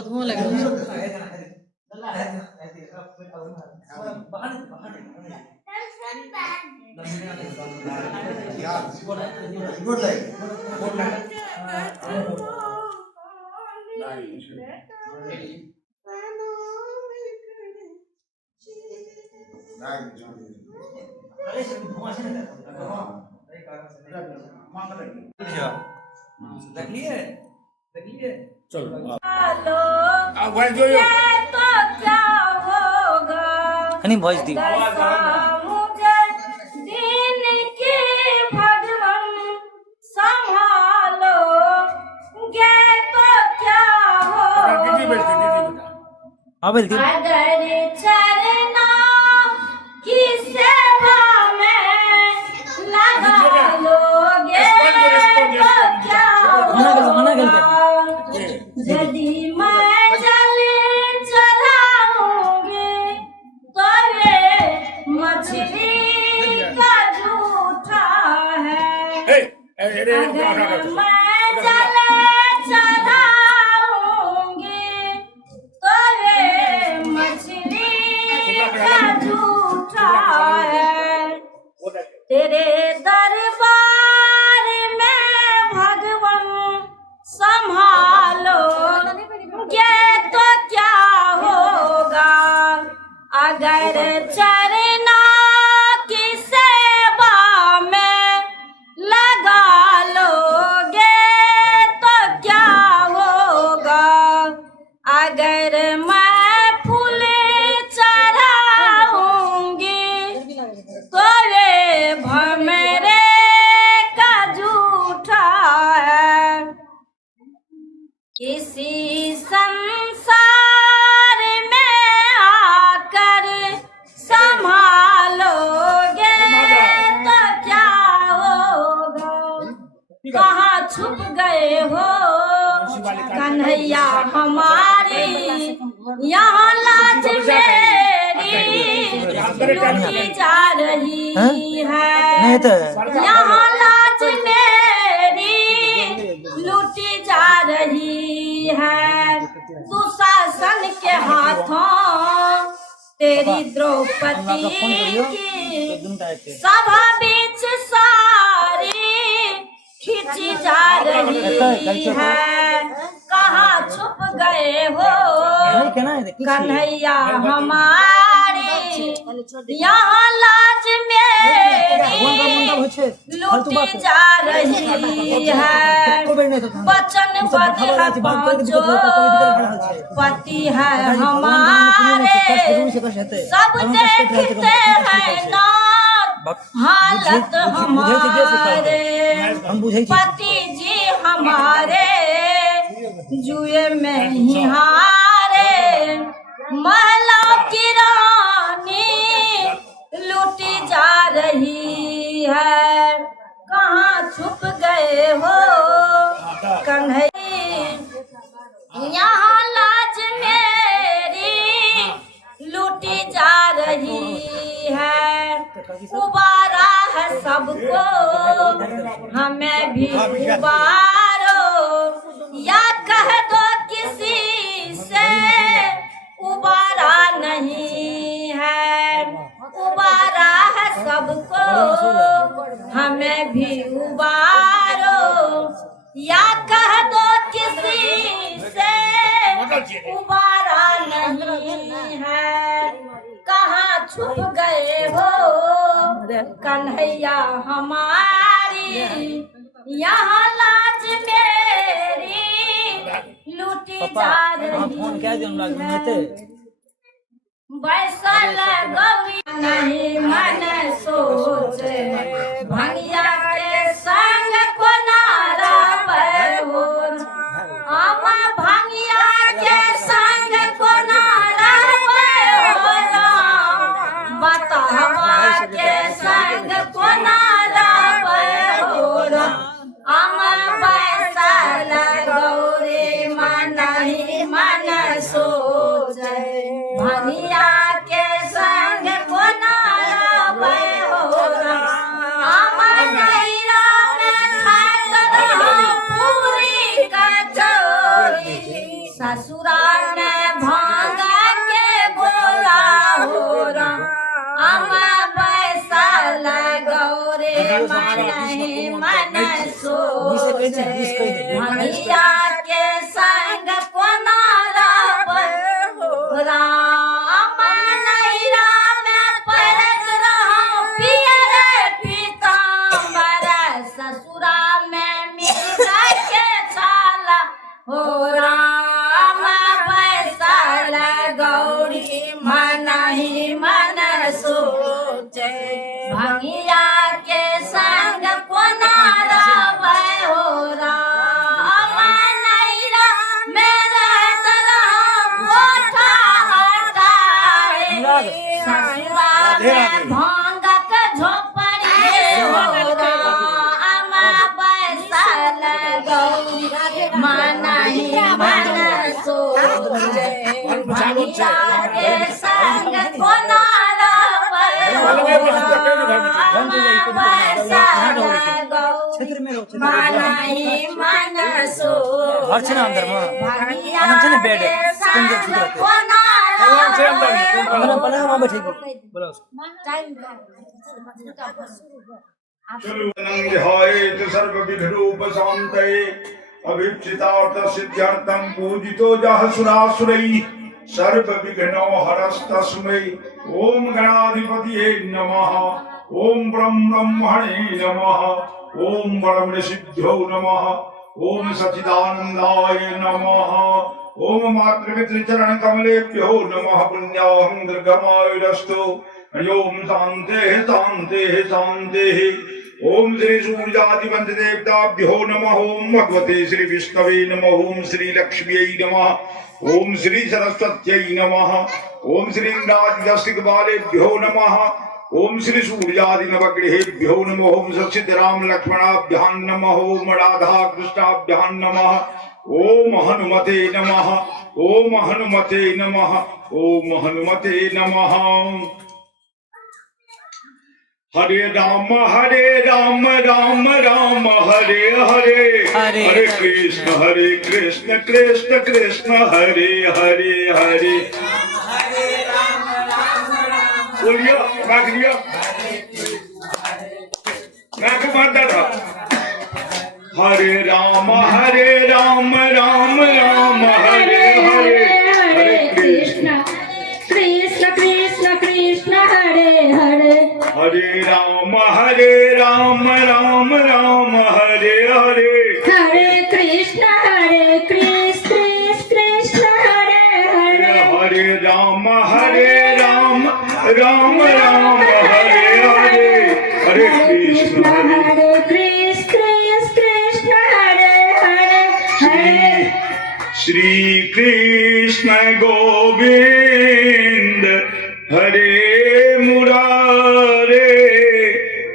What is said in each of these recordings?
धुआं लग रहा चलो नहीं भॉइस दी हाँ बोलती चरना की सेवा में लगा लोगे तो क्या होगा यदि मैं जल चलाऊंगी तो ये मछली का झूठा है अगर मैं जल चलाऊंगी तो ये मछली का झूठा है तेरे दरबार में भगवान संभालो ये तो क्या होगा अगर चरना की सेवा में लगा लोगे तो क्या होगा अगर मैं फूल चढ़ाऊंगी तो ये भमरे का झूठा है किसी संसार में आकर संभालोगे तो क्या होगा कहाँ छुप गए हो कन्हैया हमारी यहाँ लाज मेरी लूटी जा रही है यहाँ लाज मेरी लूटी जा रही है दुशासन के हाथों तेरी द्रौपदी की सभा बीच सारी खींची जा रही है कहाँ छुप गए हो कन्हैया हमारी यहाँ लाज मेरी लूटी जा रही है वचन बदल पाँचो पति है हमारे सब देखते हैं ना हालत हमारे पति जी हमारे जुए में ही हारे महलों की रानी लूटी जा रही है कहाँ छुप गए हो कन्हैया यहाँ लाज मेरी लूटी जा रही है उबारा है सबको हमें भी उबारो या कह दो किसी से उबारा नहीं है उबारा है सबको हमें भी उबारो या कह दो किसी से उबारा नहीं है कहाँ छुप गए हो कन्हैया हमारी यहाँ लाज मेरी लूटी जा रही है बैसल गौरी नहीं मन सोचे भंगिया के संग को नारा हो भंगिया के संग को नारा बतावा के संग को नारा बैसल गौरी मन ही मन सोचे भंगिया के भंगिया के संग कोनारा राम नहीं राम परत रहो पियर पीताम्बर ससुरा में मिर्गा के छाला हो राम बैसल गौरी मन ही मन सोचे भंगिया के संग कोनारा हो राम नहीं राम मेरा तला कोठा हटाए ससुरा में भांग के झोपड़ी हो राम बैसल गौरी मन ही मन सोचे भंगिया के संग कोनारा अभिप्सितार्थ सिद्ध्यर्थं पूजितो जः सुरासुरैः सर्व विघ्नो हरस्तस्मै ओम गणाधिपतिये नमः ओम ब्रह्मणे नमः ओम परमसिद्ध्यो नमः ओम सच्चिदानंदाय नमः ओम मातृपितृचरण कमलेभ्यो नमः पुण्याहं दीर्घमायुरस्तु ओम शान्ते शान्ते शान्ते ओम श्री सूर्यादिवंश देवताभ्यो नमः ओम भगवते श्री विष्णवे नमः ओम श्री लक्ष्म्यै नमः ओम श्री सरस्वत्यै नमः ओम श्री इंद्रादिदस्तिकबालेभ्यो नमः ओम श्री सूर्यादि नवग्रहेभ्यो नमः ओम सच्चिदाराम लक्ष्मणाभ्यां नमः ओम राधा कृष्णाभ्यां नमः ओम हनुमते नमः ओम हनुमते नमः ओम हनुमते नमः हरे राम राम राम हरे हरे हरे कृष्ण कृष्ण कृष्ण हरे हरे हरे बोलिए मैं मारता था हरे राम हरे हरे हरे कृष्ण कृष्ण कृष्ण कृष्ण हरे हरे हरे राम हरे हरे हरे कृष्ण कृष्ण हरे हरे हरे राम हरे राम हरे हरे हरे कृष्ण कृष्ण हरे हरे हरे श्री कृष्ण गोविंद हरे मुरारे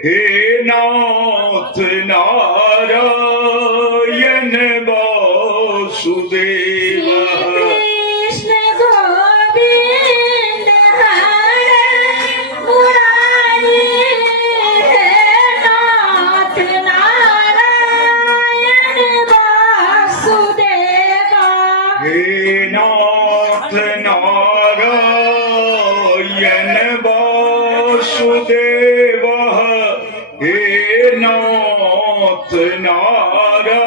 हे नाथ नारायण वासुदेव कृष्ण गोविंद हरे मुरारी हे नाथ नारायण वासुदेवा हे नाथ नारायण वासुदेव हे नाथ नारायण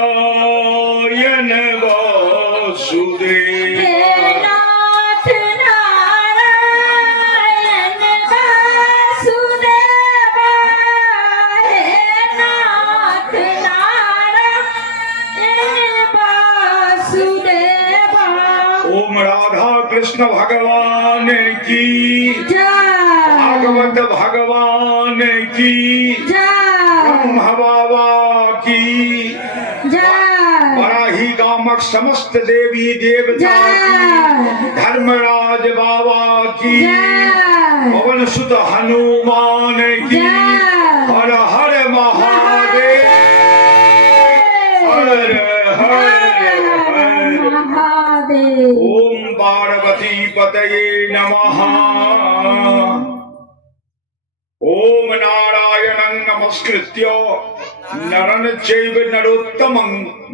वासुदेव हे नाथ नारायण वासुदेवा हे नाथ नारायण वासुदेवा ओम राधा कृष्ण भगवान की जय भागवत भगवान की जय ब्रह्म बाबा की जय बराही गामक समस्त देवी देवता की धर्मराज बाबा की पवन सुत हनुमान की हर हर महादेव हर हर महादेव ओम पार्वती पतये नमः ओम नारायणं नमस्कृत्य नरं चैव नरोत्तमं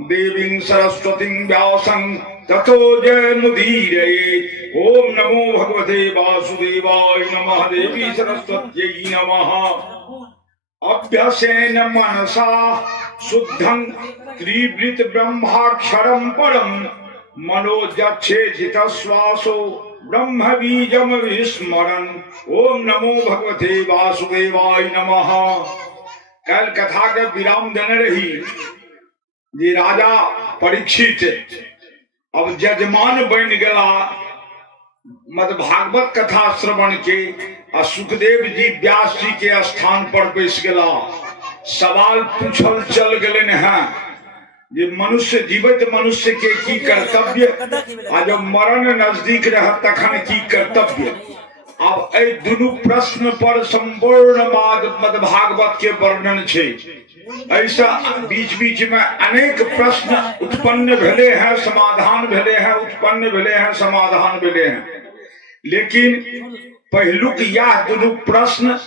देवीं सरस्वतीं व्यासं ततो जयमुदीरये ओम नमो भगवते वासुदेवाय नमः देवी सरस्वत्यै नमः अभ्यासेन मनसा शुद्धं त्रिवृत ब्रह्माक्षरम परम मनोजक्षे जितश्वासो ब्रह्म बीजम विस्मरण। ओम नमो भगवते वासुदेवाय नमः। कल कथा के विराम देने रही ये राजा परीक्षित अब जजमान बन गया मद भागवत कथा श्रवण के। और सुखदेव जी व्यास जी के स्थान पर बैस गया। सवाल पूछल चल गए हैं जे मनुष्य जीवित मनुष्य के की कर्तव्य आ जब मरण नजदीक रह तखन की कर्तव्य। अब ए दुनू प्रश्न पर संपूर्ण मद भागवत के वर्णन छे। ऐसा बीच बीच में अनेक प्रश्न उत्पन्न भेले हैं, समाधान भेले हैं, उत्पन्न भेले हैं, समाधान भेले हैं। लेकिन पहलुक यह दुनू प्रश्न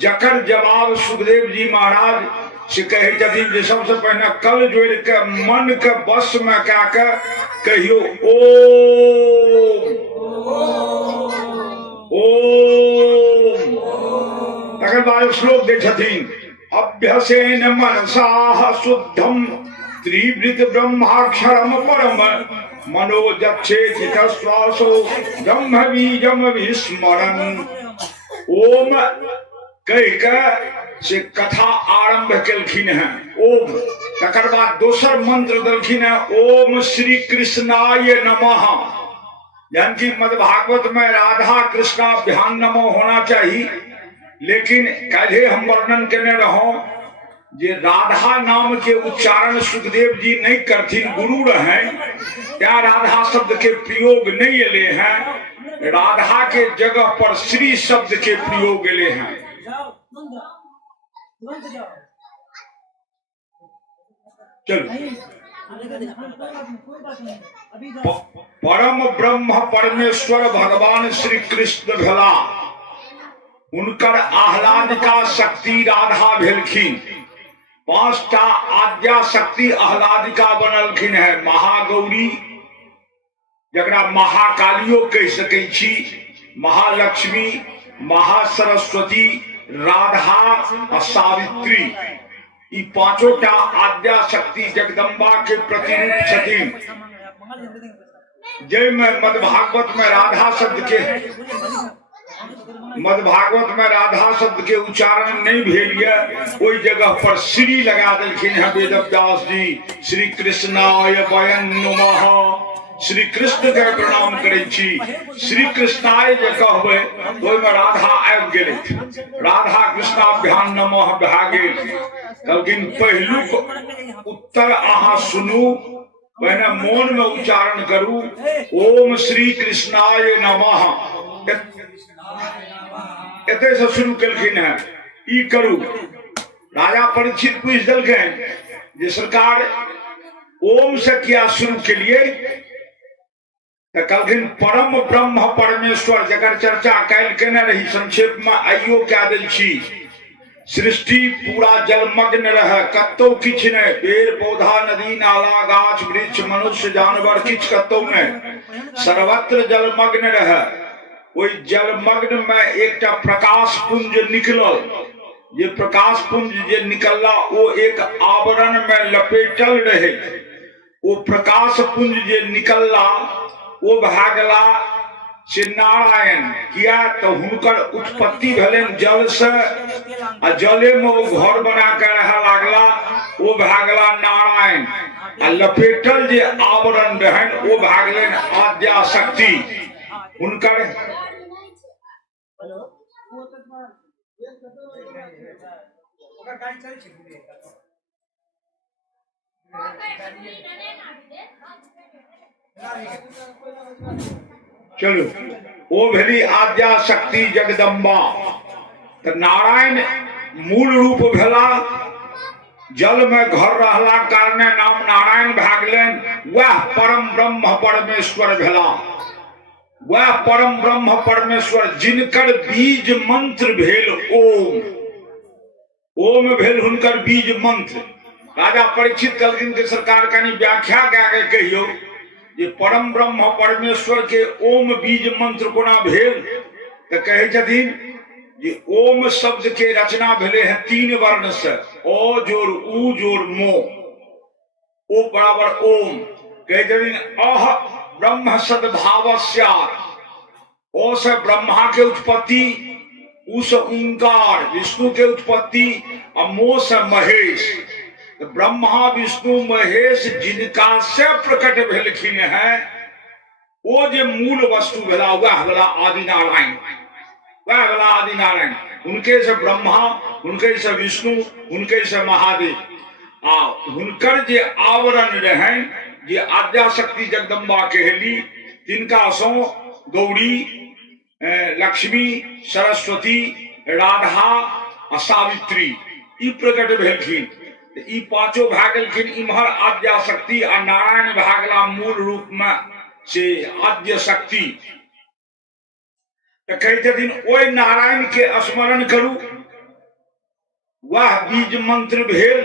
जकर जवाब सुखदेव जी महाराज से कहे जदीन जे सबसे पहले कल जोड़ के मन के बस में क्या कर कहियो ओम ओम। तकर बाद श्लोक दे छथिन अभ्यसेन मनसा शुद्धम त्रिवृत ब्रह्माक्षरम परम मनोजक्षे चितश्वासो ब्रह्म बीजम विस्मरण। ओम कह के से कथा आरंभ केलखिन है ओम। तकर बाद दोसर मंत्र दलखिन है ओम श्री कृष्णाय नमः। यानी मद भागवत में राधा कृष्णाभ्याम नमो होना चाहिए। लेकिन कल हम वर्णन करने रहो जे राधा नाम के उच्चारण सुखदेव जी नहीं करथिन, गुरु रहे क्या राधा शब्द के प्रयोग नहीं ले हैं। राधा के जगह पर श्री शब्द के प्रयोग ले हैं। चलो परम ब्रह्म परमेश्वर भगवान श्री कृष्ण भला उनकर आह्लादिका शक्ति राधा भेलखिन। 5टा आद्या शक्ति आह्लादिका बनलखिन है। महागौरी जकरा महाकालियो कह सकै छी, महालक्ष्मी, महासरस्वती, राधा और सावित्री। ई 5टा आद्या शक्ति जगदम्बा के प्रतिरूप छथिन। जय में मद भागवत में राधा शब्द के राधा शब्द के उच्चारण नहीं भेलिए। कोई जगह पर श्री लगा दिलखिन है वेद व्यास जी। श्री कृष्णाय वयं नमः। श्री कृष्ण के प्रणाम करे छी। श्री कृष्णाय जे कहबे ओइ में राधा आबि गेलै। राधा कृष्णाभ्याम नमः भा गेल। लेकिन पहलुक उत्तर अहाँ सुनू, पहले मौन में उच्चारण करू। ओम श्री कृष्णाय नमः एते से शुरू केलखिन है। ई करू। राजा परीक्षित पूछ दिलखिन जे सरकार ओम से क्या शुरू के लिए। कहलखिन परम ब्रह्म परमेश्वर जकर चर्चा कैल केने रही संक्षेप में आइयो क्या दिल छी। सृष्टि पूरा जलमग्न रहे, कत्तो किछ ने, पेड़ पौधा नदी नाला गाछ वृक्ष मनुष्य जानवर किछ कत्तो ने, सर्वत्र जलमग्न रहे। ओई जलमग्न में एक प्रकाश पुंज निकलल। ये प्रकाश पुंज जे निकलला वो एक आवरण में लपेटल रहे। वो प्रकाश पुंज जे निकलला वो भागला से नारायण। किया तो हुनकर उत्पत्ति भेलन जल से, आ जले में वो घर बना कर रह लागला वो भागला नारायण। आ लपेटल जे आवरण रहन वो भागलन आद्या शक्ति। हुनकर चलो वो भेली आद्या शक्ति जगदम्बा। तो नारायण मूल रूप भेला। जल में घर रहला कारणे नाम नारायण भागलन। वह परम ब्रह्म परमेश्वर भेला। वह परम ब्रह्म परमेश्वर जिनकर बीज मंत्र भेल ओम। ओम भेल हुनकर बीज मंत्र। राजा परीक्षित कहलखिन के सरकार कनी व्याख्या कए कहियो जे परम ब्रह्म परमेश्वर के ओम बीज मंत्र कोना भेल। तो कहे छथिन ये ओम शब्द के रचना भेले हैं 3 वर्ण से, ओ जोर ऊ जोर मो, ओ बराबर ओम। कहते अह ब्रह्म सद्भावस्यात्, ओ से ब्रह्मा के उत्पत्ति, ऊ से ओंकार विष्णु के उत्पत्ति, और मो से महेश। तो ब्रह्मा विष्णु महेश जिनका से प्रकट भेलखिन है, वो जो मूल वस्तु भेला वह भेला आदि नारायण, वह भेला आदि नारायण। उनके से ब्रह्मा, उनके से विष्णु, उनके से महादेव, हुनकर जे आवरण रहे, जे आद्या शक्ति जगदम्बा कहली, तिनका सो गौरी, लक्ष्मी, सरस्वती, राधा आ सावित्री ई प्रकट भेलखिन। ई पांचों भए गेलखिन इम्हर आद्या शक्ति, आ नारायण भए गेला मूल रूप में से आद्य शक्ति। तो कहै छथिन ओहि नारायण के स्मरण करू, वह बीज मंत्र भेल।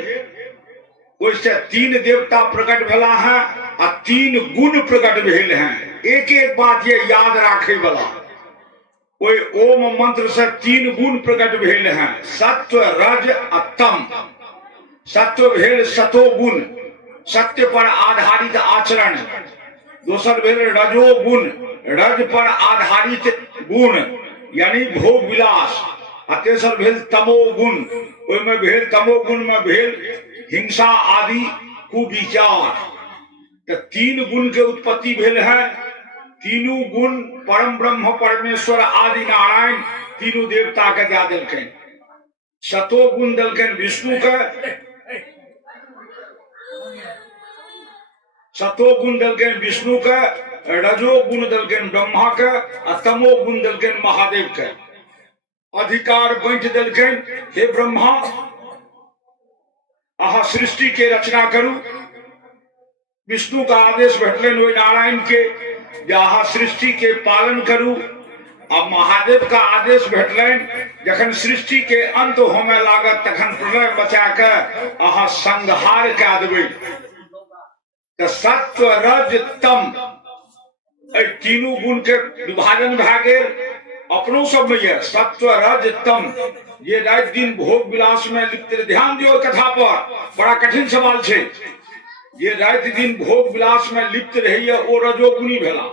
ओइसे 3 देवता प्रकट भेला है आ 3 गुण प्रकट भेल हैं। एक एक बात ये याद राखे वाला, ओइ ओम मंत्र से 3 गुण प्रकट भेल हैं, सत्व रज आ तम। सत्व भेल सतो गुण, सत्य पर आधारित आचरण। दोसर भेल रजो गुण, रज पर आधारित गुण यानी भोग विलास। आ तेसर भेल तमो गुण, ओइमे भेल तमो गुण में भेल हिंसा आदि कुविचार। तो 3 गुण के उत्पत्ति भेल है। तीनों गुण परम ब्रह्म परमेश्वर आदि नारायण तीनों देवता के दे दिलखिन। सतो गुण दिलखिन विष्णु के, सतो गुण दिलखिन विष्णु के, रजो गुण दिलखिन ब्रह्मा के, आ तमो गुण दिलखिन महादेव के। अधिकार बांट दिलखिन, हे ब्रह्मा अहा सृष्टि के रचना करू। विष्णु का आदेश भेटलन ओहि नारायण के, जहाँ सृष्टि के पालन करू। अब महादेव का आदेश भेटलन, जखन सृष्टि के अंत होमे लागत तखन प्रलय बचा के अहाँ संहार कए देबै। तो सत्व रज तम तीनों गुण के विभाजन भए गेल। अपनो सब में ये सत्व रज तम, ये रात दिन भोग विलास में लिप्त। ध्यान दियो कथा पर, बड़ा कठिन सवाल छे। ये रात दिन भोग विलास में लिप्त रहिए ओ रजोगुणी भेला,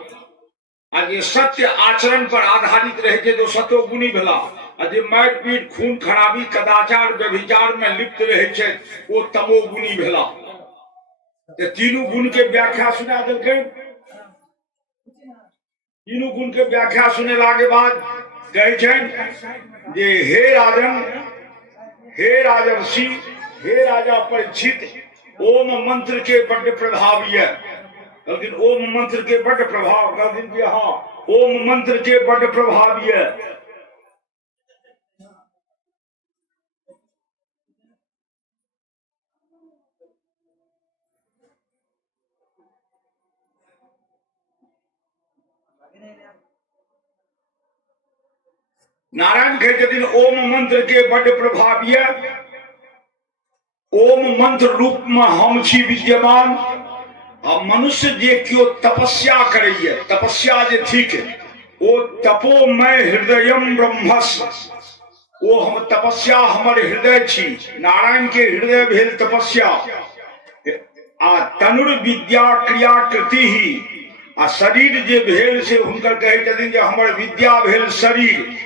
आ जे सत्य आचरण पर आधारित रहे छे तो सतोगुणी भेला। आ जे मारि पीट खून खराबी कदाचार व्यभिचार में लिप्त रहे छे वो तमोगुणी भेला। तो तीनों गुण के व्याख्या सुना देलखिन। तीनों गुण के व्याख्या सुनेला के बाद कहे छन जे हे राजन, हे राजर्षि, हे राजा परीक्षित, ओम मंत्र के बड़ प्रभाव है। लेकिन ओम मंत्र के बड़ प्रभाव, कहते कि हाँ ओम मंत्र के बड़ प्रभाव है। नारायण कहते ओम मंत्र के बड़ प्रभाव है। ओम मंत्र रूप में हम छी विद्यमान। आ मनुष्य जे क्यों तपस्या करैए, तपस्या जे ठीक ओ तपोमय हृदयम ब्रह्मस्, ओ हम तपस्या हमर हृदय छी। नारायण के हृदय भेल तपस्या। आ तनुर विद्या क्रिया कृति ही, आ शरीर जे भेल से हुनकर कहै छथिन जे हमर विद्या भेल शरीर।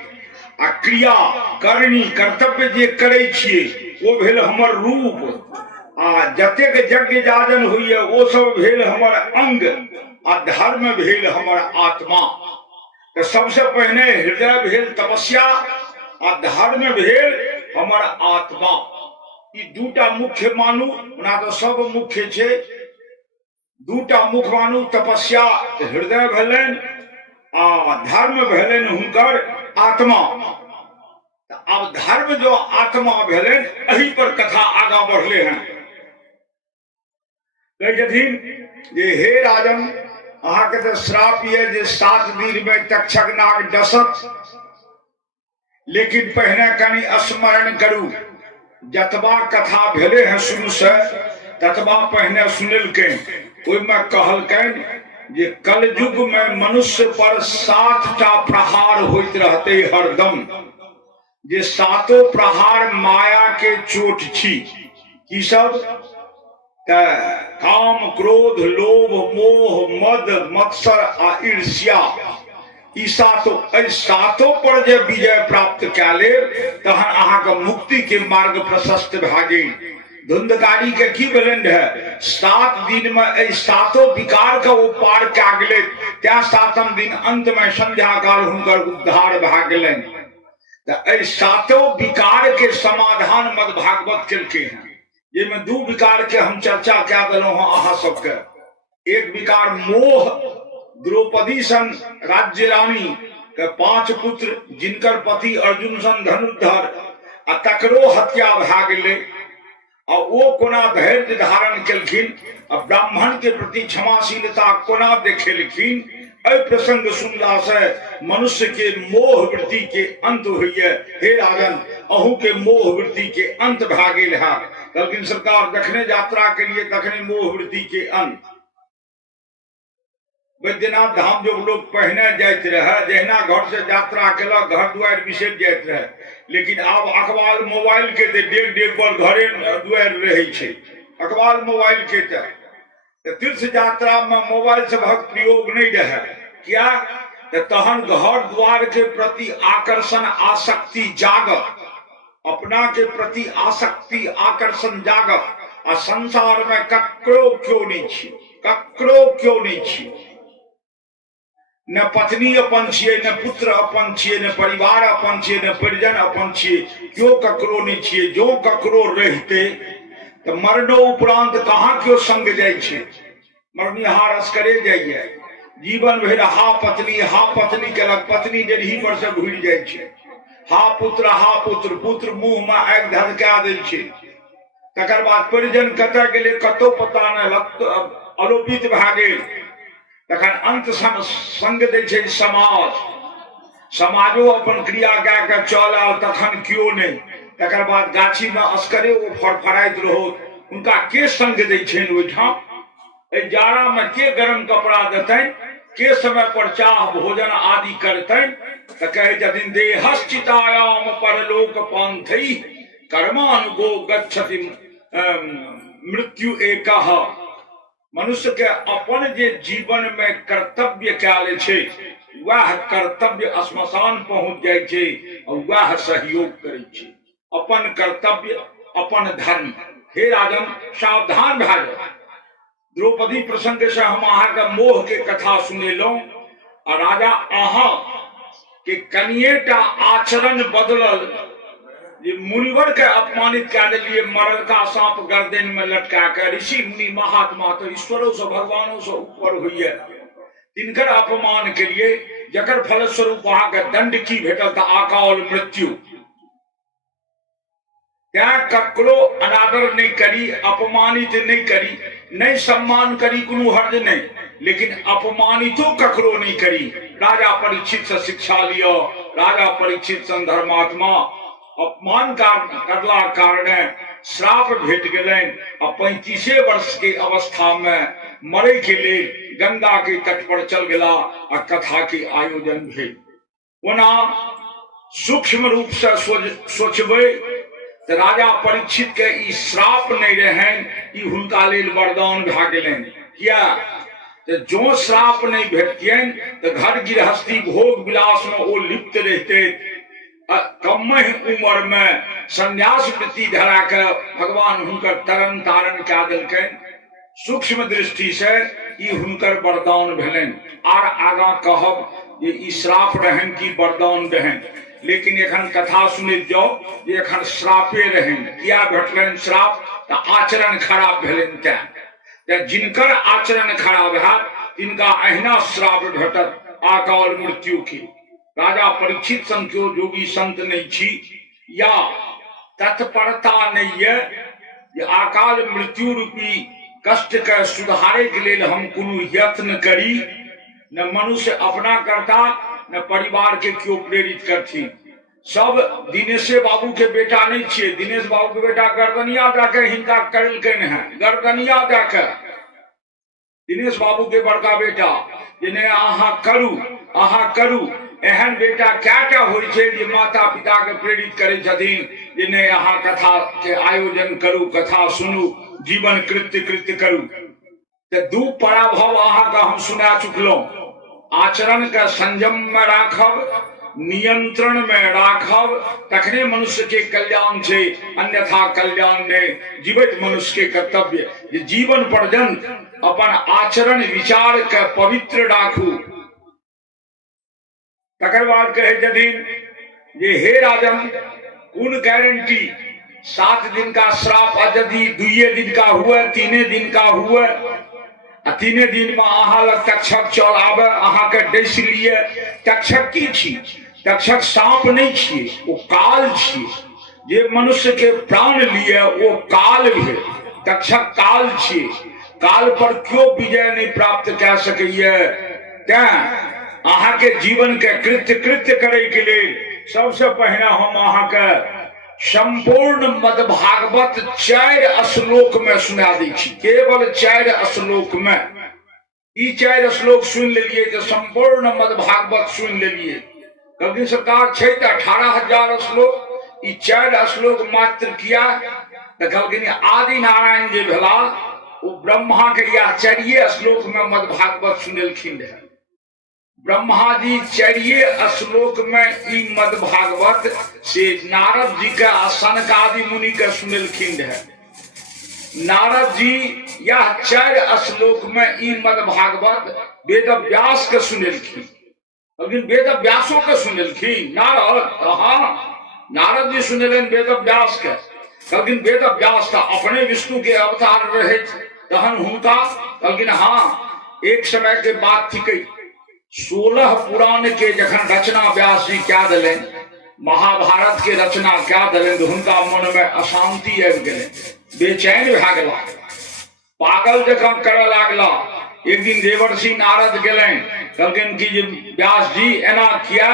आ क्रिया करनी कर्तव्य जे करै छियै वो भेल हमर रूप। आ जतेक यज्ञ जाजन होइए वो सब भेल हमर अंग। आ धर्म भेल हमर आत्मा। तो सबसे पहले हृदय भेल तपस्या, आ धर्म भेल हमर आत्मा। ई दूटा मुख्य मानू, ना तो सब मुख्य छे। दूटा मुख्य मानू, तपस्या हृदय भेलन, आ धर्म भेलन हुनकर आत्मा। अब धर्म जो आत्मा भेलन, एही पर कथा आगा बढ़ले हैं। जे हे राजन, अहाँ के तो श्राप ये जे 7 दिन में तक्षक नाग डसत। लेकिन पहले कनी स्मरण करू, जतबा कथा भेले हैं शुरू से ततबा पहले सुनलकैन। ओइमे कहलकैन जे कलयुग में मनुष्य पर 7टा प्रहार होइत रहते हरदम। जे सातों प्रहार माया के चोट छी की सब काम क्रोध लोभ मोह मद मत्सर आ ईर्ष्या ई सातों पर जे विजय प्राप्त कए लेब तहन अहाँके मुक्ति के मार्ग प्रशस्त भए गेल। धुंधकारी के की भेलनि रहे 7 दिन में एहि सातों विकार के ओ पार कए गेलै तै 7म दिन अंत में संध्या काल हुनकर उद्धार भए गेलनि। तऽ एहि सातों विकार के समाधान मद भागवत केलकै हैं, जेमे 2 विकार के हम चर्चा कए देलहुं हँ अहाँ सबके। एक विकार मोह, द्रौपदी सन राज्य रानी के 5 पुत्र जिनकर पति अर्जुन सन धनुर्धर आ तकरो हत्या भए गेलै आ ओ कोना धैर्य धारण केलखिन आ ब्राह्मण के प्रति क्षमाशीलता कोना देखेलखिन। एहि प्रसंग सुनला से मनुष्य के मोह वृत्ति के अंत होइए। हे राजन, अहू के मोह वृत्ति के अंत भए गेल है। कहलखिन सरकार दक्षिणे यात्रा के लिए दक्षिणे मोह वृत्ति के अंत। बैद्यनाथ धाम जो लोग पहिने जाइत रहे, जहिना घर से यात्रा केलक घर दुआरि बिसरि जाइत रहे, लेकिन आब अखबार मोबाइल के डेग डेग पर घरे दुआरि रहे छै। अखबार मोबाइल के तीर्थ यात्रा में मोबाइल सभक प्रयोग नहीं रहे। क्या तहन घर द्वार के प्रति आकर्षण आसक्ति जागत, अपना के प्रति आसक्ति आकर्षण जागत आ संसार में ककरो क्यों नहीं छी, ककरो क्यों नहीं छी। न पत्नी अपन छिए, न पुत्र अपन छिए, न परिवार अपन छिए, न परिजन अपन छिए, क्यों ककरो नहीं छिए। जो ककरो रहते तो मरनो उपरांत कहाँ क्यों संग जाय छे, मरनिहार असकरे जाइए। जीवन भर हा पत्नी केलक, पत्नी डेढ़ी पर से घुरि जाय छे। हा पुत्र पुत्र मुंह में आगि धधका दै छे। तकर बाद परिजन कतऽ गेलै कतौ पता नहि, आलोपित भए गेल। तखन अंत संग दै छै समाज, समाजो अपन क्रिया कए कऽ चलल तखन क्यों नहीं। तकर बाद गाछी में असकरे ओ फड़फड़ाइत रहो, उनका के संग दै छनि ओहिठाम। एहि जाड़ा में के गरम कपड़ा देतनि, के समय पर चाह भोजन आदि करतनि। तऽ कहै छथिन देहश्चितायाम परलोक पांथै कर्मानुगो गच्छति मृत्यु एकः। मनुष्य के अपन जे जीवन में कर्तव्य कयल छै वह कर्तव्य श्मशान पहुंच जाय छै और वह सहयोग करै छै। अपन कर्तव्य अपन धर्म। हे राजन, सावधान भए जाओ। द्रौपदी प्रसंग से हम अहाँके मोह के कथा सुनेलहुं आ राजा अहाँ के कनिएटा आचरण बदलल जे मुनिवर के अपमानित कए देलिए, मरलका सांप गर्दन में लटका के। ऋषि मुनि महात्मा तो ईश्वरों से भगवानों से ऊपर हुई है, तिनकर अपमान के लिए जकर फलस्वरूप वहां के दंड की भेटल था अकाल मृत्यु। क्या ककरो अनादर नहीं करी, अपमानित नहीं करी, नहीं सम्मान करी, कोनो हर्ज नहीं, लेकिन अपमानितो ककरो नहीं करी। राजा परीक्षित से शिक्षा लियो। राजा परीक्षित सन धर्मात्मा अपमान करला कारणे श्राप भेट गेलनि आ 35 वर्ष के अवस्था में मरे के लिए गंगा के तट पर चल गेला आ कथा के आयोजन भेल। ओना सूक्ष्म रूप से सोचबै तो राजा परीक्षित के ई श्राप नहीं रहन, ई हुनका लेल वरदान भए गेलनि। किया तो जो श्राप नहीं भेटतियन तो घर गृहस्थी भोग विलास में वो लिप्त रहते। कम उम्र में संन्यास वृत्ति धरा के भगवान हुनकर तरन तारण कए देलकनि। सूक्ष्म दृष्टि से ई हुनकर वरदान भेलनि। आर आगा कहब जे ई श्राप रहन की वरदान रहन, लेकिन एखन कथा सुनैत जाओ जे एखन श्रापे रहन। किया भेटलनि श्राप तऽ आचरण खराब भेलनि तें। जिनकर आचरण खराब हैत तिनका अहिना श्राप भेटत अकाल मृत्यु की। राजा परीक्षित सन क्यों जोगी संत नहीं छी या तत्परता नहीं है जे अकाल मृत्यु रूपी कष्ट के सुधारे के लिए हम कोनो यत्न करी। न मनुष्य अपना करता न परिवार के क्यों प्रेरित करती। सब दिनेशे बाबू के बेटा नहीं छे। दिनेश बाबू के बेटा गर्दनिया जाके हिंसा करलकन है, गर्दनिया जाके दिनेश बाबू के बड़का बेटा जिन्हें आहा करू एहन बेटा क्या होइ छै जे माता पिता के प्रेरित करै छथिन जे नहि अहाँ कथा के आयोजन करू, कथा सुनू, जीवन कृत्य कृत्य करू। तो दू पराभव अहाँके हम सुना चुकलहुँ। आचरण के संयम में राखब, नियंत्रण में राखब, तखने मनुष्य के कल्याण छै, अन्यथा कल्याण नहीं। जीवित मनुष्य के कर्तव्य जे जीवन पर्यंत अपन आचरण विचार के पवित्र राखू। तकर बाद कहे छथिन जे हे राजन, कौन गारंटी 7 दिन का श्राप यदि 2 दिन का हुए, 3 दिन का हुए, 3 दिन में अहाँ लग तक्षक चल आवे, अहाँ के डस लिए। तक्षक की छी? तक्षक सांप नहीं छिए, वो काल छिए। जे मनुष्य के प्राण लिए वो काल है। तक्षक काल छिए। काल पर क्यों विजय नहीं प्राप्त कह सकैए? तें अहाँ के जीवन के कृत्य कृत्य करे के लिए सबसे पहले हम अहाँ के संपूर्ण मद्भागवत 4 श्लोक में सुना दी छी। केवल 4 श्लोक में ई 4 श्लोक सुन लेलिए तो संपूर्ण मद्भागवत सुन लेलिए। कभी सरकार छै तो 18,000 श्लोक, ई 4 श्लोक मात्र किया तो कहलखिन आदि नारायण जे भेला वो ब्रह्मा के या 4 श्लोक में मद्भागवत सुनेलखिन रहे। ब्रह्मा जी 4 श्लोक में ई मद्भागवत से नारद जी के सनकादि मुनि के सुनेलखिन रहे। नारद जी यह 4 श्लोक में ई मद्भागवत वेद व्यास के सुनेलखिन। लेकिन वेद व्यासों के सुनेलखिन नारद? हाँ, नारद जी सुनेलन वेद व्यास के। लेकिन वेद व्यास का अपने विष्णु के अवतार रहे तहन हुनका। लेकिन हाँ, एक समय के बात थी 16 पुराण के जखन रचना व्यास जी क्या दिले, महाभारत के रचना क्या दिले, तो हुनका मन में अशांति आबि गेलै, बेचैन भए गेला, पागल जखन करऽ लागला। एक दिन देवर्षि नारद गेलनि, कहलखिन कि जे व्यास जी एना किया?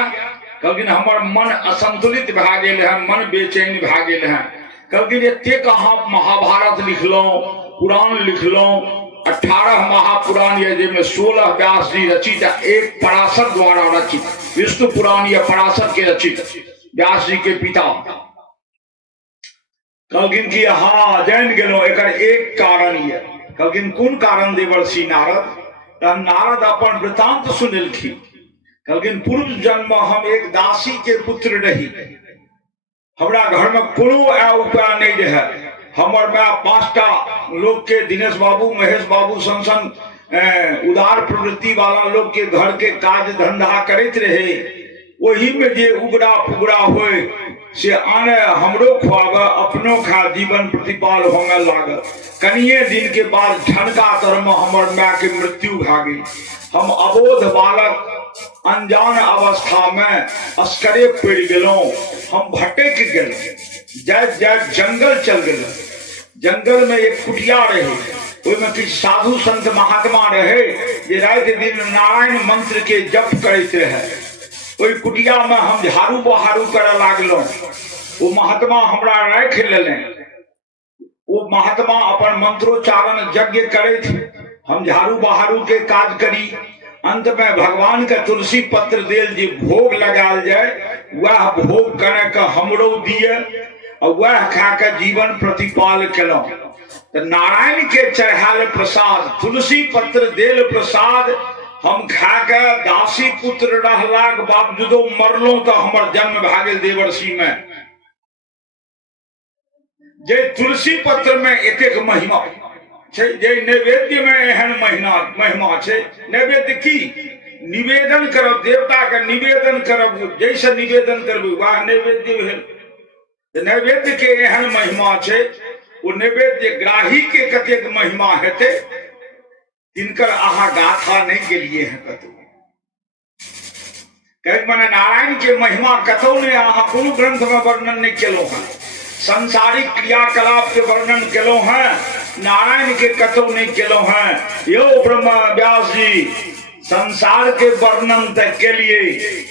कहलखिन हमर मन असंतुलित भए गेल है, मन बेचैन भए गेल है। कहलखिन एतेक अहाँ महाभारत लिखलहुँ, पुराण लिखलहुँ, 18 महापुराण ये जिनमें 16 व्यास जी रचित, एक पराशर द्वारा रचित। विष्णु पुराण ये पराशर के रचित, व्यास जी के पिता। कहलखिन कि हाँ जान गेलो, एकर एक कारण ये। कहलखिन कोन कारण देवर्षि नारद? त नारद अपन वृतांत सुनेलखिन। कहलखिन पूर्व जन्म हम एक दासी के पुत्र रही, हमरा घर में कोनो उपाय नहीं रहे। हमर माय 5टा लोग के, दिनेश बाबू, महेश बाबू सन उदार प्रवृत्ति वाला लोग के घर के काज धंधा करते रहे। वही में जे उगड़ा पुगड़ा होए से आने हमरो खुआवे, अपनो खा, जीवन प्रतिपाल होंगे लागल। कनिए दिन के बाद ठनका तर में हमर माय के मृत्यु भा गई। हम अबोध बालक अनजान अवस्था में अस्करे पड़ गेलों। हम भटक गेलों, जय जंगल चल गए। जंगल में एक कुटिया रहे, में किछ साधु संत महात्मा रहे जे रात दिन नारायण मंत्र के जप करते रहे। ओई कुटिया में हम झाड़ू बहारू करे लागलों। वो महात्मा हमरा राख लेले। वो महात्मा अपन मंत्रोच्चारण यज्ञ करे थे, हम झाड़ू बहारू के काज करी। अंत में भगवान के तुलसी पत्र देल जे भोग लगाल जाए, वह भोग करे के हमरो दिए और वह खा के जीवन प्रतिपाल केलों। तो नारायण के चढ़ाल प्रसाद, तुलसी पत्र देल प्रसाद हम खा के दासी पुत्र रहलाक बावजूदो मरलो तो हमर जन्म भा गेल देवर्षि में। जे तुलसी पत्र में एतेक महिमा छै, जे नैवेद्य में एहन महिमा छै। नैवेद्य की निवेदन करब, देवता के निवेदन करब, जैसे निवेदन करब वह नैवेद्य भेल। नैवेद्य के एहन महिमा छै, वो नैवेद्य ग्राही के कतेक महिमा हेते, तिनकर अहाँ गाथा नहीं गेलिए हैं कतौ। कहे माने नारायण के महिमा कतौ नहीं, अहाँ कोनो ग्रंथ में वर्णन नहीं केलो हैं। संसारिक क्रियाकलाप के वर्णन केलो हैं, नारायण के कतौ नहीं केलो हैं। यो ब्रह्मा व्यास जी संसार के वर्णन तक के लिए,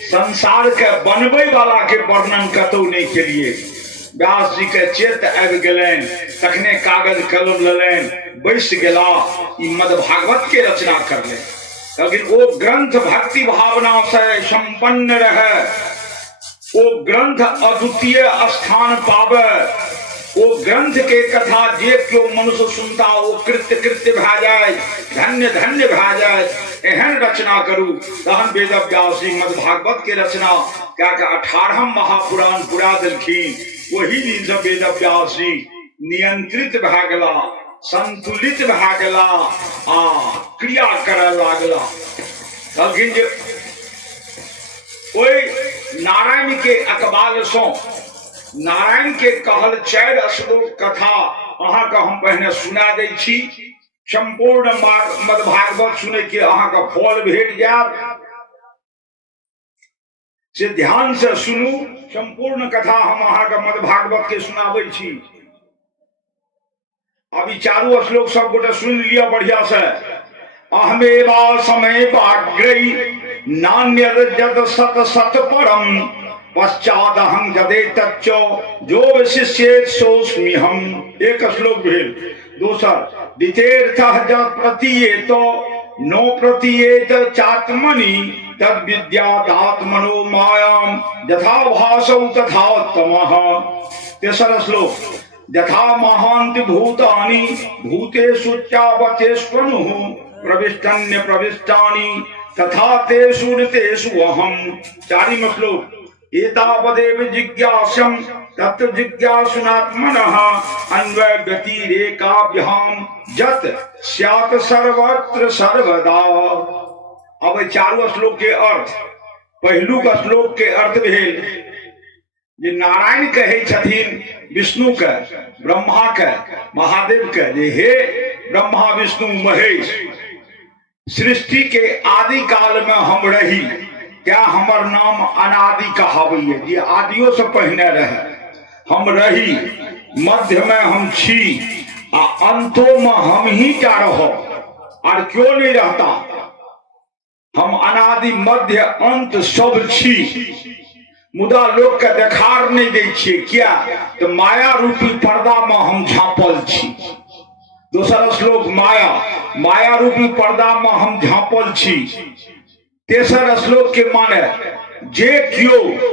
संसार के बनबे वाला के वर्णन कतौ नहीं के लिए। व्यास जी के चेत आबि गेलैन, तखने कागज कलम लेलैन, बैस गेला, ई मद भागवत के रचना करले। लेकिन वो ग्रंथ भक्ति भावना से संपन्न रहे, वो ग्रंथ अद्वितीय स्थान पावे, वो ग्रंथ के कथा जे क्यों मनुष्य सुनता वो कृत्य कृत्य भा जाए, धन्य धन्य भा जाए। एहन रचना करू तहन वेद व्यास जी मद भागवत के रचना क्या 18 महापुराण पुरा दिलखिन। वही दिन से वेद व्यास जी नियंत्रित भा गला, संतुलित भा गला, क्रिया करे लागला। लेकिन जे कोई नारायण के अकबाल सो नारायण के कहल 4 श्लोक कथा अहाँ का हम पहले सुना दै छी। संपूर्ण मद भागवत सुने के अहाँ का फल भेट जायत से ध्यान से सुनू। संपूर्ण कथा हम अहाँ का मद भागवत के सुनाबै छी। अभी 4 श्लोक सब गोटे सुन लिया बढ़िया से। अहमेवा समय पाग्रही नान्यद सत सत परम पश्चादहं जदे तच्चो जो विशिष्येत सोस्मि हम। एक श्लोक भेल। दूसर द्वितीयर्थः जत् प्रतीयेतो नो प्रतीयेत चात्मनि तद विद्यादात्मनो मायां यथा भासौ तथा तमः। तेसर श्लोक यथा महान्ति भूतानि भूतेषु चावचेष्वनुः प्रविष्टन्य प्रविष्टानि तथा तेषु ऋतेषु अहम्। 4वां श्लोक एतावदेव जिज्ञासं तत् जिज्ञासुनात्मनः अन्वय व्यतिरेकाभ्याम जत स्यात् सर्वत्र सर्वदा। अब 4 श्लोक के अर्थ पहलू का श्लोक के अर्थ भेल जे नारायण कहे छथिन विष्णु के, ब्रह्मा के, महादेव के जे हे ब्रह्मा विष्णु महेश, सृष्टि के आदि काल में हम रही, क्या हमर नाम अनादि कहावैये जे आदियों से पहले रहे। हम रही, मध्य में हम छी, अंतों में हम ही जा रहो और क्यों नहीं रहता। हम अनादि मध्य अंत सब छी, मुदा लोग के देखार नहीं दे छिए। क्या तो माया रूपी पर्दा में हम झांपल छी। दूसरा श्लोक माया, माया रूपी पर्दा में हम झांपल छी। तेसर श्लोक के माने जे क्यों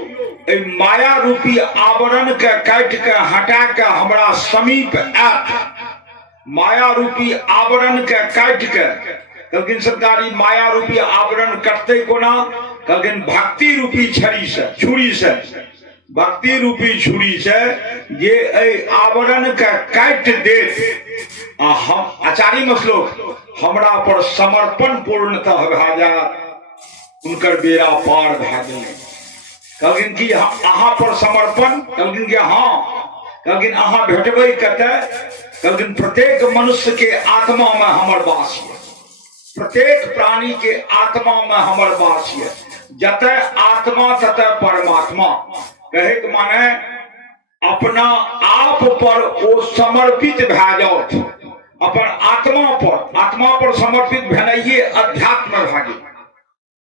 माया रूपी आवरण के काट के हटा के हमरा समीप आत, माया रूपी आवरण के काट के कहलखिन सरकारी माया रूपी आवरण कटते कोना, कहलखिन भक्ति रूपी छड़ी से, छुरी से, भक्ति रूपी छुरी से ये आवरण के काट दे। हम 4वां श्लोक हमरा पर समर्पण पूर्णतः भा जाए, उनकर बेड़ा पार भा गए। कहलखिन कि अहाँ पर समर्पण, कहलखिन कि हाँ, कहलखिन अहाँ भेटबै कते, कहलखिन प्रत्येक मनुष्य के आत्मा में हमर वास है, प्रत्येक प्राणी के आत्मा में हमर वास है। जतय आत्मा ततय परमात्मा। कहे के माने अपना आप पर ओ समर्पित भए जाओ, अपन आत्मा पर समर्पित भेनाइए अध्यात्म भागे।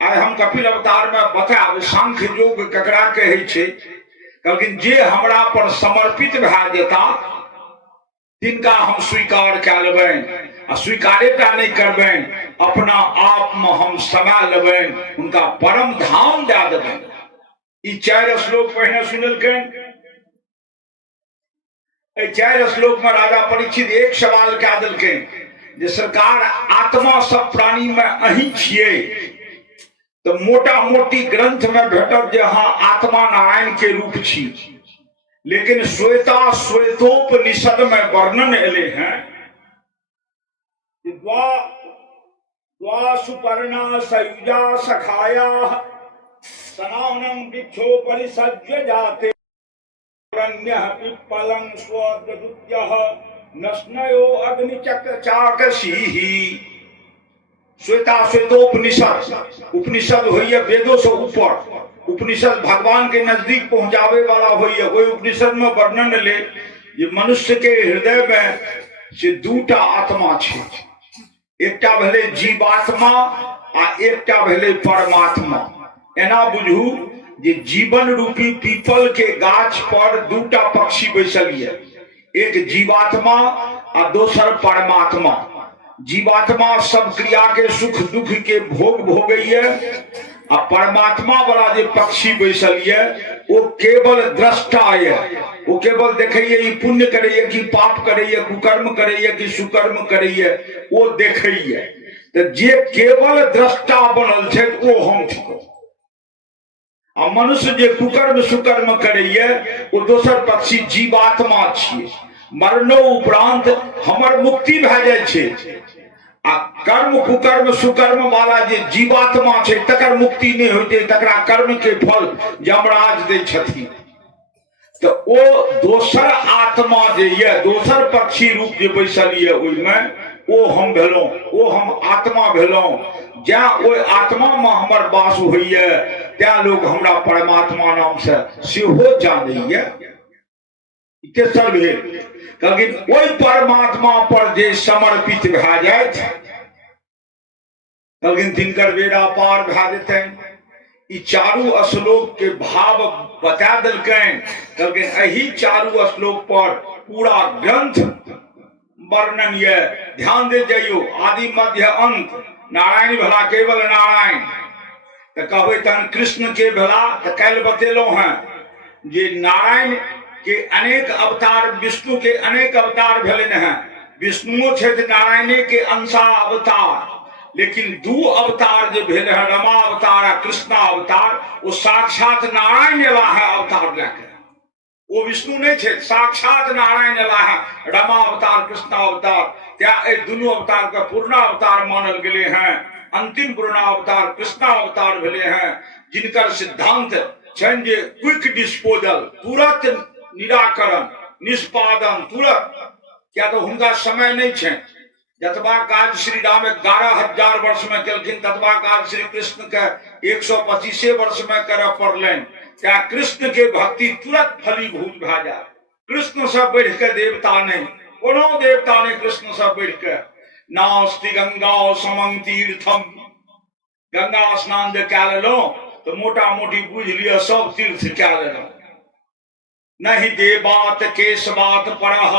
आइ हम कपिल अवतार में बताब सांख्य योग ककरा कहै छै, कहलखिन जे हमरा पर समर्पित भए जेता तिनका हम स्वीकार कए लेबनि, आ स्वीकारेटा नहीं करबनि, अपना आप में हम समा लेबनि, उनका परम धाम दे देबनि। ई 4 श्लोक पहले सुनलखिन। 4 श्लोक में राजा परीक्षित एक सवाल कए देलखिन जे सरकार आत्मा सब प्राणी में अहीं छियै, तो मोटा मोटी ग्रंथ में भेटत जे हाँ आत्मा नारायण के रूप छी, लेकिन श्वेता श्वेतोपनिषद में वर्णन एले हैं द्वा सुपर्णा सयुजा सखाया सनावनम वृक्षोपनिषद्य जाते पिप्पलं स्वद्युत्यः नस्नयो अग्निचक्रचाकसीहि। श्वेता श्वेतोपनिषद, उपनिषद होइए वेदों से ऊपर, उपनिषद भगवान के नजदीक पहुंचावे वाला होइए। वही उपनिषद में वर्णन ले जे मनुष्य के हृदय में से 2टा आत्मा छे, एकटा भेले जीवात्मा आ एकटा भेले परमात्मा। एना बुझू जे जीवन रूपी पीपल के गाछ पर 2टा पक्षी बैसल ये, एक जीवात्मा आ दोसर परमात्मा। जीवात्मा सब क्रिया के सुख दुख के भोग भोगैया आ परमात्मा वाला जे पक्षी बैसल ये वो केवल दृष्टा ये, वो केवल देखैये ई पुण्य करैये कि पाप करैये, कुकर्म करैये कि सुकर्म करैये, वो देखैये। तो जे केवल दृष्टा बनल छै वो हम थिक। आ मनुष्य जे कुकर्म सुकर्म करैये वो दोसर पक्षी जीवात्मा छियै। मरनो उपरांत हमर मुक्ति भए जाइ छै आ कर्म कुकर्म सुकर्म वाला जे जीवात्मा छै तकर मुक्ति नहीं होते, तकरा कर्म के फल यमराज दै छथिन। तो ओ दोसर आत्मा जे ये, दोसर पक्षी रूप जे बैसल ये ओइमे, ओ हम भेलौं, ओ हम आत्मा भेलौं। जै ओइ आत्मा में हमर वास होइए तै लोग हमरा परमात्मा नाम से सेहो जानैए। तेसर भेल लेकिन ओइ परमात्मा पर जे समर्पित भए जाइत लेकिन तिनकर बेड़ा पार भए जेतनि। ई चारू श्लोक के भाव बता देलकनि, लेकिन एही चारू श्लोक पर पूरा ग्रंथ वर्णन ये। ध्यान दे जाइयो, आदि मध्य अंत नारायण भला केवल नारायण। तो कहबै तहन कृष्ण के भला, तो कल बतेलौं हैं जे नारायण के अनेक अवतार, विष्णु के अनेक अवतार भेलनि हैं। विष्णुओ छथि नारायणे के अंशा अवतार, लेकिन दू अवतार जो भेल है, रमा अवतार आ कृष्णा अवतार, वो साक्षात नारायण अला है अवतार लेके। वो विष्णु नहीं छे, साक्षात नारायण अला है रमा अवतार कृष्णा अवतार। त्या दुनू अवतार का पूर्ण अवतार मानल गए हैं। अंतिम पूर्ण अवतार कृष्णा अवतार भेले हैं, जिनकर सिद्धांत छन जे क्विक डिस्पोजल, तुरंत निराकरण निष्पादन तुरंत। क्या तो उनका समय नहीं छे। जतबा काज श्री राम 11,000 वर्ष में केलखिन, ततबा काज श्री कृष्ण के 125 वर्ष में करे पड़लनि। क्या कृष्ण के भक्ति तुरंत फलीभूत भए जाए। कृष्ण से बढ़ के देवता नहीं, कोनो देवता नहीं कृष्ण से बढ़ के। नास्ति गंगा समं तीर्थम, गंगा स्नान जे कए लेलहुं तो मोटा मोटी बुझ लिया सब तीर्थ कए लेलहुं। नहीं देवात केशवात परह,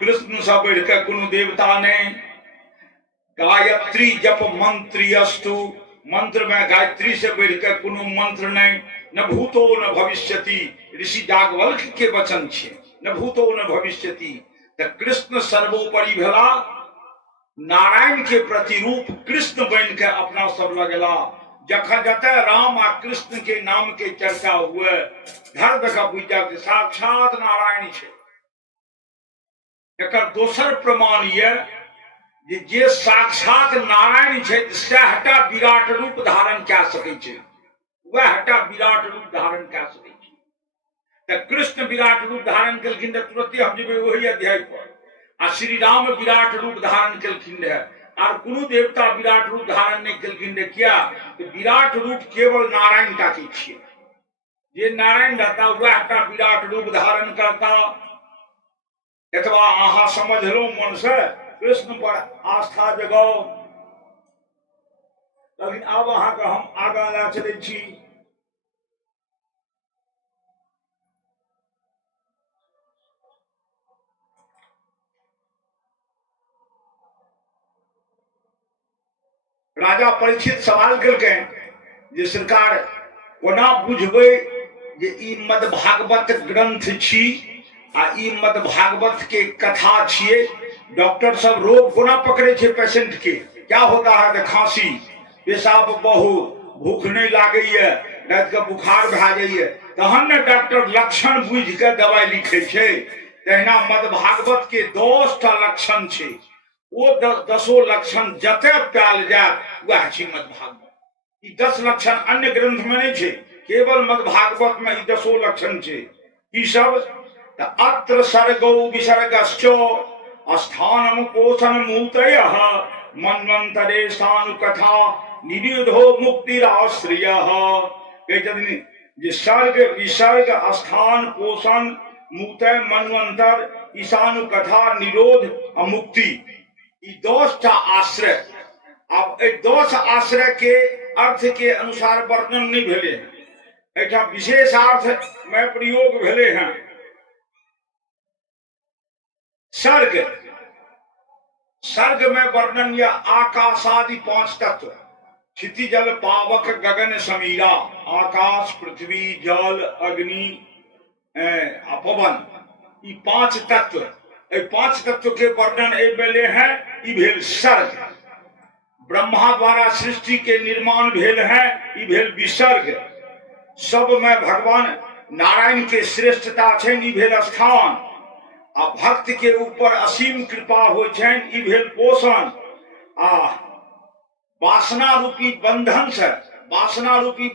कृष्ण से बढ़ के कोनो देवता नहीं। गायत्री जप मंत्री अस्तु, मंत्र में गायत्री से बढ़ के कोनो मंत्र नहीं। न भूतो न भविष्यति, ऋषि याज्ञवल्क्य के वचन छे, न भूतो न भविष्यति। तो कृष्ण सर्वोपरि भेला, नारायण के प्रतिरूप कृष्ण बन के अपना सब लगेला। जखन जतः राम आ कृष्ण के नाम के चर्चा हुए, घर देखा बुझा के साक्षात नारायण छे। एकर दोसर प्रमाण ये जे साक्षात नारायण छे सहटा विराट रूप धारण कए सकै छे, वह हटा विराट रूप धारण कए सकै छे। तो कृष्ण विराट रूप धारण केलखिन त तुरंते हम जेबै वही अध्याय पर। आ श्री राम विराट रूप धारण केलखिन है, और कोनो देवता विराट रूप धारण नहीं केलखिन है। क्या तो विराट रूप केवल नारायण टा के छिए। जे नारायण रहता वह हटा विराट रूप धारण करता। एतबा आहा समझ लो मन से, कृष्ण पर आस्था जगाओ। लेकिन अब अहाँ के हम आगा ला चले छी। राजा परीक्षित सवाल केलकैन जे सरकार कोना बुझबै जे ई मद्भागवत ग्रंथ छी आ ई मद्भागवत के कथा छिए। डॉक्टर सब रोग कोना पकड़े छे पेशेंट के, क्या होता है तो खांसी, पेशाब बहुत, भूख नहीं लागैए, रात के बुखार भए जाइए, तहन ने डॉक्टर लक्षण बुझ के दवाई लिखे छे। तहिना मद्भागवत के 10 टा लक्षण छे, वो 10 लक्षण जते पायल जाए वह छी मद्भागवत। ई 10 लक्षण अन्य ग्रंथ में नहीं छे, केवल मद्भागवत में ई 10 लक्षण छे। ई सब अत्र सर्गो विसर्गश्च स्थानम पोषण मूतयः मन्वंतरे सानुकथा निरुद्धो मुक्तिराश्रयः। जे सर्ग विसर्ग स्थान पोषण मूतय मनवंतर ईशानु कथा निरोध और मुक्ति, 10 टा आश्रय। अब 10 आश्रय के अर्थ के अनुसार वर्णन नहीं भेले हैं, एटा विशेषार्थ में प्रयोग भेले हैं। सर्ग, सर्ग में वर्णन या आकाशादि 5 तत्व, क्षिति जल पावक गगन समीरा, आकाश पृथ्वी जल अग्नि पवन, ये 5 तत्व, 5 तत्व के वर्णन ए बेले हैं। ई भेल सर्ग, ब्रह्मा द्वारा सृष्टि के निर्माण भेल है। ई भेल विसर्ग, सब में भगवान नारायण के श्रेष्ठता छन। ई भेल स्थान, आ भक्त के ऊपर असीम कृपा हो छन। ई भेल पोषण। आ वासना रूपी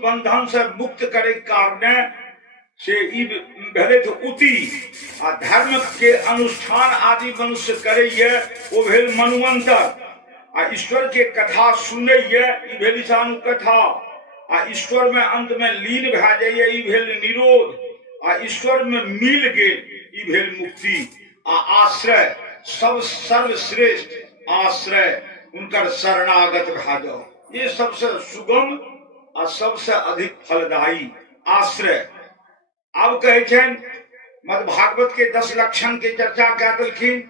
बंधन से मुक्त करे कारण से ई भेले तो उति। आ धर्म के अनुष्ठान आदि मनुष्य करे वो भेल मनुवंतर। आ ईश्वर के कथा सुने ई भेल ईशानु कथा। आ ईश्वर में अंत में लीन भा जाइए ई भेल निरोध। आ ईश्वर में मिल गेल ई भेल मुक्ति। आ आश्रय सब सर्वश्रेष्ठ आश्रय उनकर शरणागत भा जाओ। ये सबसे सुगम और सबसे अधिक फलदायी आश्रय। अब कहे छन मद भागवत के 10 लक्षण के चर्चा कह देलखिन।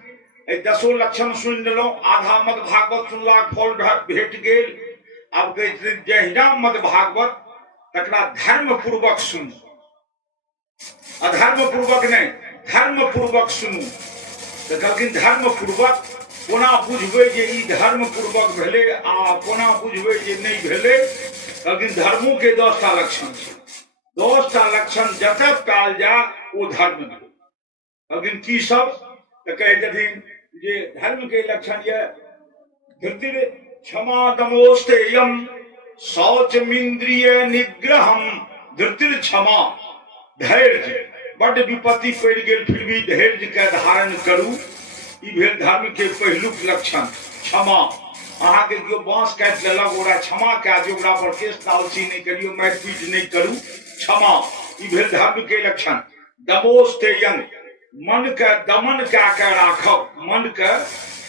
10 लक्षण सुन लो, आधा मद भागवत सुनला फल भेट गेल। अब कहे जहिना मद भागवत तकरा धर्म पूर्वक सुन, अधर्म पूर्वक नहीं, धर्म पूर्वक सुनू। तो कहलखिन धर्म पूर्वक कोना बुझबे जे ई धर्म पूर्वक भेले आ कोना बुझबे जे नहीं भेले। कहलखिन धर्मों के 10 टा लक्षण छै। 10 टा लक्षण जतऽ पायल जा ओ धर्म भेल। कहलखिन की सब? तो कहे छथिन जे धर्म के लक्षण ये धृतिर क्षमा दमोस्तेयम शौचमिंद्रिय निग्रहम। धृतिर क्षमा धैर्य, बड़ विपत्ति पड़ गेल फिर भी धैर्य के धारण करू। ई भेल धर्म के पहिलुक लक्षण क्षमा। अहाँ के कियो बांस काट लेलक ओकरा क्षमा कए दियौ, ओकरा पर केस दालची नहीं करियो, मारपीट नहीं करू, क्षमा। ई भेल धर्म के लक्षण। दमोस्तेयं, मन के दमन कए के राखब, मन के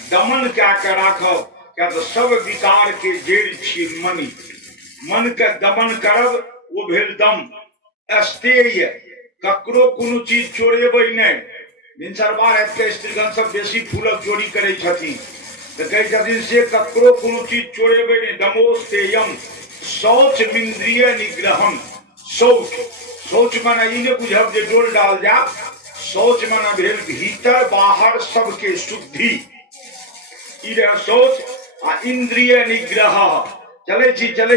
दमन कए के राखब। क्या तो सब विकार के जड़ छी मनि। मन के दमन करब वो भेल दम। अस्तेय, ककरो कोनो चीज चोरेबै नहीं। भिनसरवा रात के स्त्रीगण सब बेसी फूलक चोरी करे छथिन। तो कहे छथिन से ककरो कोनो चीज चोरेबै नहीं। दमोस्तेयम शौचमिंद्रिय निग्रहम। शौच माने ई ने बुझब जे डोल डाल जा। शौच माने भेल भीतर बाहर सबके शुद्धि। ई रहे शौच। आ इंद्रिय निग्रह, चले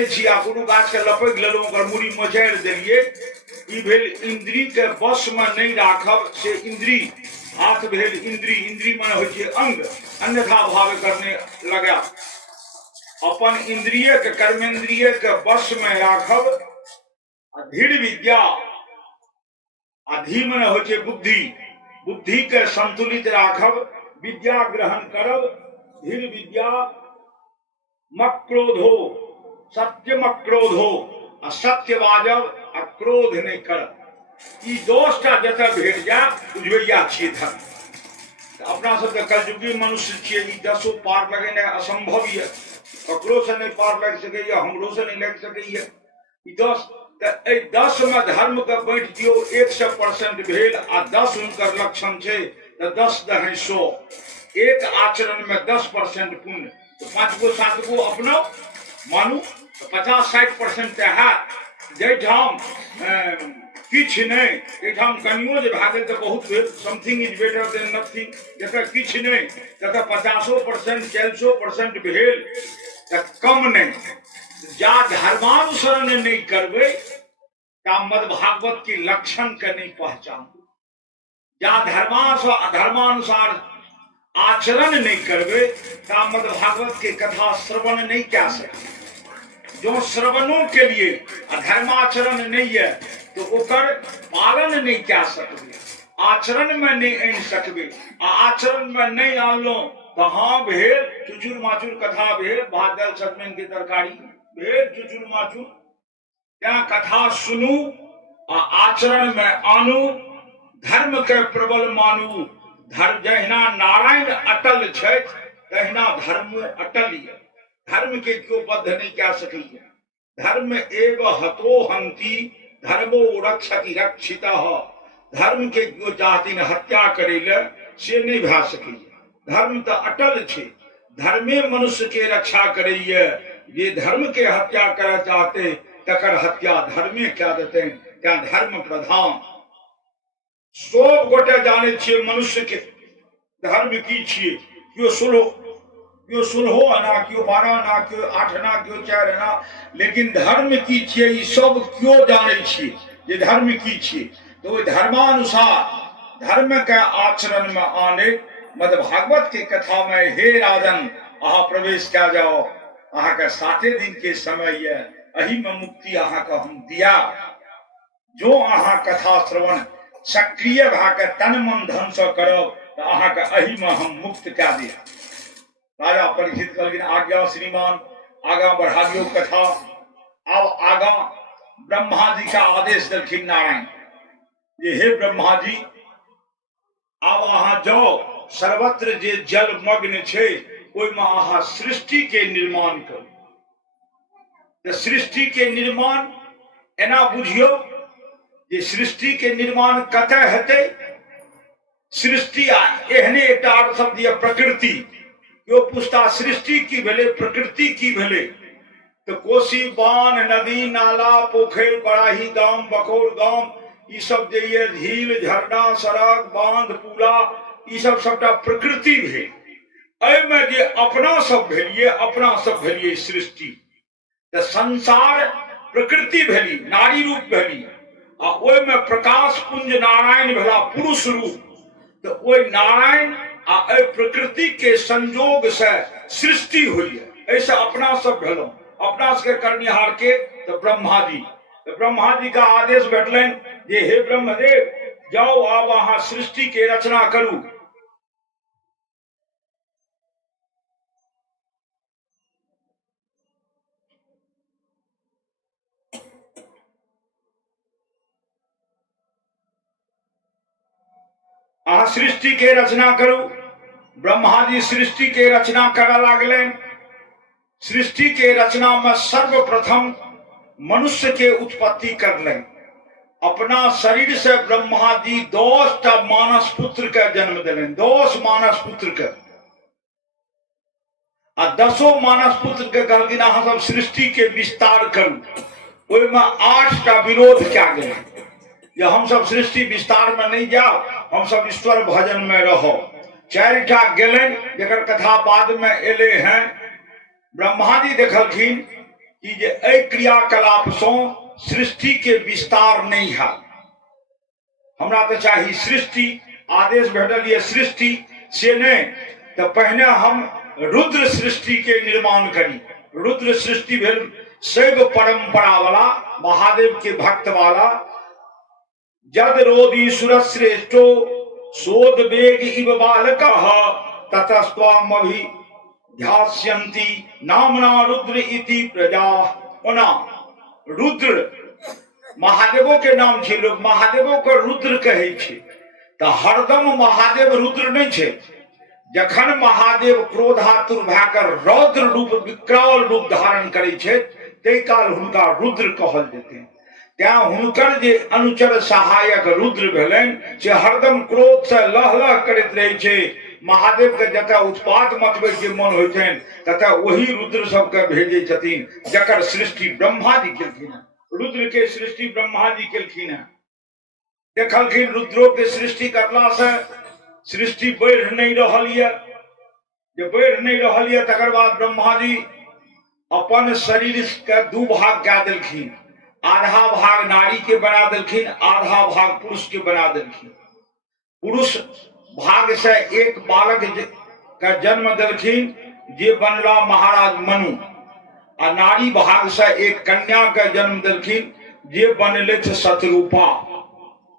छी आ कोनो गाछ के लपक लेलहुँ, ओकर मूड़ी मचारि देलिए, ई भेल इंद्री के वश में नहीं राखब। से इंद्री हाथ भेल इंद्री। इंद्री माने होइ छै अंग, अन्यथा भाव करने लगा। अपन इंद्रिय के कर्मेंद्रिय के वश में राखब। धीर विद्या, अधी माने होइ छै बुद्धि, बुद्धि के संतुलित राखब। विद्या ग्रहण करब। धीर विद्या मक्रोधो, सत्य मक्रोधो, असत्य बाजब आ क्रोध नहीं करब। ई 10 टा जतऽ भेट जा बुझबैया छियै धर्म। अपना सब कलयुगी मनुष्य छियै। ई 10 पार लगेनाइ असंभव ये। ककरो से नहीं पार लग सकैए, हमरो से नहीं लग सकैए। ई 10 में धर्म के बांटि दियौ 100% भेल। आ 10 हुनकर लक्षण छै। तो 10 दहै 100। एक आचरण में 10% पुण्य। तो 5 गो 7 गो अपनो मानू तो 50-60% है। जैठाम किछ नहीं, जैठाम कनियो जे भए गेल तो बहुत भेल। Something is better than nothing. जतऽ किछ नहीं ततऽ 50% 40% भेल तो कम नहीं। जा धर्मानुसरण नहीं करबै ता मद भागवत की लक्षण के नहीं पहचान। जा धर्मानुसार आचरण नहीं करवे ता मद भागवत के कथा श्रवण नहीं क्या सकते। जो श्रवणों के लिए धर्माचरण नहीं है तो ओकर पालन नहीं क्या सकते, आचरण में नहीं आन सकबे। आचरण में नहीं आनलो तो हाँ भेल चुचुर माचुर कथा भेल, भात दाल सजमन की तरकारी भेल, चुचुर माचुर। क्या कथा सुनू आ आचरण में आनू, धर्म के प्रबल मानू। धर्म जहिना नारायण अटल छै तहिना धर्म अटल है। धर्म के क्यों बद्ध नहीं क्या सकिए। धर्म एव हतो हंति धर्मो रक्षति रक्षितः। धर्म के क्यों चाहती हत्या करे ले से नहीं भा सकिए। धर्म तो अटल छे। धर्मे मनुष्य के रक्षा करैये, जे धर्म के हत्या करे चाहते तकर हत्या धर्मे क्या देते क्या धर्म प्रधान। सब गोटे जाने छे मनुष्य के धर्म की छे, क्यों सुलहो आना, क्यों 12 आना, क्यों 8 आना, क्यों 4 आना, लेकिन धर्म की छे ई सब क्यों जाने छे जे धर्म की छे। तो वो धर्मानुसार धर्म के आचरण में आने मतलब भागवत के कथा में हे राजन अहा प्रवेश क्या जाओ, अहा के 7 दिन के समय ये अही में मुक्ति अहा का हम दिया। जो अहा कथा श्रवण सक्रिय भाके तन मन धन से करो तो अहा के अही में हम मुक्त क्या दिया। राजा परीक्षित कहलखिन आज्ञा श्रीमान, आगा बढ़ा दियो कथा। अब आगा ब्रह्मा जी का आदेश देलखिन नारायण ये हे ब्रह्मा जी अब अहा जाओ सर्वत्र जे जल मग्न छे ओइ में अहा सृष्टि के निर्माण करू। तो सृष्टि के निर्माण एना बुझियो जे सृष्टि के निर्माण कतय हेतै। सृष्टि एहने एकटा अर्थ शब्द ये प्रकृति। यो पूछता सृष्टि की भेले प्रकृति की भेले तो कोसी बान नदी नाला पोखर बड़ाही गांव बकौर गांव ई सब जे ये झील झरना सड़क बांध पुला ई सब सबटा प्रकृति भेल। एहि में जे अपना सब भेलिए अपना सब भेलिए सृष्टि। तो संसार प्रकृति भेली नारी रूप भेली आ ओहि में प्रकाश पुंज नारायण भेला पुरुष रूप। तो ओहि नारायण आ प्रकृति के संयोग से सृष्टि हुई है। ऐसा अपना सब भेलों अपना सबके करनिहार के तो ब्रह्मा जी। तो ब्रह्मा जी का आदेश भेटलन जे हे ब्रह्मदेव जाओ आब अहाँ सृष्टि के रचना करू। अहाँ सृष्टि के रचना करू। ब्रह्मा जी सृष्टि के रचना करऽ लागलन। सृष्टि के रचना में सर्वप्रथम मनुष्य के उत्पत्ति करलन। अपना शरीर से ब्रह्मा जी 10 मानस पुत्र के जन्म दिलन। 10 मानस पुत्र के आ 10 मानस पुत्र के कहलखिन अहाँ सब सृष्टि के विस्तार करू। ओहि में 8 विरोध क्या गेल जे हम सब सृष्टि विस्तार में नहीं जाओ, हम सब ईश्वर भजन में रहो। 4 गेलन जेकर कथा बाद में एले हैं। ब्रह्मा जी देखलखिन कि जे एहि क्रियाकलाप से सृष्टि के विस्तार नहीं है। हमरा तो चाहिए सृष्टि आदेश भेटल ये सृष्टि से नहीं तो पहले हम रुद्र सृष्टि के निर्माण करी। रुद्र सृष्टि भेल शैव परंपरा वाला महादेव के भक्त वाला। जद रोदी सुरश्रेष्ठो सोद वेग इव बालकः ततस्त्वामभि ध्यास्यन्ति नामना रुद्र इति प्रजा। ओना रुद्र महादेवों के नाम छे, लोग महादेवों को रुद्र कहे छे। तो हरदम महादेव रुद्र नहीं छे। जखन महादेव क्रोधातुर भए कर रौद्र रूप विकराल रूप धारण करे छे तै काल हुनका रुद्र कहल जेतै। त्या हुनकर जे अनुचर सहायक रुद्र भेलन से हरदम क्रोध से लहलह करैत रहे छे। महादेव के जतऽ उत्पात मचबै के मन होइ छनि ततऽ वही रुद्र सबके भेजै छथिन जकर सृष्टि ब्रह्मा जी केलखिन। रुद्र के सृष्टि ब्रह्मा जी केलखिन। देखलखिन रुद्रो के सृष्टि करला से सृष्टि बढ़ नहीं रहल ये। जे बढ़ नहीं रहल ये तकर बाद ब्रह्मा जी अपन शरीर के 2 भाग कए देलखिन। आधा भाग नारी के बना देलखिन, आधा भाग पुरुष के बना देलखिन। पुरुष भाग से एक बालक का जन्म देलखिन जे बनला महाराज मनु। आ नारी भाग से एक कन्या का जन्म देलखिन जे बनले शतरूपा।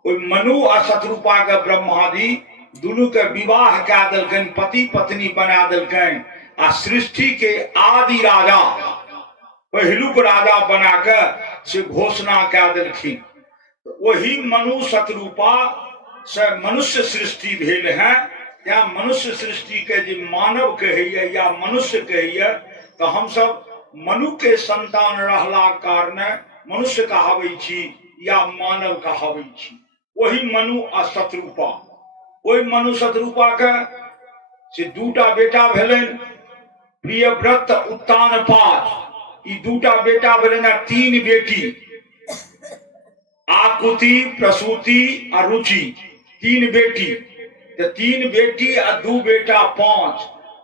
ओइ मनु आ शतरूपा के ब्रह्मा जी दुनू के विवाह कए देलखिन, पति पत्नी बना देलखिन। आ सृष्टि के आदि राजा पहिलुक राजा बना के से घोषणा कए देलखिन। वही मनु शतरूपा से मनुष्य सृष्टि भेल है। या मनुष्य सृष्टि के जे मानव कहैया या मनुष्य कहैया तो हम सब मनु के संतान रहला कारणे मनुष्य कहाबै छी या मानव कहाबै छी। वही मनु आ शतरूपा। ओहि मनु शतरूपा के से 2 बेटा भेलन। प्रियव्रत उत्तानपाद, ई दूटा बेटा भेलनि आ तीन बेटी, आकुति, प्रसूति आ रुचि, तीन बेटी। तो तीन बेटी आ दू बेटा, पांच।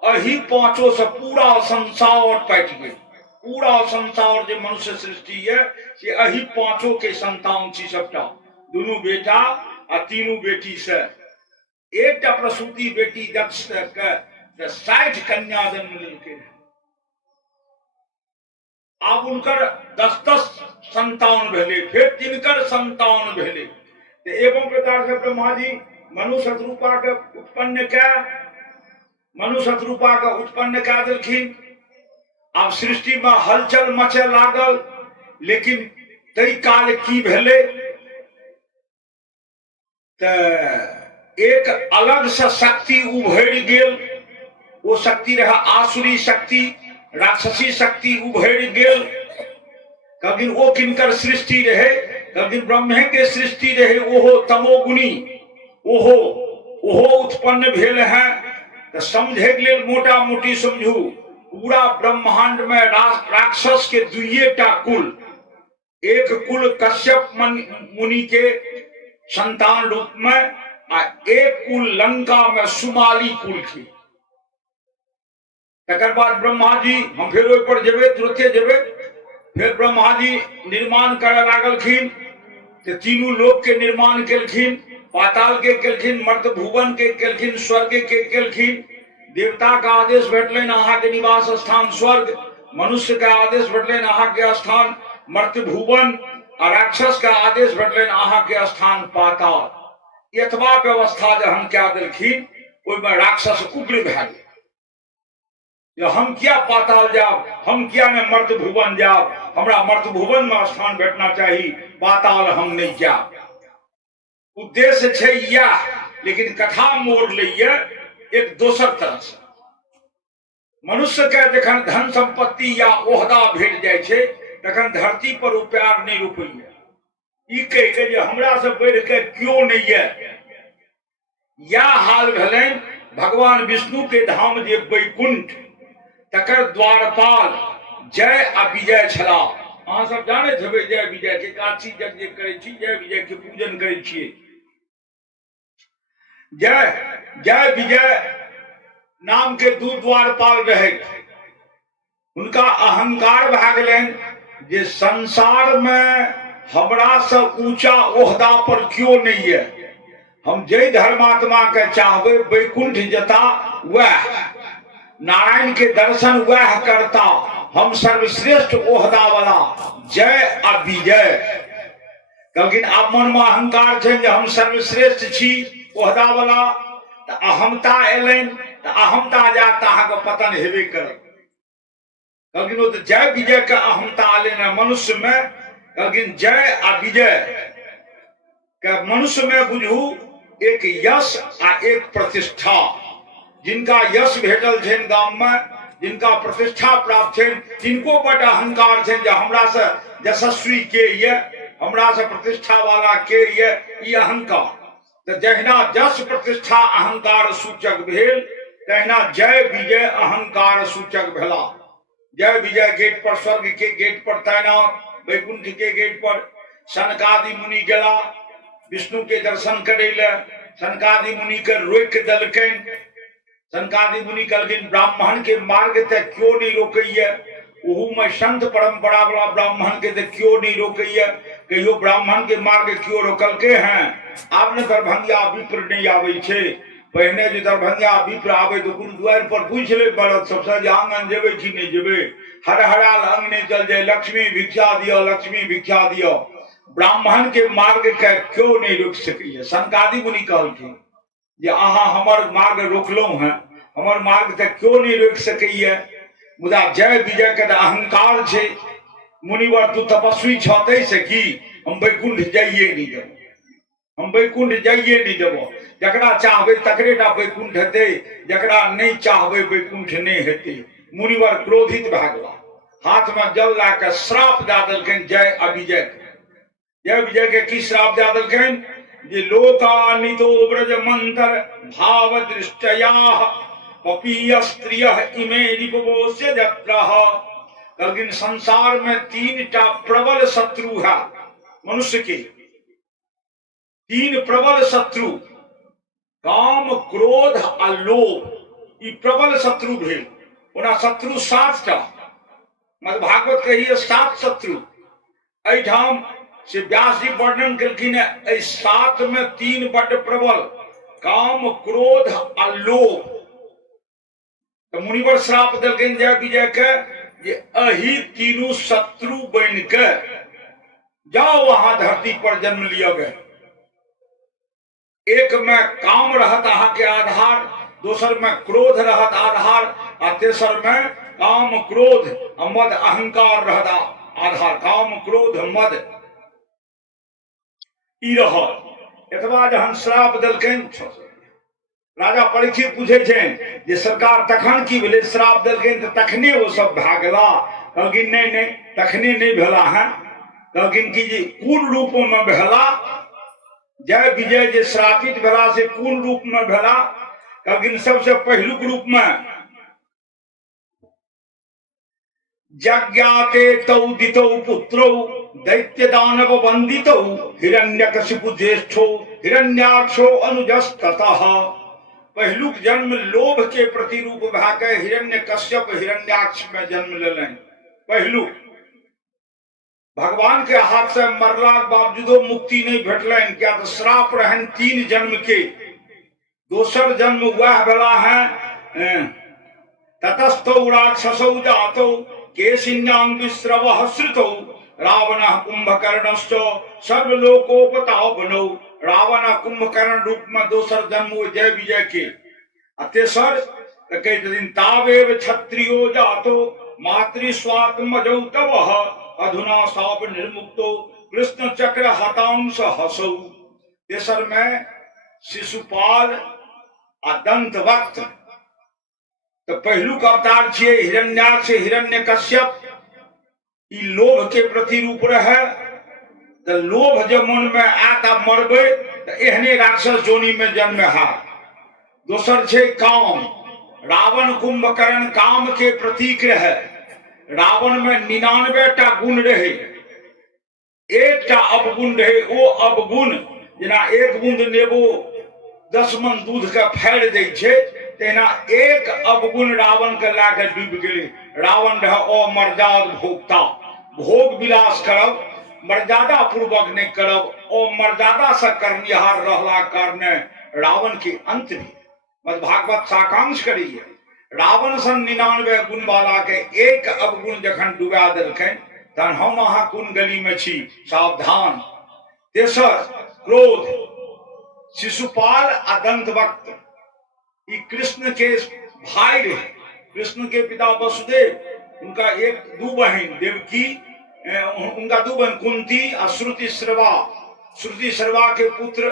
अही पांचों से पूरा संसार पटि गेल। पूरा संसार जे मनुष्य सृष्टि है से अही पांचों के संतान छी सबटा, दुनू बेटा आ तीनू बेटी से। एक प्रसूति बेटी दक्ष के 60 कन्या जन्म लेलकै। आब उनकर 10-10 संतान भेले, फिर तिनकर संतान भेले। तो एवं प्रकार से ब्रह्मा जी मनु शत्रुपा के उत्पन्न कए देलखिन। आब सृष्टि में हलचल मचे लागल, लेकिन तई काल की भेले त एक अलग से शक्ति उभरि गेल। वो शक्ति रहा आसुरी शक्ति, राक्षसी शक्ति उभरि गेल। कभी वो किनकर सृष्टि रहे, कभी ब्रह्मे के सृष्टि रहे, ओहो तमोगुणी, ओहो उत्पन्न भेल है। तो समझे के लिए मोटा मोटी समझू, पूरा ब्रह्मांड में राक्षस के दुइटा कुल, एक कुल कश्यप मुनि के संतान रूप में, आ एक कुल लंका में सुमाली कुल की। तकर बाद ब्रह्मा जी, हम फिर ओहि पर जेबे, तुरंते जेबे। फिर ब्रह्मा जी निर्माण करे लागलखिन, तो तीनों लोक के निर्माण केलखिन। पाताल के केलखिन, मर्त्य भुवन के केलखिन, स्वर्ग के केलखिन। देवता का आदेश भेटलनि अहाँ के निवास स्थान स्वर्ग, मनुष्य का आदेश भेटलनि अहाँ के स्थान मर्त्य भुवन, और राक्षस का आदेश भेटलनि अहाँ के स्थान पाताल। एतबा व्यवस्था जहन कए देलखिन, ओहिमे राक्षस उग्र भए गेल। हम क्या पाताल जाब, हम क्या ने मर्त्य भुवन जाब, हमरा मर्त्य भुवन में स्थान भेटना चाहिए, पाताल हम नहीं जाब। उद्देश्य छै यह, लेकिन कथा मोड़ लैया एक दोसर तरह से। मनुष्य के जखन धन संपत्ति या ओहदा भेट जाय छै, तखन धरती पर ओ प्यार नहीं रुपैया। ई कह के जे हमरा से बढ़ के क्यों नहीं है। या हाल भेलनि भगवान विष्णु के धाम जे वैकुंठ, तकर द्वारपाल जय आ विजय छला। अहाँ सब जानैत हेबै जय विजय के, काशी यज्ञ करै छी, जय विजय के पूजन करै छियै। जय विजय नाम के दू द्वारपाल रहे। उनका अहंकार भए गेलनि जे संसार में हमरा से ऊंचा ओहदा पर क्यों नहीं है। हम जय धर्मात्मा के चाहबे वैकुंठ जता वह, नारायण के दर्शन वह करता, हम सर्वश्रेष्ठ ओहदा वाला जय आ विजय। लेकिन आब मन में अहंकार छै जे हम सर्वश्रेष्ठ छी ओहदा वाला, तो अहमता एलनि, तो अहमता जात अहाँके पतन हेबे करत। लेकिन वो तो जय विजय का अहमता एलनि मनुष्य में। लेकिन जय आ विजय के मनुष्य में बुझू एक यश आ एक प्रतिष्ठा। जिनका यश भेटल छनि गाम में, जिनका प्रतिष्ठा प्राप्त छनि, तिनको बड़ अहंकार छनि जे हमरा से यशस्वी के ये, हमरा से प्रतिष्ठा वाला के ये, ई अहंकार। तो जहिना यश प्रतिष्ठा अहंकार सूचक भेल, तहिना जय विजय अहंकार सूचक भेला। जय विजय गेट पर, स्वर्ग के गेट पर तैनात, वैकुंठ के गेट पर सनकादि मुनि गेला विष्णु के दर्शन करे ले। सनकादि मुनि के रोक देलकनि। सनकादि मुनि कहलखिन ब्राह्मण के मार्ग तक क्यों नहीं रोकैया। ओहू में संत परंपरा वाला ब्राह्मण के तक क्यों नहीं रोकैया। कहियो ब्राह्मण के मार्ग क्यों रोकलके हैं। आब ने दरभंगिया विप्र नहीं आवे छे। पहने जो दरभंगिया विप्र आवे तो गुरुद्वार पर पूछ ले बड़द सबसे जे आंगन जेबे कि नहीं जेबे। हर हराल अंगने चल जाए, लक्ष्मी भिक्षा दियो, लक्ष्मी भिक्षा दियो। ब्राह्मण के मार्ग के क्यों नहीं रोक सकिए। सनकादि मुनि कहलखिन जे अहाँ हमर मार्ग रोकलो हैं, हमर मार्ग तक क्यों नहीं रोक सकिए। मुदा जय विजय के अहंकार छे। मुनिवर तू तपस्वी छते से कि हम वैकुंठ जाइए नहीं देव, हम वैकुंठ जाइए नहीं देव। जकरा चाहबे तकरेटा वैकुंठ हेते, जकरा नहीं चाहबे वैकुंठ नहीं हेते। मुनिवर क्रोधित भए गेला, हाथ में जल ला के श्राप दे देलकनि जय अविजय के। जय विजय के की श्राप दे देलकनि जे लोकानितो ब्रज मंत्र भाव दृष्टया पपीय स्त्रिय इमे रिपवोस्य जत्रः। लेकिन संसार में 3टा प्रबल शत्रु है मनुष्य के, 3 प्रबल शत्रु, काम, क्रोध आ लोभ। ई प्रबल शत्रु भेल। ओना शत्रु 7टा, मतलब भागवत कहिए 7 शत्रु। एठाम से व्यास जी वर्णन केलखिन है 7 में 3 बड़ प्रबल, काम, क्रोध आ लोभ। तो मुनिवर श्राप देलखिन जय विजय के जे अही तीनों शत्रु बन के जाओ वहां धरती पर जन्म लिया गए। एक में काम रहत अहा के आधार, दोसर में क्रोध रहत आधार, और तेसर में काम, क्रोध, मद, अहंकार रहत आधार। काम, क्रोध, मद ई रहत। एतबा जहन श्राप देलखिन, राजा परीक्षित पूछे जे सरकार तखन की भेलै? श्राप देलखिन तो तखने वो सब भागला। कहलखिन नहीं नहीं, तखने नहीं भेला है। कहलखिन कि जे कोन रूप में भेला? जय विजय जे श्रापित भेला से कोन रूप में भेला? कहलखिन सबसे पहिलुक रूप में जज्ञाते तौ दितौ पुत्रौ दैत्य दानव वंदितौ हिरण्यकशिपु ज्येष्ठो हिरण्याक्षो अनुजस्ततः। पहिलुक जन्म लोभ के प्रति रूप भाके हिरण्य कश्यप हिरण्याक्ष में जन्म लेलनि। पहिलुक भगवान के हाथ से मरला के बावजूदो मुक्ति नहीं भेटलनि, क्या तो श्राप रहन 3 जन्म के। दोसर जन्म वह भेला है ततस्थौ राक्षसौ जातौ केशिन्यां विस्रवः श्रुतौ रावणः कुंभकर्णश्च सर्वलोकोपतापनौ। रावण कुंभकर्ण रूप में दोसर जन्म हुए जय विजय के। तेसर कहते तावेव क्षत्रियो जातो मातृस्वात्मजौ तवः अधुना शाप निर्मुक्तो कृष्ण चक्र हतांश हसौ। तेसर में शिशुपाल आ दंत वक्त। तो पहलुक अवतार छे हिरण्याक्ष हिरण्यकश्यप। ई लोभ के प्रति रूप रहे। तो लोभ जब मन में आता मरबे तो एहने राक्षस जोनी में जन्म है। दोसर छे काम। रावण कुंभकर्ण काम के प्रतीक रहे। रावण में 99टा गुण रहे, 1टा अपगुण रहे। वो अपगुण जेना 1 बूंद नेबो 10 मन दूध के फाड़ दै छे, तेना 1 अपगुण रावण के लाके डूब गेले। रावण रहे अमर्याद भोक्ता। भोग विलास करब मर्यादा पूर्वक नहीं करब, अमर्यादा से करनिहार रहला कारणे रावण के अंत में भागवत साकांक्ष करिए। रावण सन 99 गुण वाला के 1 अवगुण जखन डुबा देलखिन तहन हम अहाँ कोन गली में छी, सावधान। तेसर क्रोध। शिशुपाल आ दंतवक्त ई कृष्ण के भाई रहे। कृष्ण के पिता वसुदेव, उनका 2 बहन देवकी, उनका 2 बहन कुंती और श्रुति श्रवा। श्रुति श्रवा के पुत्र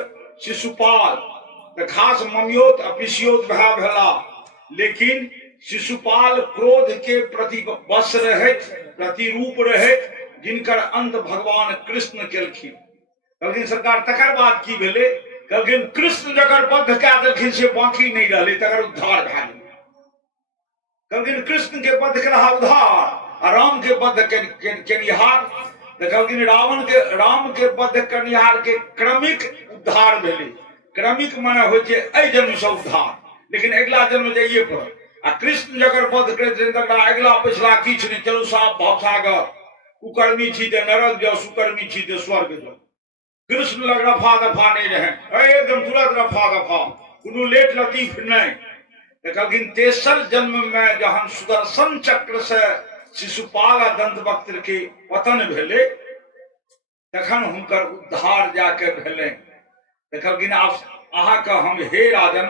शिशुपाल। तो खास ममियोत अपिसियोत भाई भेला। लेकिन शिशुपाल क्रोध के प्रति वश रहे, प्रतिरूप रहे, जिनकर अंत भगवान कृष्ण केलखिन। कहलखिन सरकार तकर बाद की भेले? कहलखिन कृष्ण जकर बद्ध कए देलखिन से बाकी नहीं रहले, तकर उद्धार भए गेलै। कहलखिन कृष्ण के बद्ध केलहा उद्धार आ राम के बद्ध केनिहार। कहलखिन राम के बद्ध केनिहार के क्रमिक उद्धार भेले। क्रमिक माने होइ छै एहि जन्म से उद्धार, लेकिन अगला जन्म जाइए पर। आ कृष्ण जकर बद्ध करैत तकरा अगला पिछला किछु नहीं, चलू साफ भवसागर। कुकर्मी छी ते नरक जाओ, सुकर्मी छी ते स्वर्ग जाओ। कृष्ण लग रफा दफा नहीं रहे, एकदम तुरंत रफा दफा, कोनो लेट लतीफ नहीं। कहलखिन तेसर जन्म में जहन सुदर्शन चक्र से शिशुपाल आ दंतवक्त के पतन भेले तखन हुनकर उद्धार जाके भेलै। कहलखिन आब अहाँके हम हे राजन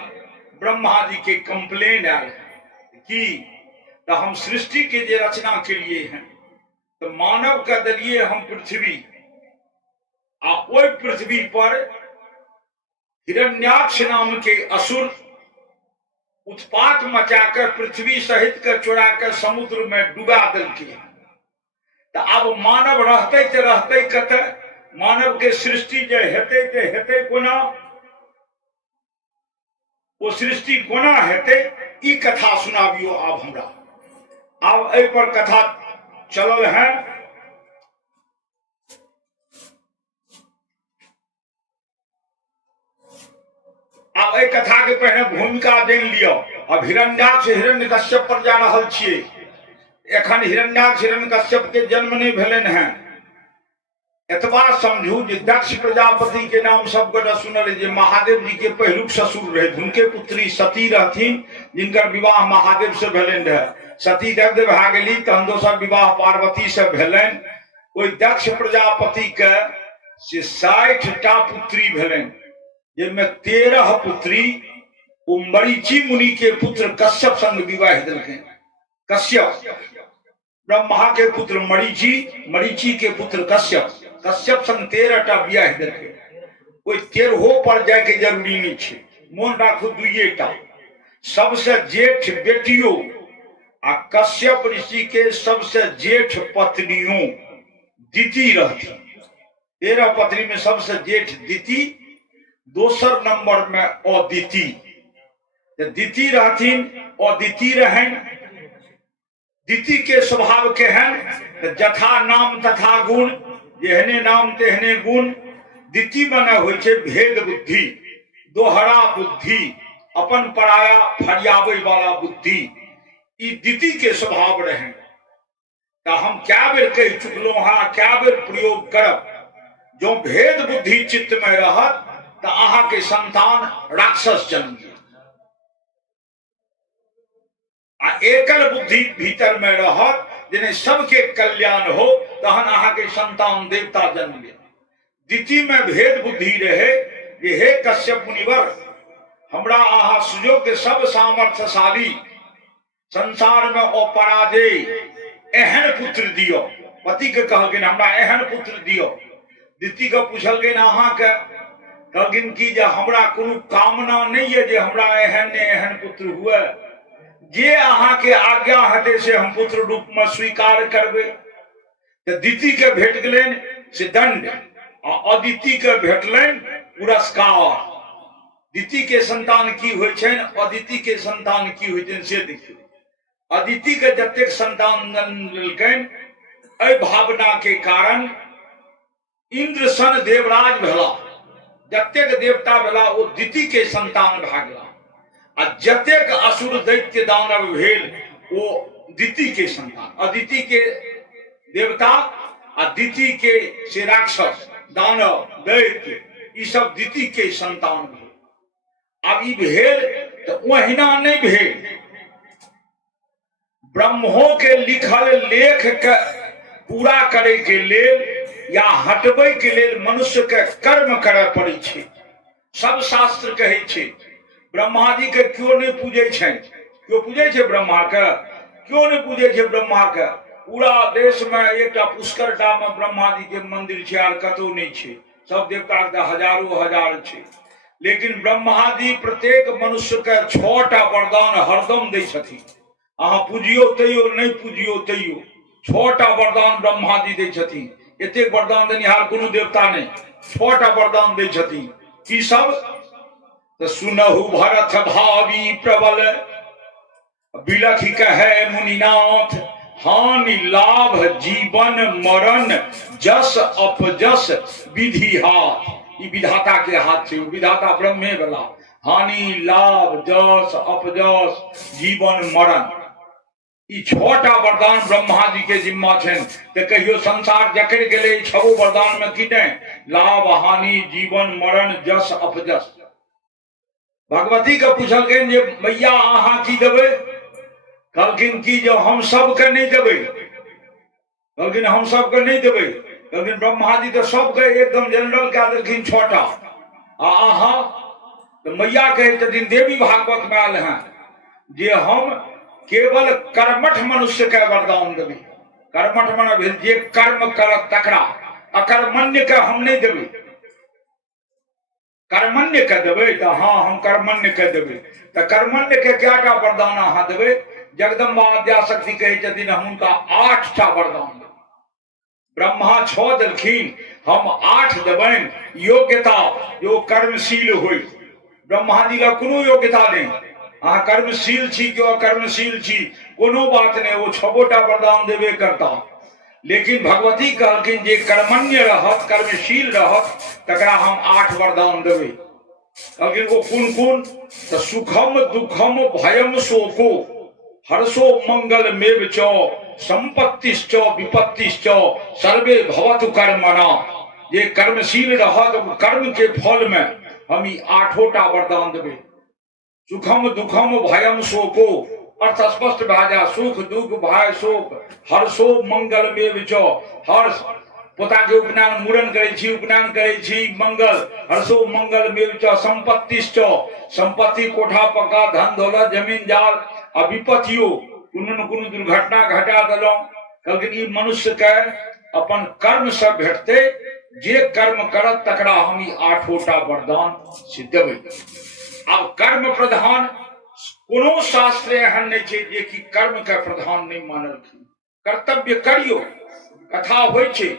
ब्रह्मा जी के कंप्लेन आयल कि तो हम सृष्टि के जे रचना के लिए हैं तो मानव का दलिए हम पृथ्वी आ ओई पृथ्वी पर हिरण्याक्ष नाम के असुर उत्पात मचा के पृथ्वी सहित के चुरा के समुद्र में डुबा देलके। तो अब मानव रहते तो रहते कते? मानव के सृष्टि जे हेते ते हेते कोना? वो सृष्टि कोना हेते? ई कथा सुनाबियो आब हमरा। आब एहि पर कथा चलल है। आब एहि कथा के पहले भूमिका जान लियो। अब हिरण्याक्ष हिरण्यकश्यप पर जा रहल छियै। एखन हिरण्याक्ष हिरण्यकश्यप के जन्म नहीं भेलन है। एतबा समझू जे दक्ष प्रजापति के नाम सब गोटा सुनल जे महादेव जी के पहिलुक ससुर रहे। हुनके पुत्री सती रहथिन, जिनकर विवाह महादेव से भेलन रहे। सती दग्ध भए गेली, तहन दोसर विवाह पार्वती से भेलन। ओहि दक्ष प्रजापति के से 60टा पुत्री भेलन, जिनमें 13 पुत्री ओ मरीचि मुनि के पुत्र कश्यप संग विवाह देलखिन। कश्यप ब्रह्मा के पुत्र मरीचि, मरीचि के पुत्र कश्यप, कश्यप संग 13टा विवाह देलखिन। कोई 13 पर जाए के जरूरी नहीं है, मोन राखू 2टा। सबसे जेठ बेटियों आ कश्यप ऋषि के सबसे जेठ पत्नियों दिति रहती। 13 पत्नी में सबसे जेठ दिति, दोसर नंबर में अदिति। दिति रहथिन, अदिति रहन। दिति के स्वभाव केहन, जथा नाम तथा गुण, जेहने नाम तेहने गुण। दिति मने होइ छै भेद बुद्धि, दोहरा बुद्धि, अपन पराया फरियाबै वाला बुद्धि। ई दिति के स्वभाव रहे। तो हम क्या बेर कह चुकलो हाँ, क्या बेर प्रयोग करब। जो भेद बुद्धि चित्त में रहत तो अहा के संतान राक्षस जन्म ले। आ एकल बुद्धि भीतर में रहत, जिन्हें सबके कल्याण हो, तहन अहा के संतान देवता जन्म ले। दिति में भेद बुद्धि रहे जे हे कश्यप मुनिवर, हमरा अहा सुजोग सब सामर्थ्यशाली, संसार में अपराजय एहन पुत्र दियो। पति के कहलखिन हमरा एहन पुत्र दियो। दिति के पूछलखिन अहा के, कहलखिन कि जे हमरा कोनो कामना नहीं है जे हमरा एहन ने एहन पुत्र हुए। जे अहा के आज्ञा हेते से हम पुत्र रूप में स्वीकार करबे। तो दिति के भेट गेलन से दंड, आ अदिति के भेटलन पुरस्कार। दिति के संतान की होइ छनि, अदिति के संतान की होइ छनि से देखियो। अदिति के जतेक संतान लेलकनि, एहि भावना के कारण इंद्र सन देवराज भेला। जतेक देवता भेला ओ दिति के संतान भए गेला। आ जतेक असुर दैत्य दानव भेल ओ दिति के संतान। अदिति के देवता आ दिति के से राक्षस दानव दैत्य, ई सब दिति के संतान भेल। अब ई भेल तो ओहिना नहीं भेल। ब्रह्मों के लिखल लेख के पूरा करे के लेल या हटबे के लेल मनुष्य के कर्म करे पड़े छे। सब शास्त्र कहे छे ब्रह्मा जी के क्यों नहीं पूजे छे। क्यों पूजे छे ब्रह्मा के? क्यों नहीं पूजे छे ब्रह्मा के? पूरा देश में एक पुष्करटा में ब्रह्मा जी के मंदिर छे, आर कतौ नहीं छे। सब देवता के हजारों हजार छे। लेकिन ब्रह्मा जी प्रत्येक मनुष्य के 6टा वरदान हरदम दै छथिन। अहाँ पूजियो तैयो, नहीं पूजियो तैयो 6टा वरदान ब्रह्मा जी दै छथिन। एतेक वरदान देनिहार कोनो देवता नहीं, 6टा वरदान दै छथिन। की सब? तो सुनहु भरत भावी प्रबल, बिलखि कहे मुनिनाथ, हानि लाभ जीवन मरण, जस अपजस विधि हाथ। ई विधाता के हाथ से, विधाता ब्रह्मे वाला। हानि लाभ जस अपजस जीवन मरण, ई 6टा वरदान ब्रह्मा जी के जिम्मा छनि। तो कहियो संसार जकड़ गेले 6 वरदान में की नहीं? लाभ हानि जीवन मरण जस अपजस। भगवती के पूछलखिन जे मैया अहाँ की देबै? कहलखिन कि जो हम सबके नहीं देबै। कहलखिन हम सबके नहीं देबै। कहलखिन ब्रह्मा जी तो सबके एकदम जनरल कह देलखिन 6टा। आ अहाँ? तो मैया कहे छथिन, देवी भागवत में आयल हैं जे हम केवल कर्मठ मनुष्य के वरदान देबै। कर्मठ मन भेल जे कर्म करत तकरा, अकर्मण्य के हम नहीं देबै। कर्मण्य के देबै तो हाँ हम कर्मण्य के देबै। तो कर्मण्य के क्या वरदान अहाँ देबै? जगदम्बा आद्याशक्ति कहे छथिन हम उनका 8टा वरदान देबै। ब्रह्मा 6 देलखिन, हम 8 देबनि। योग्यता जो कर्मशील हो। ब्रह्मा जी का कोनो योग्यता नहीं, अहाँ कर्मशील छी कि अकर्मशील छी कोनो बात नहीं, वो छबोटा वरदान देवे करता। लेकिन भगवती कहलखिन जे कर्मण्य रहत, कर्मशील रहत, तकरा हम 8 वरदान देवे। कहलखिन वो कुन कुन? तो सुखम दुखम भयम शोको हर्षो मंगल मेव च संपत्तिश्च विपत्तिश्च सर्वे भवतु कर्मणा। ये कर्मशील रहत, कर्म के फल में हम ई 8टा वरदान देवे। सुखम दुखम भयम शोको, अर्थ स्पष्ट भए जाए, सुख दुख भय शोक, हर्षो मंगल में विच, हर्ष पोता के उपनयन मूड़न करे छी, उपनयन करे छी, मंगल, हर्षो मंगल में विच, संपत्तिश्च, संपत्ति कोठा पक्का धन दौलत जमीन जाल, आ विपत्तियों कोनो न कोनो दुर्घटना घटा देलौं। कहलखिन ई मनुष्य के अपन कर्म से भेटते, जे कर्म करत तकरा हम ई 8टा वरदान से देबै। अब कर्म प्रधान कोनो शास्त्र एहन नहीं छै जे कि कर्म के प्रधान नहीं मानलखिन। कर्तव्य करियो, कथा होइ छै,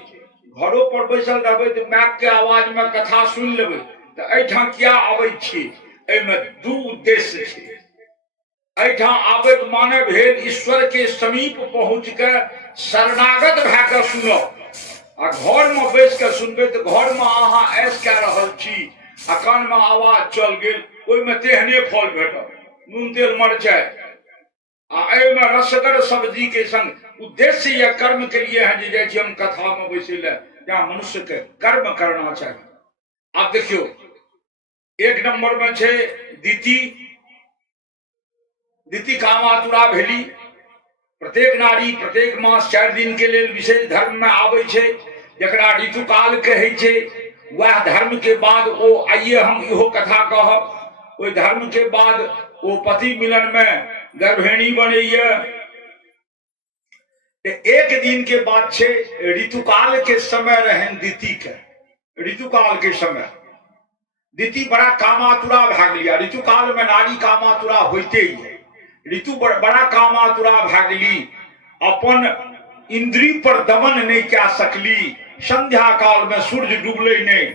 घरों पर बैसल रहबै तो मैक के आवाज में कथा सुन लेबै, तो एहिठाम किया आबै छी? एहिमे 2 उद्देश्य छै। एहिठाम आबै के माने भेल ईश्वर के समीप पहुँच के शरणागत भए के सुनब। आ घर में बैस के सुनबै तो घर में अहाँ ऐश कए रहल छी, आ कान में आवाज चल गेल, ओहिमे तेहने फल भेटत, नून तेल मरचाई, आ एहिमे रसगर सब्जी के संग। उद्देश्य या कर्म के लिए है जे जाइ हम कथा में बैसे ले, जहाँ मनुष्य के कर्म करना चाहिए। आप देखियो 1 नंबर में छे दिति कामातुरा भेली। प्रत्येक नारी प्रत्येक मास 4 दिन के लिए विशेष धर्म में आबै छे, जकरा ऋतुकाल कहै छे। वह धर्म के बाद ओ आइए हम इहो कथा कहब, ओहि धर्म के बाद वो पति मिलन में गर्भिणी बनैया। 1 दिन के बाद छे ऋतुकाल के समय रहन दिति के। ऋतुकाल के समय दिति बड़ा कामातुरा भए गेलिया। ऋतुकाल में नारी कामातुरा होते ही, ऋतु बड़ा कामातुरा भए गेली, अपन इंद्री पर दमन नहीं कए सकली। संध्या काल में सूर्य डूबले नहीं,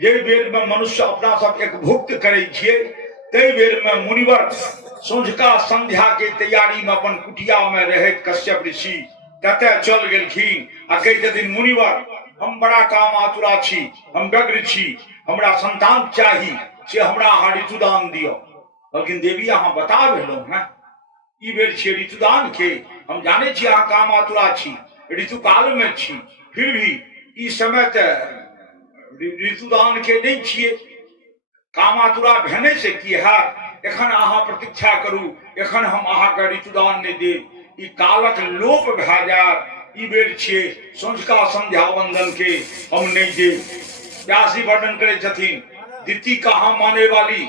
जे बेर में मनुष्य अपना सब एक भुक्त करे छिए, तै बेर में मुनिवर संझका संध्या के तैयारी में अपन कुटिया में रहे कश्यप ऋषि तते चल गेलखिन आ कहि देथिन, मुनिवर हम बड़ा कामातुरा छी, हम व्यग्र छी, हमरा संतान चाही, से हमरा अहाँ ऋतुदान दियो। कहलखिन देवी अहाँ बता भेलौं हैं, ई बेर छियै ऋतुदान के, हम जाने छी अहाँ कामातुरा छी, ऋतुकाल में छी, फिर भी ई समय ते ऋतुदान के नहीं छियै। कामातुरा भेने से की हैत, एखन अहाँ प्रतीक्षा करू, एखन हम अहाँ के ऋतुदान नहीं देब, ई कालक लोप भए जायत। ई बेर छियै संझका संध्या वंदन के, हम नहीं देब। व्यास जी वर्णन करे छथिन, दिति कहाँ माने वाली।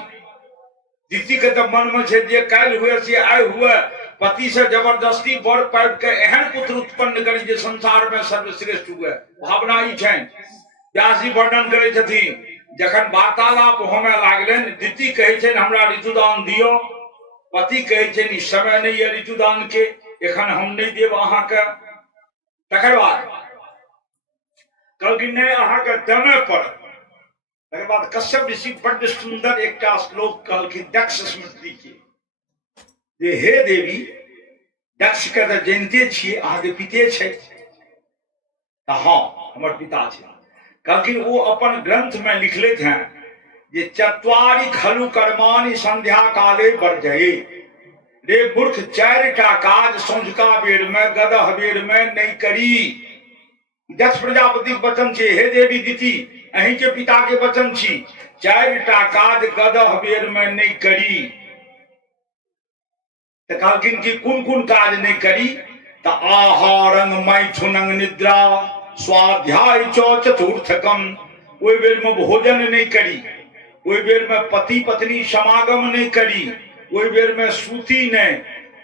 दिति के तो मन में छे जे काल्हि हुए से आइ हुए, पति से जबरदस्ती बर पाबि के एहन पुत्र उत्पन्न करी जे संसार में सर्वश्रेष्ठ हुए, भावना ई छनि। व्यास जी वर्णन करे छथिन, जखन वार्तालाप होमे लागलनि, दिति कहै छनि हमरा ऋतुदान दियो, पति कहै छनि ई समय नहीं है ऋतुदान के, एखन हम नहीं देब अहाँ के। तकर बाद कहलखिन नहीं अहाँ के दमे पड़त। तकर बाद कश्यप ऋषि बड़ सुंदर एकटा श्लोक कहलखिन दक्ष स्मृति के, जे हे देवी, दक्ष के तो जानते छिए अहाँ के पिते छै। हाँ हमर पिता छै। कहलखिन वो अपन ग्रंथ में लिखले हैं जे 4 खलु कर्माणि संध्या काले वर्जये। रे मूर्ख 4टा काज संझका बेर में गदह बेर में नहीं करी। दक्ष प्रजापति के वचन छे, हे देवी दिति अहीं के पिता के वचन छी, 4टा काज गदह बेर में नहीं करी। तो कहलखिन कि कुन कुन काज नहीं करी? तो आहारंग मैथुनंग निद्रा स्वाध्याय चतुर्थकम। ओई बेर में भोजन नहीं करी, ओई बेर में पति पत्नी समागम नहीं करी, ओई बेर में सूती नहीं,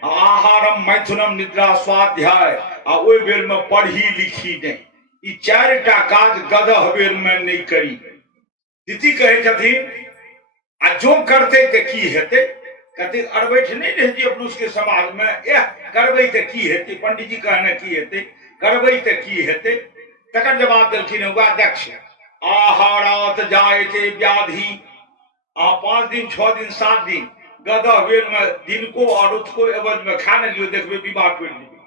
आहारम मैथुनम निद्रा स्वाध्याय, आ ओई बेर में पढ़ी लिखी नहीं। ई 4टा काज गदह बेर में नहीं करी। दिति कहे छथिन आ जो करते ते की हेते, कहते अरबैठ नहीं रहती अपन उसके समाज में, यह करबै ते की हेते, पंडित जी कहने की हेते, करबै ते की हेते। तकर जवाब देलखिन हुआ दक्ष, आहारात जायते व्याधि। 5 दिन 6 दिन 7 दिन गदह बेर में दिनको और रतुको एवज में खा न लियो, देखबे बीमार पड़ि जेबै।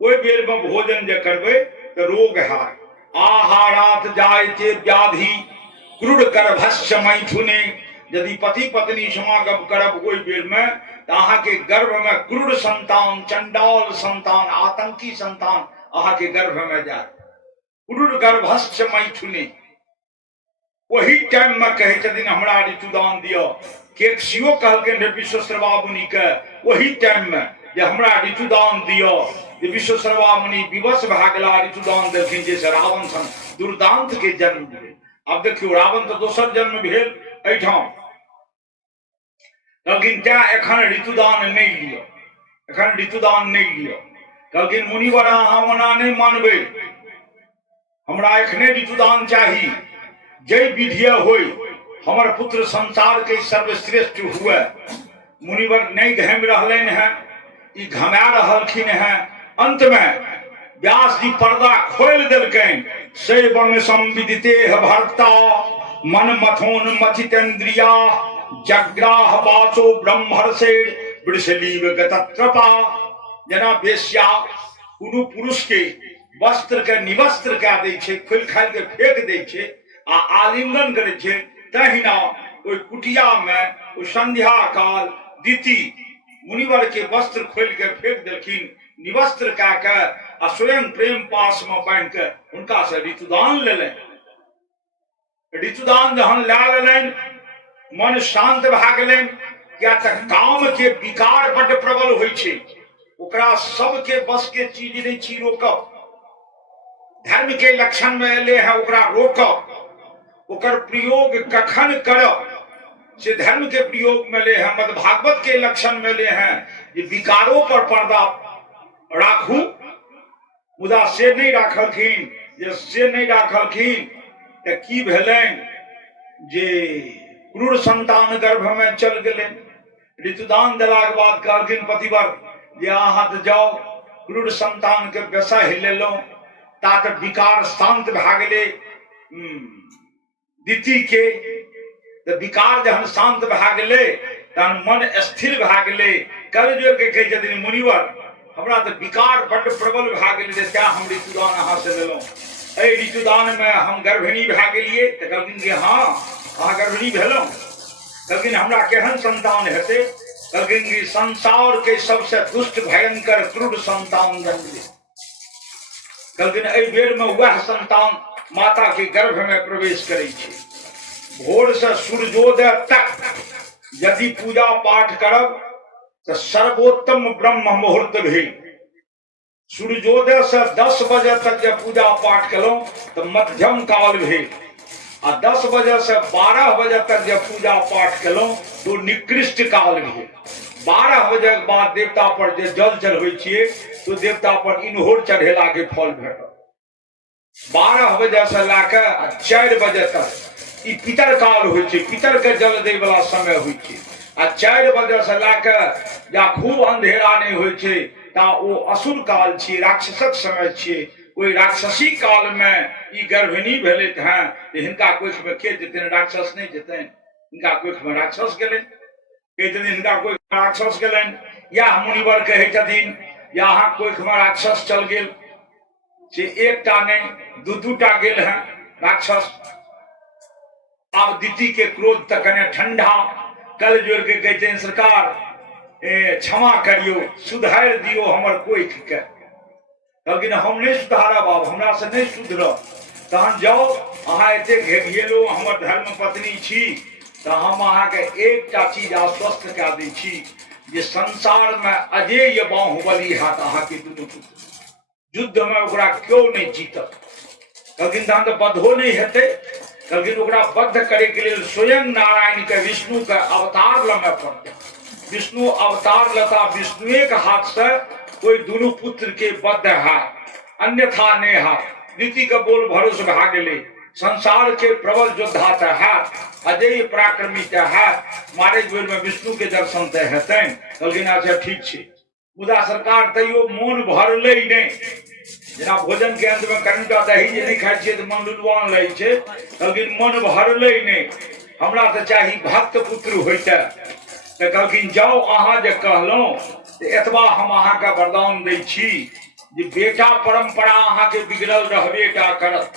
ओहि बेर में भोजन जे करबै तऽ रोग हैत। आहारात जायते व्याधि क्रूर गर्भस्य मैथुने। यदि पति पत्नी समागम करब ओहि बेर में तऽ अहाँके गर्भ में क्रूर संतान, चंडाल संतान, आतंकी संतान अहाँके गर्भ में जायत। क्रूर गर्भस्य मैथुने। वही टाइम में कहे छथिन हमरा ऋतुदान दियो। केकसियो कहलखिन विश्वेश्वरबा मुनि के वही टाइम में जे हमरा ऋतुदान दियो। विश्वेश्वरबा मुनि विवश भए गेला, ऋतुदान देलखिन, जैसे रावण सन दुर्दांत के जन्म भेल। अब देखियो रावण तो दोसर जन्म भेल एठाम, कहलखिन तैं एखन ऋतुदान नहीं लियो, एखन ऋतुदान नहीं लियो। कहलखिन मुनिवर अहाँ ओना नहीं मानबै, हमरा एखने ऋतुदान चाही। जय विधिय होय हमर पुत्र संसार के सर्वश्रेष्ठ हुए। मुनिवर नहीं घम रहलन हैं, ई घमा रहलखिन हैं। अंत में व्यास जी पर्दा खोल देलकैन। से वर्ण संविदिते भर्ता मन मथोन मथितेन्द्रिया जग्राह वाचो ब्रह्मर्षे वृषलीव गतत्रपा। जना वेश्या कोनो पुरुष के वस्त्र के निवस्त्र कए दै छै, खोल खाल के फेंक दै छै आ आलिंगन करे छै, तहिना ओहि कुटिया में ओ संध्या काल दिति मुनिवर के वस्त्र खोल के फेंक देलखिन, निवस्त्र कए के आ स्वयं प्रेम पास में बांध के हुनका से ऋतुदान लेलनि। ऋतुदान जहन लए लेलनि, मन शांत भए गेलनि। किया तऽ काम के विकार बड्ड प्रबल होइ छै, ओकरा सबके बस के चीज नहीं छी रोकब। धर्म के लक्षण में एले है ओकरा रोकब, ओकर प्रयोग कखन करब से धर्म के प्रयोग में ले है। मद भागवत के लक्षण में ले हैं जे विकारों पर पर्दा राखू, मुदा से नहीं राखलखिन। जे से नहीं राखलखिन तऽ की भेलनि जे क्रूर संतान गर्भ में चल गेलनि। ऋतुदान देलाक बाद कहलखिन पतिवर जे अहाँ तऽ जाउ क्रूर संतान के बेसह लेलहुँ, तात विकार शांत भए गेलै दिति के। तऽ विकार जहन शांत भए गेलै तहन मन स्थिर भए गेलै। कर जोड़ के कहै छथिन मुनिवर हमरा तऽ विकार बड्ड प्रबल भए गेलै, तें हम ऋतुदान अहाँ से लेलहुँ। एहि ऋतुदान में हम गर्भिणी भए गेलियै। तऽ कहलखिन कि हाँ अहाँ गर्भिणी भेलहुँ। कहलखिन हमरा केहन संतान हेतै। कहलखिन कि संसार के सबसे दुष्ट भयंकर क्रूर संतान जन्मले। कहलखिन एहि बेर में वह संतान माता के गर्भ में प्रवेश करे छै। भोर से सूर्योदय तक यदि पूजा पाठ करब तो सर्वोत्तम ब्रह्म मुहूर्त भेल। सूर्योदय से 10 बजे तक जब पूजा पाठ कलहुं तो मध्यम काल भेल, आ 10 बजे से 12 बजे तक जब पूजा पाठ कलहुं तो निकृष्ट काल भेल। 12 बजे के बाद देवता पर जे जल चढ़बै छियै तो देवता पर इनहोर चढ़ेला के फल भेटत। 12 बजे से लाके 4 बजे तक ई पितर काल होइ छै, पितर के जल दै वाला समय होइ छै। आ 4 बजे से लाके या खूब अंधेरा नहीं होइ छै ता ओ असुर काल छियै, राक्षसक समय छियै। ओहि राक्षसी काल में ई गर्भिणी भेलैत हैं तऽ हिनका कोख में के जेतनि, राक्षस नहीं जेतनि। हिनका कोख में राक्षस गेलनि, कहै छथिन हिनका कोख में राक्षस गेलनि। या मुनिवर कहै छथिन या अहाँ कोख में राक्षस चल गेल से एकटा नहीं दू-दूटा गेल हैं राक्षस। आब दिति के क्रोध तक कने ठंडा कल जोड़ के कहते हैं सरकार क्षमा करियो, सुधार दियो हमर कोख के। कहलखिन हम नहीं सुधारब, आब हमरा से नहीं सुधरब। तहन जाओ अहाँ एते घेलो हमर धर्म पत्नी छी तऽ हम अहाँ के एकटा चीज आश्वस्त कए दै छी जे संसार में अजेय बाहुबली हाथ अहाँ के दुनू पुत्र। युद्ध में ओकरा क्यों नहीं जीतत। कहलखिन तहन तऽ बद्धो नहीं हेतै। कहलखिन ओकरा बद्ध करे के लिए स्वयं नारायण के विष्णु के अवतार लमे पड़ते। विष्णु अवतार लता विष्णुए के हाथ से कोई दोनों पुत्र के बद्ध है, अन्यथा नहीं है। नीति के बोल भरोसे भा गेले। संसार के प्रबल योद्धा तो है, अजय पराक्रमी तो है, मारे बेर में विष्णु के दर्शन तो हेतनि। कहलखिन अच्छा ठीक छै, मुदा सरकार तैयो मोन भरलै नहीं। जेना भोजन के अंत में कनिटा दही जे नहीं खाइ छियै तऽ मन लुलवान रहै छै। कहलखिन मन भरलै नहीं, हमरा तऽ चाही भक्त पुत्र होइते। तो कहलखिन जाओ अहाँ जे कहलहुँ एतबा हम अहाँके वरदान दै छी जे बेटा परंपरा अहाँके बिगड़ल रहबेटा करत,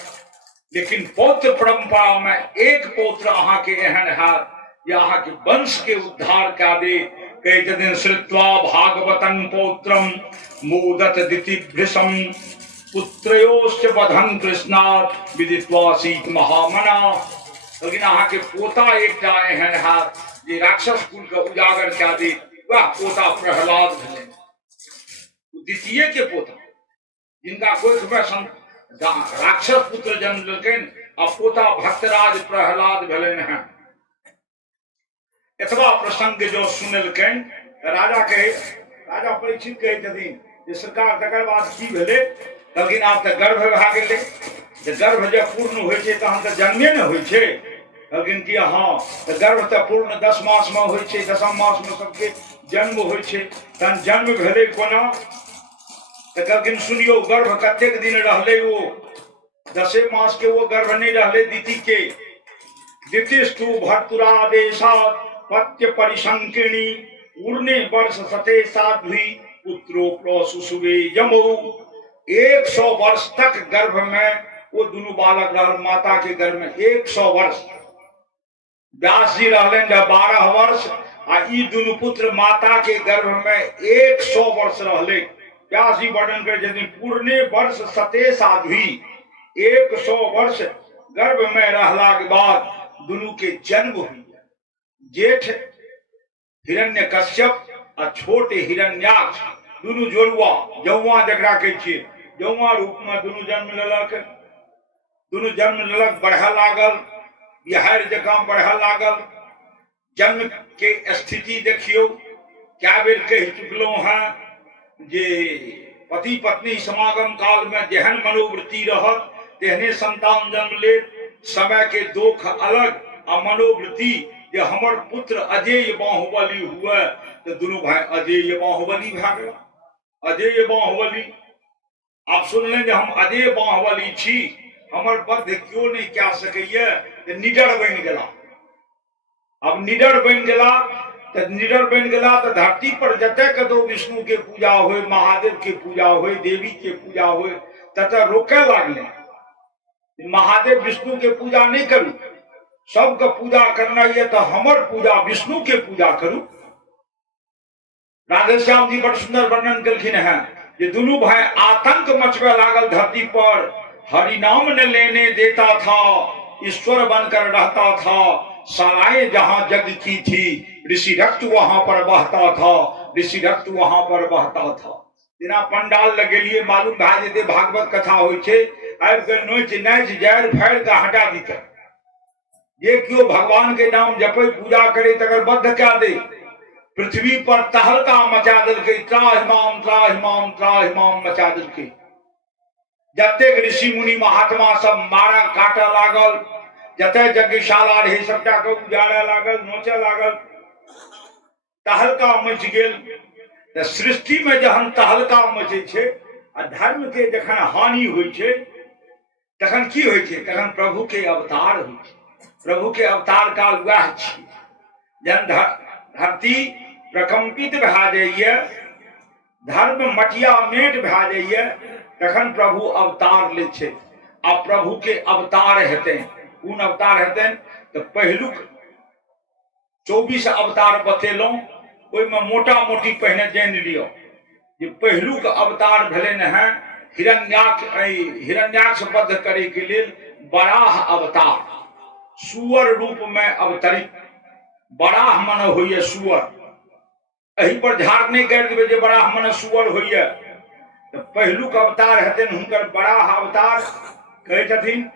लेकिन पौत्र परंपरा में एक पौत्र अहाँके एहन हैत जे अहाँके वंश के उद्धार कऽ दे। कहैत दिन श्रुत्वा भागवतं पौत्रम मोदत दितिभृशम पुत्रयोश्च वधं कृष्णात् विदित्वा सीत महामना। लेकिन अहाँके पोता एकटा एहन हैत जे राक्षस कुल के उजागर कऽ दे। वह पोता प्रहलाद भेलनि, द्वितीय के पोता जिनका कोई राक्षस पुत्र जन्म लेलकनि आ पोता भक्तराज प्रहलाद भेलनि हैं। एतबा प्रसंग जो सुनलकनि राजा परीक्षित कहै छथिन जे सरकार तकर बाद की भेलै? कहलखिन आब तऽ गर्भ भए गेलै, तऽ गर्भ जब पूर्ण होइ छै तहन तऽ जन्मे ने होइ छै। कहलखिन कि हाँ, तऽ गर्भ तऽ पूर्ण 10 मास में होइ छै, 10म मास में सबके जन्म होइ छै। तहन जन्म भेलै कोना? तऽ कहलखिन सुनियो गर्भ कतेक दिन रहलै? वो 10 मास के वो गर्भ नहीं रहलै दीति के। दितिस्तु भर्तुरादेशात् पत्य परिसंकीर्णी पूर्णे वर्ष सते साध्वी पुत्रो प्रसुसुवे जमौ। 100 वर्ष तक गर्भ में वो दोनों बालक रहल माता के गर्भ में 100 वर्ष। व्यास जी रहलन 12 वर्ष आ ई दोनों पुत्र माता के गर्भ में 100 वर्ष रहले। व्यास जी वर्णन करे यदि पूर्णे वर्ष सते साध्वी 100 वर्ष गर्भ में रहला के बाद दोनों के जन्म हुई। जेठ हिरण्यकश्यप आ छोटे हिरण्याक्ष दोनों जोड़ुआ जौआ जकरा कहै छियै, जौआ रूप में दोनों जन्म लेलक। दोनों जन्म लेलक, बढ़े लागल, बिहार जकां बढ़े लागल। जन्म के स्थिति देखियो, क्या बेर कहि चुकलहुं हैं जे पति पत्नी समागम काल में जेहन मनोवृत्ति रहत तेहने संतान जन्म ले। समय के दोख अलग आ मनोवृत्ति जे हमर पुत्र अजेय बाहुबली हुए तो दोनों भाई अजेय बाहुबली भए गेला। अजेय बाहुबली आप सुनलें जे हम अजेय बाहुबली छी, हमर वध क्यों नहीं क्या सकैया, निडर बन गेला। अब निडर बन गेला तो धरती पर जते कतौ विष्णु के पूजा होय, महादेव के पूजा होय, देवी के पूजा होय, तते रोके लागले। महादेव विष्णु के पूजा नहीं करू, सबके पूजा करना ये तो हमर पूजा विष्णु के पूजा करू। राधेश्याम जी बड़ सुंदर वर्णन कलखिन है कि दोनों भाई आतंक मचवे लागल धरती पर। हरि नाम न लेने देता था, ईश्वर बनकर रहता था। सालाएं जहां जग की थी, ऋषि रक्त वहां पर बहता था, ऋषि रक्त वहां पर बहता था। जेना पंडाल लगेलिए मालूम भए जेते भागवत कथा होइ छै, आबि के नोच नाच जैर फाड़ के हटा दीते। ये क्यों भगवान के नाम जपे पूजा करे तकर बद्ध क्या दे। पृथ्वी पर तहलका मचा दिलके, त्राहिमाम त्राहिमाम त्राहिमाम मचा दिलके। जतेक ऋषि मुनि महात्मा सब मारा काटे लागल, जते यज्ञशाला रहे सबटा के उजाड़े लागल, नोचे लागल, तहलका मच गेल। तो सृष्टि में जहन तहलका मचे छे आ धर्म के जखन हानि होइ छे तखन की होइ छे? तखन प्रभु के अवतार होइ छे। प्रभु के अवतार काल वह छी जन धरती प्रकंपित भए जाइए, धर्म मटिया मेट भए जाइए, तखन प्रभु अवतार ले छे। आ प्रभु के अवतार हेते, कोन अवतार हेते? तो पहिलुक 24 अवतार बतेलौं, ओइमे मोटा मोटी पहिने जान लियो जे पहिलुक अवतार भेलनि हैं हिरण्याक्ष वध करे के लेल बराह अवतार, सुअर रूप में अवतरित। बराह मन होइए सुअर, एही पर झाड़ नहीं कर देबे जे बराह मन सुअर होइए। तो पहिलुक अवतार हेतन हुनकर बराह अवतार कहै छथिन।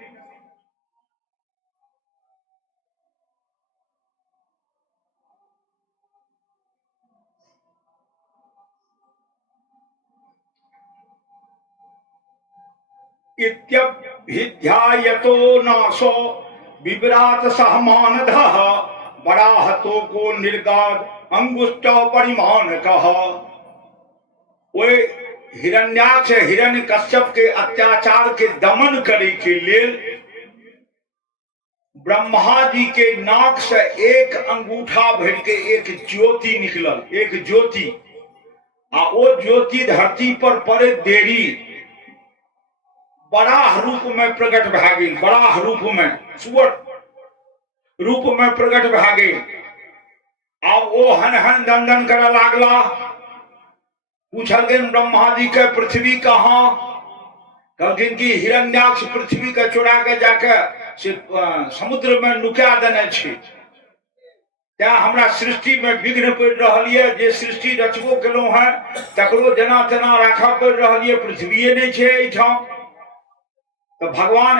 इत्यभिध्यायतो नासो विभ्रात सहमानधः बराहतो को निर्गाद अंगुष्ठ परिमाण कह। ओए हिरण्याक्ष हिरण्यकश्यप के अत्याचार के दमन करे के लेल ब्रह्मा जी के नाक से एक अंगूठा भर के एक ज्योति निकलल, एक ज्योति, आ वो ज्योति धरती पर पड़े देरी बड़ा रूप में प्रकट भा गेल, बड़ा रूप में, सुअर रूप में प्रकट भा गेल। अब वो हन हन दंदन करे लागला। पूछल गेल ब्रह्मा जी के पृथ्वी कहाँ? कहलखिन कि हिरण्याक्ष पृथ्वी के चुरा के जाके से समुद्र में नुका देने छे। त्या हमरा सृष्टि में विघ्न पड़ रही है, जे सृष्टि रचबो केलहुं हैं तकरो जेना तेना राखा पड़ रही है, पृथ्वीए नहीं छे एठाम। तो भगवान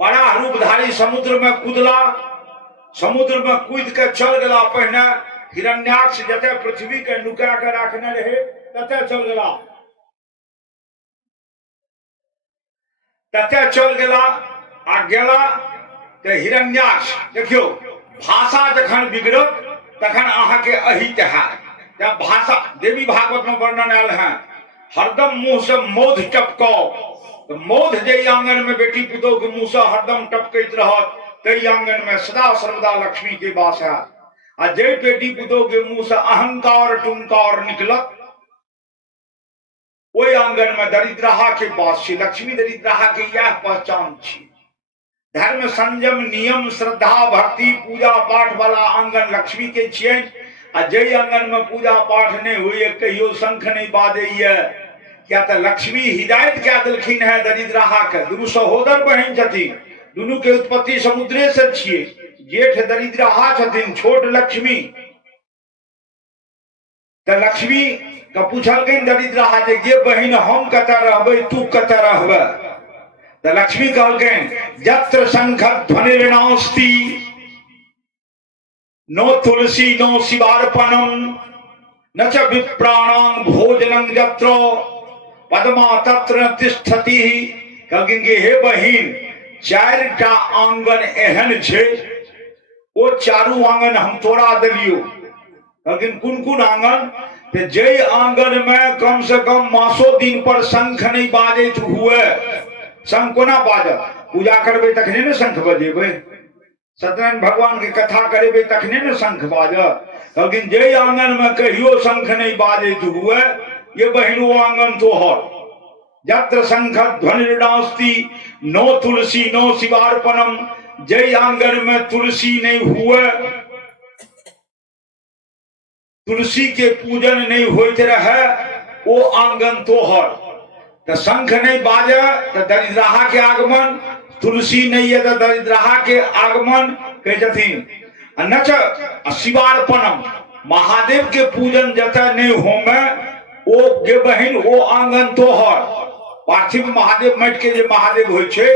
बड़ा रूपधारी समुद्र में कूदला, समुद्र में कूद के चल गला। पहने हिरण्याक्ष जते पृथ्वी के नुका के रखने रहे तते चल गला, तते चल गला। आ गेला तो हिरण्याक्ष देखियो भाषा जखन बिगड़त तखन अहाँ के अहित है। जब भाषा देवी भागवत में वर्णन आयल है, हरदम मुंह से मौध टपकाओ, तो मौध जे आंगन में बेटी पुतोह के मुंह से हरदम टपकैत रहत, तई आंगन में सदा सर्वदा लक्ष्मी के वास है। आ जे बेटी पुतोह के मुंह से अहंकार टुंकार निकलत, ओई आंगन में दरिद्रहा के वास छै। लक्ष्मी दरिद्रहा के यह पहचान छै। धर्म संयम नियम श्रद्धा भक्ति पूजा पाठ वाला आंगन लक्ष्मी के छियै। आ जे आंगन में पूजा पाठ नहीं हुई, कहियो शंख नहीं बाजैया, क्या तो लक्ष्मी हिदायत क्या दिलखिन है दरिद्रहा के। दुनू सहोदर बहन छथिन, दुनू के उत्पत्ति समुद्रे से छियै। जेठ दरिद्रहा छथिन, छोट लक्ष्मी। तो लक्ष्मी का पूछलखिन दरिद्रहा जे गे बहन हम कतऽ रहबै, तू कतऽ रहबै? तो लक्ष्मी कहलखिन यत्र शंख ध्वनिर्नास्ति नो तुलसी नो शिवार्पणम न च विप्राणां भोजनं यत्र पद्मा तत्र तिष्ठति। कहलखिन कि हे बहिन, चारिटा आंगन एहन छै, ओ चारू आंगन हम तोड़ा देलियो। कहलखिन कुन कुन आंगन? तो जे आंगन में कम से कम मासो दिन पर शंख नहीं बाजैत हुए। शंख कोना बाजत? पूजा करबे तखने ने शंख बजेबे, सत्यनारायण भगवान के कथा करेबे तखने ने शंख बाजत। कहलखिन जे आंगन में कहियो शंख नहीं बाजैत हुए, ये बहिन वो आंगन तोहर। यत्र शंख ध्वनिर्नास्ति नो तुलसी नो शिवार्पणम, जे आंगन में तुलसी नहीं हुए, तुलसी के पूजन नहीं होते रहे, वो आंगन तोहर। तो शंख नहीं बाजे तो दरिद्रहा के आगमन, तुलसी नहीं है तो दरिद्रहा के आगमन कह छथिन। न च शिवार्पणम, महादेव के पूजन जतऽ नहीं होमे, ओ गे बहिन वो आंगन तोहर। पार्थिव महादेव मट के जे महादेव होय छै,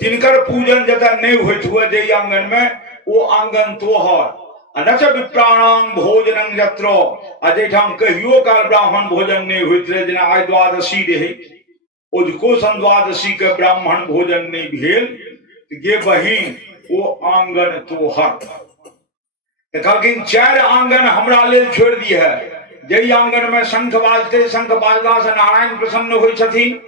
तिनकर पूजन जतऽ नहीं होइत हुए जे आंगन में, वो आंगन तोहर। न च विप्राणां भोजनं यत्र, अजेठाम कहियो काल ब्राह्मण भोजन नहीं होइत रहे। जेना आइ द्वादशी रहे, उद्घोषण द्वादशी के ब्राह्मण भोजन नहीं भेल, गे बहिन वो आंगन तोहर। कहलखिन चार आंगन हमरा लेल छोड़ दी है। जे आंगन में शंख बाजते, शंख बाजला से नारायण प्रसन्न होय छथिन।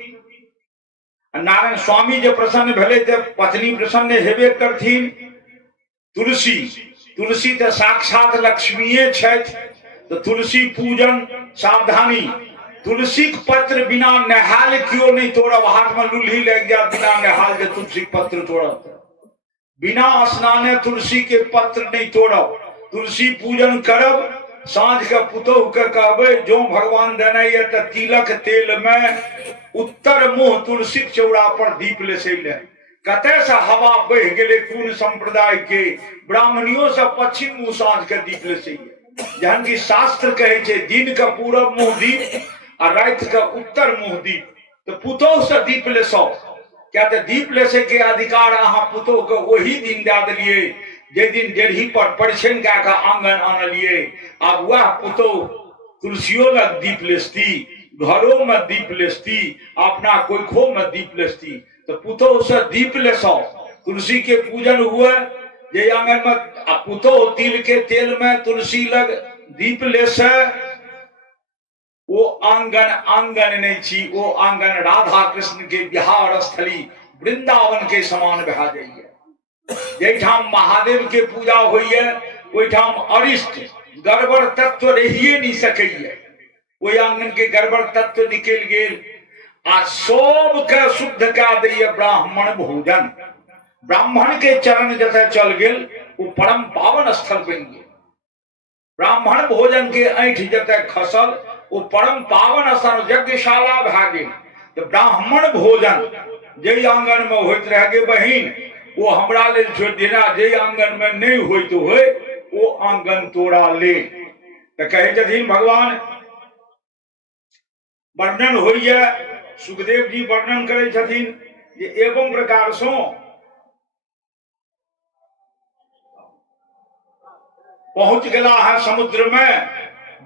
नारायण स्वामी जे प्रसन्न भेले ते पत्नी प्रसन्न हेबे करथिन। तुलसी, तुलसी तो साक्षात लक्ष्मीए छथि, तो तुलसी पूजन सावधानी। तुलसी के पत्र बिना नहाल क्यों नहीं तोड़ब? हाथ में लुल्ही लग जाए बिना नहाल के तुलसी पत्र तोड़ब। बिना स्नाने तुलसी के पत्र नहीं तोड़ब। तुलसी पूजन करब। साँझ के पुतोह के कहबे जो भगवान देने ये तो तिलक तेल में उत्तर मुंह तुलसी चौड़ा पर दीप ले से ले। कते से हवा बह गेले कोन संप्रदाय के, ब्राह्मणियों से पश्चिम मुंह साँझ के दीप ले से। जहन की शास्त्र कहे छे दिन के पूरब मुंह दीप आ रात के उत्तर मुंह दीप, तो पुतोह से दीप ले सो। क्या तो दीप ले से के अधिकार अहाँ पुतोह के वही दिन दे दिलिए जे दिन डेढ़ी पर परिछन क्या का आंगन आनलिए। अब वह पुतोह तुलसियों लग दीप लेस्ती, घरों में दीप लेस्ती, अपना कोखों में दीप लेस्ती। तो पुतोह से दीप ले सो। तुलसी के पूजन हुए जे आंगन में, पुतोह तिल के तेल में तुलसी लग दीप ले से, वो आंगन आंगन नहीं छी, वो आंगन राधा कृष्ण के बिहार स्थली वृंदावन के समान बहा जाइए। जैठाम महादेव के पूजा होइए ओइठाम अरिष्ट गड़बड़ तत्व रहिए नहीं सकैए। ओहि आंगन के गड़बड़ तत्व निकल गेल आ सबके शुद्ध कऽ दैए ब्राह्मण भोजन। ब्राह्मण के चरण जतऽ चल गेल वो परम पावन स्थल बनि गेल। ब्राह्मण भोजन के ऐठ जतऽ खसल वो परम पावन स्थल यज्ञशाला भए गेल। तो ब्राह्मण भोजन जे आंगन में होइत रह गे बहिन वो हमरा लेल छोड़ देना, जे आंगन में नहीं होइत होय वो आंगन तोड़ा ले। तो कहे छथिन भगवान वर्णन होइए, सुखदेव जी वर्णन करे छथिन जे एवं प्रकार सो पहुंच गला है समुद्र में,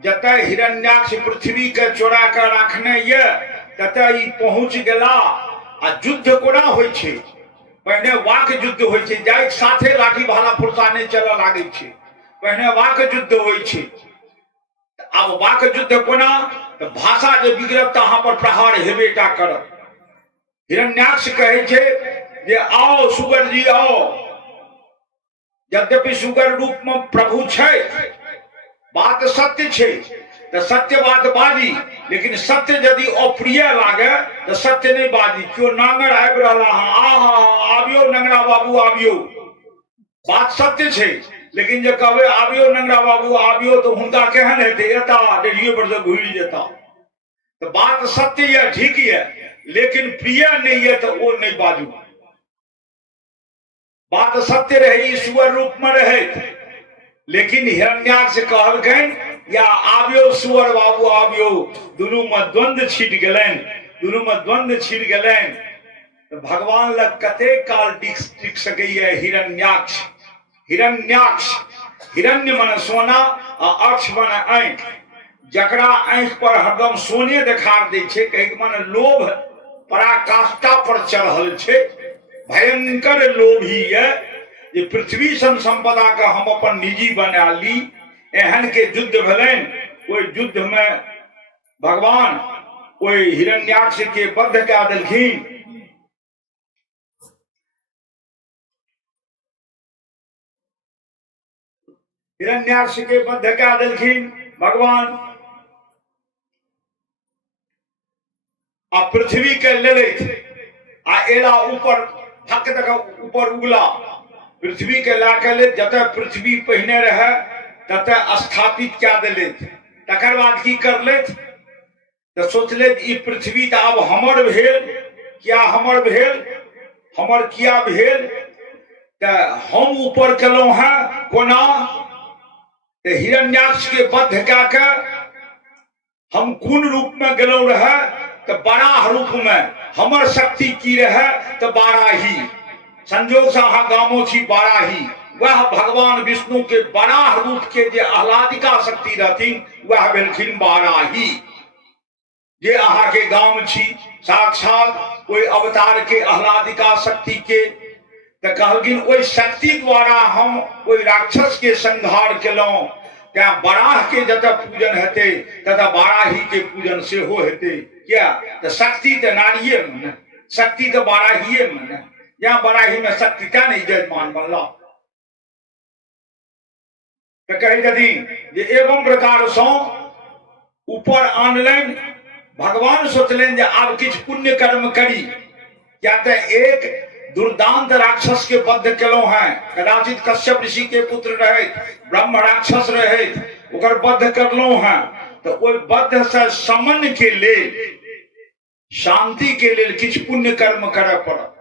जतऽ हिरण्याक्ष पृथ्वी के चोरा कर रखने ये ततऽ ई पहुंच गला। आ युद्ध कोना होइ छै, पहिने वाक युद्ध होइ छै, जाय साथे लाठी भाला फुरसाने चलऽ लागै छै, पहिने वाक युद्ध होइ छै। आब वाक युद्ध कोना, तो भाषा जे बिगड़त अहाँ पर प्रहार हेबेटा करत। हिरण्याक्ष कहे छे जे आओ सुगर जी आओ, यद्यपि सुगर रूप में प्रभु छै, बात सत्य छै तो सत्य बात बाजी, लेकिन सत्य यदि अप्रिय लागे तो सत्य नहीं बाजी। क्यों नांगर आबि रहा आहा आबियो नंगरा बाबू आबियो, बात सत्य छै, लेकिन जे कहबे आबियो नंगरा बाबू आबियो तो हुनका केहन हेतै, एता डेढ़िए पर से घुरि जेता। तो बात सत्य है, ठीक है, लेकिन प्रिय नहीं है तो वो नहीं बाजू। बात सत्य रही, सुअर रूप में रहे, लेकिन हिरण्याक्ष कहलकैन या आबियो सुअर बाबू आबियो, दुनू में द्वंद्व छिट गेलैन, दुनू में द्वंद्व छिट गेलैन। तो भगवान लग कते काल टिक सकैए हिरण्याक्ष। हिरण्याक्ष हिरण्य मन सोना आ अक्ष मन आंख, जकरा आंख पर हरदम सोने देखार दै छै, कहे मन लोभ पराकाष्ठा पर चढ़ल छै, भयंकर लोभी है जे पृथ्वी सन संपदा का हम अपन निजी बना ली। एहन के युद्ध भेलैन, ओहि युद्ध में भगवान ओहि हिरण्याक्ष के बद्ध कऽ देलखिन। हिरण्याक्ष के बद्ध कऽ देलखिन भगवान आ पृथ्वी के लेलैथ आ एला ऊपर धक धक ऊपर उगला। पृथ्वी के लाके ले जतऽ पृथ्वी पहिने रहे ततऽ स्थापित कऽ देलैथ। तकर बाद की करलैथ तो सोचलैथ ई पृथ्वी तो आब हमर भेल, क्या हमर भेल, हमर किया भेल, तो हम ऊपर केलहुं हैं कोना। तो हिरण्याक्ष के बद्ध कऽ के हम कोन रूप में गेलहुं रहे, तो बराह रूप में। हमर शक्ति की रहे तो बाराही, संजोग से अहाँ गामो छी बाराही, वह भगवान विष्णु के बराह रूप के जे आह्लादिका शक्ति रहथिन वह भेलखिन बाराही। जे अहाँ के गाम छी साक्षात कोई अवतार के आह्लादिका शक्ति के, तो कहलखिन ओहि शक्ति द्वारा हम कोई राक्षस के संहार केलहुं, क्या बराह के जतऽ पूजन हेते ततऽ बाराही के पूजन से हो हेते। क्या तो शक्ति तो नारिये में, शक्ति तो बाराहिये में, यहाँ बराही में शक्ति क्या नहीं जजमान बनला। तो कहे छथिन जे एवं प्रकार से ऊपर आनलैन। भगवान सोचलैन जे आब किछ पुण्य कर्म करी, क्या तो एक दुर्दांत राक्षस के बद्ध केलहुं हैं, कदाचित कश्यप ऋषि के पुत्र रहे, ब्रह्म राक्षस रहे, ओकर बद्ध करलहुं हैं। तो ओहि बद्ध से समन के लेल, शांति के लेल किछ पुण्य कर्म करे पड़त।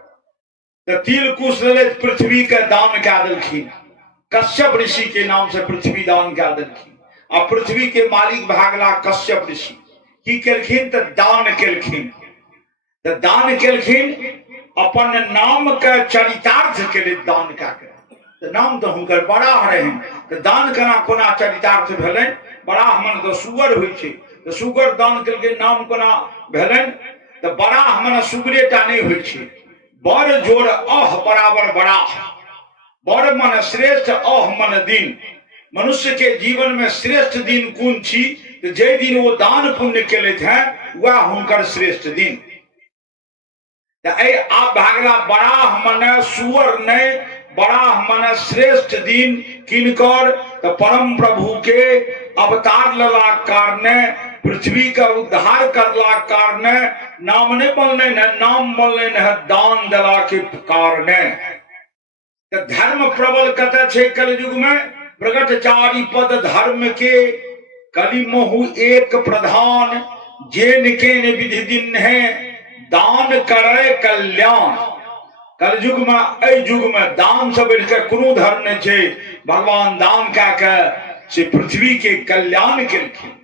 तो तिल कुश लेलैथ, पृथ्वी के दान कऽ देलखिन, कश्यप ऋषि के नाम से पृथ्वी दान कऽ देलखिन। आ पृथ्वी के मालिक भऽ गेला कश्यप ऋषि। की केलखिन तो दान केलखिन। तो दान केलखिन अपन नाम के चरितार्थ के लिए दान कऽ के। तो नाम तो हुनकर बराह रहनि, तो दान केना कोना चरितार्थ भेलनि। बराह मन तो सुगर होइ छै, तो सुगर दान केलकै, नाम कोना भेलनि। तो बराह मन सुगरेटा नहीं होइ छै, बड़ जोड़ अह बराबर बराह, बड़ मन श्रेष्ठ अह मन दिन। मनुष्य के जीवन में श्रेष्ठ दिन कोन छी, तो जे दिन वो दान पुण्य केलैथ हैं वह हुनकर श्रेष्ठ दिन। आप भागला बराह मने सुअर नहीं बड़ा मन श्रेष्ठ दिन किनकर तो परम प्रभु के अवतार लला कारणे पृथ्वी का उद्धार करला कारणे नाम नहीं बोलने न नाम बोलने न दान दला के कारणे तो धर्म प्रबल कथा छे कलयुग में प्रगट चारि पद धर्म के कलि मोहु एक प्रधान जेन के विधि दिन है दान करे कल्याण कलयुग में एहि युग में दान से बढ़ के कोनो धर्म नहीं छे भगवान दान क्या के से पृथ्वी के कल्याण केलखिन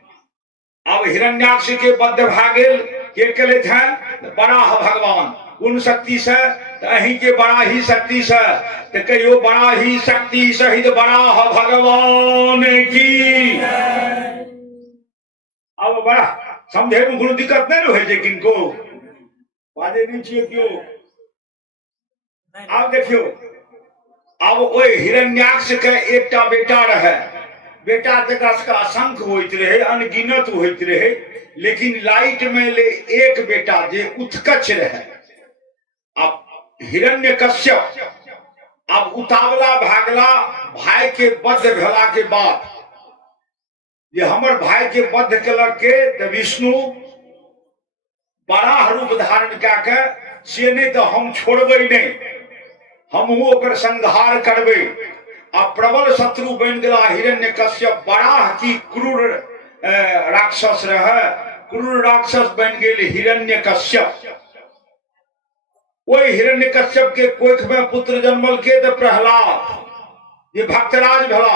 अब हिरण्याक्ष के बद्ध भागेल के कले थे बड़ा है भगवान गुण शक्ति से तो अही के बड़ा ही शक्ति से तो कहियो बड़ा ही शक्ति सहित बड़ा है भगवान की अब बड़ा समझे में कोनो दिक्कत नहीं रहे जे किनको बाजे नहीं चाहिए क्यों अब देखियो अब वो हिरण्याक्ष के एकटा बेटा रहे बेटा का असंख्य होइत रहे अनगिनत होइत रहे लेकिन लाइट में ले एक बेटा जे उत्कच रहे अब हिरण्यकश्यप अब उतावला भागला भाई के बद्ध भेला के बाद ये हमर भाई के बद्ध केलक के तो विष्णु बड़ा रूप धारण क्या के से नहीं तो हम छोड़बे नहीं हम ओकर संहार करबे आ प्रबल शत्रु बन गया हिरण्यकश्यप बड़ा की क्रूर राक्षस रहे क्रूर राक्षस बन गए हिरण्यकश्यप वही हिरण्यकश्यप के कोख में पुत्र जन्मल के तो प्रहलाद ये भक्तराज भला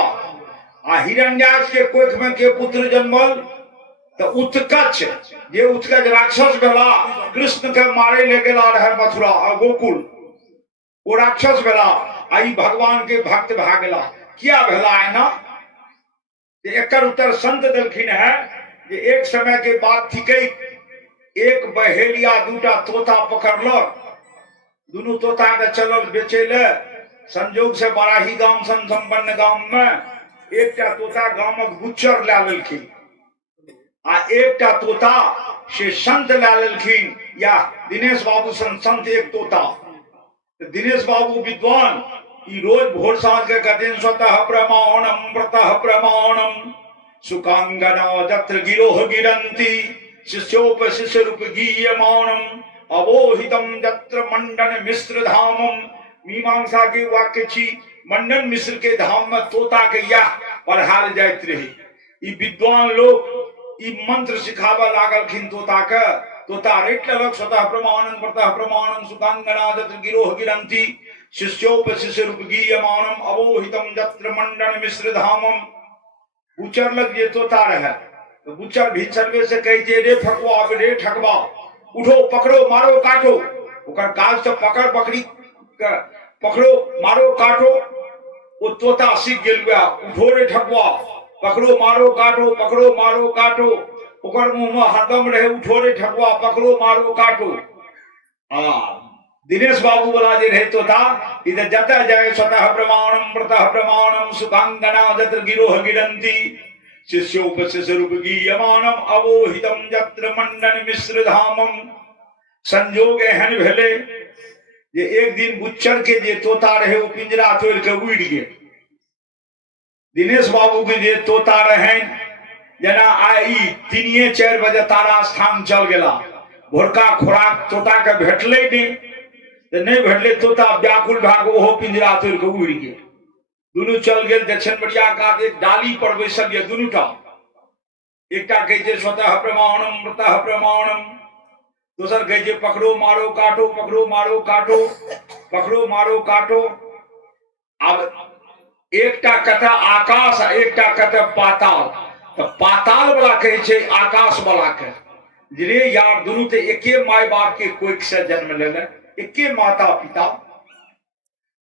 आ हिरण्याक्ष के कोख में के पुत्र जन्मल तो उत्कच ये उत्कच राक्षस भला कृष्ण के मारे ले गेला रहे मथुरा और गोकुल वो राक्षस भेला आई भगवान के भक्त भागला क्या भेला है ना एक उत्तर संत दलखिन है कि एक समय के बाद थी एक बहेलिया दूटा तोता पकड़ल दोनों तोता के चलल बेचे ले संजोग से बड़ा ही गांव सन संपन्न गांव में एकटा तोता गांवक गुच्चर ला लेलखिन आ एकटा तोता से संत ला लेलखिन या दिनेश बाबू संत एक तोता दिनेश बाबू विद्वान रोज भोर सांझ के कहते हैं स्वतः प्रमाणम व्रतः प्रमाणम सुकांगना जत्र गिरोह गिरंती शिष्योप शिष्य रूप गीयमानम अवोहितम जत्र मंडन मिश्र धामम मीमांसा के वाक्य छी मंडन मिश्र के धाम में तोता के यह पढ़ाल जाइत रहे विद्वान लोग मंत्र सिखावा लागलखिन तोता के तोता रेट लग स्वतः प्रमाणम व्रतः प्रमाणम सुकांगना जत्र गिरोह गिरंती शिष्योप शिष्य रूप गीयमानम अवोहितम जत्र मंडन मिश्र धामम बुचर लग जे तोता रहे तो बुचर भी सर्वे से कहते रे ठकवा रे ठकवा उठो पकड़ो मारो काटो ओकर काज से पकड़ पकड़ी पकड़ो मारो काटो वो तोता सीख गेल गया उठो रे ठकवा पकड़ो मारो काटो ओकर मुंह में हरदम रहे उठो रे ठकवा पकड़ो मारो काटो दिनेश बाबू बोला जे रहे तो था इधर जता जाए स्वतः प्रमाणम व्रतः प्रमाणम सुकांगना जत्र गिरोह गिरंती शिष्योपशिष्य रूप गीयमानम अवोहितम जत्र मंडन मिश्र धामम संजोग एहन भेले जे एक दिन बुच्चर के जे तोता रहे वो पिंजरा तोड़ के उड़ गए दिनेश बाबू के जे तोता रहे जना आई 3-4 बजे तारा स्थान चल गेला भोरका खुराक तोता के भेटले नहीं भेटले तोता व्याकुल भाग ओहो पिंजरा तोड़ के उड़ गए दोनों चल गए दक्षिण बढ़िया का एक डाली पर बैसल गए दोनों टा एकटा कहे स्वतः प्रमाणम व्रतः प्रमाणम दूसर कहे पकड़ो मारो काटो पकड़ो मारो काटो पकड़ो मारो काटो अब एकटा कथा आकाश एकटा कथा पाताल तो पाताल वाला कहे आकाश वाला के रे यार दोनों ते एके माय बाप के कोख से जन्म लेले एके माता पिता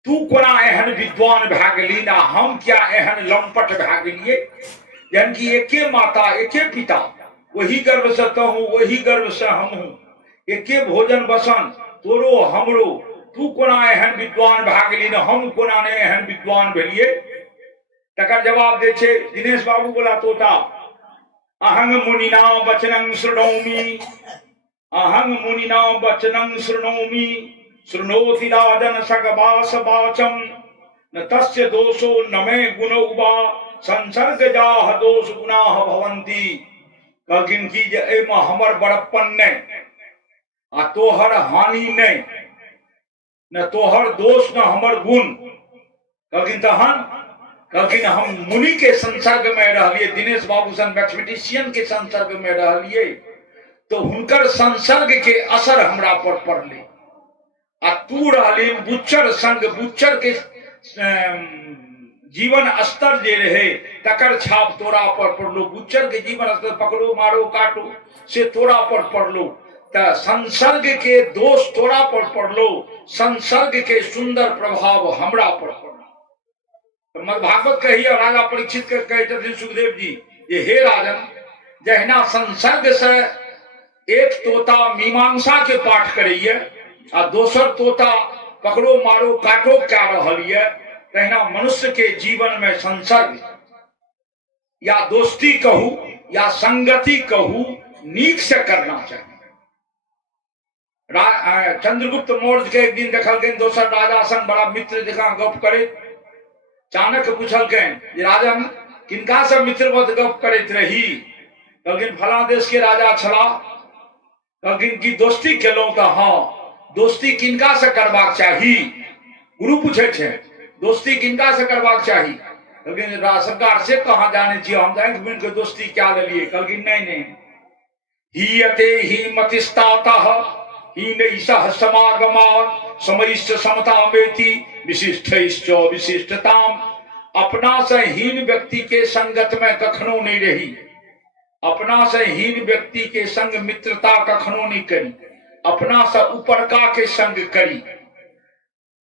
तू कोना एहन विद्वान भागली ना हम क्या एहन लंपट भागलिए यानी कि एके माता एके पिता वही गर्भ से तो हूँ वही गर्भ से हम हूँ एके भोजन बसन तोरो हमरो तू कोना एहन विद्वान भागली ना हम कोना ने एहन विद्वान भेलिए तकर जवाब दे छे दिनेश बाबू बोला तोता अहंग मुनिना वचनं शृणोमि अहंग मुनिना वचनं शृणोमि शृणोति राजन सगवास वाचम न तस्य दोषो न मे गुण उबा संसर्ग जाह दोष गुनाह भवंती। कहलखिन कि जे एहिमे हमर बड़प्पन नहीं आ तोहर हानि नहीं, न तोहर दोष न हमर गुण। कहलखिन तहन कहलखिन हम मुनि के संसर्ग में रहलिए, दिनेश बाबू सन मैथमेटिशियन के संसर्ग में रहलिए, तो हुनकर संसर्ग के असर हमरा पर पड़ले। आ तू रहली बुच्चर संग, बुच्चर के जीवन स्तर जे रहे तकर छाप तोरा पर पड़लो। बुच्चर के जीवन स्तर पकड़ो मारो काटो से तोरा पर पड़लो, त संसर्ग के दोष तोरा पर पड़लो, संसर्ग के सुंदर प्रभाव हमरा पर पड़लो। तो मद्भागवत कहिए राजा परीक्षित के कहे थे सुखदेव जी, ये हे राजन, जहिना संसर्ग से एक तोता मीमांसा के पाठ करिए आ दोसर तोता पकड़ो मारो काटो क्या रहिए, तहिना मनुष्य के जीवन में संसर्ग या दोस्ती कहू या संगति कहू नीक से करना चाहिए। चंद्रगुप्त मौर्य के एक दिन देखलखिन दोसर राजा संग बड़ा मित्र जकां गप करे। चाणक्य पूछलखिन जे राजन किनका से मित्रवत गप करैत रही? कहलखिन फला देश के राजा छला। कहलखिन कि दोस्ती केलौं त हाँ, दोस्ती किनका से करबाक चाही? गुरु पूछे छे दोस्ती किनका से करबाक चाही? कहलखिन सरकार से कहाँ जाने छियै, हम आंखि बुनि के दोस्ती क्या लेलिए। कहलखिन नहीं, हीयते ही मतिस्तातः हीनैषः समागमात् समयश्च समतामेति विशिष्टैश्च विशिष्टताम। अपना से हीन व्यक्ति के संगत में कखनो नहीं रही, अपना से हीन व्यक्ति के संग मित्रता कखनो नहीं करी, अपना से उपरका के संग करी।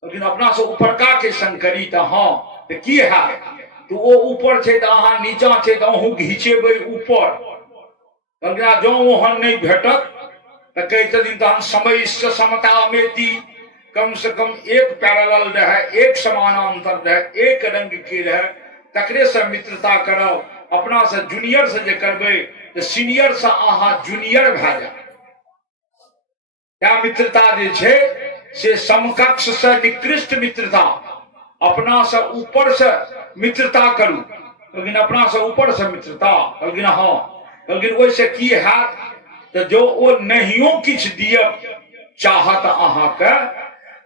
लेकिन अपना से उपरका के संग करी तो हाँ तो की है, तो वो ऊपर छे तो अहाँ नीचा छे तो अहूँ घीचेबै ऊपर। जो ओहन नहीं भेटत तो कहते दिन तहन समय समता मेती, कम से कम एक पैरेलल रहे, एक समानांतर रहे, एक रंग के रहे, तकरे से मित्रता करब। अपना से जूनियर से जे करबे तो सीनियर से अहाँ जूनियर भए जाए। क्या मित्रता जे छे से समकक्ष से निकृष्ट मित्रता, अपना से ऊपर से मित्रता करू। लेकिन अपना से ऊपर से मित्रता, लेकिन हाँ, लेकिन वैसे की है तो जो वो नहियो किछ दिय चाहत अहाँ के,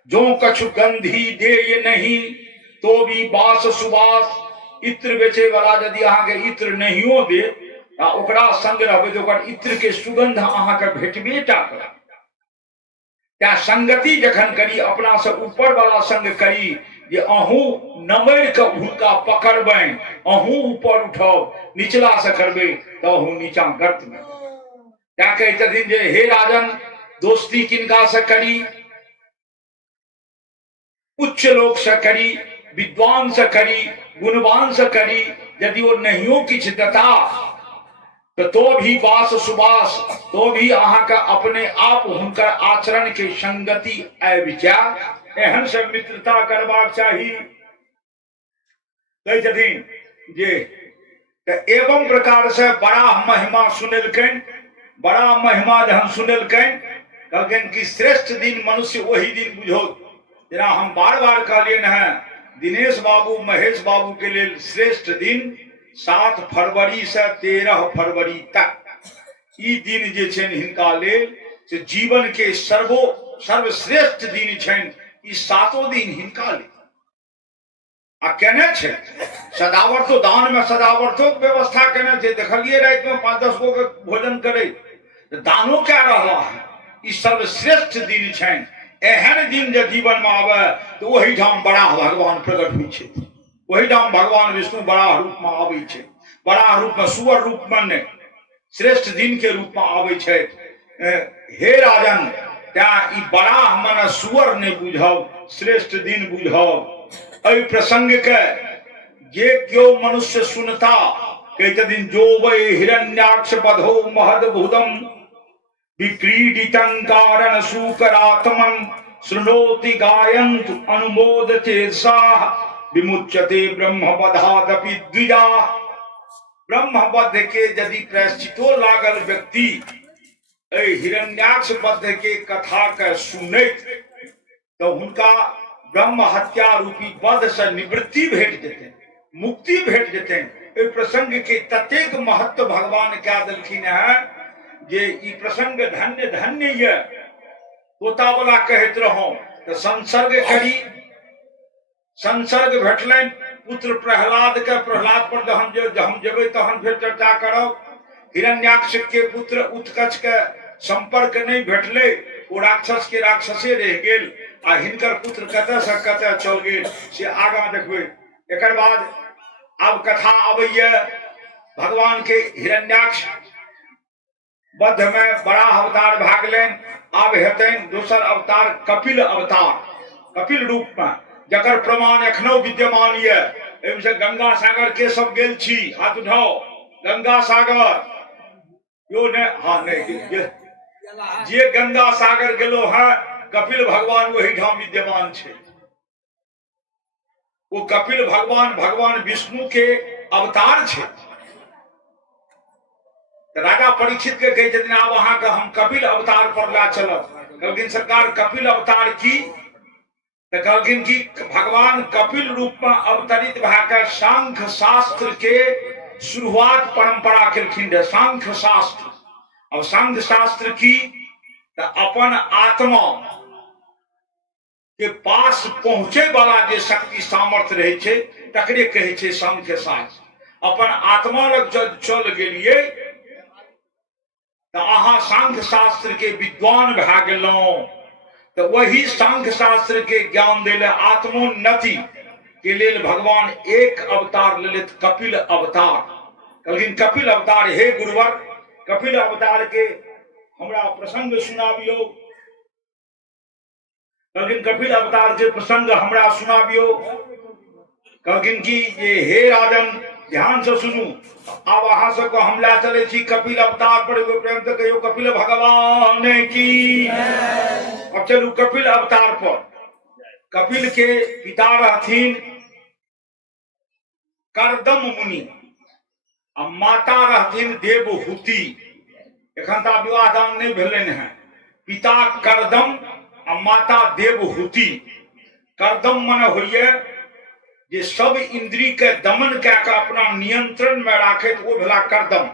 जो कछु गंधी दे ये नहीं तो भी बास सुबास। इत्र बेचे वाला यदि अहाँ के इत्र नहियो दे ओकरा संग रहबे तो ओकर इत्र के सुगंध अहाँ के भेटबे टा करत। त्या संगति जखन करी अपना से ऊपर वाला संग करी, जे अहूँ नमर के हुनका पकड़बैन, अहूँ ऊपर उठब, निचला से करबे तो अहूँ नीचा गर्त में। क्या कहते थे जे हे राजन, दोस्ती किनका से करी? उच्च लोक से करी, विद्वान से करी, गुणवान से करी। यदि वो नहियो किछ देता तो भी बास सुबास, तो भी अहाँ का अपने आप हुनकर आचरण के संगति आबि जाय, एहन से मित्रता करबाक चाही। कहै छथिन जे एवं प्रकार से बड़ा महिमा सुनेलकैन। बड़ा महिमा जहन सुनेलकैन, कहलखिन कि श्रेष्ठ दिन मनुष्य वही दिन बुझो। जेना हम बार बार कहलियन है, दिनेश बाबू महेश बाबू के लिए श्रेष्ठ दिन 7 फरवरी से 13 फरवरी तक ई दिन जे छेन हिनका लेल से जीवन के सर्वश्रेष्ठ दिन छेन। ई 7 दिन हिनका लेल आ केने छे सदावर्तो दान में सदावर्तो व्यवस्था केने छे। देखलिए रात में 5-10 गो के भोजन करे, दानो क्या रहा है। ई सर्वश्रेष्ठ दिन छेन। एहन दिन जे जीवन में आवे तो वही ठाम बड़ा भगवान प्रकट हुई छे, वही ठाम भगवान विष्णु बड़ा रूप में आवे छे। बड़ा रूप में, सुअर रूप में नहीं, श्रेष्ठ दिन के रूप में आवे छे। हे राजन, त्या ई बड़ा मने सुअर नहीं बुझब, श्रेष्ठ दिन बुझब। एहि प्रसंग के जे क्यों मनुष्य सुनता, कहते दिन जो वै हिरण्याक्ष बधो महद्भुतम विक्रीडितं कारण सूकरात्मन शृणोति गायन्तु अनुमोदते साह विमुच्यते ब्रह्मवधादपि द्विजा। ब्रह्मवध के यदि प्रायश्चितो लागल व्यक्ति हिरण्याक्ष वध के कथा के सुनैत तो हुनका ब्रह्म हत्या रूपी बध से निवृत्ति भेट जेतै, मुक्ति भेट जेतै। एहि प्रसंग के ततेक महत्व भगवान कए देलखिन है जे ई प्रसंग धन्य धन्य ये। तोता वाला कहैत रहौं तऽ संसर्ग करी, संसर्ग भेटलनि पुत्र प्रहलाद के। प्रहलाद पर हम जेबै तहन फेर चर्चा करब। हिरण्याक्ष के पुत्र उत्कच के संपर्क नहीं भेटले, ओ राक्षस के राक्षसे रह गेल आ हिनकर पुत्र कतऽ से कतऽ चल गेल से आगां देखबै। एकर बाद आब कथा आबैया भगवान के हिरण्याक्ष बध में बड़ा अवतार भए गेलनि। आब हेतनि दोसर अवतार कपिल अवतार, कपिल रूप में, जकर प्रमाण एखनो विद्यमान ये। एहिमे से गंगा सागर के सब गेल छी, हाथ उठाओ। गंगा सागर यो ने, हाँ नहीं, जे गंगा सागर गेलो है कपिल भगवान वही ठाम विद्यमान छे। वो कपिल भगवान भगवान विष्णु के अवतार छे। राजा परीक्षित के कहे छथिन आब अहाँ के हम कपिल अवतार पर ला चलब। कहलखिन सरकार कपिल अवतार की? तो कहलखिन कि भगवान कपिल रूप में अवतरित भए सांख्य शास्त्र के शुरुआत परंपरा केलखिन रहे, सांख्य शास्त्र। अब सांख्य शास्त्र की तो अपन आत्मा के पास पहुंचे वाला जे शक्ति सामर्थ्य रहे छे तकरे कहे छे सांख्य शास्त्र। अपन आत्मा लग जब चल गेलिए तो अहाँ सांख्य शास्त्र के विद्वान भए गेलौं। तो वही सांख्य शास्त्र के ज्ञान देले आत्मोन्नति के लिए भगवान एक अवतार लेलित, कपिल अवतार। कहलखिन कपिल अवतार, हे गुरुवर कपिल अवतार के हमरा प्रसंग सुनाबियो। कहलखिन कपिल अवतार के प्रसंग हमरा सुनाबियो। कहलखिन कि ये हे राजन ध्यान से सुनू। अब अहाँ सबको हम ला चले छी कपिल अवतार पर। एगो प्रेम से कहियो कपिल भगवान की। अब चलू कपिल अवतार पर। कपिल के पिता रहथिन कर्दम मुनि आ माता रहथिन देवहूति। एखन तक विवाह दान नहीं भेलनि हैं। पिता कर्दम आ माता देवहूति। कर्दम मने होइए जे सब इंद्री के दमन कए के अपना नियंत्रण में राखैत, वो भेला कर्दम।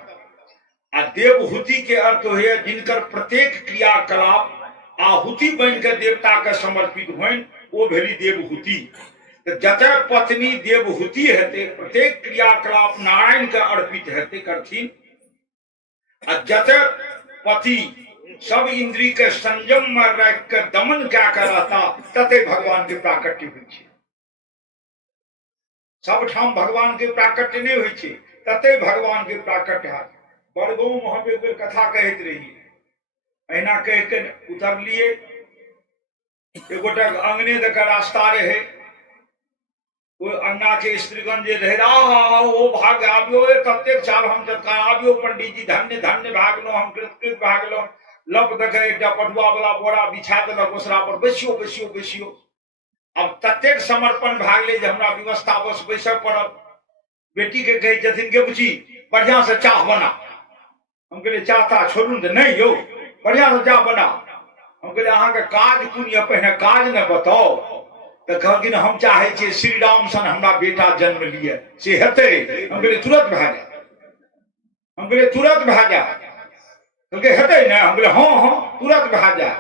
आ देवहूति के अर्थ होइए जिनकर प्रत्येक क्रियाकलाप आहुति बन के देवता के समर्पित होइन, वो भेली देवहूति। तो जतय पत्नी देवहूति हेते प्रत्येक क्रियाकलाप नारायण के अर्पित हेते करथिन। आ जतय पति सब इंद्री के संयम में रख के दमन क्या कर रहता तते भगवान के प्राकट्य होइ छै। सब ठाम भगवान के प्राकट्य नहीं होइ छै, तते भगवान के प्राकट्य है। बड़गांव में हम एक कथा कहत रहिए, अहिना कह के उतरलिए। एगोटा अंगने दे के रास्ता रहे, वो अन्ना के स्त्रीगण जे रहे ओ भाग आबियो, ततेक चाल हम जत्का आबियो पंडित जी, धन्य धन्य भागलो, हम कृतकृत भागलो। लप देखे एकटा पटुआ वाला बोरा बिछा देलक ओसरा पर, बैसियो बैसियो बैसियो। अब ततेक समर्पण भागले जे हमरा व्यवस्था बस बैसऽ पड़ल। बेटी के कहे छथिन के बुझी बढ़िया से चाह बना। हम कहलिए चाह ता छोड़ू ने, नहीं यौ बढ़िया से चाह बना। हम कहलिए अहाँ के काज कोन ये, पहिने काज ने बताओ। तो कहलखिन हम चाहे छे श्री राम सन हमरा बेटा जन्म लिए, से हेते? हम कहलिए तुरंत भए जाए। हम कहलिए तुरंत भए जाए। हेतै ने? हम कहलिए हाँ हाँ तुरंत भए जाए।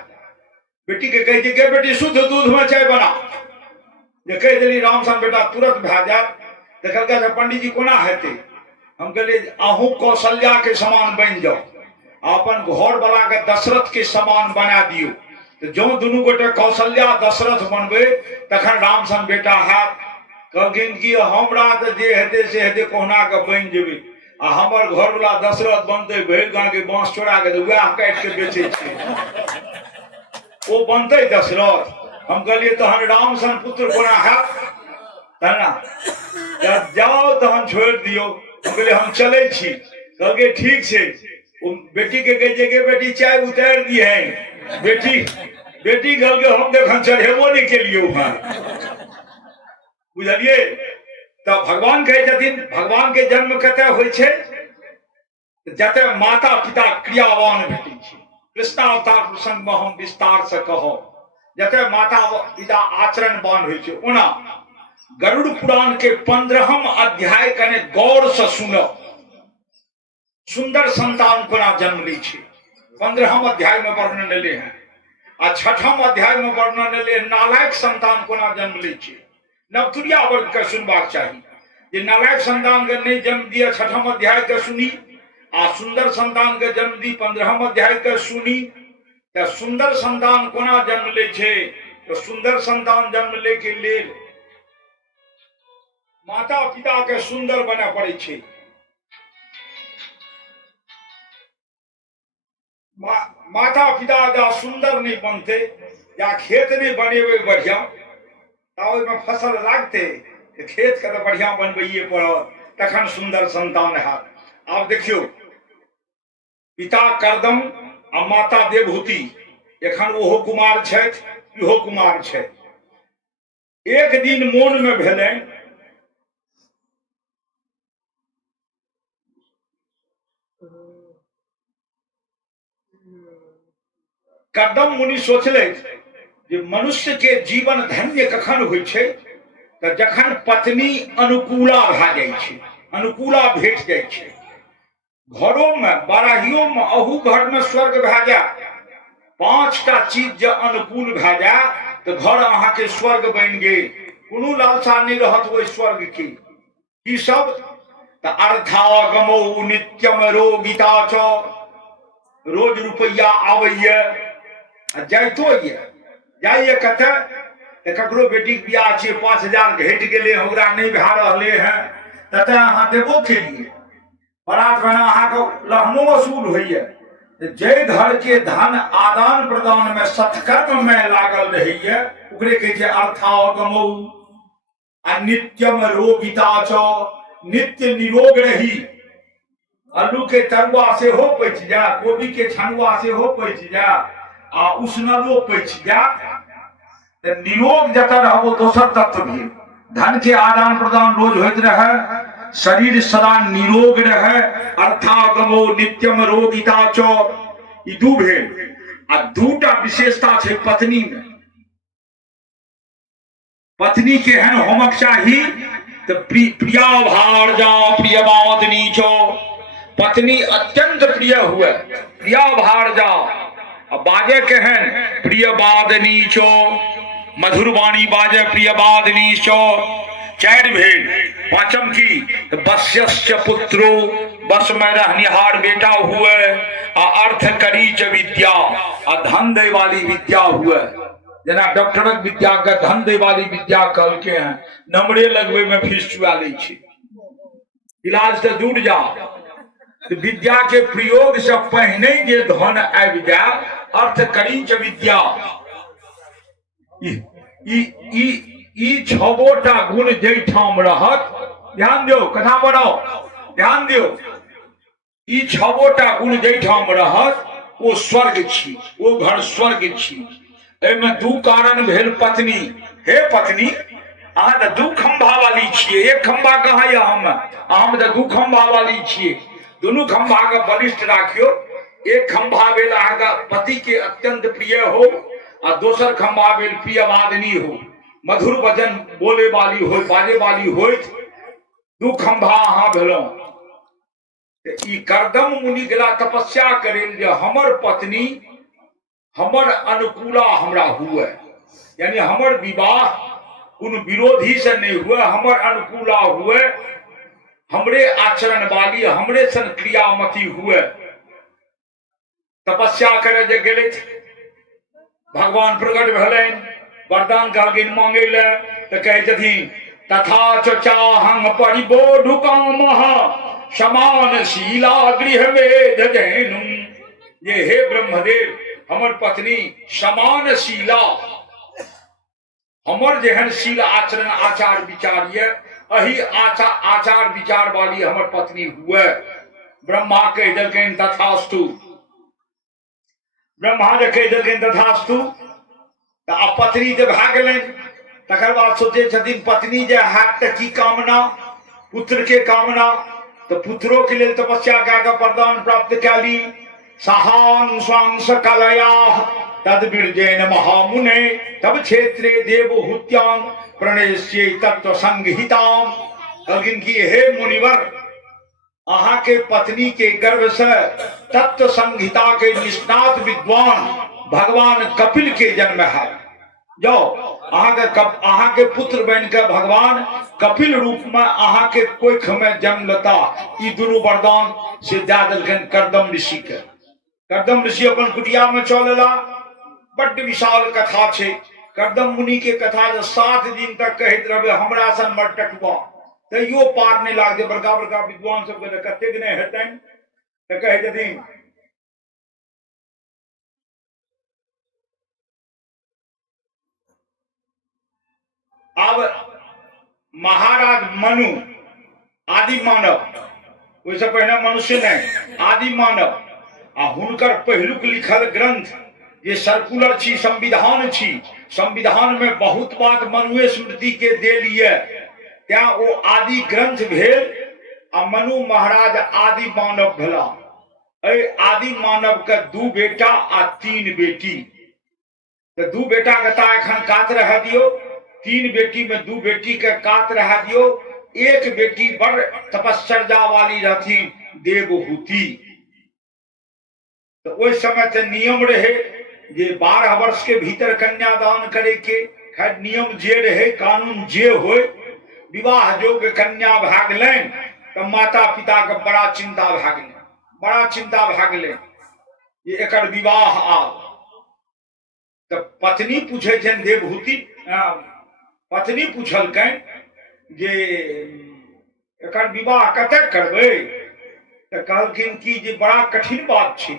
बेटी के कहे छे के बेटी शुद्ध दूध में चाय बना। जे कह देली राम सन बेटा तुरंत भए जाए। देखल पंडित जी कोना हेते? हम कहलिए अहूँ कौशल्या के समान बन जाओ, अपन घर वाला के दशरथ के समान बना दियो। तो जो दुनू गोटे कौशल्या दशरथ बनबे तखन राम सन बेटा हैत। कहलखिन कि हमरा तो जे हेते से हेते कोहना के बन जेबे, आ हमर घर वाला दशरथ बनते भरि गांव के बांस छोड़ा के वह काट के बेचे छे, वो बनते दशरथ। हम कहलिए तहन राम सन पुत्र कोना हैत? जब जाओ तहन छोड़ दियो। हम कहलिए हम चले छी। कहलके ठीक छे। वो बेटी के कहे के बेटी चाय उतार दी है। बेटी कहलके हम देखन चढ़ेबो नहीं केलियो वहां, बुझलिए? तो भगवान कहे छथिन भगवान के जन्म कतय होइ छै? जतय माता पिता क्रियावान भेटै छै। कृष्णावतार प्रसंग में हम विस्तार से कहो। जते माता पिता आचरण बान होइ छै ओना गरुड़ पुराण के 15हम अध्याय कने गौर से सुनो। सुंदर संतान कोना जन्म लै छै 15हम अध्याय में वर्णन ले हैं आ 6ठम अध्याय में वर्णन ले नालायक संतान कोना जन्म लै छै। नवतुरिया वर्ग के सुनबाक चाही जे नालायक संतान के नहीं जन्म दिया 6ठम अध्याय के सुनी आ सुंदर संतान के जन्म दी 15हम अध्याय के सुनी। तो सुंदर संतान कोना जन्म ले छै तो सुंदर संतान जन्म ले के लेल माता पिता के सुंदर बने पड़े छै। माता पिता जा सुंदर नहीं बनते या खेत नहीं बनेबे बढ़िया में फसल लागते खेत के तो बढ़िया बनबैए पड़त तखन सुंदर संतान है। आप देखियो पिता करदम आ माता देवहूति एखन ओहो कुमार छथि इहो कुमार छथि। एक दिन मोन में भेलै करदम मुनि सोचले जे मनुष्य के जीवन धन्य कखन होइ छै त जखन पत्नी अनुकूला भा जाइ छै अनुकूला भेट जाइ छै। घरों में बाराहियों में अहू घर में स्वर्ग भै जाए 5टा चीज जो अनुकूल भै जाए तो घर अहाँ के स्वर्ग बन गेल। कोनो लालसा नहीं रहत ओहि स्वर्ग की सब त अर्थागमो नित्यम रोगिता च रोज रुपया आबैया जाइतो ये जाइए कते ककरो बेटी के बियाह छै 5000 घट गेले ओकरा नहीं भै रहले हैं तते अहाँ देबो केलिए बरात बना अहाँ के लहनो वसूल होइए। जे घर के धन आदान प्रदान में सत्कर्म में लागल रहिए ओकरे कहे छै अर्थागमो आ नित्यम रोगिता च नित्य निरोग रही। आलू के तरुआ से हो पच जा कोबी के छनुआ से हो पच जा आ उसनलो पच जा तो निरोग जत रहबो दोसर तत्व भी धन के आदान प्रदान रोज होइत रहे शरीर सदा निरोग रहे। अर्थागमो नित्यम रोगिता च ई दू भेल आ दूटा विशेषता छै पत्नी में। पत्नी के हन होमक चाही तो प्रिया भारजा प्रिय बादनी चो पत्नी अत्यंत प्रिय हुए प्रिया भारजा बाजे केहन प्रिय बादनी चो मधुर वाणी बाजे प्रिय बादनी चो। 4 भेल 5म की बस्यश्च पुत्रो बस में रहनिहार बेटा हुए आ अर्थ करी च विद्या आ धन दे वाली विद्या हुए। जना डॉक्टरक विद्या के धन दे वाली विद्या कहल के हैं नंबरे लगवे में फीस चुआ ले इलाज तो दूर जा विद्या के प्रयोग से पहले जे धन आबि जाए अर्थ करी च विद्या ई 6गोटा गुण जैठाम रहत ध्यान दियो कथा बढ़ाओ ध्यान दियो ई 6गोटा गुण जैठाम रहत वो स्वर्ग छी वो घर स्वर्ग छी। एमे 2 कारण भेल पत्नी हे पत्नी अहाँ तो 2 खंभा वाली छिए एक खंभा कहाँ या हम तो 2 खंभा वाली छिए दोनों खंभा के बलिष्ठ राखियो। एक खंभा भेल अहाँ पति के अत्यंत प्रिय हो आ दोसर खंभा भेल प्रिय वादनी हो मधुर वचन बोले वाली हो बाजे वाली हो 2 खंभा अहाँ भेलौं। ई करदम मुनि गेला तपस्या करेल जे हमर पत्नी हमर अनुकूला हमरा हुए यानी हमर विवाह उन विरोधी से नहीं हुए हमर अनुकूला हुए हमरे आचरण वाली हमरे सन क्रियामती हुए। तपस्या करे जे गेले भगवान प्रकट भेलैन वरदान कहलखिन मांगे ले तो कहे छथिन तथा चाहंग परिबोधु कामः समान शीला गृह में जजैनु। ये हे ब्रह्मदेव हमर पत्नी समान शीला हमर जेहन शील आचरण आचार विचार ये अही आचार विचार वाली हमर पत्नी हुए। ब्रह्मा कह देलखिन तथास्तु ब्रह्मा जे कह देलखिन तथास्तु तो अब पत्नी जे भा गेलैन तकर बाद सोचे छथिन पत्नी जे हैत त की कामना पुत्र के कामना तो पुत्रों के लिए तपस्या कर वरदान प्राप्त कैली सहां स्वांस कलया तद्विर्जेन महामुने तब क्षेत्रे देवहूत्यां प्रणेश्ये तत्व संहिताम। कहलखिन कि हे मुनिवर, अहाँ के पत्नी के गर्भ से तत्व संहिता के निष्णात विद्वान भगवान कपिल के जन्म है। जाओ अहाँ के पुत्र बन के भगवान कपिल रूप में अहाँ के कोख में जन्म लेता। ई दुनू वरदान से दे देलखिन कर्दम ऋषि के। कर्दम ऋषि अपन कुटिया में चलेला। बड़ विशाल कथा छे। कर्दम मुनि के कथा जो 7 दिन तक कहते रहे हमरा सन मर टटुआ तैयो पार नहीं लागे। बड़का बड़का विद्वान सब कते नहीं हेतन तो कहे छथिन अब महाराज मनु आदि मानव, वैसे पहले मनुष्य नहीं आदि मानव आ हुनकर पहिलुक लिखल ग्रंथ ये सर्कुलर छी, संविधान छी। संविधान में बहुत बात मनुए स्मृति के दे लिए त्या वो आदि ग्रंथ भेल आ मनु महाराज आदि मानव भेला। आदि मानव के 2 बेटा आ 3 बेटी। तो 2 बेटा के एखन कात रह दियो, 3 बेटी में 2 बेटी के कात रह दियो। एक बेटी बड़ तपस्या वाली रहती देवहूति। तो उस समय तो नियम रहे जे 12 वर्ष के भीतर कन्यादान करे के। खैर नियम जे रहे, कानून जे हो, विवाह योग्य कन्या भए गेलनि तो माता पिता के बड़ा चिंता भए गेलै, बड़ा चिंता भए गेलै जे एकर विवाह आब। तो पत्नी पूछे छनि देवहूति, पत्नी पूछलकनि जे एकर विवाह कतय करबै। तो कहलखिन कि जे बड़ा कठिन बात छै,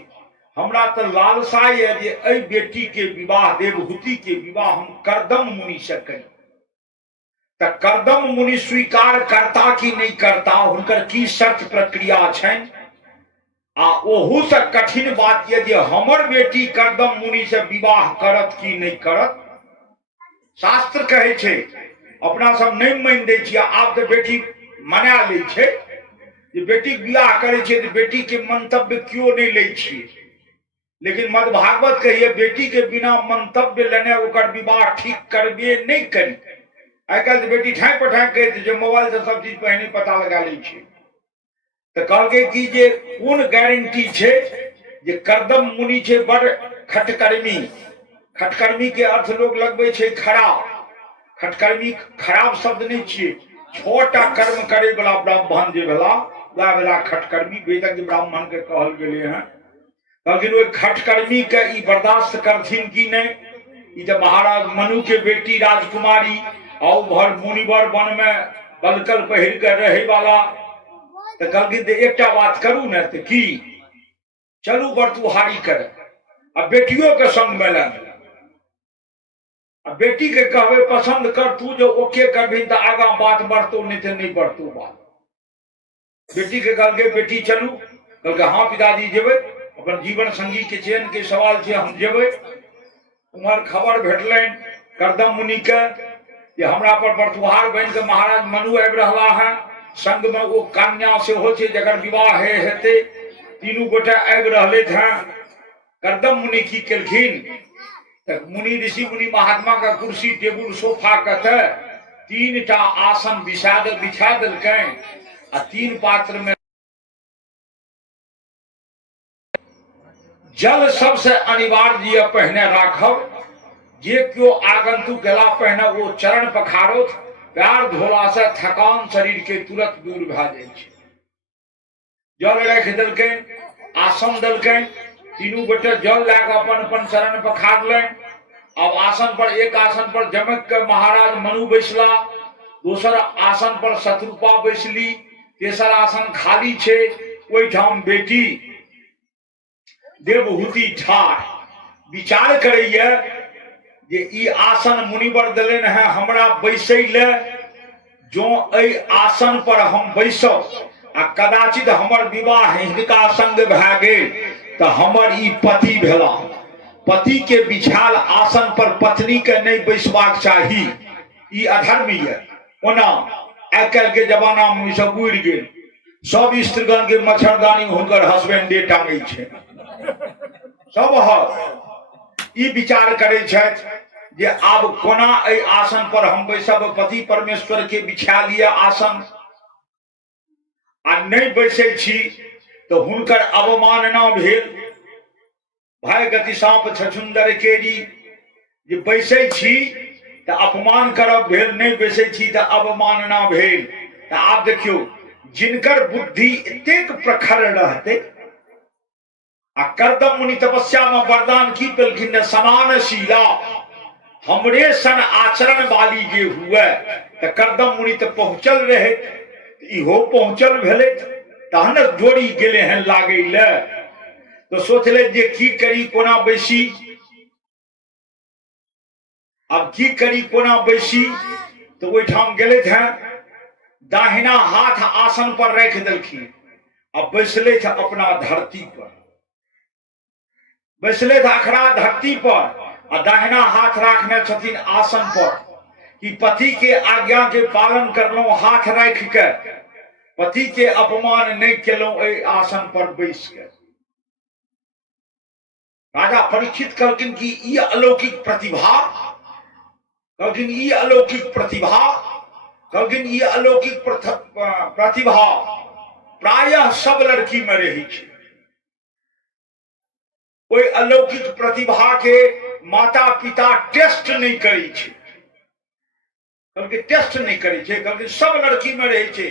हमरा तो लालसा है जे एहि बेटी के विवाह, देवहूति के विवाह हम कर्दम मुनि से करी। तो कर्दम मुनि स्वीकार करता कि नहीं करता, हुनकर की शर्त प्रक्रिया छनि। आ ओहू से कठिन बात ये जे हमर बेटी कर्दम मुनि से विवाह करत कि नहीं करत। शास्त्र कहे छे, अपना सब नहीं मान दै छियै। आब तो बेटी मना लै छै जे बेटी विवाह करे छे तो बेटी के मंतव्य क्यों नहीं लै छियै। लेकिन मद भागवत कहिए बेटी के बिना मंतव्य लेने ओकर विवाह ठीक करबे नहीं करी। आई कल बेटी ठाई पठाई कह जो मोबाइल से सब चीज पहले पता लगा लै छै। तो कहलकै कि जे कोन गारंटी छे जे कर्दम मुनि छे बड़ खटकर्मी। खटकर्मी के अर्थ लोग लगबे छे खराब। खटकर्मी खराब शब्द नहीं छिए, 6टा कर्म करे वाला ब्राह्मण जे भेला वह खटकर्मी वेदज्ञ ब्राह्मण के कहल गेले हैं। लेकिन वो खटकर्मी के ई बर्दाश्त करथिन कि नहीं। ई तो महाराज मनु के बेटी राजकुमारी और भर मुनिवर वन में बलकल पहिर कर रहे वाला। तो कहलखिन एकटा बात करू न तो की चलू बरतुहारी करे आ बेटियों के संग मिलन। बेटी के कहबे पसंद कर तू जो ओके करबिन तो आगा बात बढ़तो, नहीं तो नहीं बढ़तो बात। बेटी के कहलके बेटी चलू, कहलके हाँ पिताजी जेबे। अपन जीवन संगी के चयन के सवाल छे, हम जेबे। उमर खबर भेटलनि कर्दम मुनि के जे हमरा पर बरतुहार बन के महाराज मनु आबि रहा है। संग में वो कन्या से हो छे जगर विवाह हेते। तीनों गोटे आबि रहले थे। कर्दम मुनि की केलखिन, मुनि ऋषि मुनि महात्मा का कुर्सी टेबुल सोफा कते 3टा आसन बिछा देलकै आ 3 पात्र में जल सबसे अनिवार्य ये पहने राखब। जे क्यों आगंतुक गेला पहने वो चरण पखारो, पैर धोला से थकान शरीर के तुरंत दूर भए जाय छै। जल राख देलकै, आसन देलकै, तीनों गोटे जल लैके अपन अपन चरण पखारलनि। अब आसन पर एक आसन पर जमक के महाराज मनु बैसला, दोसर आसन पर शत्रुपा बैसली, तेसर आसन खाली छे ओहिठाम बेटी देवहूति ठाढ़ विचार करैया जे ई आसन मुनिवर देलनि है हमरा बैसै ले। जो एहि आसन पर हम बैसब आ कदाचित हमर विवाह हिनका संग भए गेल तो हमर ई पति भेला। पति के बिछाल आसन पर पत्नी के नहीं बैसबाक चाही, ई अधर्मी है। ओना आइ काल्हि के जमाना में सब उड़ि गेल। सब स्त्रीगण के मच्छरदानी हुनकर हस्बैंडे टांगे छे। सब ई विचार करै छथि जे आब कोना एहि आसन पर हम बैसब, पति परमेश्वर के बिछा लिअ आसन, आ नहि बैसै छी तऽ हुनकर अवमानना भेल। भाय गति साँप छछुंदर केरी, जे बैसै छी तऽ अपमान करब भेल, नहीं बैसै छी तऽ अवमानना भेल। तऽ आब देखियौ, जिनकर बुद्धि एतेक प्रखर रहतै, आ कर्दम मुनि तपस्या में वरदान की पेलखिन, समानशीला, हमरे सन आचरण वाली जे हुए। तऽ कर्दम मुनि तऽ पहुँचल रहे, इहो पहुँचल भेलै, तहन जोड़ी गेले हैं लागे ले। तो सोचले जे की करी, कोना बैसी, अब की करी कोना बैसी। तो ओहिठाम गेले हैं, दाहिना हाथ आसन पर रख देलखिन, अब बैसले थे अपना धरती पर, बैसले थे अखड़ा धरती पर, आ दाहिना हाथ रखने छथिन आसन पर, कि पति के आज्ञा के पालन करलहुं हाथ रख के, पति के अपमान नहीं केलहुं एहि आसन पर बैस के। राजा परीक्षित कहलखिन कि ई अलौकिक प्रतिभा, कहलखिन ई अलौकिक प्रतिभा, कहलखिन ई अलौकिक प्रतिभा प्रायः सब लड़की में रही है। कोई अलौकिक प्रतिभा के माता पिता टेस्ट नहीं करी छे, कहलखिन टेस्ट नहीं करी छे, कहलखिन सब लड़की में रही है,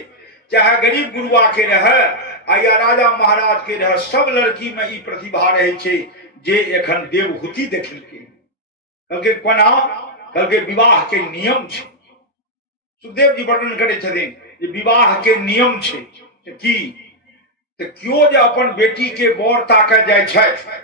चाहे गरीब गुरुआ के रहे या राजा महाराज के रहे, सब लड़की में ई प्रतिभा रही है जे एखन देवहूति देखलकै। कहलकै कोना, कहलकै विवाह के नियम छै। सुखदेव जी वर्णन करै छथिन जे विवाह के नियम छै कि तऽ केओ जे अपन बेटी के बर ताकऽ जाइ छथि,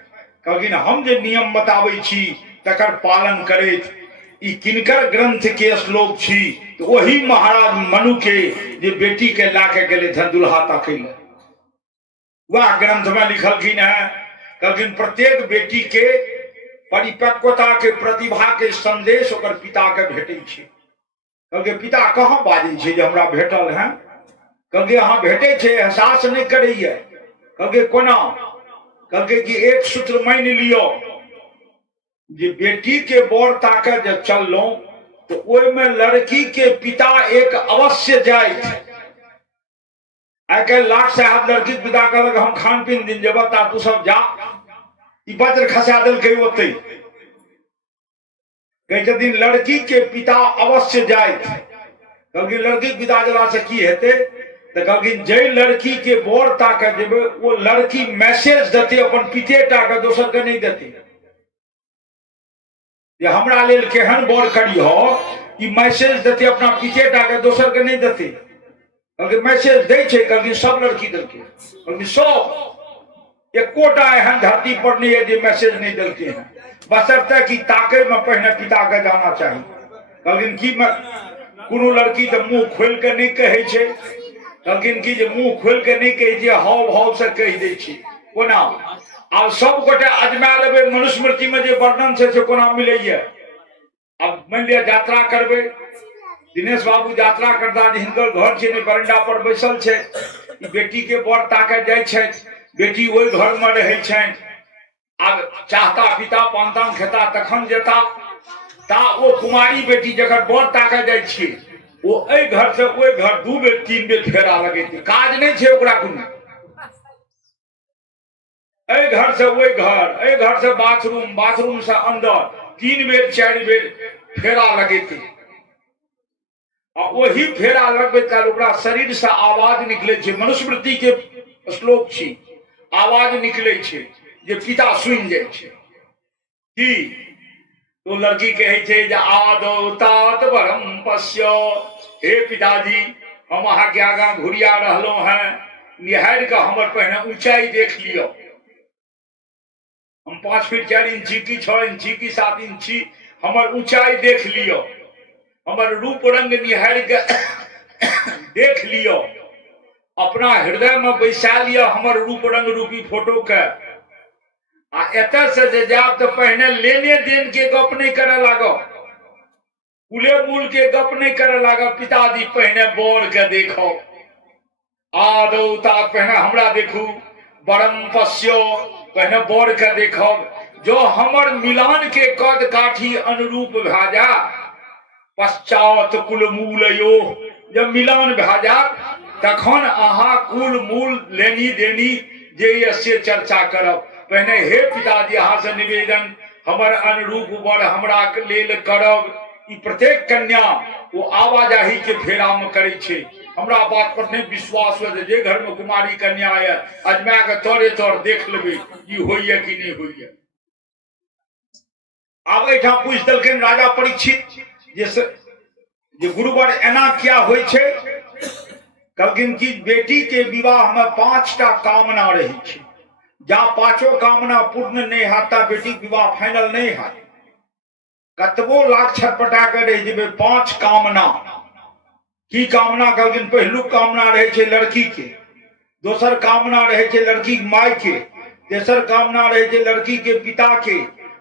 कहलखिन हम जे नियम बताबै छी तकर पालन करैत। ई किनकर ग्रंथ के श्लोक छी, तो वही महाराज मनु के जे बेटी के लाके गेले थे दुल्हा ताकै ले, वह ग्रंथ में लिखलखिन है। कहलखिन प्रत्येक बेटी के परिपक्वता के प्रतिभा के संदेश ओकर पिता के भेटै छै। कहलकै पिता कहाँ बाजै छै जे हमरा भेटल है, कहलकै अहाँ भेटै छै, एहसास नहीं करैया। कहलकै कोना, कहलकै कि एक सूत्र मान लियो जे बेटी के बर ताकऽ जे चललहुं तो ओहिमे लड़की के पिता एक अवश्य जाइत। आई कल लाट साहब लड़की के पिता कहलक हम खान पीन दिन जेब, ता तू सब जा, ई वज्र खसा देलकै ओतै। कहै छथिन लड़की के पिता अवश्य जाइत। कहलखिन लड़की के पिता गेला से की हेतै, तऽ कहलखिन जे लड़की के बर ताकऽ जेबै वो लड़की मैसेज देतै अपन पिते टा के, दोसर के नहीं देतै जे हमरा लेल केहन बर करिहो, ई मैसेज देतै अपना पिते टा के, दोसर के नहीं देतै। कहलखिन मैसेज दै छै, कहलखिन सब लड़की देलकै, कहलखिन सब, एकोटा एहन धरती पर नहीं है जो मैसेज नहीं देलकै हैं, बशर्ते कि ताकै में पहिने पिता के जाना चाहिए। कहलखिन कि कोनो लड़की तो मुंह खोल के नहीं कहे छे, कहलखिन कि जे मुंह खोल के नहीं कहे छे, हाव भाव से कह दै छी। कोना आब सब गोटे अजमा लेबै मनुस्मृति में जे वर्णन छै से कोना मिलैया। अब मान लिया यात्रा करबै, दिनेश बाबू यात्रा करता, हिनकर घर छै, बरंडा पर बैसल छै, बेटी के बर ताकऽ जाइ छथि, बेटी ओहि घर में रहे छनि। आब चाहता पिता पानतान खेता तखन जेता, ता ओ कुमारी बेटी जखन बर ताकऽ जाइ छियै, वो एहि घर से ओहि घर 2 बेर 3 बेर फेरा लगेतै, काज नहीं छै ओकरा कोनो। एहि घर से ओहि घर, एहि घर से बाथरूम, बाथरूम से अंदर 3 बेर 4 बेर फेरा लगेतै। आ वही फेरा लगबे काल ओकरा शरीर से आवाज निकले छै, मनुस्मृति के श्लोक छी, आवाज निकले छै जे पिता सुनि जाइ छै कि तो लड़की कहे छै जे आदौ तात वरम पश्य, हे पिताजी हम अहाँ के आगा घुरिया रहलहुं हैं, निहारि के हमर पहिने ऊंचाई देख लियो, हम 5 फीट 4 इंची की 6 इंची की 7 इंची, हमर ऊंचाई देख लियो, हमर रूप रंग निहारि के देख लियो, अपना हृदय में बैसा लियो हमर रूप रंग रूपी फोटो के। आ एतऽ से जे जाब तो पहले लेने देन के गप नहीं करे लागो, कुले मूल के गप नहीं करे लागो, पिताजी पहले बर के देखो, आदौ तात पहले हमरा देखू, बरम पश्यो पहले बर के देखो, जो हमर मिलान के कद काठी अनुरूप भए जा पश्चात कुल मूल यो जब मिलान भए जात तखन अहाँ कुल मूल लेनी देनी जे से चर्चा करब। पहने हे पिताजी अहाँ से निवेदन हमर अनुरूप वर हमरा के लेल करब। ई प्रत्येक कन्या वो आवाजाही के फेरा में करे छे। हमरा बात पर नहीं विश्वास हो जे घर में कुमारी कन्या है अजमा के तोरे तोर देख लेबे ई होइए कि नहीं होइए। आब एठा पूछ दलखिन राजा परीक्षित जे गुरुवर एना क्या होय छे। कहलखिन कि बेटी के विवाह में 5टा कामना रही छे। जा 5 कामना पूर्ण नहीं हाता बेटी विवाह फाइनल नहीं हाथ। कतबो लाख छटपटा के रह जेबे 5 कामना की कामना कहलखिन पहलू कामना रहे छे लड़की के, दोसर कामना रहे छे लड़की के माय के, तेसर कामना रहे छे लड़की के पिता के,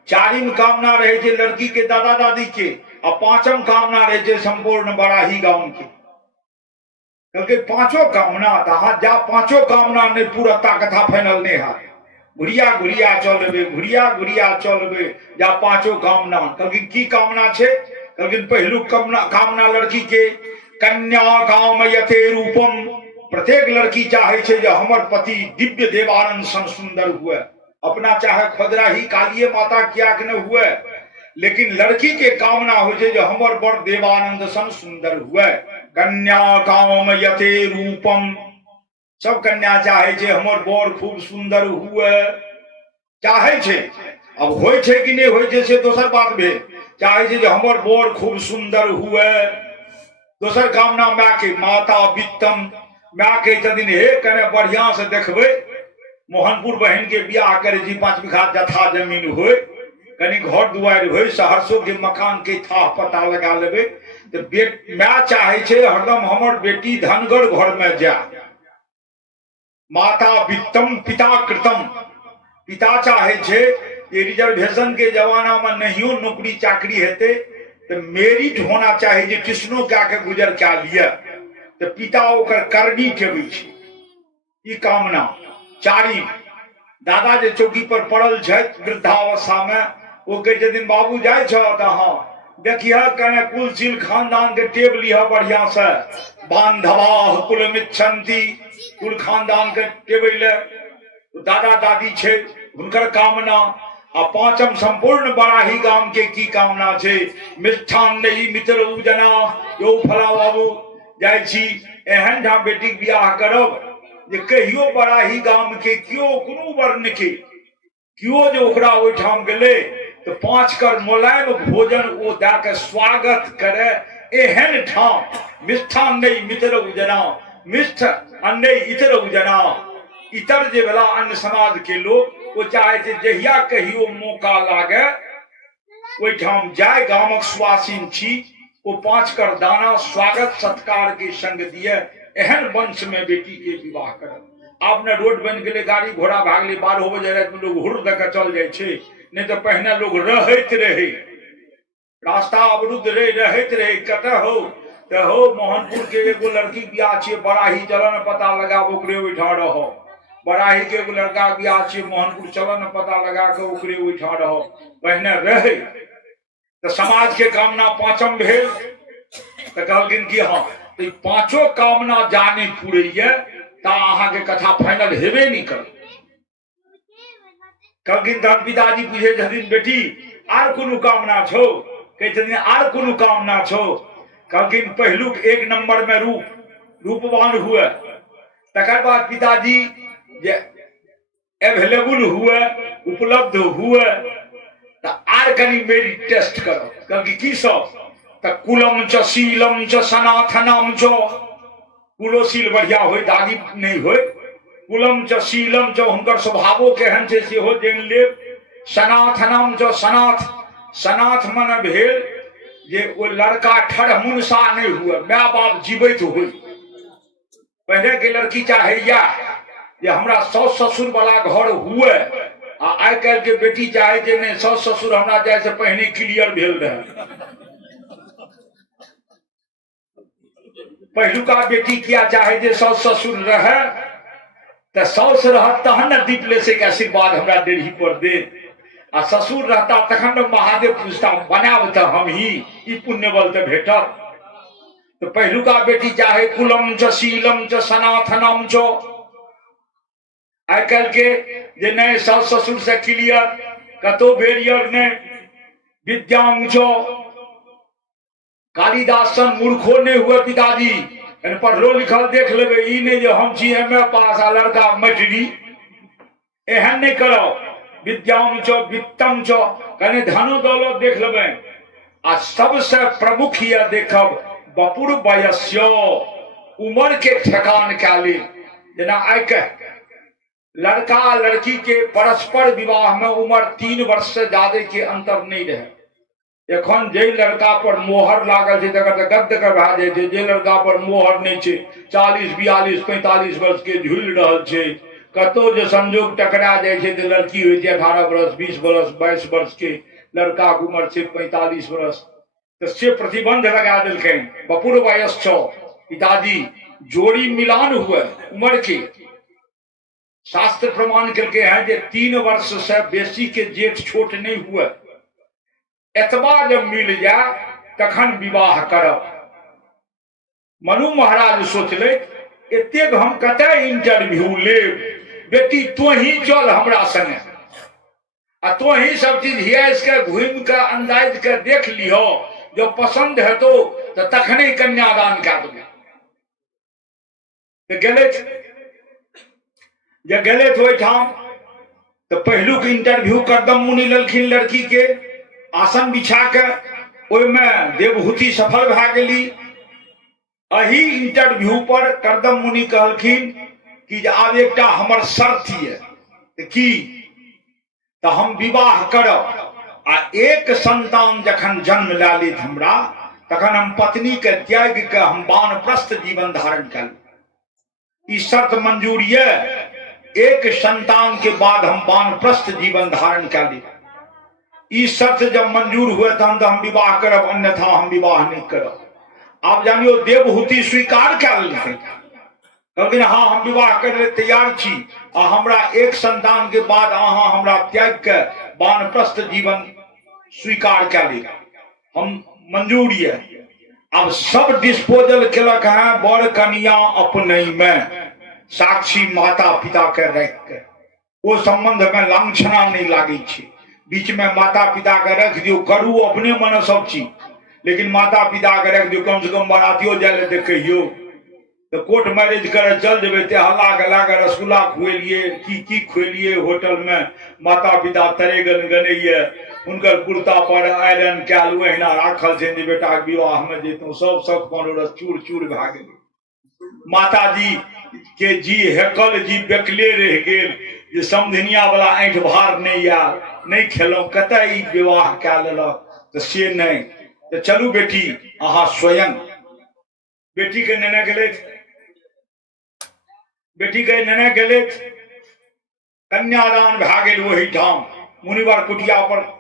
चारिम कामना रहे छे लड़की के दादा दादी के और 5म कामना रहे छे संपूर्ण बराही गांव के। कहलके 5 कामना हाँ जा 5 कामना ने पूरा कथा फाइनल नहीं हाथ। घुरिया घुरिया चलबे घुरिया घुरिया चलबे जा 5 कामना। कहलखिन की कामना छे। कहलखिन पहलू कामना लड़की के कन्या गांव में यथे रूपम। प्रत्येक लड़की चाहे छे जो हमर पति दिव्य देवानंद सन सुंदर हुए। अपना चाहे खुदरा ही कालिये माता किया के न हुए लेकिन लड़की के कामना हो छे जो हमर बर देवानंद सन सुंदर हुए। कन्या गांव में यथे रूपम। सब कन्या चाहे छे हमर बर खूब सुंदर हुए चाहे छे। अब होय छे कि नहीं होय छे से दोसर बात भेल। चाहे छे जो हमर बर खूब सुंदर हुए। दोसर कामना माँ के माता वित्तम। माँ के दिन हे कने बढ़िया से देखबे मोहनपुर बहन के बियाह करे जी 5 बीघा जथा जमीन होय कनी घर दुआर होय सहरसो के मकान के था पता लगा लेबे। तो माँ चाहे छे हरदम हमर बेटी धनगर घर में जाए। माता वित्तम पिता कृतम। पिता चाहे छे ये रिजर्वेशन के जमाना में नहीं नौकरी चाकरी हेते तो मेरिट होना चाहिए जे ट्यूशनो क्या के गुजर क्या लिया तो पिता ओकर करनी ठेबै छे। ई कामना। चारी दादा जे चौकी पर पड़ल छे वृद्धावस्था में वो कहे छथिन बाबू जाय छ त हां देखिए कने कुलशील खानदान के टेब लिया बढ़िया से बांधवा कुल मिच्छन्ति कुल खानदान के टेबले दादा दादी छे हुनकर कामना। आ 5म संपूर्ण बराही गांव के की कामना छे मिष्ठान नहीं मित्र उजना यो फला बाबू जाय छी एहन ठाम बेटी के बियाह करब जे कहियो बराही गांव के कियो कोनो वर्ण के कियो जे ओकरा ओइ ठाम गेले तो 5 कर मुलायम भोजन वो दा के स्वागत करे। एहन ठाम मिष्ठान नहीं मित्र उजना मिष्ठ अन्य इतर उजना। इतर जे भला अन्य समाज के लोग वो चाहे थे जहिया कहियो मौका लागे ओइ ठाम जाय गामक सुवासिन छी वो 5 कर दाना स्वागत सत्कार के संग दिए। एहन वंश में बेटी के विवाह करब। आपने रोड बन गेले गाड़ी घोड़ा भागले 12 बजे रात में लोग हुर देख चल जाए छे नहीं तो पहले लोग रहत रहे रास्ता अवरुद्ध रहत रहे। कत हो तो हो मोहनपुर के एगो लड़की बियाह छे बराही चलन पता लगा ओकरे ओइठा रहो। बराही के एगो लड़का बियाह छे मोहनपुर चलन पता लगा के ओकरे ओइठा रहो पहले रहे। तो समाज के कामना 5म भेल तो कहलखिन कि हाँ तो 5 कामना जाने पूरे ता अहाँ के कथा फाइनल हेबे नहीं कर। कहलखिन धन पिताजी पूछे छथिन बेटी आर कोनो कामना छो। कहे छथिन आर कोनो कामना छो। कहलखिन पहलू 1 नंबर में रूपवान हुए। तकर बाद पिताजी जे अवेलेबल हुए उपलब्ध हुए तो आर कनी मेरी टेस्ट करो। कहलखिन की सब तो कुलम च शीलम च सनातनम च। कुलोशील बढ़िया होय दागी नहीं होय। कुलम च शीलम च हुनकर स्वभावो केहन छे सेहो जान लेब। सनातनम च सनाथ सनाथ मन भेल जे वो लड़का ठड़मुनसा नहीं हुए माँ बाप जीवित हुए। पहले के लड़की चाहे या जे हमरा सास ससुर वाला घर हुए आ आइ काल्हि के बेटी चाहे जे नहीं सास ससुर हमरा जाए से पहले क्लियर भेल रहे। पहलुका बेटी किया चाहे जे सास ससुर रहे तो सास रह तहन न दीप ले से के आशीर्वाद हमरा डेढ़ी पर दे। आ ससुर रहता तखन न महादेव पूछता बनाब त हम ही ई पुण्य बल त भेटत। तो पहिलुका बेटी चाहे कुलम च शीलम च सनातनम च, आइ काल्हि के जे नहीं सास ससुर से क्लियर कतो बेरियर ने विद्यांग छो। कालिदास सन मूर्खो नहीं हुए पिताजी, पढ़लो लिखल देख लेबे, ई नहीं जो हम छी एमए पास आ लड़का मैट्री, एहन नहीं करो। विद्यांग छो वित्तम छो, कने धनो दौलत देख लेबे। आ सबसे प्रमुख यह देखब बपुर वयस्यो, उम्र के ठेकान काले। जना आइ के लड़का लड़की के परस्पर विवाह में उम्र 3 वर्ष से ज्यादा के अंतर नहीं रहे। एखन जे लड़का पर मोहर लागल छै तकर त गद्द के भा जाय छै, जे लड़का पर मोहर नहीं छै 40 42 45 वर्ष के झूल रहल छै। कतो जे संजोग टकरा जाय छै त लड़की होय छै 18 वर्ष 20 वर्ष 22 वर्ष के, लड़का के उम्र छै 45 वर्ष। तो से प्रतिबंध लगा दिलकै बपुर वयस छो। पिताजी जोड़ी मिलान हुए उम्र के, शास्त्र प्रमाण करके हैं जे 3 वर्ष से बेसी के जेठ छोट नहीं हुए। एतबा जब मिल जाए तखन विवाह करब। मनु महाराज सोचले एतेक हम कते इंटरव्यू लेब, बेटी तो ही चल हमरा संगे, आ तो ही सब चीज हियास के घूम के अंदाज के देख लिहो, जो पसंद है तो तखने कन्यादान कर देबे। तो गेले ओहिठाम तो पहिलुक इंटरव्यू करदम मुनि ललखिन लड़की के, आसन बिछा के ओहिमे देवहूति सफल भए गेली। अही इंटरव्यू पर करदम मुनि कहलखिन कि जे आब एकटा हमर शर्त ये कि तो हम विवाह करब आ एक संतान जखन जन्म ला लेत हमरा, तखन हम पत्नी के त्याग के हम वानप्रस्थ जीवन धारण कर। ई शर्त मंजूर ये, एक संतान के बाद हम वानप्रस्थ जीवन धारण कर ली। ई शर्त जब मंजूर हुए तहन तो हम विवाह करब, अन्यथा हम विवाह नहीं करब। आप जानियो देवहूति स्वीकार कर लेलकै, कहलखिन हाँ हम विवाह करे ले तैयार छी, आ हमरा एक संतान के बाद अहाँ हमरा त्याग के वानप्रस्थ जीवन स्वीकार कर ली, हम मंजूर ये। अब सब डिस्पोजल केलक है बर कन्या अपने में, साक्षी माता पिता के रख के। वो संबंध में लांछना नहीं लागे छे, बीच में माता पिता के रख दियो, करू अपने मन सब चीज, लेकिन माता पिता के रख दियो, कम से कम बरातियो जाए देखियो। तो कोर्ट मैरिज करे चल जेबे ते हल्ला गला के रसगुल्ला खुएलिए की खुएलिए होटल में, माता पिता तरे गनगनैये, उनकर कुर्ता पर आयरन कैल ओहिना राखल छै जे बेटा विवाह में जेतौ, सब सब कोनो चूर चूर भए गेल। माता जी के जी हेकल जी बेकले रह गेल जे समधिनिया वाला ऐंठ भार नहीं आयल, नहीं खेलौं, कतै ई विवाह कए लेलक। तो से नहीं, तो चलू बेटी अहाँ स्वयं। बेटी के नेने गेले, बेटी के नेने गेले, कन्यादान भए गेल वही ठाम मुनिवर कुटिया पर।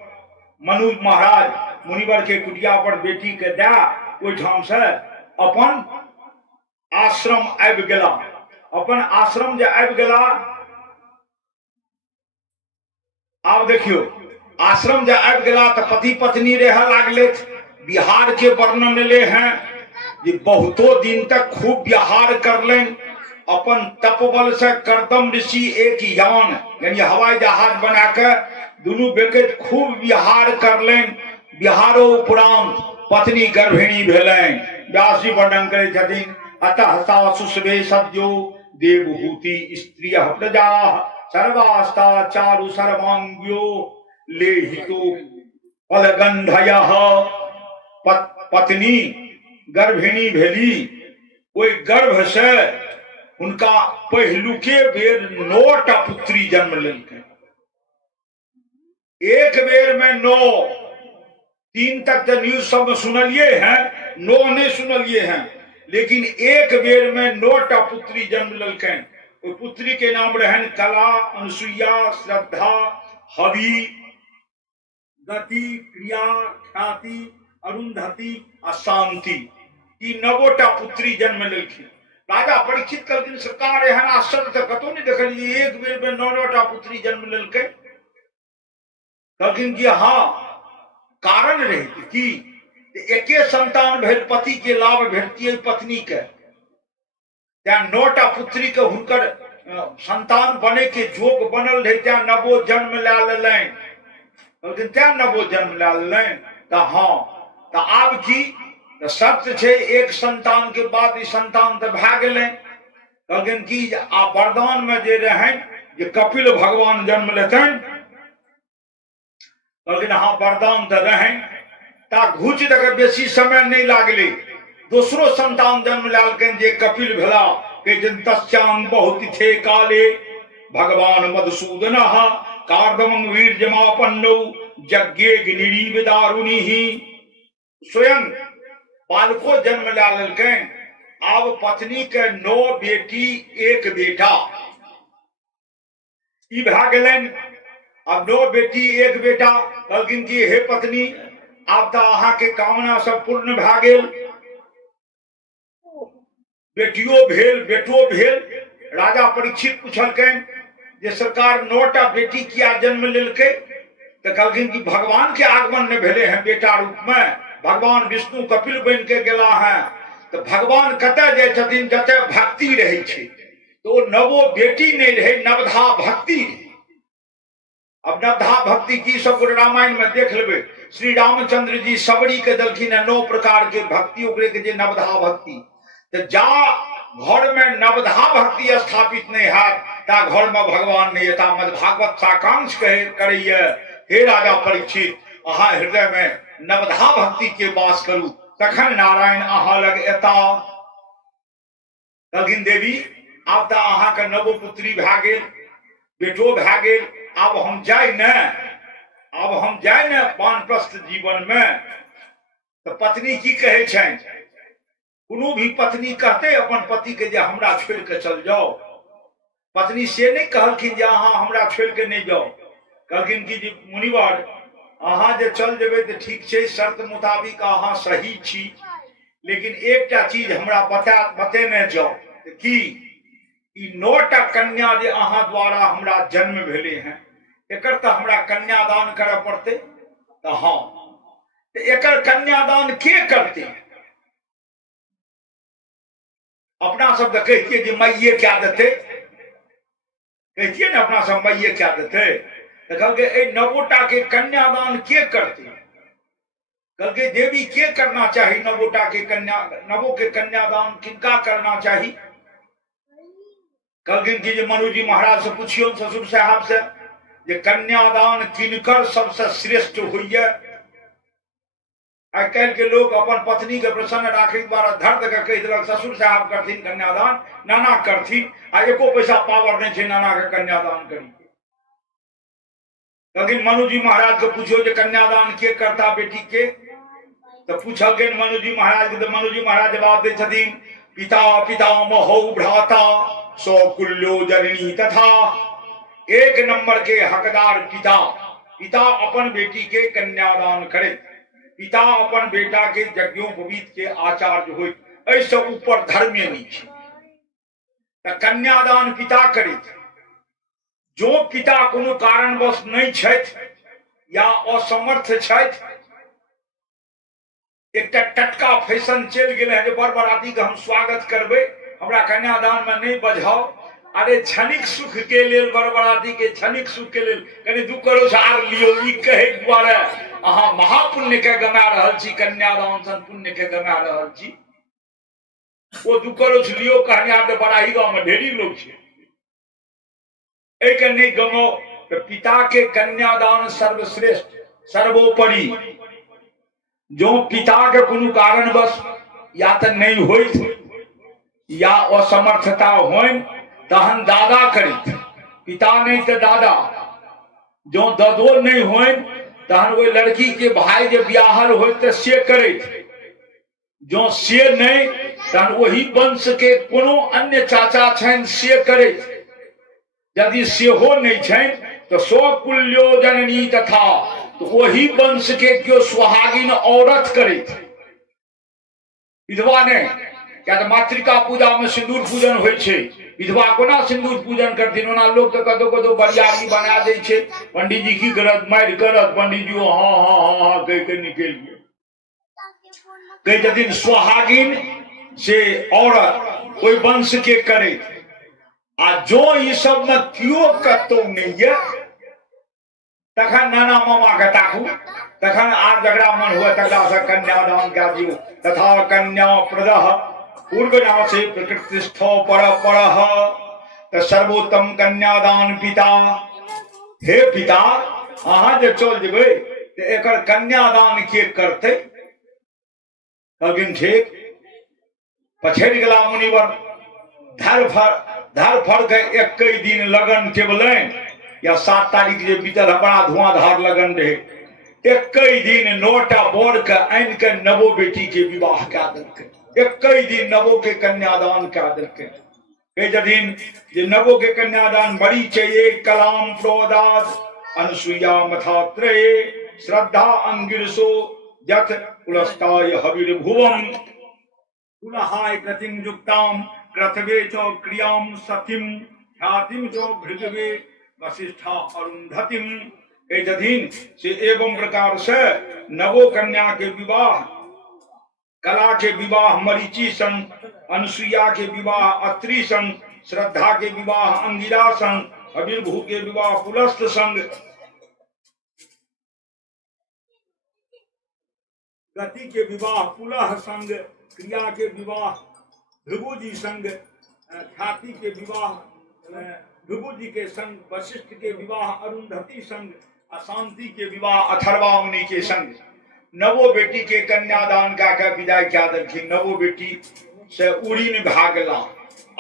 मनु महाराज मुनिवर के कुटिया पर बेटी के दे ओहि ठाम से अपन आश्रम आबि गेला। अपन आश्रम जे आबि गेला, आब देखियो आश्रम जे आबि गेला तो पति पत्नी रह लागले। बिहार के वर्णन ले हैं जे बहुतो दिन तक खूब विहार करलेन। अपन तपबल से करदम ऋषि एक यान यानी हवाई जहाज बना के दुनू बेकत खूब विहार करलेन। बिहारो उपरांत पत्नी गर्भिणी भेलेन। व्यास जी वर्णन करे छथिन, अतः सा सुषवे सद्यो देवहूति स्त्रिय प्रजा सर्वास्ता चारु सर्वांग्यो लेहितो फलगंधयः। पत्नी गर्भिणी भेली, ओहि गर्भ से उनका पहिलुके बेर 9टा पुत्री जन्म लेलकै। एक बेर में 9, 3 तक तो न्यूज सब सुनलिए हैं, 9 नहीं सुनलिए हैं, लेकिन एक बेर में 9टा पुत्री जन्म लेलकै। वो पुत्री के नाम रहन कला, अनुसुईया, श्रद्धा, हवि, गति, क्रिया, ख्याति, अरुंधति आ शांति। ई 9टा पुत्री जन्म लेलखिन। राजा परीक्षित कहलखिन सरकार एहन आश्चर्य तो कतौ नहीं देखलिए, एक बेर में 9टा पुत्री जन्म लेलकै। कहलखिन कि हाँ कारण रहे कि एके संतान भेल, पति के लाभ भेटतियै पत्नी के, त्या 9टा पुत्री के हुनकर संतान बने के जोग बनल रहे, त्या नवो जन्म लए लेलनि, कहलखिन त्या नवो जन्म लए लेलनि। तऽ हाँ तऽ आब की सत्य छै, एक संतान के बाद ई संतान तऽ भए गेलै। कहलखिन कि आ वरदान में जे रहनि जे कपिल भगवान जन्म लेतनि, कहलखिन हाँ वरदान तऽ रहनि। ता घुच दके बेसी समय नहीं लागले, दोसरो संतान जन्म लेलकनि जे कपिल भेला। कहैन तस्यां बहुत थे काले भगवान मधुसूदन कार्दमं वीर्यमापन्नौ यज्ञे गिरिव दारुणी। स्वयं बालको जन्म लेलकनि। आब पत्नी के 9 बेटी 1 बेटा ई भए गेलनि। अब 9 बेटी 1 बेटा। कहलखिन कि हे पत्नी आब तऽ अहाँके कामना सब पूर्ण भए गेल, बेटियो भेल बेटो भेल। राजा परीक्षित पूछलकनि जे सरकार 9टा बेटी किया जन्म लेलकै? तऽ कहलखिन कि भगवान के आगमन ने भेले हैं बेटा रूप में, भगवान विष्णु कपिल बन के गेला हैं। तो भगवान कतऽ जाइ छथिन जतऽ भक्ति रहै छै। तो ओ 9 बेटी नहीं रहे, नवधा भक्ति रहे। अब नवधा भक्ति की सब रामायण में देख लेबै। श्री रामचंद्र जी सबरी के दलखिन 9 प्रकार के भक्ति, ओकरे के जे नवधा भक्ति। तो जा घर में नवधा भक्ति स्थापित नहीं है ता घर में भगवान नहीं एता। मद भागवत साकांक्ष करैया हे राजा परीक्षित, अहाँ हृदय में नवधा भक्ति के वास करू, तखन नारायण अहाँ लग एता। कहलखिन देवी आब तऽ अहाँ के 9 पुत्री भए गेल, बेटो भए गेल। आब हम जाय न, अब हम जाय न वानप्रस्थ जीवन में। तो पत्नी की कहे छनि? कोनो भी पत्नी कहते अपन पति के जे हमरा छोड़ के चल जाओ, पत्नी से नहीं कहलखिन जे अहाँ हमरा छोड़ के नहीं जाओ। कहलखिन कि जे मुनिवर अहाँ जे चल जेबै तऽ ठीक छै, शर्त मुताबिक अहाँ सही छी, लेकिन एकटा चीज हमरा बतेने जाओ कि ई 9टा कन्या जे अहाँ द्वारा हमरा जन्म भेले हैं, एकर तऽ हमरा कन्यादान करऽ पड़ते। तऽ हाँ तऽ एकर कन्यादान के करते? अपना सब तो कहतिए कि मैये क्या देते, कहतिए ना अपना सब मैये क्या देते। तो कहलके 9टा के कन्यादान के करते? कहलके देवी के करना चाहिए 9टा के कन्या, 9 के कन्यादान किनका करना चाहिए? कहलखिन कि जे मनु जी महाराज से पूछियो ससुर साहब से जे कन्यादान किनकर सबसे श्रेष्ठ होइए। आइ काल्हि के लोग अपन पत्नी के प्रसन्न राखे द्वारा धर दे के कह दिलक ससुर साहब करथिन कन्यादान, नाना करथिन, आ एको पैसा पावर नहीं छै नाना के कन्यादान करी। लेकिन मनु जी महाराज के पूछियो जे कन्यादान के करता बेटी के? तो पूछलखिन मनु जी महाराज के। तो मनु जी महाराज जवाब दे छथिन पिता पितामहो भ्राता सौकुल्यो जननी तथा। 1 नंबर के हकदार पिता। पिता अपन बेटी के कन्यादान करे, पिता अपन बेटा के यज्ञोपवीत के आचार्य हो, ऐसे ऊपर धर्मे नहीं छै। तो कन्यादान पिता करे। जो पिता कोनो कारणवश नहीं छथि या असमर्थ छथि, एक टटका फैशन चल गए हैं जे बड़ बराती के हम स्वागत करबे, हमरा कन्यादान में नहीं बजाओ। अरे क्षणिक सुख के लेल बड़ बराती के क्षणिक सुख के लेल कनी 2 करोड़ आर लियो, ई कहे द्वारा अहाँ महापुण्य के गमा रहल छी, कन्यादान सन पुण्य के गमा रहल छी। वो 2 करोड़ लियो कहनिया तो बड़ाही गांव में ढेरी लोग छे, एक नहीं गमो। तो पिता के कन्यादान सर्वश्रेष्ठ सर्वोपरि। जो पिता के कोनो कारणवश या तो नहीं होइत या असमर्थता होइन तहन दादा करित, पिता नहीं तो दादा। जो ददो नहीं होइन तहन वो लड़की के भाई जे बियाहल होइत तो से करित। जो से नहीं तहन वही वंश के कोनो अन्य चाचा छन से करित। यदि सेहो नहीं छन तो स्वकुल्यो जननी तथा, तो वही वंश के क्यों सुहागिन औरत करित, विधवा नहीं। क्या तो मातृका पूजा में सिंदूर पूजन होय छे, विधवा कोना सिंदूर पूजन करथिन ओना लोग तो कतो बरियारी बना दै छै पंडित जी की करत मारि करत पंडित जी हाँ कह के निकल गए कह जथिन सुहागिन से औरत ओई वंश के करे आ जो ई सब में कियो कतो नहीं है तखन नाना मामा के ताकू तखन आर जकरा मन हुए तकरा से कन्यादान कए दियौ तथा कन्या प्रदह पूर्वना से प्रकृतिस्थो परः त सर्वोत्तम कन्यादान पिता हे पिता अहाँ जे चल जेबै त एकर कन्यादान के करतै कहलखिन ठीक पछड़ि गेला मुनिवर धर फर के 21 दिन लगन के बोलें या 7 तारीख जे बीतल बड़ा धुआंधार लगन रहे 21 दिन 9टा बर के आनि के नवो बेटी के विवाह कए देलकै 21 दिन नवो के कन्यादान कए देलकै कह जथिन जे नवो के कन्यादान बड़ी चाहिए कलाम प्रोदात अनुसुईया मथात्रे श्रद्धा अंगिरसो यथ कुलस्ताय हविर्भुवम कुलहाय गतिम युक्ताम क्रथवे च क्रियाम सतिम ख्यातिम च भृगवे वशिष्ठा अरुंधतिम कह जथिन से एवं प्रकार से नवो कन्या के विवाह कला के विवाह मरीचि संग अनुसुईया के विवाह अत्रि संग श्रद्धा के विवाह अंगिरा संग अविर्भू के विवाह पुलस्त संग गति के विवाह पुलह संग क्रिया के विवाह भृगुजी संग ख्याति के विवाह भृगुजी के संग वशिष्ठ के विवाह अरुंधति संग अशांति के विवाह अथर्वा मुनि के संग नवो बेटी के कन्यादान का विदाई क्या देलखिन नवो बेटी से उड़ीन भागला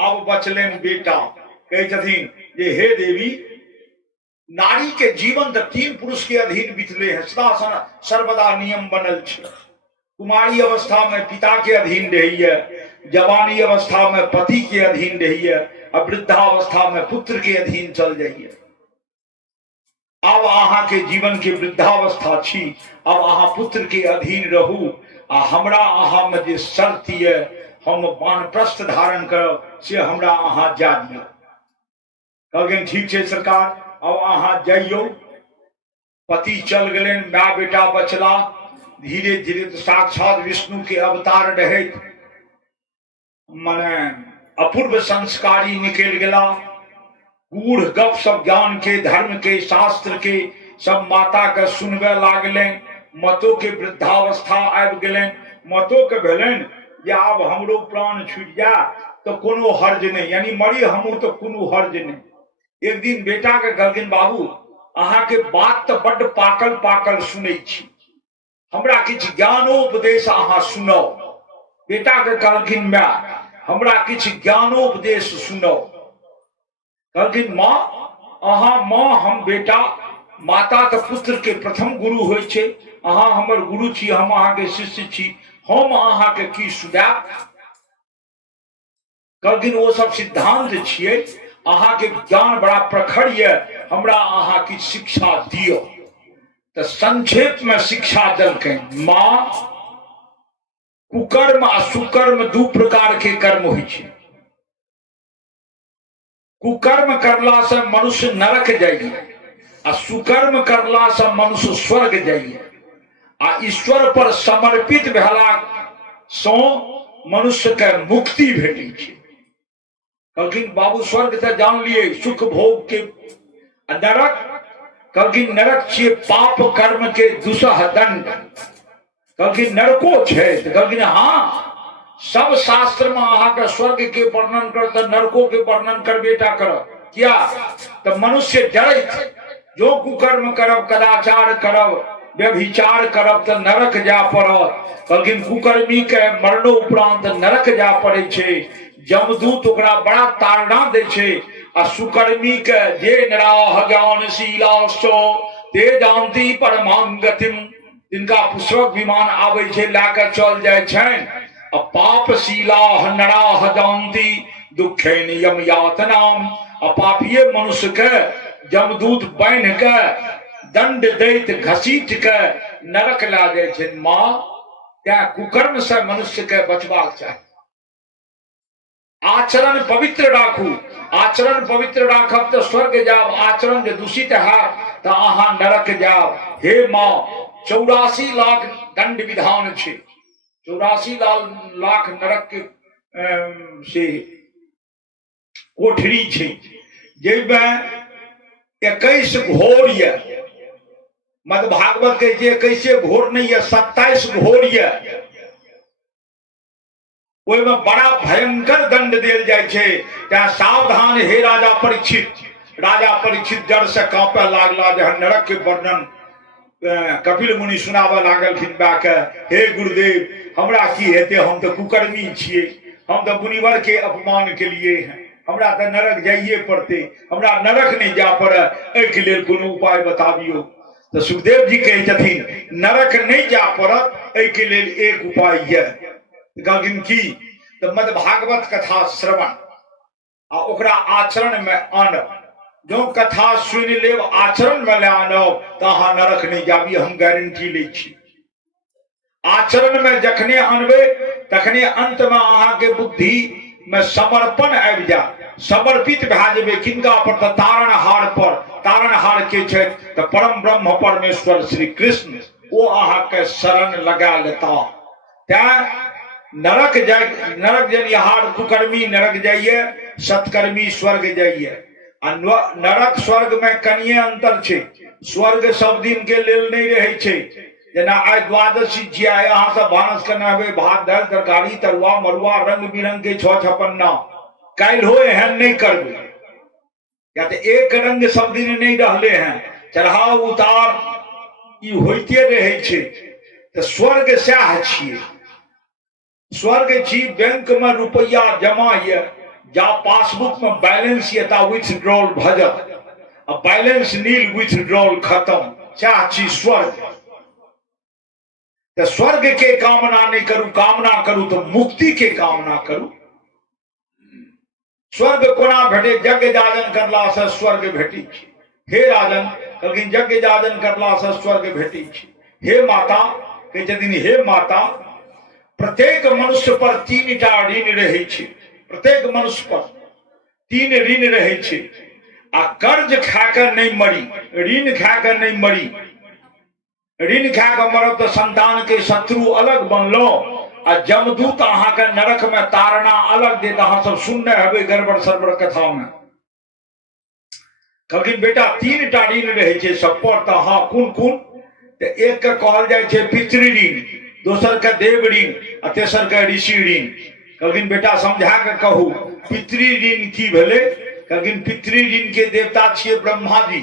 अब बचलन बेटा कहे छथिन जे हे देवी नारी के जीवन तो 3 पुरुष के अधीन बितले है सदा सर्वदा नियम बनल छै कुमारी अवस्था में पिता के अधीन रही है जवानी अवस्था में पति के अधीन रही है और वृद्धावस्था में पुत्र के अधीन चल जाइए अब अहाँ के जीवन के वृद्धावस्था छी अब अहाँ पुत्र के अधीन रहू आ हमरा अहाँ में जे शर्त है हम वानप्रस्थ धारण करब से हमरा अहाँ जा दियौ कहलखिन ठीक छै सरकार अब अहाँ जाइयो पति चल गेलन माय बेटा बचला धीरे धीरे तो साक्षात विष्णु के अवतार रहे माने अपूर्व संस्कारी निकल गला गूढ़ गप सब ज्ञान के धर्म के शास्त्र के सब माता के सुनबे लागले मतो के वृद्धावस्था आबि गेलन मतो के भेलन जे आब हमरो प्राण छूट जा तो कोनो हर्ज नहीं यानी मरी हमू तो कोनो हर्ज नहीं एक दिन बेटा के कहलखिन बाबू अहाँ के बात तो बड्ड पाकल पाकल सुनै छी हमरा किछ ज्ञानोपदेश अहाँ सुनाओ बेटा के कहलखिन माय हमरा किछ ज्ञानोपदेश सुनाओ कहलखिन माँ अहाँ माँ हम बेटा माता तो पुत्र के प्रथम गुरु होय छै अहाँ हमर गुरु छी हम अहाँ के शिष्य छी हम अहाँ के की सुनाब कहलखिन वो सब सिद्धांत छियै अहाँ के ज्ञान बड़ा प्रखर ये हमरा अहाँ की शिक्षा दियो तो संक्षेप में शिक्षा देलकै माँ कुकर्म आ सुकर्म 2 प्रकार के कर्म होइ छै कुकर्म करला से मनुष्य नरक जाइए आ सुकर्म करला से मनुष्य स्वर्ग जाइए आ ईश्वर पर समर्पित भेला सो मनुष्य के मुक्ति भेटै छै कहलखिन बाबू स्वर्ग तो जान लिए सुख भोग के नरक कहलखिन नरक छियै पाप कर्म के दुसह दंड कहलखिन नरको छै कहलखिन हाँ सब शास्त्र में अहाँ के स्वर्ग के वर्णन कर तो नरको के वर्णन करबेटा करब क्या तो मनुष्य डरैत जो कुकर्म करब कदाचार करब व्यभिचार करब तो नरक जा पड़त कहलखिन कुकर्मी के मरणो उपरांत नरक जा पड़े छै जमदूत ओकरा बड़ा ताड़ना दै छै आ सुकर्मी के जे नराह ज्ञानशीलासो ते जानती परमां गतिम जिनका पुष्पक विमान आबै छै ला के चल जाय छनि आ पापशीला नराह जानती दुखे नियम यातनाम आ पापिये मनुष्य के जमदूत बांध के दंड दैत घसीट के नरक ला जाय छै माँ त्या कुकर्म से मनुष्य के बचबाक चाही आचरण पवित्र राखू, आचरण पवित्र राखब तो स्वर्ग जाब, आचरण जे दूषित है तो अहाँ नरक जाब। हे माँ 84 लाख दंड विधान छे, 84 लाख नरक के से कोठरी छे, जेमें 21 घोर ये। मद भागवत के 21 घोर नहीं है, 27 घोर ये। ओहि में बड़ा भयंकर दंड देल जाय छे। त्या सावधान हे राजा परीक्षित। राजा परीक्षित डर से कांपे लागला। जहन नरक के वर्णन कपिल मुनि सुनाबे लागलखिन बाके, हे गुरुदेव हमरा की हेते, हम तो कुकर्मी छिए, हम तो मुनिवर के अपमान के लिए हैं, हमरा तो नरक जाइए पड़ते, हमरा नरक नहीं जा पड़े, एहि के लेल कोनो उपाय बताबियो। तो सुखदेव जी कहे छथिन नरक नहीं जा पड़त, एहि के लेल एक उपाय है। कहलखिन की? तो मद भागवत कथा श्रवण आ ओकरा आचरण में आनब। जो कथा सुन लेब आचरण में ले आनब तो अहाँ नरक नहीं जाबी, हम गारंटी ले छी। आचरण में जखने आनबे तखने अंत में अहाँ के बुद्धि में समर्पण आबि जाए, समर्पित भए जेबे। किनका पर? तो तारणहार पर। तारणहार के छे तो परम ब्रह्म परमेश्वर श्री कृष्ण, वो अहाँ के शरण लगा लेता। त्या नरक जाय, नरक जनिहार कुकर्मी नरक जाइए, सत्कर्मी स्वर्ग जाइए। नरक स्वर्ग में कनिए अंतर छे। स्वर्ग सब दिन के लेल नहीं रहे छे। जना आइ द्वादशी छियै, आइ अहाँ सब भानस करना है, भात दाल तरकारी तरुआ मरुआ रंग बिरंग के 656। काल्हि हो एहन नहीं करबे, या तो एक रंग सब दिन नहीं रहले हैं, चढ़ाव उतार ई होइते रहे छे। तो स्वर्ग सएह छियै। स्वर्ग छी बैंक में रुपया जमा ये, जा पासबुक में बैलेंस ये ता विथड्रॉल भजत, अब बैलेंस नील विथड्रॉल खत्म। चाह छी स्वर्ग। तो स्वर्ग के कामना नहीं करूं, कामना करूं तो मुक्ति के कामना करूं। स्वर्ग कोना भेटे? यज्ञ जाजन करला से स्वर्ग भेटी छी। हे राजन कहलखिन यज्ञ जाजन करला से स्वर्ग भेटी छी। हे माता कहे छथिन, हे माता प्रत्येक मनुष्य पर 3टा ऋण रहे छे। प्रत्येक मनुष्य पर 3 ऋण रहे छे। आ कर्ज खाकर नहीं मरी, ऋण खाकर नहीं मरी। ऋण खाकर मरब तो संतान के शत्रु अलग बनलो, आ जमदूत अहाँ के नरक में तारना अलग देता। अहाँ सब सुनने हबे गड़बड़ सरबड़ कथा में। कहलखिन बेटा 3टा ऋण रहे छे सब पर। तो हाँ कोन कोन? तो एक के कहल जाय छे पितृ ऋण, दोसर के देव ऋण, आ तेसर के ऋषि ऋण। कहलखिन बेटा समझा के कहू पितृ ऋण की भेले? कहलखिन पितृ ऋण के देवता छिए ब्रह्मा जी,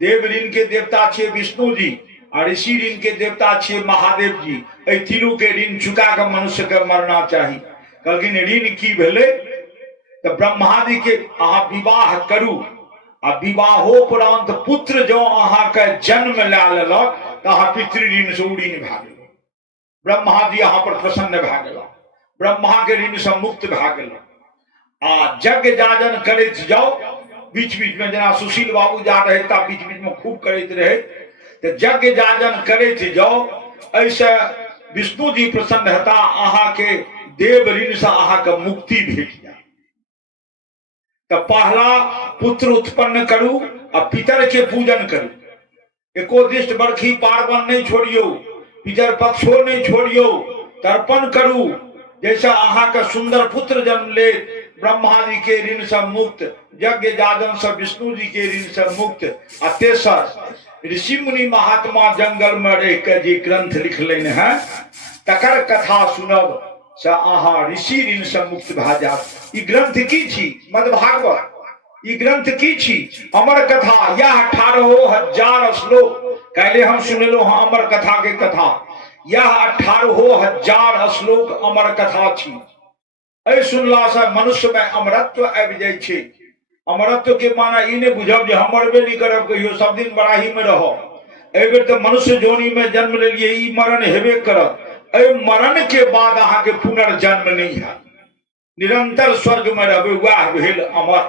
देव ऋण के देवता छिए विष्णु जी, और ऋषि ऋण के देवता छिए महादेव जी। एहि तीनों के ऋण चुका के मनुष्य के मरना चाहिए। कहलखिन ऋण की भेले? तो ब्रह्मा जी के अहाँ विवाह करू, आ विवाहोपरांत पुत्र जो अहाँ के जन्म ला लेलक तो अहाँ पितृ ऋण से ऋण भए गेल। ब्रह्मा जी अहाँ पर प्रसन्न भए गेला, ब्रह्मा के ऋण से मुक्त भए गेला। आ यज्ञ जाजन करैत जाओ, बीच बीच में जना सुशील बाबू जा रहे ता बीच बीच में खूब करैत रहे। तो यज्ञ जाजन करैत जाओ, ऐसे विष्णु जी प्रसन्न हेता। अहाँ के देव ऋण से अहाँ के मुक्ति भेट जाए। तो पहला पुत्र उत्पन्न करू आ पितर के पूजन करू। एको दिष्ट बरखी पार्वन नहीं छोड़ियो, पितर पक्षो नहीं छोड़ियो, तर्पण करू। जैसा अहाँ के सुंदर पुत्र जन्म ले, ब्रह्मा जी के ऋण से मुक्त, यज्ञ जाजन से विष्णु जी के ऋण से मुक्त। आ तेसर ऋषि मुनि महात्मा जंगल में रह के जे ग्रंथ लिखलेन है तकर कथा सुनब से अहाँ ऋषि ऋण से मुक्त भए जात। ई ग्रंथ की छी? मद भागवत। ई ग्रंथ की छी? अमर कथा। यह 18,000 श्लोक पहले हम सुनलो हाँ अमर कथा के कथा। यह 18,000 श्लोक अमर कथा छी। ऐ सुनला से मनुष्य में अमरत्व आबि जाय छे। अमरत्व के माना ई नहीं बुझब जे हम मरबे नहीं करब, कहियो सब दिन बड़ाही में रहब। एहि बेर तो मनुष्य जोनी में जन्म लेलिए, ई मरण हेबे करत। ऐ मरण के बाद अहाँ के पुनर्जन्म नहीं है, निरंतर स्वर्ग में रहबे। वह भेल अमर।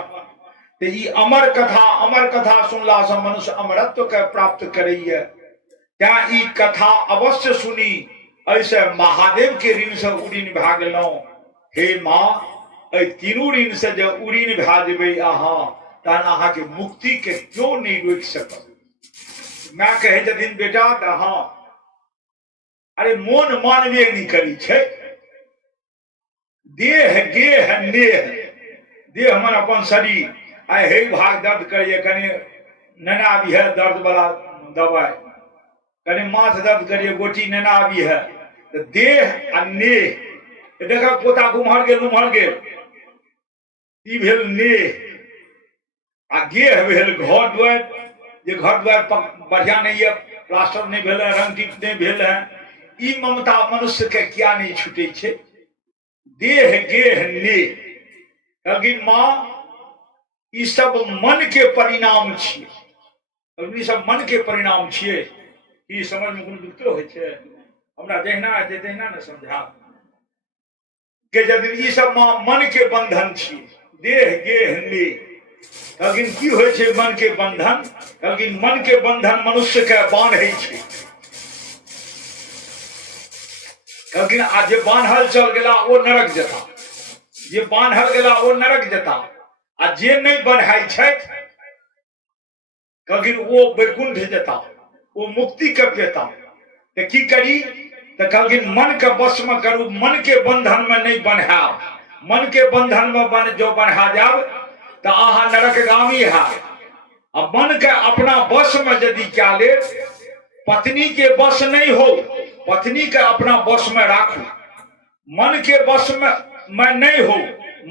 तो ई अमर कथा सुनला से मनुष्य अमरत्व के प्राप्त करैया। क्या ई कथा अवश्य सुनी। ऐसे महादेव के ऋण से ऋण भए गेलहुं। हे माँ एहि तीनू ऋण से जब उऋण भए जेबै अहाँ तहन अहाँके मुक्ति के क्यों नहीं रोकि सकत। माय कहै छथिन बेटा तऽ हाँ अरे मोन मानबे नहीं करी छै, देह गेह नेह, देह मन अपन शरीर आइ हे भाग दर्द करिए कनि नेना भी है दर्द वाला दवाई, कनि माथ दर्द करिए गोटी नेना भी है, तो देह आ नेह देखा पोता उम्हर गेल ई भेल नेह आ गेह भेल घर दुआरि, जे घर दुआरि बढ़िया नहीं है, प्लास्टर नहीं भेल है, रंग टिप नहीं भेल है, ई ममता मनुष्य के क्या नहीं छूटे छे। देह गेह नेह कहलखिन माँ ई सब मन के परिणाम छियै, ई सब मन के परिणाम छियै। ई समझ में कोनो दिक्कत होइ छै? हमरा जहिना हेतै तहिना ने समझा के यदि ई सब मन के बंधन छियै, देह गेह नेह। कहलखिन की होइ छै मन के बंधन? कहलखिन मन के बंधन मनुष्य के बांधै छै। कहलखिन आ जे बान्हल चल गेला ओ नरक जेता, जे बान्हल गेला ओ नरक जेता, आ जे नहीं बन्हाई छथि कहलखिन ओ वैकुंठ जेता, ओ मुक्ति के पेता। तो की करी? तो कहलखिन मन के वश में करू, मन के बंधन में नहीं बन्हाब। मन के बंधन में जो बन्हा जाब तो अहाँ नरकगामी है। अब मन के अपना वश में यदि क्या ले, पत्नी के वश नहीं हो, पत्नी के अपना वश में राखू, मन के वश में नहीं हो,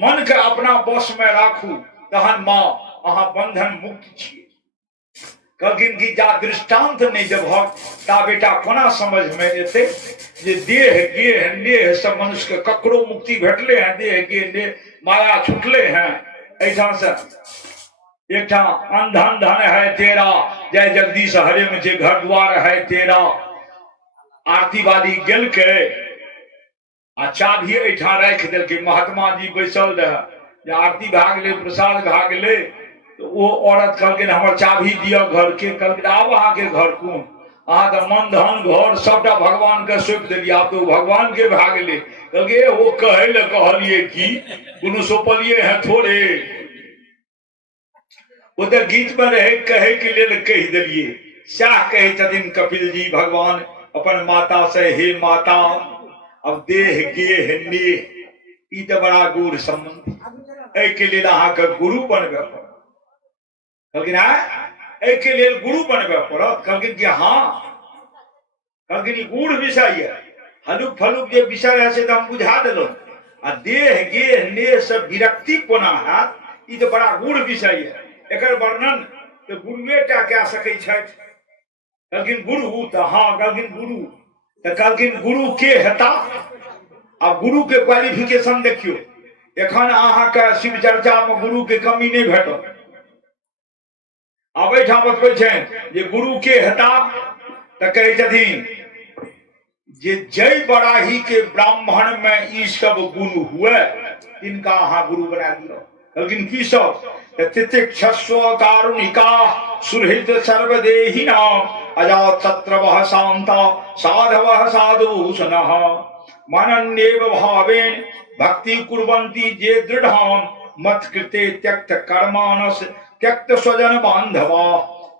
मन के अपना वश में राखू, तहन माँ अहाँ बंधन मुक्त छियै। कहलखिन कि जा दृष्टांत नहीं जब ता बेटा कोना समझ में एते जे देह गेह नेह सब मनुष्य के ककरो मुक्ति भेटले हैं, देह गेह नेह माया छुटले हैं। ऐठाम से एकठा अंधन धन है तेरा, जय जगदीश हरे में जे घर द्वार है तेरा। आरती वाली गेल के आ चाभी ऐठा राख देलकै, महात्मा जी बैसल रहे, जे आरती भए गेलै प्रसाद भए गेलै तो वो औरत कहलखिन हमर चाभी दिया घर के। कहलखिन आब अहाँ के घर कोन? अहाँ तो मन धन घर सबटा भगवान के सौंप देलिए, आब तो भगवान के भए गेलै। कहलकै वो कहे ले कहलिए की कोनो सौंपलिए है थोड़े, वो तो गीत में रहे कहे के लिए कह दिलिए। सएह कहे छथिन कपिल जी भगवान अपन माता से, हे माता अब देह गेह नेह ई तो बड़ा गूढ़ संबंध, एहि के लेल अहाँ के गुरु बनबे पड़त। कहलखिन एहि के लेल गुरु बनबे पड़त? कहलखिन कि हाँ। कहलखिन ई गूढ़ विषय है, हलुक फलुक जे विषय है से तो हम बुझा देलहुँ, आ देह गेह नेह से विरक्ति कोना हैत ई तो बड़ा गूढ़ विषय है, एकर वर्णन तो गुरुए टा कए सकै छथि। कहलखिन गुरु? तो हाँ। कहलखिन गुरु? तो कहलखिन गुरु के हेता? अब गुरु के क्वालिफिकेशन देखियो, एखन अहाँ के शिव चर्चा में गुरु के कमी नहीं भेटत। अब एहिठाम बतबै छनि जे गुरु के हेता, तो कहै छथिन जे जय बराही के ब्राह्मण में ई सब गुण हुए तिनका अहाँ गुरु बना दियो। कहलखिन की सब? तितिक्षस्व कारुणिका सुहृद सर्वदेहिनां अजात शत्रवः शांता साधवः साधुभूषणः मनन्येव भावेन भक्ति कुर्वन्ति जे दृढ़ां मत कृते त्यक्त कर्मानस त्यक्त स्वजन बांधवा।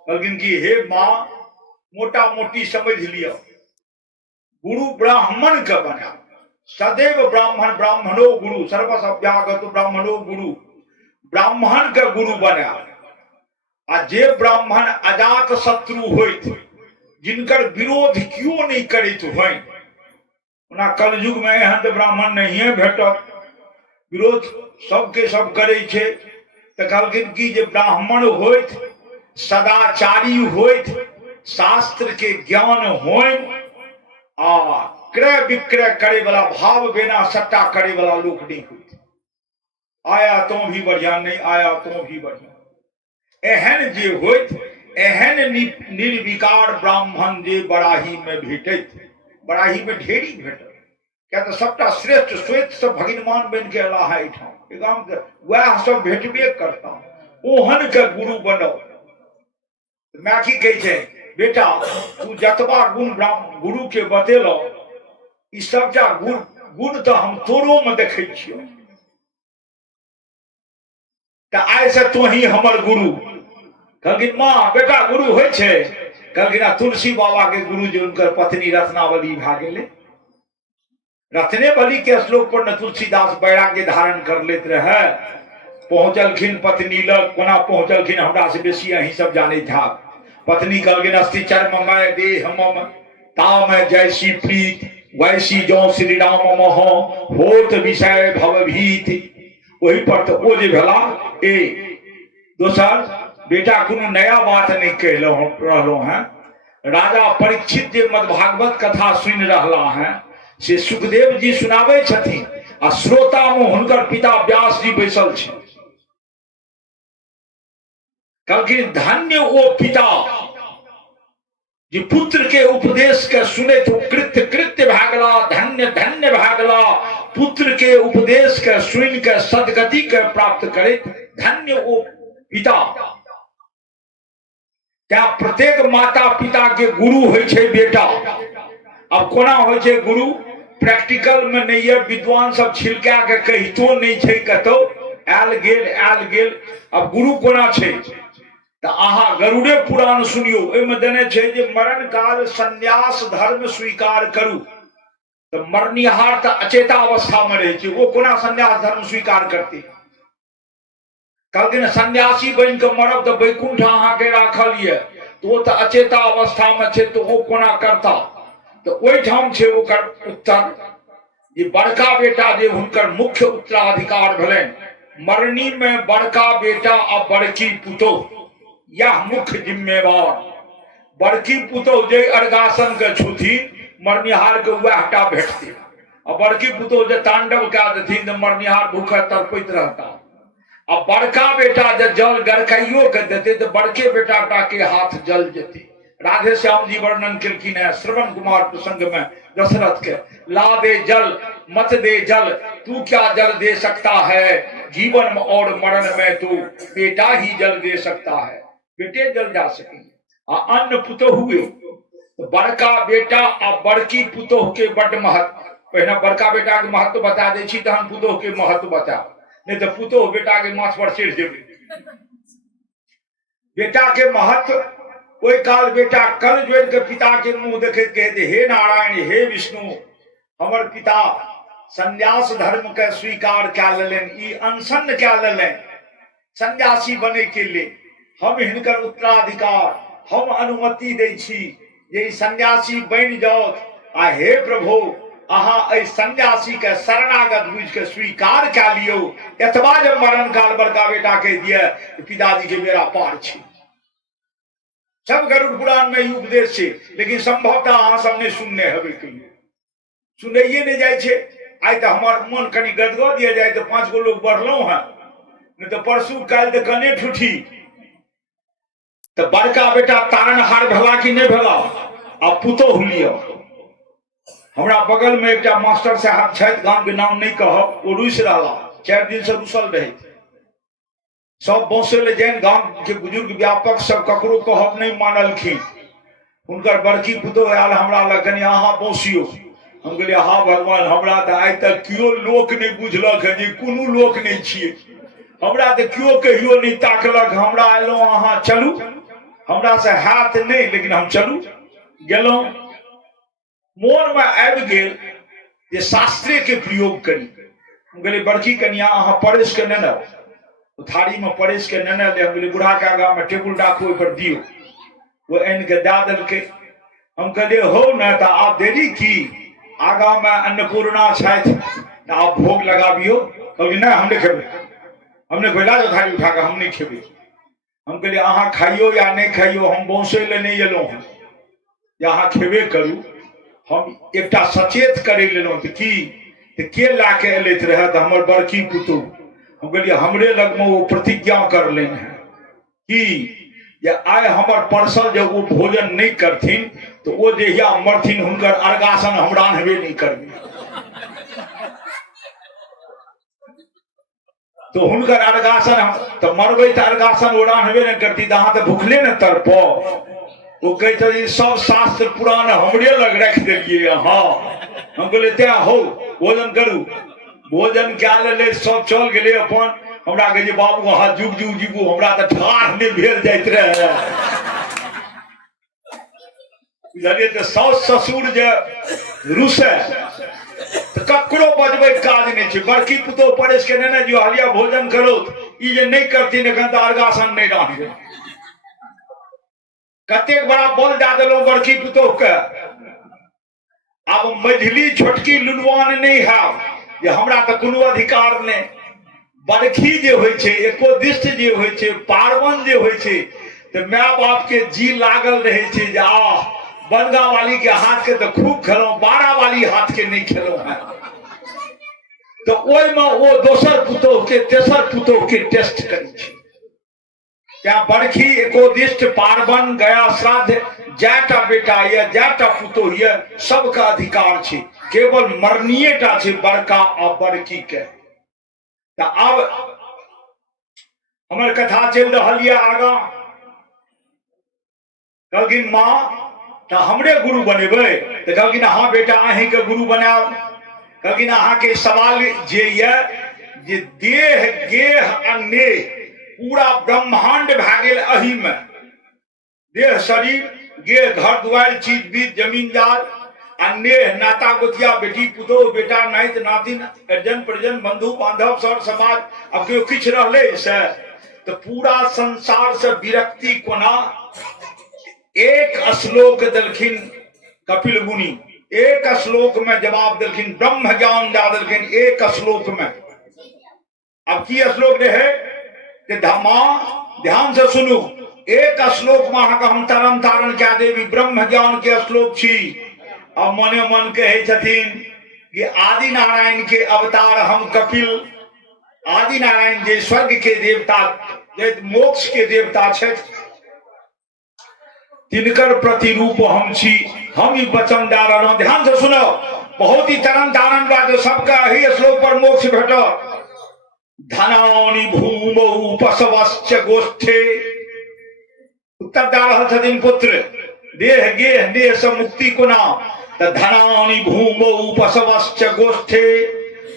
कहलखिन कि हे माँ मोटा मोटी समझ लियो, गुरु ब्राह्मण के बना, सदैव ब्राह्मण ब्राह्मणो गुरु, सर्वसभ्यागत ब्राह्मणो गुरु, ब्राह्मण के गुरु बना। आ जे ब्राह्मण अजात शत्रु होइत, जिनकर विरोध क्यों नहीं करैत होइ, ओना कलयुग में एहन तो ब्राह्मण नहीं भेटत, विरोध सबके सब करे छे। तो कहलखिन कि जे ब्राह्मण होइत, सदाचारी होइत, शास्त्र के ज्ञान होय, आ क्रय विक्रय करे वाला, भाव बेना सट्टा करे वाला लोग नहीं होइत। आया तो भी बढ़िया, नहीं आया तो भी बढ़िया, एहन जे होइत, एहन निर्विकार ब्राह्मण जे बड़ाही में भेटैत, बड़ाही में ढेरी भेटत। क्या तो सबटा श्रेष्ठ श्वेत सब भगवान बन के अला है एठाम, गाम के वह सब भेटबे करता, ओहन के गुरु बनो। मैं की कहे छे बेटा तू जतबा गुण गुरु के बतेलो, ई सबटा गुण तो हम तोरो में देखे छियो, तो आय से तो ही हमर गुरु। कहलखिन माँ बेटा गुरु होइ छै? कहलखिन तुलसी बाबा के गुरु जी उनकर पत्नी रत्नावली भए गेलै। रत्नेवली के श्लोक पर न तुलसीदास वैराग्य धारण कर लेत रहे। पहुंचलखिन पत्नी लग, कोना पहुंचलखिन हमरा से बेसी अहीं सब जाने था। पत्नी कहलखिन अस्ति चर्म मैं देह मम ताम जैसी प्रीत वैसी जो श्री राम मह होत विषय भवभीत। वही पर तो ओ जे भेला ए दोसर बेटा कोनो नया बात नहीं कहलो हैं। राजा परीक्षित जे मद्भागवत कथा सुनि रहला हैं से सुखदेव जी सुनावे छथिन आ श्रोता में हुनकर पिता व्यास जी बैसल छै। कहलखिन धन्य ओ पिता जे पुत्र के उपदेश के सुने तो कृत्य कृत्य भए गेला, धन्य धन्य भए गेला। पुत्र के उपदेश के सुनि के सदगति के प्राप्त करे, धन्य ओ पिता। क्या प्रत्येक माता पिता के गुरु होइ छै बेटा। अब कोना होइ छै गुरु? प्रैक्टिकल में नहीं है, विद्वान सब छिलका के कहितो नहीं छै कतौ, आयल गेल। अब गुरु कोना छै तो अहा गरुड़े पुराण सुनियो, ओहिमे देने छै जे मरण काल संन्यास धर्म स्वीकार करू। तो मरनिहार तो अचेता अवस्था में रहे छै, वो कोना संन्यास धर्म स्वीकार करते? कहलखिन सन्यासी बन के मरब तो वैकुंठ अहाँ के राखल ये, तो वो तो अचेता अवस्था में छै, तो वो कोना करता? तो ओहि ठाम छै ओकर उत्तर जे बड़का बेटा जे हुनकर मुख्य उत्तराधिकार भेलनि, मरनी में बड़का बेटा आ बड़की पुतोह यह मुख्य जिम्मेवार। बड़की पुतोह जे अर्गासन के छुथी मरनिहार के वहटा भेटते, आ बड़की पुतोह जे तांडव कए देथिन तो मरनिहार भूखे तड़पैत रहता। अब बड़का बेटा जब जल गरकाइयो के देते तो बड़के बेटा के हाथ जल जेते। राधे श्याम जी वर्णन केलखिन है श्रवण कुमार प्रसंग में दशरथ के, ला दे जल मत दे जल, तू क्या जल दे सकता है, जीवन में और मरण में तू बेटा ही जल दे सकता है। बेटे जल जा सके अन्न पुतोह हुए तो बड़का बेटा आ बड़की पुतोह के बड़ महत्व। पहले बड़का बेटा के महत्व बता दे छी, तहन पुतोह के महत्व बता, नहीं तो पुतोह बेटा के माथ पर चढ़ जेबे। बेटा के महत्व कोई काल बेटा कल जोड़ के पिता के मुंह देखे कहते हे नारायण हे विष्णु, हमर पिता संन्यास धर्म के स्वीकार क्या लेन, ई अनशन क्या लेन सन्यासी बने के लिए। हम हिनकर उत्तराधिकार हम अनुमति दै छी जे सन्यासी बन जाओ। आ हे प्रभु अहाँ एहि सन्यासी के शरणागत बुझ के स्वीकार क्या लियो, एतबा जब मरण काल बड़का बेटा के दिए पिताजी के बेड़ा पार छी। सब गरुड़ पुराण में उपदेश छै, लेकिन संभवतः अहाँ सब ने सुनने हेबे कहियो, सुनैये नहीं जाय छै। आइ तो हमार मन कनी गदगद दिया जाए तो 5 गो लोग बढ़लो है, नहीं तो परसू काल तो कने ठुठी। तो बड़का बेटा तारणहार भेला कि नहीं भेला? अब पुतोह लियो। हमरा बगल में एक मास्टर साहब छथि, गांव के नाम नहीं कहब, वो रुस रहा 4 दिन से रुसल रहे। सब बौसे ले जैन गांव के बुजुर्ग व्यापक सब ककरो कहब नहीं मानलखिन। उनकर बड़की पुतोह आयल हमरा लग, कनी अहाँ बौसियो। हम कहलिए हाँ भगवान, हमरा तो आइ तक कियो लोक नहीं बुझलक है जे कोनो लोक नहीं छिए, हमरा तो कियो कहियो नहीं ताकलक। हमरा एलहुँ अहाँ चलू, हमरा से हाथ नहीं, लेकिन हम चलू गेलहुँ। मोन में आबि गेल जे शास्त्रे के प्रयोग करी। हम कहलिए बड़की कनिया अहाँ परस के नेने, थारी में परस के नेने ले। हम कहलिए बूढ़ा के आगा में टेबुल राखू, पर दियो। वो आनि के दे देलकै। हम कहलिए हो न तो आप देरी की, आगा में अन्नपूर्णा छथि, आप भोग लगाबियो। कहलिए नहीं हम नहीं खेबे, हमने कहला जो थारी उठा के हम नहीं खेबे। हम कहलिए अहाँ खाइयो या नहीं खाइयो, हम बौसे ले नहीं एलहुँ हैं, अहाँ खेबे करू। हम एकटा सचेत करे लेलहुँ तो की के ला के एलैत रहे तो हमर बड़की पुतोह। हम कहलिए हमरे लग में वो प्रतिज्ञा कर लेन है कि आइ हमर परसल जब वो भोजन नहीं करथिन तो वो जहिया मरथिन हुनकर अर्गासन हमरा हेबे नहीं करबे। तो हुनकर अर्गासन तो मरबे तो अर्गासन ओरान हेबे नहीं करती, अहाँ तो भूखले न तरपो। वो कहते सब शास्त्र पुराण हमरे लग रख दिलिए। हाँ हम कहले त्या हो भोजन करू। भोजन क्या ले सब चल गए अपन। हमरा के जे बाबू अहाँ जुग जुग जीबू, हमरा तऽ ठाढ़ नहि भेल जाइत रहे। बुझलियै? तऽ साउस ससुर जे रुसे तऽ ककरो बजबै काज नहि छै। बड़की पुतोह परेश के नेने जो हलिया भोजन करो, ई जे नहि करथिन एखन तऽ अर्गासन नहि रहबै। कतेक बड़ा बल दए देलहुँ बड़की पुतोह के। आब मझली छोटकी लुलवान नहीं है जे हमरा तो कोनो अधिकार नहीं। बरखी जे होइ छै, एकोदिष्ट जे होइ छै, पार्वन जे होइ छै, तो माय बाप के जी लागल रहे छै जे बनगा वाली के हाथ के तो खूब खेलौं, बारा वाली हाथ के नहीं खेलौं है। तो ओहिमे ओ दोसर पुतोह के तेसर पुतोह के टेस्ट करै छै। क्या बरखी एकोदिष्ट पार्वन गया श्राद्ध जैटा बेटा ये जैटा पुतोह ये सबका अधिकार छे, केवल मरणीय टा छे बड़का आ बड़की के। तो अब हमर कथा चल रहा है आगा। कहलखिन माँ तो हमरे गुरु बनेबे? तो कहलखिन हाँ बेटा अहीं के गुरु बनाब। कहलखिन अहाँ के सवाल जे ये जे देह गेह आ नेह पूरा ब्रह्मांड भए गेल अही में। देह शरीर, गेह घर दुआर चीज बीज जमीन जाल, आ नेह नाता गोतिया बेटी पुतोह बेटा नाइत नातिन अर्जन परिजन बंधु बांधव सर समाज। अब केओ किछ रहले से तो पूरा संसार से विरक्ति कोना एक श्लोक देलखिन कपिल मुनि। एक श्लोक में जवाब देलखिन, ब्रह्म ज्ञान दे देलखिन एक श्लोक में। अब की श्लोक रहे कि मां ध्यान से सुनू, एक श्लोक में हम तरन तारण क्या देवी ब्रह्म ज्ञान के श्लोक छी। अब मने मन कहे छथिन कि आदि नारायण के अवतार हम कपिल, आदि नारायण जे स्वर्ग के देवता जे मोक्ष के देवता छे, तिनकर प्रतिरूप हम छी। हम ही वचन दे रहा। ध्यान से सुनो, बहुत ही तरन तारण बात, सबका ही श्लोक पर मोक्ष भेटत। धनानि भूमौ पशवश्च गोष्ठे। उत्तर दे रहल छथिन पुत्र, देह गेह देह से मुक्ति कोना। तो धनानि भूमौ पशवश्च गोष्ठे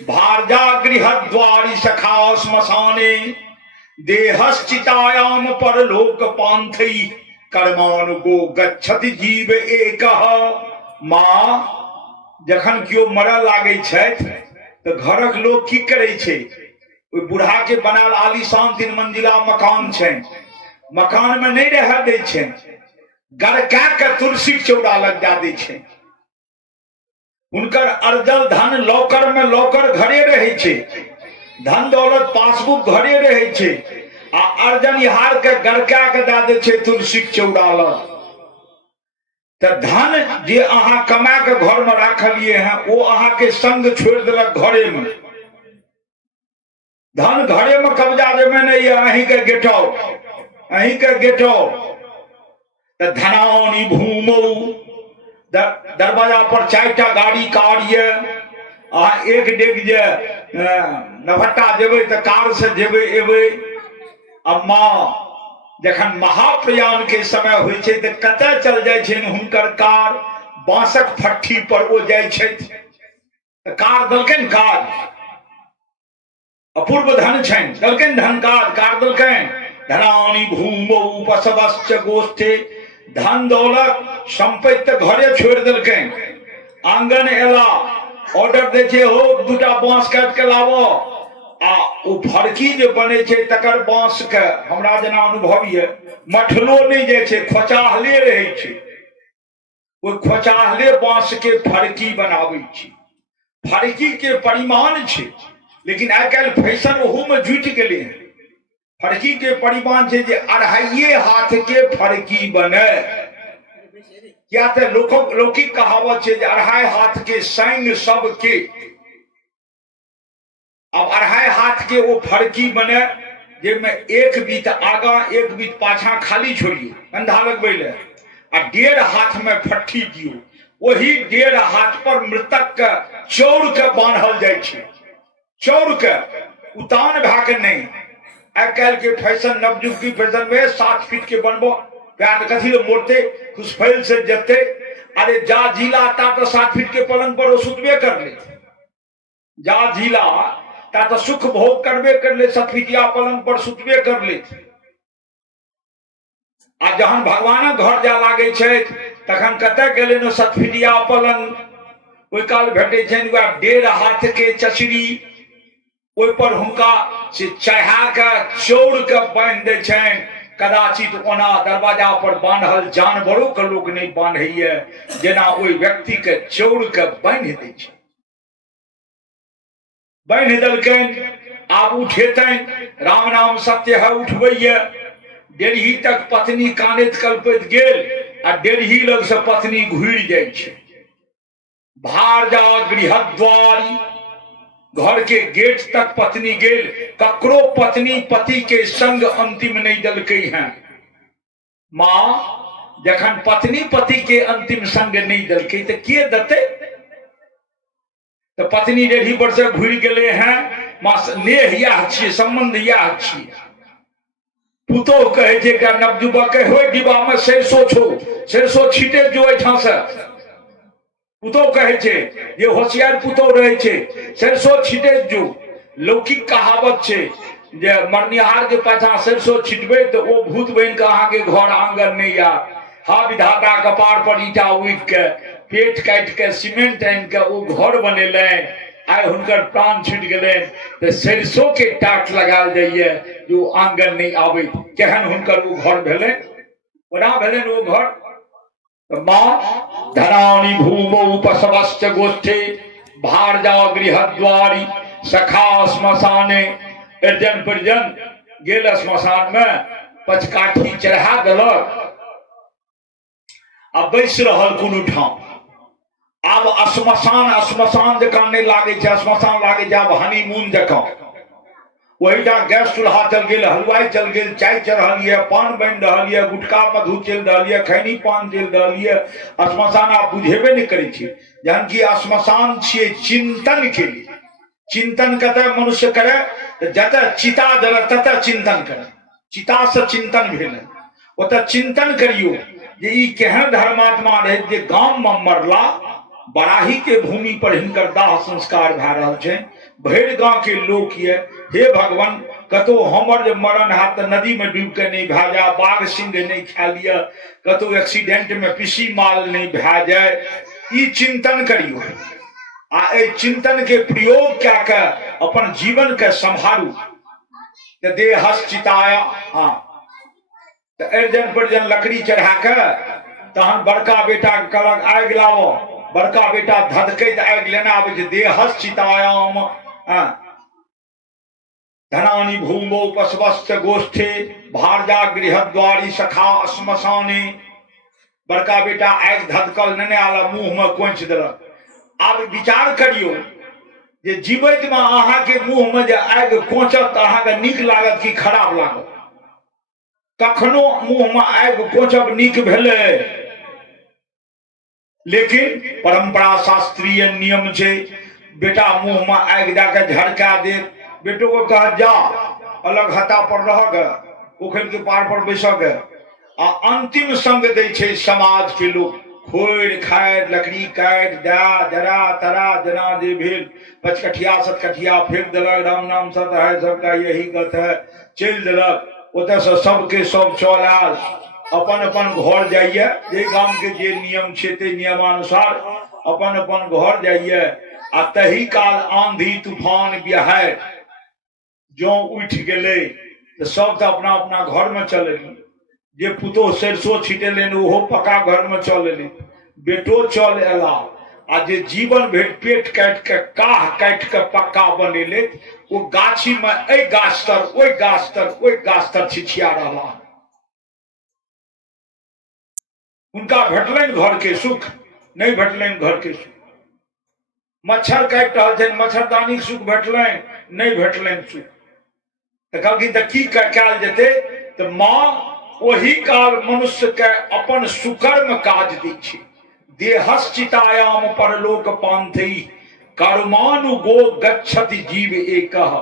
भारजा गृहद्वारि सखा श्मशाने देहश्चितायाम परलोक पांथै कर्मानुगो गच्छति जीव एकः। माँ जखन कियो मरऽ लागे छथि तो घरक लोग की करे छे? ओइ बूढ़ा के बनाल आलीशान 3 मंजिला मकान छै, मकान में नहीं रह दे छे, गड़का के तुलसी चौड़ा लग जा दे छे। उनकर अर्जल धन लॉकर में लॉकर घरे रहे छे, धन दौलत पासबुक घरे रहे छे, आ अर्जन हार के गड़का के दे दे छे तुलसी चौड़ा लग। तो धन जे अहाँ कमा के घर में राखलिए हैं वो अहाँ के संग छोड़ दिलक घरे में। धन घरे में कब्जा में नहीं है, अहीं के गेट आउट, अहीं के गेट आउट। तो धनानि भूमौ, दरवाजा पर 4टा गाड़ी कार ये, अहाँ एक डेग जे नभट्टा जेबे तो कार से जेबे एबे। अम्मा जखन महाप्रयाण के समय होइ छै तो कतऽ चल जाइ छै हुनकर कार? बांसक फट्ठी पर ओ जाइ छथि। कार दलकन काज, अपूर्व धन छनि, दलकन धन कार दलकन। धनानि भूमौ पशवश्च गोष्ठे, धन दौलत संपत्ति घरे छोड़ देलकन। आंगन एला, ऑर्डर दे छै हो 2टा बांस काट के लाबो। आ ओ फड़की जे बने छै तकर बांस के हमरा जेना अनुभव ये, मठलो नहीं जाय छै, खोचाहले रहे छै। ओ खोचाहले बांस के फड़की बनाबै छी। फड़की के परिमाण छै, लेकिन आइ काल्हि फैशन ओहू में जुटि गेलै हैं। फड़की के परिमाण छै जे 2.5 हाथ के फड़की बने। क्या तो लौकिक कहावत छै जे 2.5 हाथ के संग सबके। अब 2.5 हाथ के वो फड़की बने जिसमें एक बीत आगा एक बीत पाछा खाली छोड़िए कंधा लगबे ले, आ 1.5 हाथ में फट्ठी दियो। वही 1.5 हाथ पर मृतक के चौर के बांधल जाय छै। चौर के उतान भए के नहीं। आई काल के फैशन नवयुग की फैशन में 7 फीट के बनबो, पैर कथी ले मोड़ते, खुशफैल से जते। अरे जा जिला ता तो 7 फीट के पलंग पर वो सुतबे कर ले। जा जिला ता तो सुख भोग करबे कर ले, सतपिटिया पलंग पर सुतबे कर ले। आ जहन भगवानक घर जा लागे छै तखन कतय गेलनि सतपिटिया पलंग। ओहि काल भेटै छनि वएह 1.5 हाथ के चचरी, ओहि पर हुनका से चढ़ा के चौड़ के बांधि दै छनि। कदाचित ओना दरवाजा पर बांधल जानवरों के लोक नहीं बांधैया, जेना ओहि व्यक्ति के चौड़ के बांधि दै छै। बांधि देलकनि, आब उठेतनि, राम नाम सत्य है उठबैया। डेढ़ी तक पत्नी कानैत कल्पैत गेल आ डेढ़ी लग से पत्नी घुरि जाइ छै। भार जा गृहद्वारी, घर के गेट तक पत्नी गेल, ककरो पत्नी पति के संग अंतिम नहीं दलकै हैं। मां जखन पत्नी पति के अंतिम संग नहीं दलकै तो के देतै? तो पत्नी डेढ़ी पर से घुरि गेले हैं। मां नेह इएह छियै, संबंध इएह छियै। पुतोह कहे छै एकटा नवयुवक के, होय डिब्बा में सरिसो छौ, सरिसो छीटे जो एठां से। पुतोह कहे छै जे होशियार पुतोह रहे छै, सरिसो छीटे जो। लौकिक कहावत छै जे मरनिहार के पाछा सरिसो छिटबै तो ओ भूत बन के अहाँ के घर आंगन नहीं आयत। हा विधाता कपार पर ईटा उठि के पेट काटि के सीमेंट आनि के ओ घर बनेलनि। आइ हुनकर प्राण छुटि गेलनि तो सरिसो के टाट लगाल जाइए जो आंगन नहीं आबै। केहन हुनकर ओ घर भेलनि, ओना भेलनि ओ घर। मां धरानी भूमौ उपसवश्च गोष्ठे भारजा गृहद्वारी सखा श्मशाने। अर्जन परिजन गेल श्मशान में, पचकाठी चढ़ा देलक, अब बैस रहल कोनो ठाम। आब श्मशान जकां नहीं लागे छै, श्मशान लागे छै आब हनीमून जकां। वहीटा गैस चूल्हा चल गेल, हलवाई चल गेल, चाय चढ़ल ये, पान बनि रहल ये, गुटखा मधु चलि रहल ये, खैनी पान चलि रहल ये। श्मशान आप बुझेबे नहीं करै छी, जहन कि श्मशान छियै चिंतन के लिए। चिंतन कतय मनुष्य करे, जतय चिता जल ततय चिंतन करे। चिता से चिंतन भेल, ओतय चिंतन करियो जे ई केहन धर्मात्मा रहे जे गाम में मरला। बराही के भूमि पर हिनकर दाह संस्कार भए रहल छै, भरि गांव के लोक ये। हे भगवान, कतो हमर जे मरण हैत तऽ नदी में डूब के नहीं भए जाए, बाघ सिंह नहीं खा लिया, कतो एक्सीडेंट में पिसी माल नहीं भए जाए। ई चिंतन करियो आ ए चिंतन के प्रयोग क्या के अपन जीवन के संभालू। तो देहश्चिताय, हाँ, तो अर्जन परिजन लकड़ी चढ़ा के तहन बड़का बेटा के कहलक आगि लाओ। बड़का बेटा धधकैत आगि लेने आबै छै। देहश्चितायाम धनानी भूमो पशवश्च गोष्ठे भारजा गृहद्वारी सखा श्मशाने। बड़का बेटा आगि धधकल नेने आला, मुंह में कोंच देलक। आब विचार करियो जे जीवैत में अहाँ के मुंह में जे आगि कोंचत अहाँ के नीक लागत कि खराब लागत? कखनो मुंह में आगि कोंचब नीक भेलै, लेकिन परंपरा शास्त्रीय नियम छै। बेटा मुंह में आगि दे के झरका दे, बेटो को कह जा अलग हत्ता पर रह गे, पोखर के पार पर बैस गे। आ अंतिम संग दै छै समाज के लोग। खोड़ खाड़ लकड़ी काटि दे, जरा तरा जना जे भेल, पचकठिया सतकठिया फेंक देलक, राम नाम सत है सबका यही गत है, चलि देलक। ओतऽ से सबके सब चल आयल, अपन अपन घर जाइए। जे गाम के जे नियम छै ते नियमानुसार अपन अपन घर जाइए। आ तही काल आंधी तूफान बिहार जो उठ गेले तो सब तो अपना अपना घर में चलली। जे पुतोह सरिसो छिटेलनि ओहो पक्का घर में चल एली, बेटो चल एला। आ जे जीवन भरि पेट काटि के काह काटि के पक्का बनेले, वो गाछी में ए गाछ तर ओहि गाछ तर ओहि गाछ तर छिछिया रहला। उनका भेटलनि घर के सुख, नहीं भेटलनि घर के सुख। मच्छर काटि रहल छनि, मच्छरदानी के सुख भेटलनि, नहीं भेटलनि सुख। तऽ कहलखिन तऽ की कयल जेतै? तऽ माँ वही काल मनुष्य के अपन सुकर्म काज दै छै। देहश्चितायाम परलोक पांथई कर्मानुगो गच्छति जीव एकः।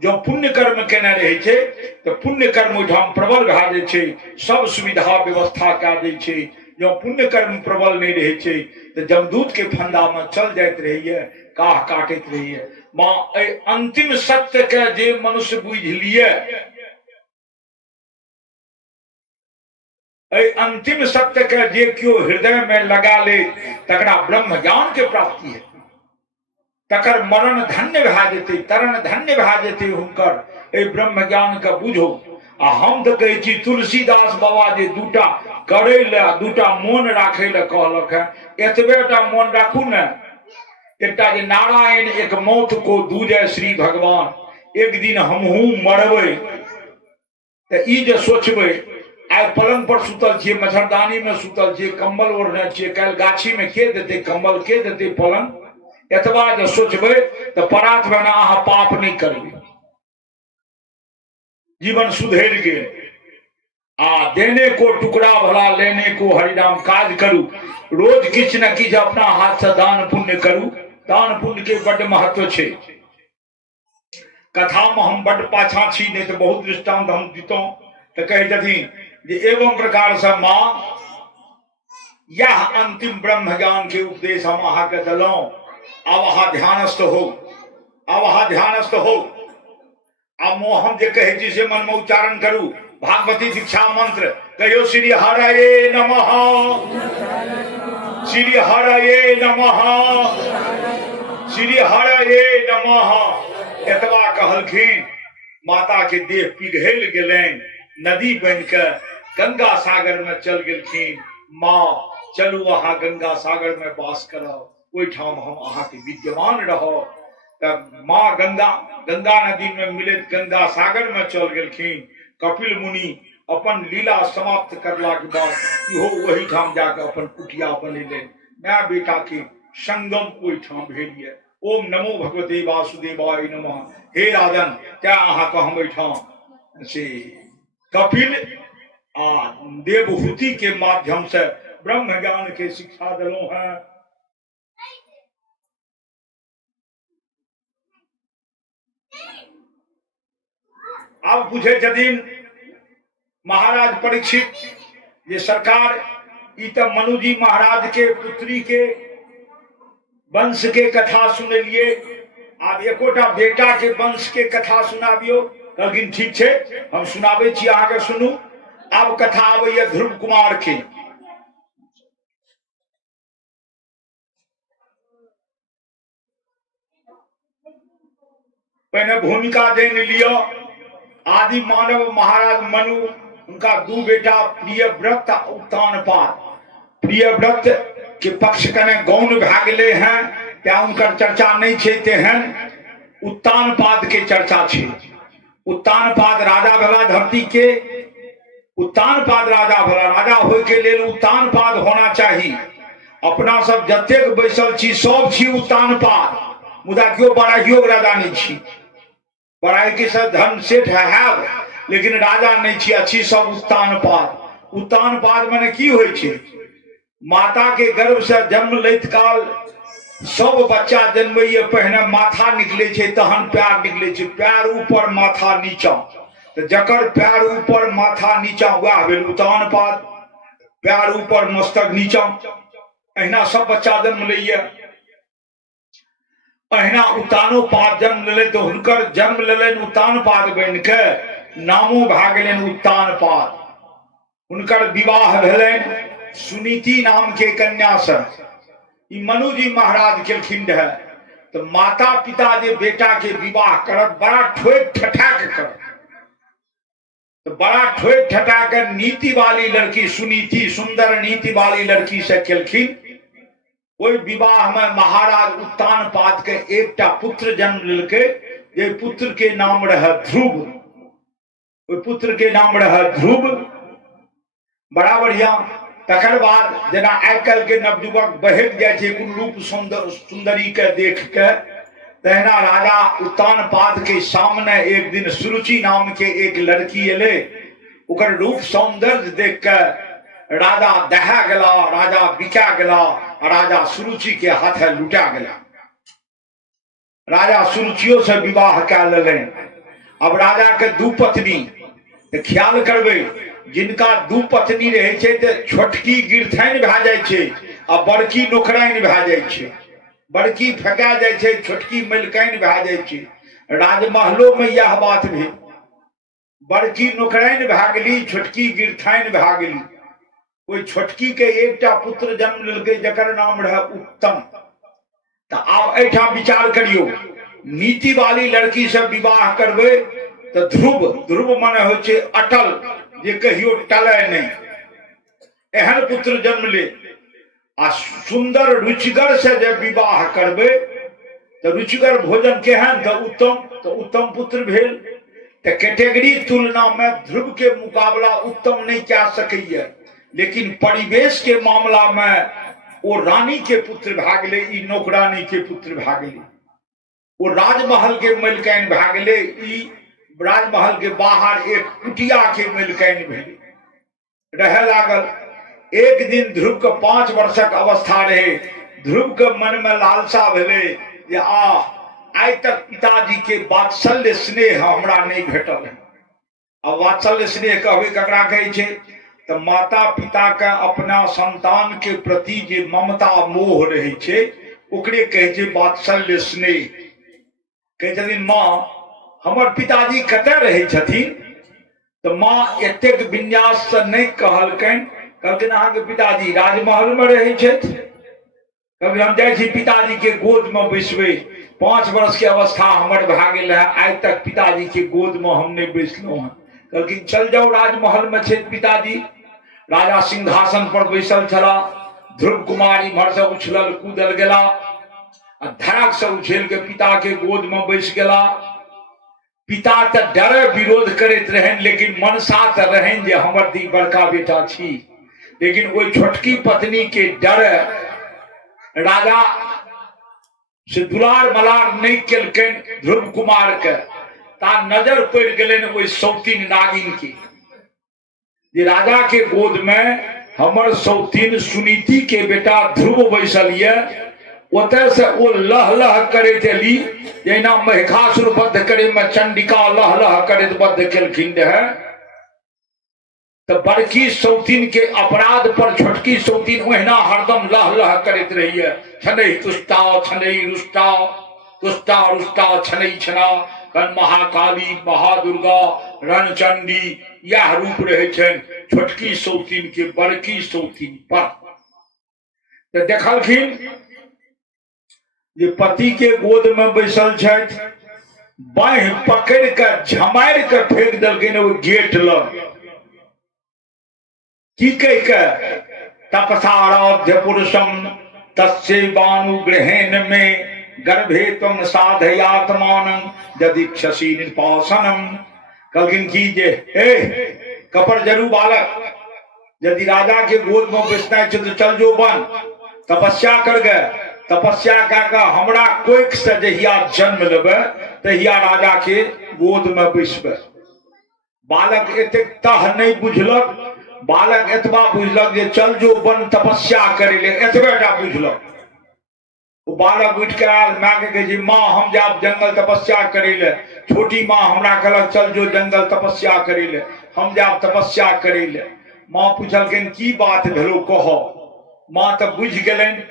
जो पुण्य कर्म केने रहे छै तो पुण्य कर्म ओहिठाम प्रबल भए जाइ छै, सब सुविधा व्यवस्था कए दै छै। जो पुण्य कर्म प्रबल नहीं रहे छे तो जमदूत के फंदा में चल जाइत रहिए, काह काटत रहिए। मां अंतिम सत्य के जे मनुष्य बुझ लिए, अंतिम सत्य के जे क्यों हृदय में लगा ले तकरा ब्रह्म ज्ञान के प्राप्ति है, तकर मरण धन्य भा जेते, तरण धन्य भा जेते हुनकर ए ब्रह्म ज्ञान का बुझो। आ हम तो कहे छी तुलसीदास बाबा जे दूटा करे ले दूटा मोन राखे ले कहलक है, एतबेटा मोन राखू ने, एकटा जे नारायण एक मौत को दूजे श्री भगवान, एक दिन हमहू मरबे तो ई जे सोचबे आइ पलंग पर सुतल छियै, मच्छरदानी में सुतल छियै, कंबल ओढ़ने छियै, काल्हि गाछी में के देते कंबल, के देते पलंग, एतबा जे सोचबे तो परात में अहाँ पाप नहीं करबे, जीवन सुधर गेल। आ देने को टुकड़ा भला लेने को हरिनाम काज करू, रोज किछ न किछ अपना हाथ से दान पुण्य करू। दान पुण्य के बड़ महत्व छे। कथा में हम बड़ पाछा छी, नहीं तो बहुत दृष्टांत हम दितों तो कहे छथिन जे एवं प्रकार से मां यह अंतिम ब्रह्म ज्ञान के उपदेश हम अहा के दलौं, अब अहा ध्यानस्थ हो, अब अहा ध्यानस्थ हो। अब मोहन जे कहे छी से मन में उच्चारण करू। भागवती शिक्षा मंत्र कहियो श्री हरये नमः, श्री हरये नमः, श्री हरये नमः। एतबा कहलखिन, माता के देह पिघल गेलैन, नदी बन के गंगा सागर में चल गेलखिन। माँ चलू अहाँ गंगा सागर में वास कराओ, ओहि ठाम हम अहाँ के विद्यमान रहो। तब माँ गंगा नदी में मिलत गंगा सागर में चल गेलखिन। कपिल मुनि अपन लीला समाप्त करला के बाद इहो वही ठाम जाकर अपन कुटिया बनेले, माय बेटा के संगम ओहि ठाम भेलिए। ओम नमो भगवते वासुदेवाय नमः। हे राजन, क्या अहाँ को हम ठाम से कपिल आ देवहूति के माध्यम से ब्रह्म ज्ञान के शिक्षा दिलों हैं। अब पूछे छथिन महाराज परीक्षित, ये सरकार ई तो मनु जी महाराज के पुत्री के वंश के कथा सुन लिए, आब एकोटा बेटा के वंश के कथा सुनाबियो। कहलखिन ठीक छे, हम सुनाबे छी, अहाँ के सुनू। अब कथा आबैया ध्रुव कुमार के। पहले भूमिका देन लियो। आदि मानव महाराज मनु, उनका दू बेटा प्रियव्रत उत्तानपाद। प्रियव्रत के पक्ष कने गौण भा गेले हैं, क्या उनकर चर्चा नहीं छे तेहन उत्तानपाद के चर्चा छे। उत्तानपाद राजा भला धरती के, उत्तानपाद राजा भला, राजा होय के लेल उत्तानपाद होना चाहिए। अपना सब जतेक बैसल छी सब छी उत्तानपाद, मुदा क्यों बड़ाइयो राजा नहीं छी। बड़ाई के सब धन सेठ है, लेकिन राजा नहीं छी, अच्छी सब उत्तानपाद। उत्तानपाद माने की होय छे? माता के गर्भ से जन्म लैत काल सब बच्चा जन्मैये पहने माथा निकले छे, तहन पैर निकले छे, पैर ऊपर माथा नीचा। तो जकर पैर ऊपर माथा नीचा वह भेल उत्तानपाद, पैर ऊपर मस्तक नीचा। अहिना सब बच्चा जन्म लैये, अहिना उत्तानोपाद जन्म ले, तो हुनकर जन्म लेलन उत्तानपाद बन के, नामो भा गेलन उत्तानपाद। हुनकर विवाह भेलन सुनीति नाम के कन्या से। ई मनु जी महाराज केलखिन रहे। तो माता पिता जे बेटा के विवाह करत बड़ा ठोक ठठाक कर, तो बड़ा ठोक ठठा कर नीति वाली लड़की, सुनीति सुंदर नीति वाली लड़की से केलखिन। ओहि विवाह में महाराज उत्तानपाद के एकटा पुत्र जन्म लेलकै, जे पुत्र के नाम रहे ध्रुव। ओहि पुत्र के नाम रहे ध्रुव। बड़ा बढ़िया। तकर बाद जेना आइ काल्हि के नवयुवक बहक जाय छै कोन रूप सुंदरी के देख के, तहिना राजा उत्तानपाद के सामने एक दिन सुरुचि नाम के एक लड़की एले। ओकर रूप सौंदर्य देख के राजा दहा गेला, राजा बिका गेला, राजा सुरुचि के हाथे लुटा गेला। राजा सुरुचियों से विवाह कर लेने। अब राजा के दू पत्नी, ख्याल करबे जिनका दू पत्नी रहे छे तो छोटकी गिरथाइन भए जाय छे आ बड़की नौकराइन भए जाय छे। बड़की फेंका जाय छे, छोटकी मलिकाइन भए जाय छे। राजमहलों में यह बात भेल। बड़की नौकराइन भए गेली, छोटकी गिरथाइन भए गेली। ओई छोटकी के एकटा पुत्र जन्म लेलकै जकर नाम रहे उत्तम। तो आब एठाम विचार करियो, नीति वाली लड़की से विवाह करबे तो ध्रुव, ध्रुव माने होइ छै अटल, जे कहियो टले नहीं, एहन पुत्र जन्म ले। आ सुंदर रुचिगर से जब विवाह करबे तो रुचिगर भोजन केहन तो उत्तम पुत्र भेल। तो कैटेगरी तुलना में ध्रुव के मुकाबला उत्तम नहीं क्या सकैया, लेकिन परिवेश के मामला में वो रानी के पुत्र भए गेलै, ई नौकरानी के पुत्र भए गेलै। वो राजमहल के मलिकाइन भए गेलै, ई राजमहल के बाहर एक कुटिया के मलिकाइन भेलै। रहे लागल। एक दिन ध्रुव के 5 वर्षक अवस्था रहे। ध्रुव के मन में लालसा भेले जे आइ तक पिताजी के वात्सल्य स्नेह हमरा नहीं भेटल है। अब वात्सल्य स्नेह कहबे ककरा कहै छै तो माता पिता के अपना संतान के प्रति जे ममता मोह रहे छे ओकरे कहै छै वात्सल्य स्नेह। कहै छथिन माँ हमर पिताजी कतऽ रहै छथिन, तो माँ एतेक विन्यास से नहीं कहलकनि, कहलखिन अहाँके पिताजी राजमहल में रहै छथि। कहलखिन हम जाइ छी पिताजी के गोद में बैसबै। 5 वर्ष के अवस्था हमर भए गेल है, आइ तक पिताजी के गोद में हम नहीं बैसलहुं हैं। कहलखिन चल जाओ राजमहल में छथि पिताजी। राजा सिंहासन पर बैसल छला। ध्रुव कुमार इम्हर से उछलल कूदल गेला, धड़क से उछल के पिता के गोद में बैस गेला। पिता तो डरे विरोध करते रहन, लेकिन मनसा तो रहन जे हमर दी बड़का बेटा छी। लेकिन वो छोटकी पत्नी के डर राजा से दुलार मलार नहीं केलकन ध्रुव कुमार के। ता नजर पड़ गए वो सौतीन नागिन की, जे राजा के गोद में हमर सौतीन सुनीति के बेटा ध्रुव बैसल ये। ओतय से वो लह लह करैत एली, जेना महिषासुर वध करे में चंडिका लह लह करैत वध केलखिन रहे। तो बड़की सौतीन के अपराध पर छोटकी सौतीन ओहिना हरदम लह लह करैत रही है। छनै तुष्टा छनै रुष्टा, तुष्टा रुष्टा छनै छना। कन महाकाली महादुर्गा रणचंडी यह रूप रहे छन छोटकी सौतीन के बड़की सौतीन पर। तो देखलखिन जे पति के गोद में बैसल छथि, बाँहि पकड़ के झमारि के फेंक देलखिन वो गेट लग। की कह के तपसाराध्य पुरुषम तस्से बानु ग्रहेन में गर्भे तुम साधयात्मान ददीक्षसी निर्पासनम। कहलखिन की जे कपर जरू बालक, यदि राजा के गोद में बैसना है तो चल जो बन तपस्या कर गए। तपस्या कर हमरा कोख से जहिया जन्म लेबे तहिया राजा के गोद में बैसबे। बालक एते तह नहीं बुझलक। बालक एतबा बुझलक जे चल जो बन तपस्या करे ले, एतबेटा बुझलक। वो बालक उठ के आयल, माँ के कहे माँ हम जाब जंगल तपस्या करे ले। छोटी माँ हमरा कहलक चल जो जंगल तपस्या करे ले, हम जाब तपस्या करे ले। माँ पूछलखिन की बात भेलो कहो। माँ तो बुझ गलन,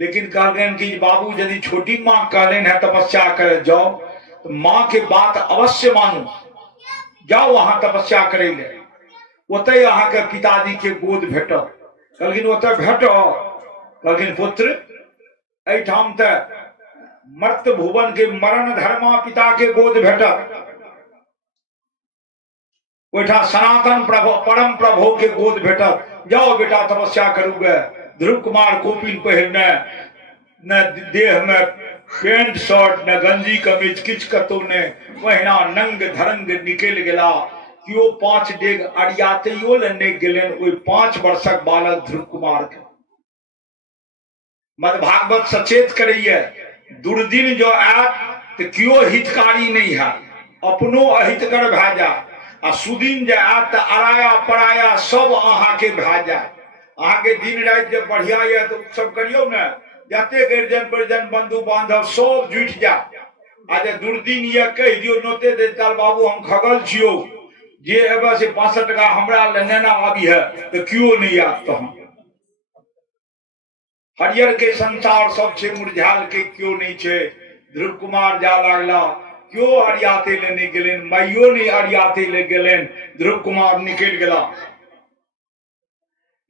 लेकिन कहलखिन कि बाबू यदि छोटी माँ कहलन है तपस्या करे जाओ तो माँ के बात अवश्य मानो, जाओ वहां तपस्या करे ले। ओतय अहाँ के पिताजी के गोद भेटल। कहलखिन ओतय भेटो। कहलखिन पुत्र एठाम ते मर्त भुवन के मरण धर्मा पिता के गोद भेटल, ओठा सनातन प्रभु परम प्रभु के गोद भेटल। जाओ बेटा तपस्या करूगे। ध्रुव कुमार कोपिन पहिरने, न देह में पेंट शर्ट न गंजी कमीज किछ कतौ ने, वहिना नंग धरंग निकल गेला। कियो 5 डेग अरियातियो ले नहीं गेलन ओई 5 वर्षक बालक ध्रुव कुमार के। मद भागवत सचेत करैये दुर्दिन जो आयत तो कियो हितकारी नहीं है, अपनो अहितकर भए जाए। आ सुदिन जे आयत तो अराया पराया सब अहाँ के भए जाए। अहाँ के दिन रात जब बढ़िया ये तो सब करियो ने, जते गर्जन परिजन बंधु बांधव सब जुट जाए। आ जे दुर्दिन ये कह दियो नोते दे काल बाबू हम खगल छियो, जे एबे से 65 टका हमरा लेना आबी है तो क्यों नहीं आत तो हम हरियर के संसार सब छे मुरझाल के क्यों नहीं छे। ध्रुव कुमार जा लागला क्यों अरियाते लेने गेलेन माइयो नहीं अरियाते ले गेलेन। ध्रुव कुमार निकल गेला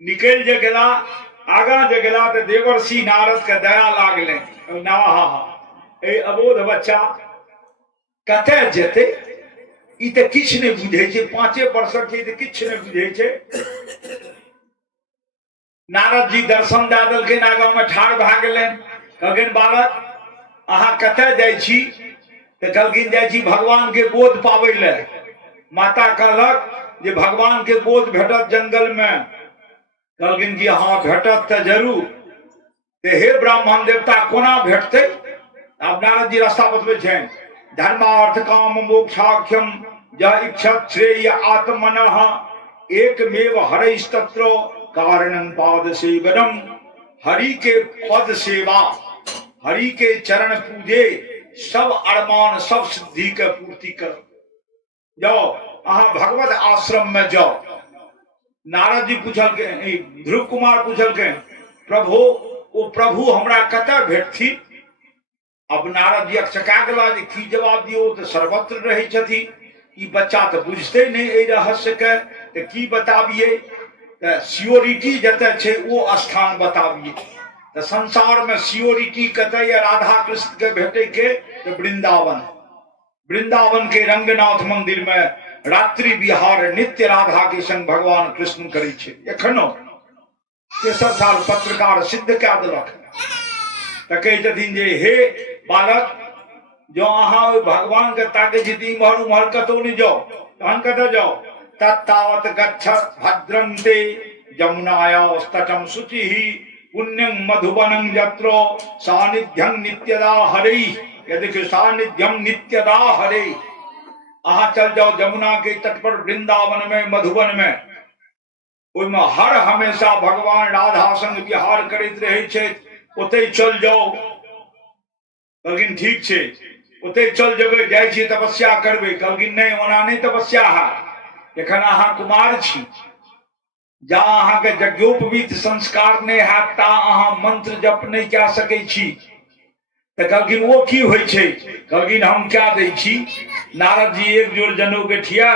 निकल जे गेला आगा जे गेला तो देवर्षि नारद के दया लागले ना ए अबोध बच्चा कते जेते ई ते किछ नहीं बुझे छे 5 वर्षक के ते किछ नहीं बुझे छे। नारद जी दर्शन दे देलखिन आगा में ठाड़ भ गेलेन कहलखिन बालक अहाँ कते जाय छी तो कहलखिन जाय छी भगवान के बोध पावे ले। माता कहलक जे भगवान के बोध भेटत जंगल में कहलखिन कि हाँ भेटत तो जरूर ते हे ब्राह्मण देवता कोना भेटते। आब नारद जी रास्ता बतबे छेन धर्मार्थ काम मोक्षाख्यम ज इच्छत श्रेय आत्मनः एकमेव हरिस्तत्र कारणं पाद सेवनम। हरि के पद सेवा हरि के चरण पूजे सब अरमान सब सिद्धि के पूर्ति कर। जाओ अहाँ भगवत आश्रम में जाओ। नारद जी पूछल के ध्रुव कुमार पूछल के प्रभु ओ प्रभु हमरा कतऽ भेटथि। अब नारद जी अचका गेला जे की जवाब दियो तो सर्वत्र रहे छथि ई बच्चा तो बुझते नहीं ए रहस्य के तो की बताबिए सियोरिटी जते छे वो स्थान बताबिए। तो संसार में सियोरिटी कते या राधा कृष्ण के भेटे के तो वृंदावन वृंदावन के रंगनाथ मंदिर में रात्रि विहार नित्य राधा के संग भगवान कृष्ण करे छे। एखनो 63 साल पत्रकार सिद्ध क्या देलक तो कहे छथिन जे हे बालक जो अहाँ भगवान के ताके छी इम्हर उम्हर कतौ नहीं जाओ तहन कतऽ जाओ तत्तावत गच्छत भद्रन्ते जमुनायास्तटं शुचिः पुण्यं मधुवनं यत्र सानिध्यं नित्यदा हरे। यदि सानिध्यम नित्यदा हरे अहाँ चल जाओ जमुना के तट पर वृंदावन में मधुबन में ओइमे हर हमेशा भगवान राधा संग विहार करैत रहे छे। ओते चल जाओ कहलखिन ठीक छे ओते चल जेबे जाय छी तपस्या करबे। कहलखिन नहीं ओना नहीं तपस्या है एखन अहाँ कुमार छी जा अहाँ के यज्ञोपवीत संस्कार नहीं है ता अहाँ मंत्र जप नहीं क्या सकै छी। तो कहलखिन वो की होय छे। कहलखिन हम क्या दै छी। नारद जी एक जोड़ जनेऊ गठिया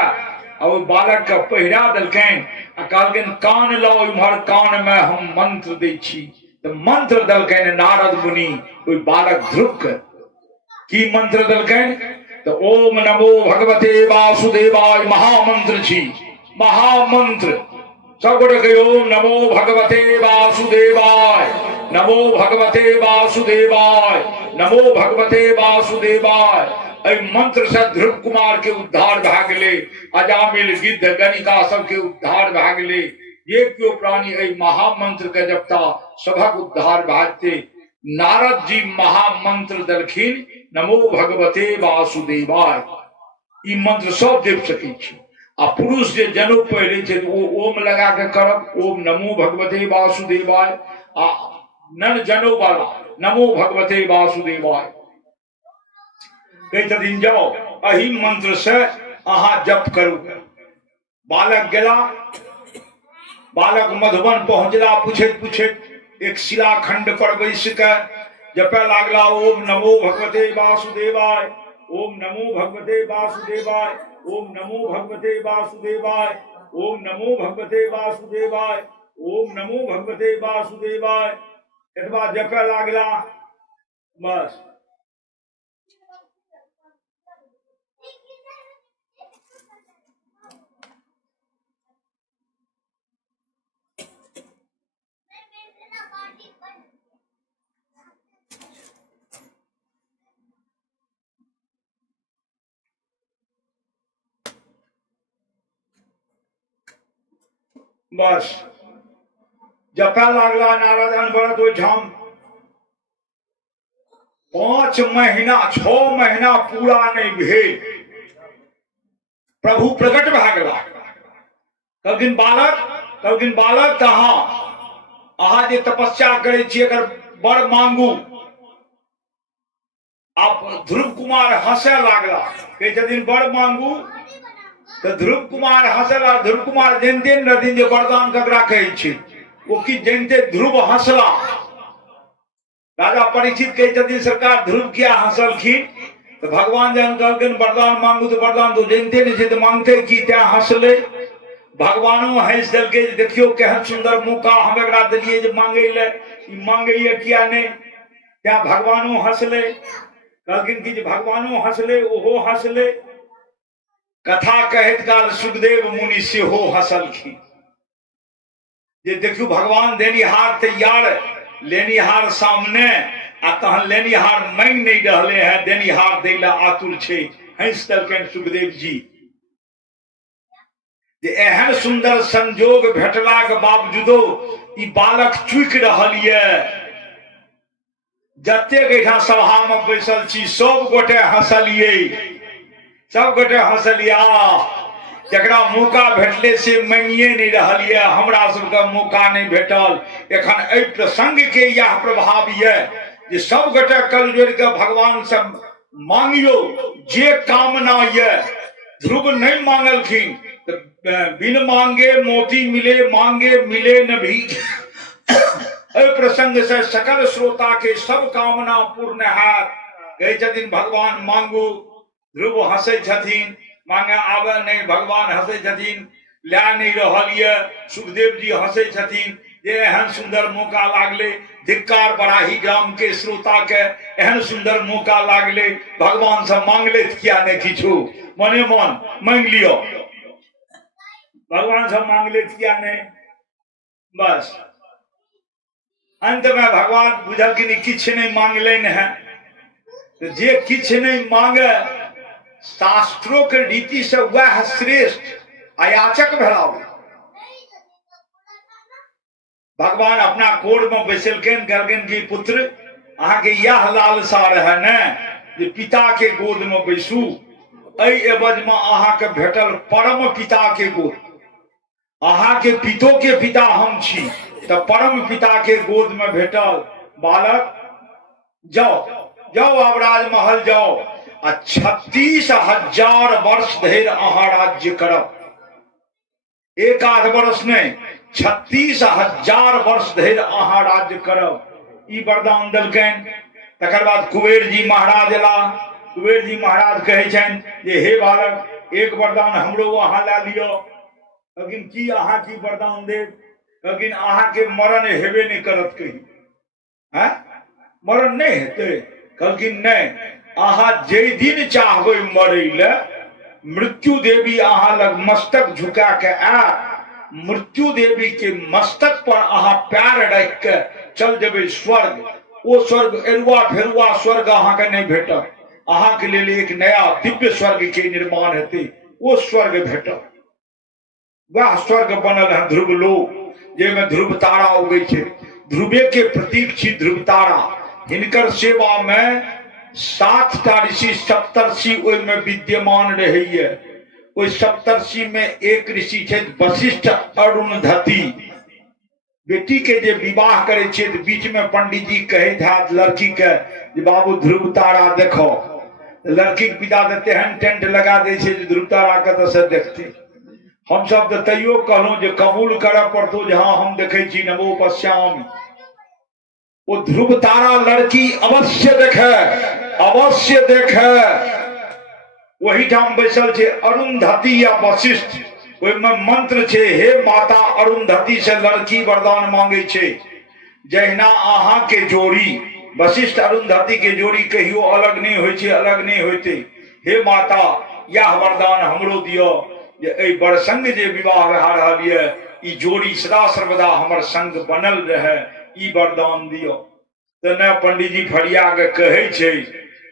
और बालक के पहिरा देलखिन आ कहलखिन कान लाओ इम्हर कान में हम मंत्र दै छी। तो मंत्र देलखिन नारद मुनि ओइ बालक ध्रुव के की मंत्र देलखिन तो ओम नमो भगवते वासुदेवाय महामंत्र छी महामंत्र सब गोटे ओम नमो भगवते वासुदेवाय नमो भगवते वासुदेवाय नमो भगवते वासुदेवाय। एहि मंत्र से ध्रुव कुमार के उद्धार भए गेलै अजामिल गिद्ध गणिका सबके उद्धार भए गेलै। जे क्यों प्राणी एहि महामंत्र के जपता सभक उद्धार भए जेतै। नारद जी महामंत्र देलखिन नमो भगवते वासुदेवाय। ई मंत्र सब जप सकै छी आ पुरुष जे जनेऊ पहिरे छै ओ ओम लगा के करब ओम नमो भगवते वासुदेवाय आ नन जनेऊ वाला नमो भगवते वासुदेवाय कहते दिन जाओ अही मंत्र से अहाँ जप करू। बालक गेला बालक मधुबन पहुंचला पूछेत पूछेत एक शिलाखंड पर बैस के जपे लागला ओम नमो भगवते वासुदेवाय ओम नमो भगवते वासुदेवाय ओम नमो भगवते वासुदेवाय ओम नमो भगवते वासुदेवाय ओम नमो भगवते वासुदेवाय। एतबा जपे लागला बस बस जपे लागला नारद अनवरत ओहिठाम 5 महीना 6 महीना पूरा नहीं भेल प्रभु प्रकट भए गेला। कहलखिन बालक अहाँ जे तपस्या करे छी एकर वर मांगू। आप ध्रुव कुमार हंसे लागला कहे छथिन वर मांगू तो ध्रुव कुमार हंसला। ध्रुव कुमार जानते रहथिन जे वरदान ककरा कहै छै, ओ की जानते ध्रुव हंसला। राजा परीक्षित कहै छथिन सरकार ध्रुव किया हंसलखिन, तो भगवान जहन कहलखिन वरदान मांगू तो वरदान तो जानते नहीं छै तो मांगते की, तें हंसले। भगवानो हंस देलकै, देखियो केहन सुंदर मौका हम एकरा देलियै जे मांगे ले, मांगैया किया नहीं, तें भगवानो हंसले। कहलखिन कि भगवानो हंसले, ओहो हंसले। कथा कहैत काल सुखदेव मुनि सेहो हंसलखिन जे देखियो भगवान देनिहार तैयार, लेनिहार सामने, आ तहन लेनिहार मांग नहीं रहले हैं, देनिहार दै ला आतुर छै। हंस देलखिन सुखदेव जी जे एहन सुंदर संजोग भेटलाक बावजूदो ई बालक चूक रहल ये। जतेक एहिठाम सभा में बैसल छी सब गोटे हंसलियै, सब गोटे हंसलियै। जकरा मौका भेटले से मांगिए नहीं रहल ये, हमरा सबके मौका नहीं भेटल। एखन एहि प्रसंग के यह प्रभाव ये जे सब गोटे कल जोड़ के भगवान से मांगियो जे कामना ये। ध्रुव नहीं मांगलखिन तो बिन मांगे मोती मिले, मांगे मिले न भीख। प्रसंग से सकल श्रोता के सब कामना पूर्ण है। कहे छथिन भगवान मांगू, ध्रुव हंसे छथिन, मांगे आवे नहीं, भगवान हंसे छथिन, ला नहीं रहल ये। सुखदेव जी हंसे छथिन जे एहन सुंदर मौका लागले, धिक्कार बराही ग्राम के श्रोता के एहन सुंदर मौका लागले, भगवान से मांगले किया नहीं किछु, मने मन मांग लियो, भगवान से मांगले किया नहीं। बस अंत में भगवान बुझल कि किछ नहीं मांगले है। तो जे किछ नहीं मांगे शास्त्रों के रीति से वह श्रेष्ठ अयाचक भेलाओ। भगवान अपना कोर में बैसलखिन, कहलखिन कि पुत्र अहाँ के यह लालसा रहे न जे पिता के गोद में बैसू, एहि एवज में अहाँ के भेटल परम पिता के गोद। अहाँ के पितो के पिता हम छी, तो परम पिता के गोद में भेटल। बालक जाओ जाओ अब राजमहल जाओ, 36,000 वर्ष धरि अहाँ राज्य करब। एक आध वर्ष नहीं, 36,000 वर्ष धरि अहाँ राज्य करब, ई वरदान देलकनि। तकर बाद कुबेर जी महाराज एला। कुबेर जी महाराज कहै छनि जे हे बालक एक वरदान हमरो अहाँ ला लियो। लेकिन की अहाँ की वरदान देव? लेकिन अहाँ के मरण हेबे नहीं करत कहीं, है मरण नहीं हेतै। कहलखिन नहीं, अहाँ जे दिन चाहबै मरै ले, मृत्यु देवी अहाँ लग मस्तक झुका के आ, मृत्यु देवी के मस्तक पर अहाँ पैर रख के चल जेबै स्वर्ग। ओ स्वर्ग एरुआ फेरुआ स्वर्ग अहाँ के नहीं भेटत, अहाँ के लेल एक नया दिव्य स्वर्ग के निर्माण हेतै, ओ स्वर्ग भेटत। वह स्वर्ग बनल है ध्रुव लोक, जेमे ध्रुव तारा उगै छै। ध्रुवे के प्रतीक छी ध्रुव तारा। हिनकर सेवा में 7टा ऋषि सप्तर्षि ओहिमे विद्यमान रहैया। ओहि सप्तर्षि में एक ऋषि छै वशिष्ठ अरुणधति। बेटी के जे विवाह करे छै तो बीच में पंडित जी कहैत हैत लड़की के जे बाबू ध्रुव तारा देखो। लड़की के पिता तो तेहन टेंट लगा दे छै जे ध्रुव तारा कतऽ से देखते। हम सब तो तैयो कहलहुं जे कबूल करऽ पड़तो जे हाँ हम देखे छी, नमो पश्यामि। वो ध्रुव तारा लड़की अवश्य देखे, अवश्य देखे। वही ठाम बैसल छे अरुंधति या वशिष्ठ, ओहिमे मंत्र छे हे माता अरुंधति से लड़की वरदान मांगे छे। जहिना अहाँ के जोड़ी वशिष्ठ अरुंधति के जोड़ी कहियो अलग नहीं होय छे, अलग नहीं होते। हे माता यह वरदान हमरो दियो जे एहि बड़ संग जे विवाह भए रहल ये, ई जोड़ी सदा सर्वदा हमर संग बनल रहे, ई वरदान दियो। तो न पंडित जी फरिया के कहे छे,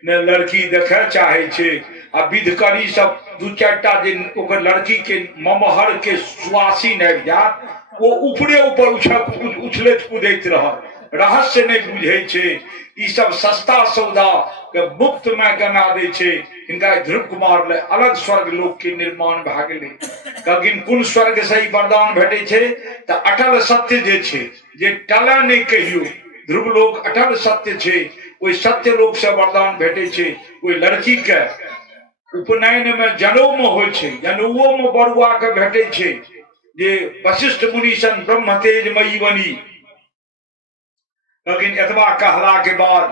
न लड़की देखे चाहे छे। आ विधकरी सब 2-4टा जे ओकर लड़की के ममहर के सुवासीन आबि जात, वो ऊपरे ऊपर उछलैत कूदैत रहत, रहस्य नहीं बुझे छे। ई सब सस्ता सौदा के मुफ्त में कमा दे छे। इनका ध्रुव कुमार ले अलग स्वर्ग लोक के निर्माण भए गेलै। कहलखिन कोन स्वर्ग से ई वरदान भेटे छे? तो अटल सत्य जे छे, जे टले नहीं कहियो। ध्रुव लोक अटल सत्य छे, ओई सत्य लोक से वरदान भेटे छे। ओई लड़की के उपनयन में जनऊ में होइ छै, जनेउओ में बरुआ के भेटै छै जे वशिष्ठ मुनि सन ब्रह्म तेजमयी बनी। लेकिन एतबा कहला के बाद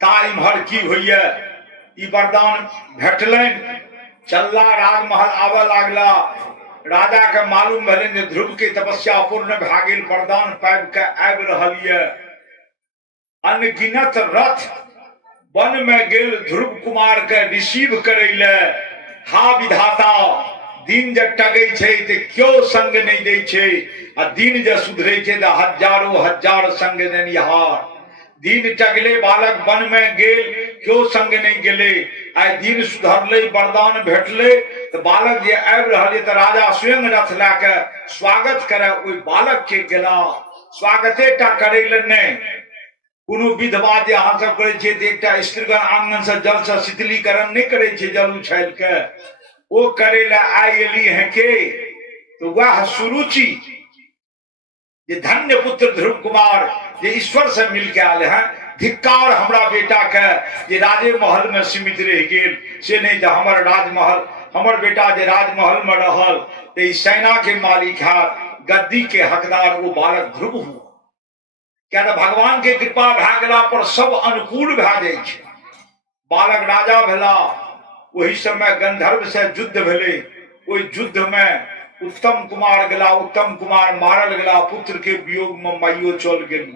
ता इम्हर की होइए, ई वरदान भेटलनि, चलला राजमहल आबऽ लागला। राजा के मालूम भेलनि जे ध्रुव के तपस्या पूर्ण भए गेल, वरदान पाबि के आबि रहल ये। अनगिनत रथ वन में गेल ध्रुव कुमार के रिसीव करे ले। हा विधाता, दिन जे टगै छै ते क्यों संग नहीं दै छै, आ दिन जे सुधरै छै ते हजारों हजार संग देनिहार। दिन टगले बालक वन में गेल, क्यों संग नहीं गेले। आइ दिन सुधरले, वरदान भेटले, तो बालक जे आबि रहल है तो राजा स्वयं रथ ला के स्वागत करे ओहि बालक के गेला। स्वागते टा करे ले नहीं, कोनो विधवा जे अहाँ सब करे छियै, एकटा स्त्रीगण आंगन से जल से शीतलीकरण नहीं करे छै, जल उछाल के ओ करे ले आइ एली है के। तो वह सुरुचि जे धन्य पुत्र ध्रुव कुमार जे ईश्वर से मिल के आले हैं, धिक्कार हमरा बेटा के जे राजे महल में सीमित रह गेल, से नहीं तो हमर राजमहल, हमर बेटा जे राजमहल में रहल ते सेना के मालिक है, गद्दी के हकदार वो बालक ध्रुव हुआ। क्या तो भगवान के कृपा भए गेला पर सब अनुकूल भए जाय छै। बालक राजा भेला, वही समय गंधर्व से युद्ध भेले, ओहि युद्ध में उत्तम कुमार गेला, उत्तम कुमार मारल गेला, पुत्र के वियोग में माइयो चल गेली।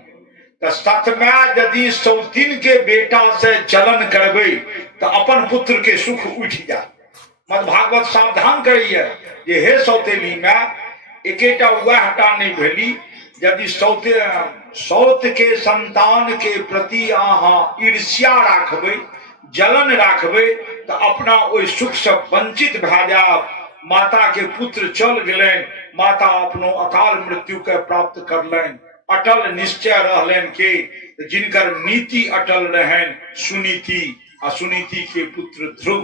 तो सच में यदि सौतीन के बेटा से जलन करबे तो अपन पुत्र के सुख उठ जाए। मद भागवत सावधान करिए जे हे सौतेली में एकेटा वहटा नहीं भेली, यदि सौत के संतान के प्रति अहाँ ईर्ष्या राखबे, जलन राखबे तो अपना ओहि सुख से वंचित भए जाब। माता के पुत्र चल गए, माता अपनो अकाल मृत्यु के प्राप्त करलनि। अटल निश्चय रहलन के जिनकर नीति अटल रहन, सुनीति, आ सुनीति के पुत्र ध्रुव,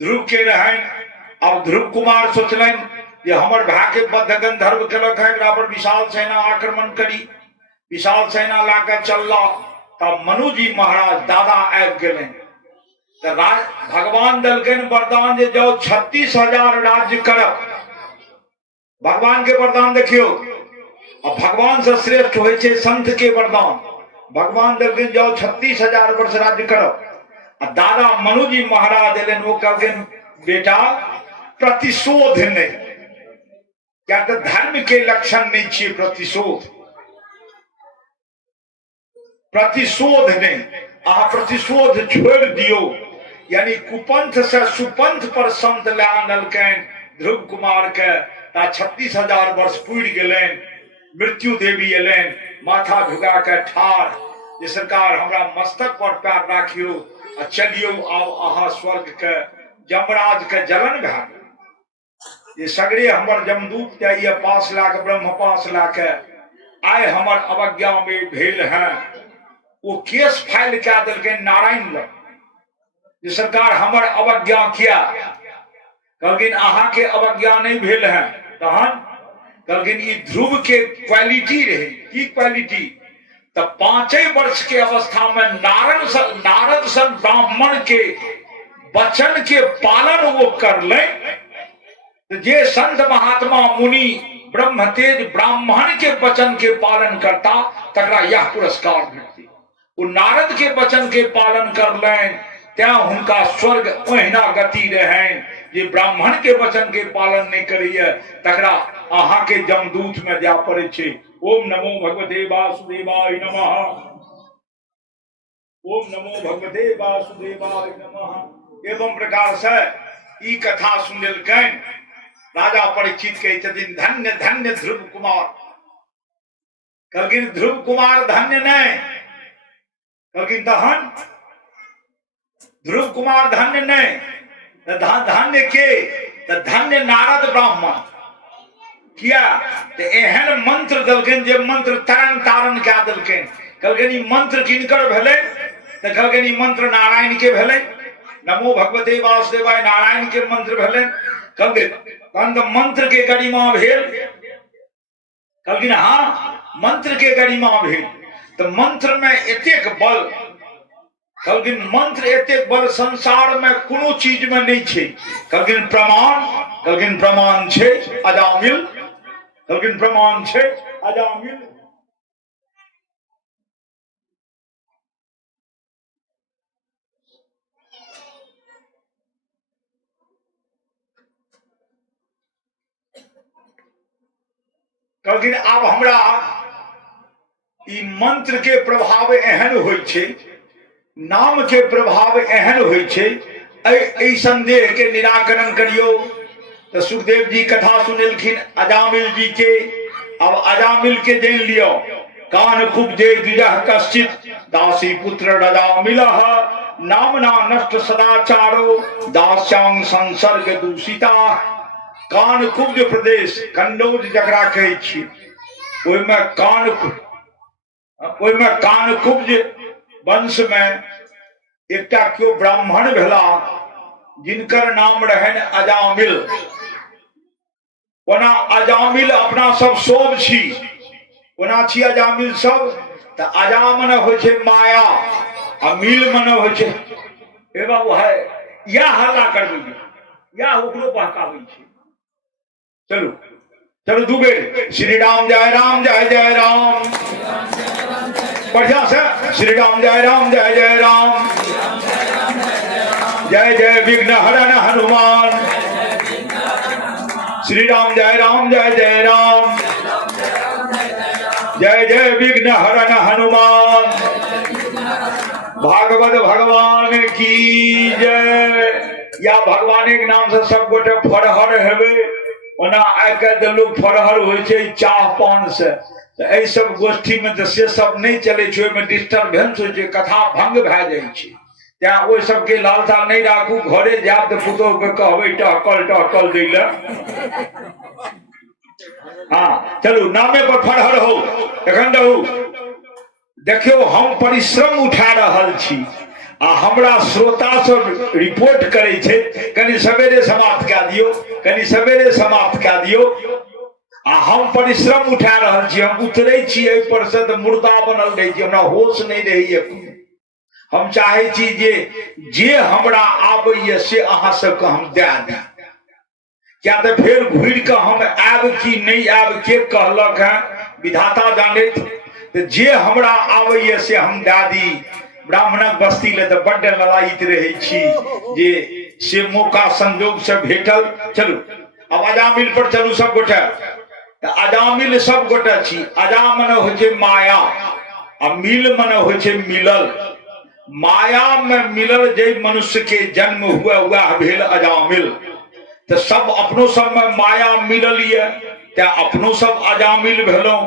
ध्रुव के रहन। अब ध्रुव कुमार सोचलन जे हमर भाई के बद्ध गंधर्व केलक है, एकरा पर विशाल सेना आक्रमण करी। विशाल सेना लाके चलला तब मनु जी महाराज दादा आबि गेलन। तो भगवान दलकन वरदान जे जाओ 36,000 राज्य करब। भगवान के वरदान देखियो, अब भगवान से श्रेष्ठ होय छै संत के वरदान। भगवान दलकन जाओ 36,000 वर्ष राज्य करब। दादा मनु जी महाराज एलन, वो कहलखिन बेटा प्रतिशोध नहीं, क्या तो धर्म के लक्षण नहीं छे प्रतिशोध, प्रतिशोध नहीं, अहाँ प्रतिशोध छोड़ दियो। यानी कुपंथ से सुपंथ पर संत ले आनलकन ध्रुव कुमार के। 36,000 वर्ष पूरी गेलन, मृत्यु देवी एलन, माथा झुका के ठाड़ जे सरकार हमरा मस्तक पर पैर राखियो आ चलियो आब अहाँ स्वर्ग के। यमराज के जलन भए ये सगरे हमर जमदूत जाइए पास लाके, ब्रह्म पास लाके, आय हमर अवज्ञा में भेल है। वो केस फाइल क्या दिलके नारायण लग जे सरकार हमर अवज्ञा किया। कहलखिन अहाँ के अवज्ञा नहीं भेल है। तहन कहलखिन ई ध्रुव के क्वालिटी रहे। की क्वालिटी? तो 5 वर्ष के अवस्था में नारद सन ब्राह्मण के वचन के पालन वो कर ले। जे संत महात्मा मुनि ब्रह्म तेज ब्राह्मण के वचन के पालन करता तकरा यह पुरस्कार मिलती। वो नारद के वचन के पालन कर लें त्या हुनका स्वर्ग ओहिना गति रहें। जे ब्राह्मण के वचन के पालन नहीं करिए तकरा अहाँ के जमदूत में जा पड़े छे। ओम नमो भगवते वासुदेवाय नमः। ओम नमो भगवते वासुदेवाय नमः। एवं प्रकार से ई कथा सुनलकन राजा परीक्षित कहे छथिन धन्य धन्य ध्रुव कुमार। कहलखिन ध्रुव कुमार धन्य नहीं, कहलखिन तहन ध्रुव कुमार धन्य नहीं, धन्य के धन्य नारद ब्राह्मण। किया एहन मंत्र दलखिन जे मंत्र तरन तारण क्या दलखिन। कहलखिन ई मंत्र किनकर भेलै? तो कहलखिन ई मंत्र नारायण के भेलै। नमो भगवते वासुदेवाय नारायण के मंत्र भेलै। कहलखिन मंत्र के गरिमा भेल। कहलखिन हाँ मंत्र के गरिमा भेल। तो मंत्र में एतेक बल कहलखिन मंत्र एतेक बड़ संसार में कोनो चीज में नहीं छे। कहलखिन प्रमाण, कहलखिन प्रमाण छे अजामिल, कहलखिन प्रमाण छे अजामिल। कहलखिन आब हमरा ई मंत्र के प्रभाव एहन होइ छे, नाम के प्रभाव एहन होइ छे, ऐ संदेह के निराकरण करियो। तो सुखदेव जी कथा सुनेलखिन अजामिल जी के। अब अजामिल के जान लियो, कान खूब जे द्विजः कश्चित दासी पुत्र अजामिलः नामना नष्ट सदाचारो दास्यांग संसर्ग दूषिता। कान कुब्ज प्रदेश कन्नौज जकरा कहै छी, ओहिमे कान कुब्ज वंश में एकटा क्यों ब्राह्मण भेला जिनकर नाम रहन अजामिल। ओना अजामिल अपना सब सोब छी, ओना छी अजामिल सब। त अजा मने होइ छै माया आ मिल मने होइ छै ए बाबू है या हल्ला करबै या ओकरो बहकाबै छै। चलो चलो दू बेर श्री राम जय राम जय जय राम, बढ़िया से श्री राम जय राम जय जय राम, जय जय विघ्न हरण हनुमान, श्री राम जय जय राम, जय जय विघ्न हरण हनुमान। भागवत भगवान की जय। या भगवान के नाम से सब गोटे फरहर हेबे। ओना आइ काल्हि लोग फरहर होइ छै चाह पान से, तो एहि सब गोष्ठी में तो से सब नहीं चले छै, ओहिमे डिस्टर्बेंस होइ छै, कथा भंग भए जाइ छै। त्या ओहि सबके लालसा नहीं राखू। घरे जायब तो पुतोह के कहबै टहकल टहकल दै ले। हाँ चलू नामे पर फरहर हो। एखन रहू देखियो, हम परिश्रम उठा रहल छी आ हमरा श्रोता सब रिपोर्ट करे छे कनी सवेरे समाप्त कए दियो, कनी सवेरे समाप्त कए दियो। आ हम परिश्रम उठा रहल छी, हम उतरे छी एहि पर से तो मुर्दा बनल रहे छी, हमरा होश नहीं रही। हम चाहे छी जे हमरा आबैए से अहाँ सबके हम दे दी। क्या तो फिर घुर के हम आब कि नहीं आब के कहलक है, विधाता जानत। तो जे हमरा आबैए से हम दे दी। ब्राह्मणक बस्ती ले तो बड्ड ललायित रहे छी जे से मौका संजोग से भेटल। चलू अब अजामिल पर चलू सब गोटे। अजामिल सब गोटे छी। अजा मने होइ छै माया आ मिल मने होइ छै मिलल। माया में मिलल जे मनुष्य के जन्म हुआ वह भेल अजामिल। तो सब अपनो सब में माया मिलल ये, ते अपनो सब अजामिल भेलौं।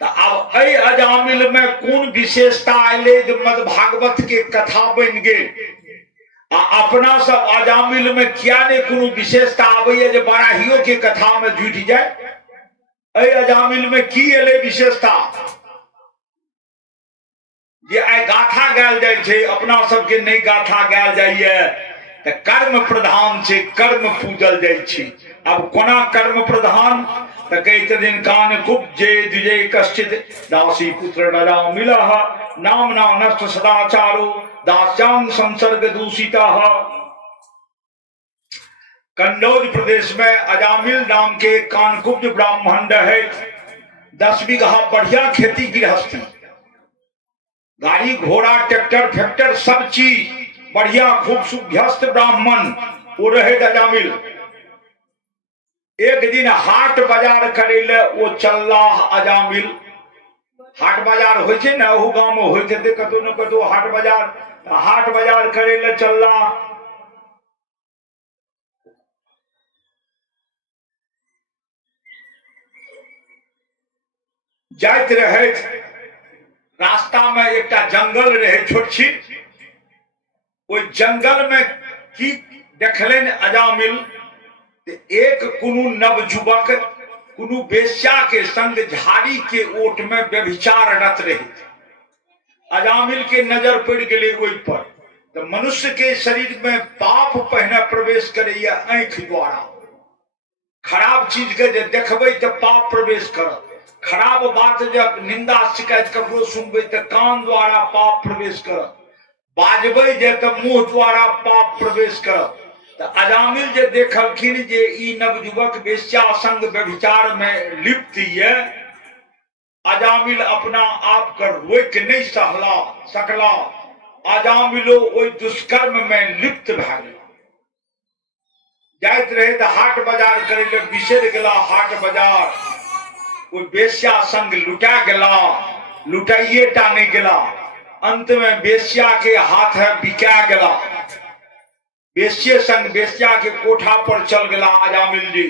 तो अब ऐ अजामिल में कोन विशेषता अयले जे मद भागवत के कथा बन गेल। आ अपना सब अजामिल में किया ने कोनो विशेषता आबैया जे बराहियो के कथा में जुट जाए। ऐ अजामिल में की एले विशेषता जे आइ गाथा गायल जाय छै, अपना सबके नहीं गाथा गायल जाइए। तो कर्म प्रधान छै, कर्म पूजल जाय छै। अब कोना कर्म प्रधान तो कहते दिन कान कुब जय द्विजय कश्चित दासी पुत्र अजामिलः नामना नष्ट सदाचारो दास्यांग संसर्ग दूषिता। कन्नौज प्रदेश में अजामिल नाम के कानकुब्ज ब्राह्मण रहे। 10 बीघा बढ़िया खेती गृहस्थी, गाड़ी घोड़ा ट्रैक्टर फैक्टर सब चीज बढ़िया खूब सुभ्यस्त ब्राह्मण वो रहे अजामिल। एक दिन हाट बाजार करे ले वो चलला अजामिल। हाट बाजार होइ छै ने, ओहू गांव में होइत हेतै कतौ न कतौ हाट बाजार। हाट बाजार करे ले चलला। जाइत रहे, रास्ता में एकटा जंगल रहे छोट छीट। ओइ जंगल में की देखलनि अजामिल, एक कुनु नवजुवक कुनु बेश्या के संग झाड़ी के ओट में व्यभिचाररत रहे। अजामिल के नजर पड़ गए ओहि पर। तो मनुष्य के शरीर में पाप पहने प्रवेश करे आंख द्वारा। खराब चीज के जे देखबै तो पाप प्रवेश करत। खराब बात जब निंदा शिकायत ककरो सुनबै तो कान द्वारा पाप प्रवेश करत। बाजबै जे तऽ मुंह द्वारा पाप प्रवेश करब। तऽ अजामिल जे देखलखिन जे ई नवयुवक वेश्या संग व्यभिचार में लिप्त ये, अजामिल अपना आप के रोक नहीं सकला। अजामिलो ओहि दुष्कर्म में लिप्त भए गेल। जाइत रहे तऽ हाट बाजार करे ले बिसरि गेला। हाट बाजार ओहि वेश्या संग लुटा गेला, लुटाइए टा नहीं गेला, अंत में वेश्या के हाथ बिका गेला। वेश्ये संग वेश्या के कोठा पर चल गेला अजामिल जी।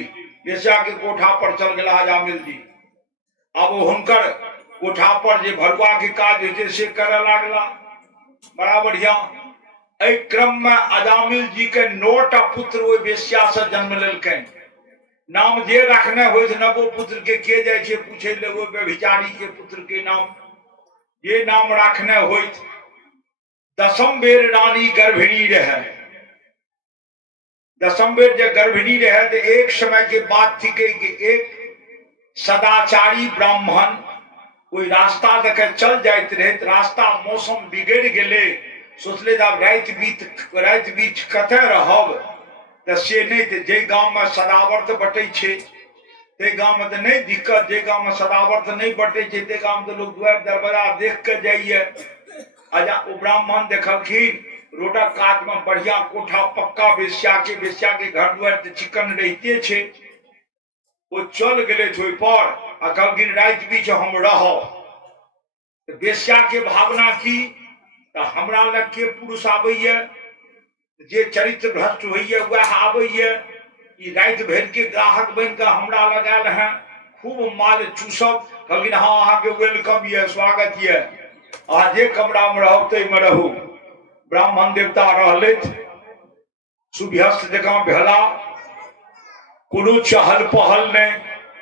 वेश्या के कोठा पर चल गेला अजामिल जी। अब हुनकर कोठा पर जे भरुआ के काज होते से करे लागला। बड़ा बढ़िया। एहि क्रम में अजामिल जी के 9टा पुत्र ओहि वेश्या से जन्म लेलकैन। नाम जे रखने हो नवो पुत्र के जाय छे पूछे ले, वो व्यभिचारी के पुत्र के नाम जे नाम रखने हो। 10म बेर रानी गर्भिणी रहे। 10म बेर जे गर्भिणी रहे तो एक समय के बात थी कि एक सदाचारी ब्राह्मण कोई रास्ता देखे चल जाते रहे। रास्ता मौसम बिगड़ गए। सोचले जब रात बीच कते रहब तो से नहीं तो जे गांव में सदावर्त बटे छे ते गांव में तो नहीं दिक्कत। जे गांव में सदावर्त नहीं बटे छे ते गांव में तो लोग द्वार दरवाजा देख के जाइए। अजा वो ब्राह्मण देखलखिन रोडा काट में बढ़िया कोठा पक्का वेश्या के घर द्वार तो चिकन रहते छे। वो चल गए ओहि पर आ कहलखिन रात बीच हम रहब। वेश्या के भावना की तो हमरा लग के पुरुष आबैया जे चरित्र भ्रष्ट होइए वह आबैया। ई रात भर के ग्राहक बन के हमरा लगाल है खूब माल चूसब। कहलखिन हाँ अहाँ के वेलकम ये, स्वागत ये, अहाँ जे कमरा में रहब तै में रहू। ब्राह्मण देवता रहलैथ, सुभ्यस्त जगह भेला, कोनो चहल पहल नहीं।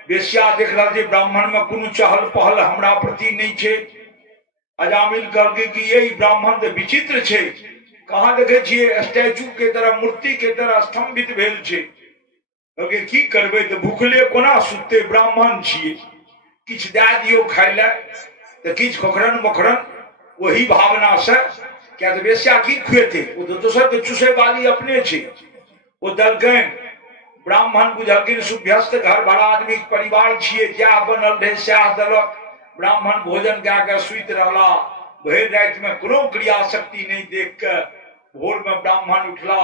वेश्या देखल जे ब्राह्मण में कोनो चहल पहल हमरा प्रति नहीं छे। अजामिल कहलकै कि यही ब्राह्मण तो विचित्र छे, कहाँ देखे छिए स्टैचू के तरह मूर्ति के तरह स्तंभित भेल छे। कहलकै की करबै तो भूखले कोना सुतते, ब्राह्मण छिए, किछ दे दियो खाय ले। तो किछ खोखरन मोखरन वही भावना से, क्या तो वेश्या की खुएते, वो तो दोसर के चूसे वाली अपने छे। वो दलकैन ब्राह्मण बुझलखिन सुभ्यस्त घर भरा आदमी के परिवार छिए, जह बनल रहे सएह देलक। ब्राह्मण भोजन कए के सुति रहला। भरि रात में कोनो क्रिया शक्ति नहीं देख के भोर में ब्राह्मण उठला।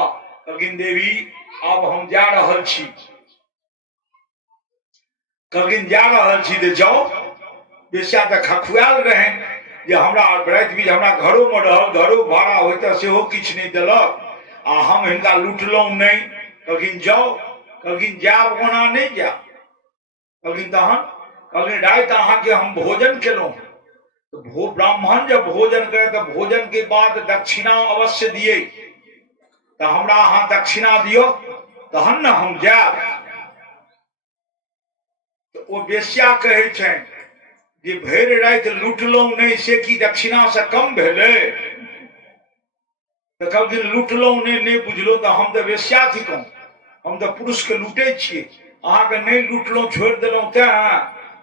कहलखिन देवी अब हम जा रहल छी। कहलखिन जा रहल छी तो जाओ। वेश्या तो खखुआल रहे जे हमरा रात बीच हमरा घरों में रहल, घरों भाड़ा होता सेहो किछ नहीं देलक आ हम हिनका लुटलौं नहीं। कहलखिन जाओ। कहलखिन जाब ओना नहीं जा। कहलखिन तहन कहलखिन रात अहाँ के हम भोजन केलौं तो ब्राह्मण जब भोजन करे तो भोजन के बाद दक्षिणा अवश्य दिए। तो हमरा अहाँ दक्षिणा दियो तहन न हम जाब। तो वो वेश्या कहे छे जे भरि रात लुटलौं नहीं से की दक्षिणा से कम भेले। तो कहलखिन लुटलौं नहीं बुझलो तो हम तो वेश्या थी कहूँ, हम तो पुरुष के लूटे छिए। अहाँ के नहीं लुटलौं छोड़ देलौं ते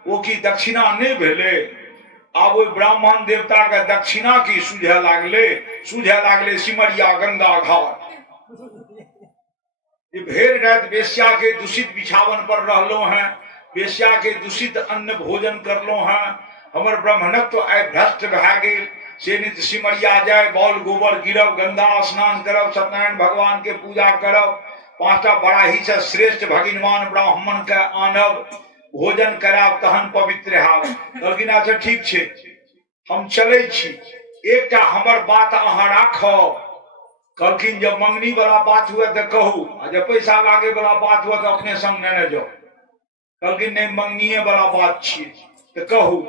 वो की दक्षिणा नहीं भेले। आब ओहि ब्राह्मण देवता के दक्षिणा की सूझे लागले सिमरिया गंगा घाट। भरि रात वेश्या के दूषित बिछावन पर रहलो हैं, वेश्या के दूषित अन्न भोजन करलो हैं। हमर ब्राह्मणत्व आइ भ्रष्ट भए गेल। से नित सिमरिया जाय, बौल गोबर गिरब, गंगा स्नान करब, सत्यनारायण भगवान के पूजा करब, 5टा बड़ाही से श्रेष्ठ भगवान ब्राह्मण के आनब, भोजन कराब, तहन पवित्र हैब। कहलखिन अच्छा ठीक छे हम चले छी, एकटा हमर बात अहाँ राखब। कहलखिन जब मंगनी वाला बात हुए तो कहू, आ जब पैसा लागे वाला बात हुआ तो अपने संग नेने जाओ। कहलखिन नहीं मंगनीय वाला बात छिए तो कहू।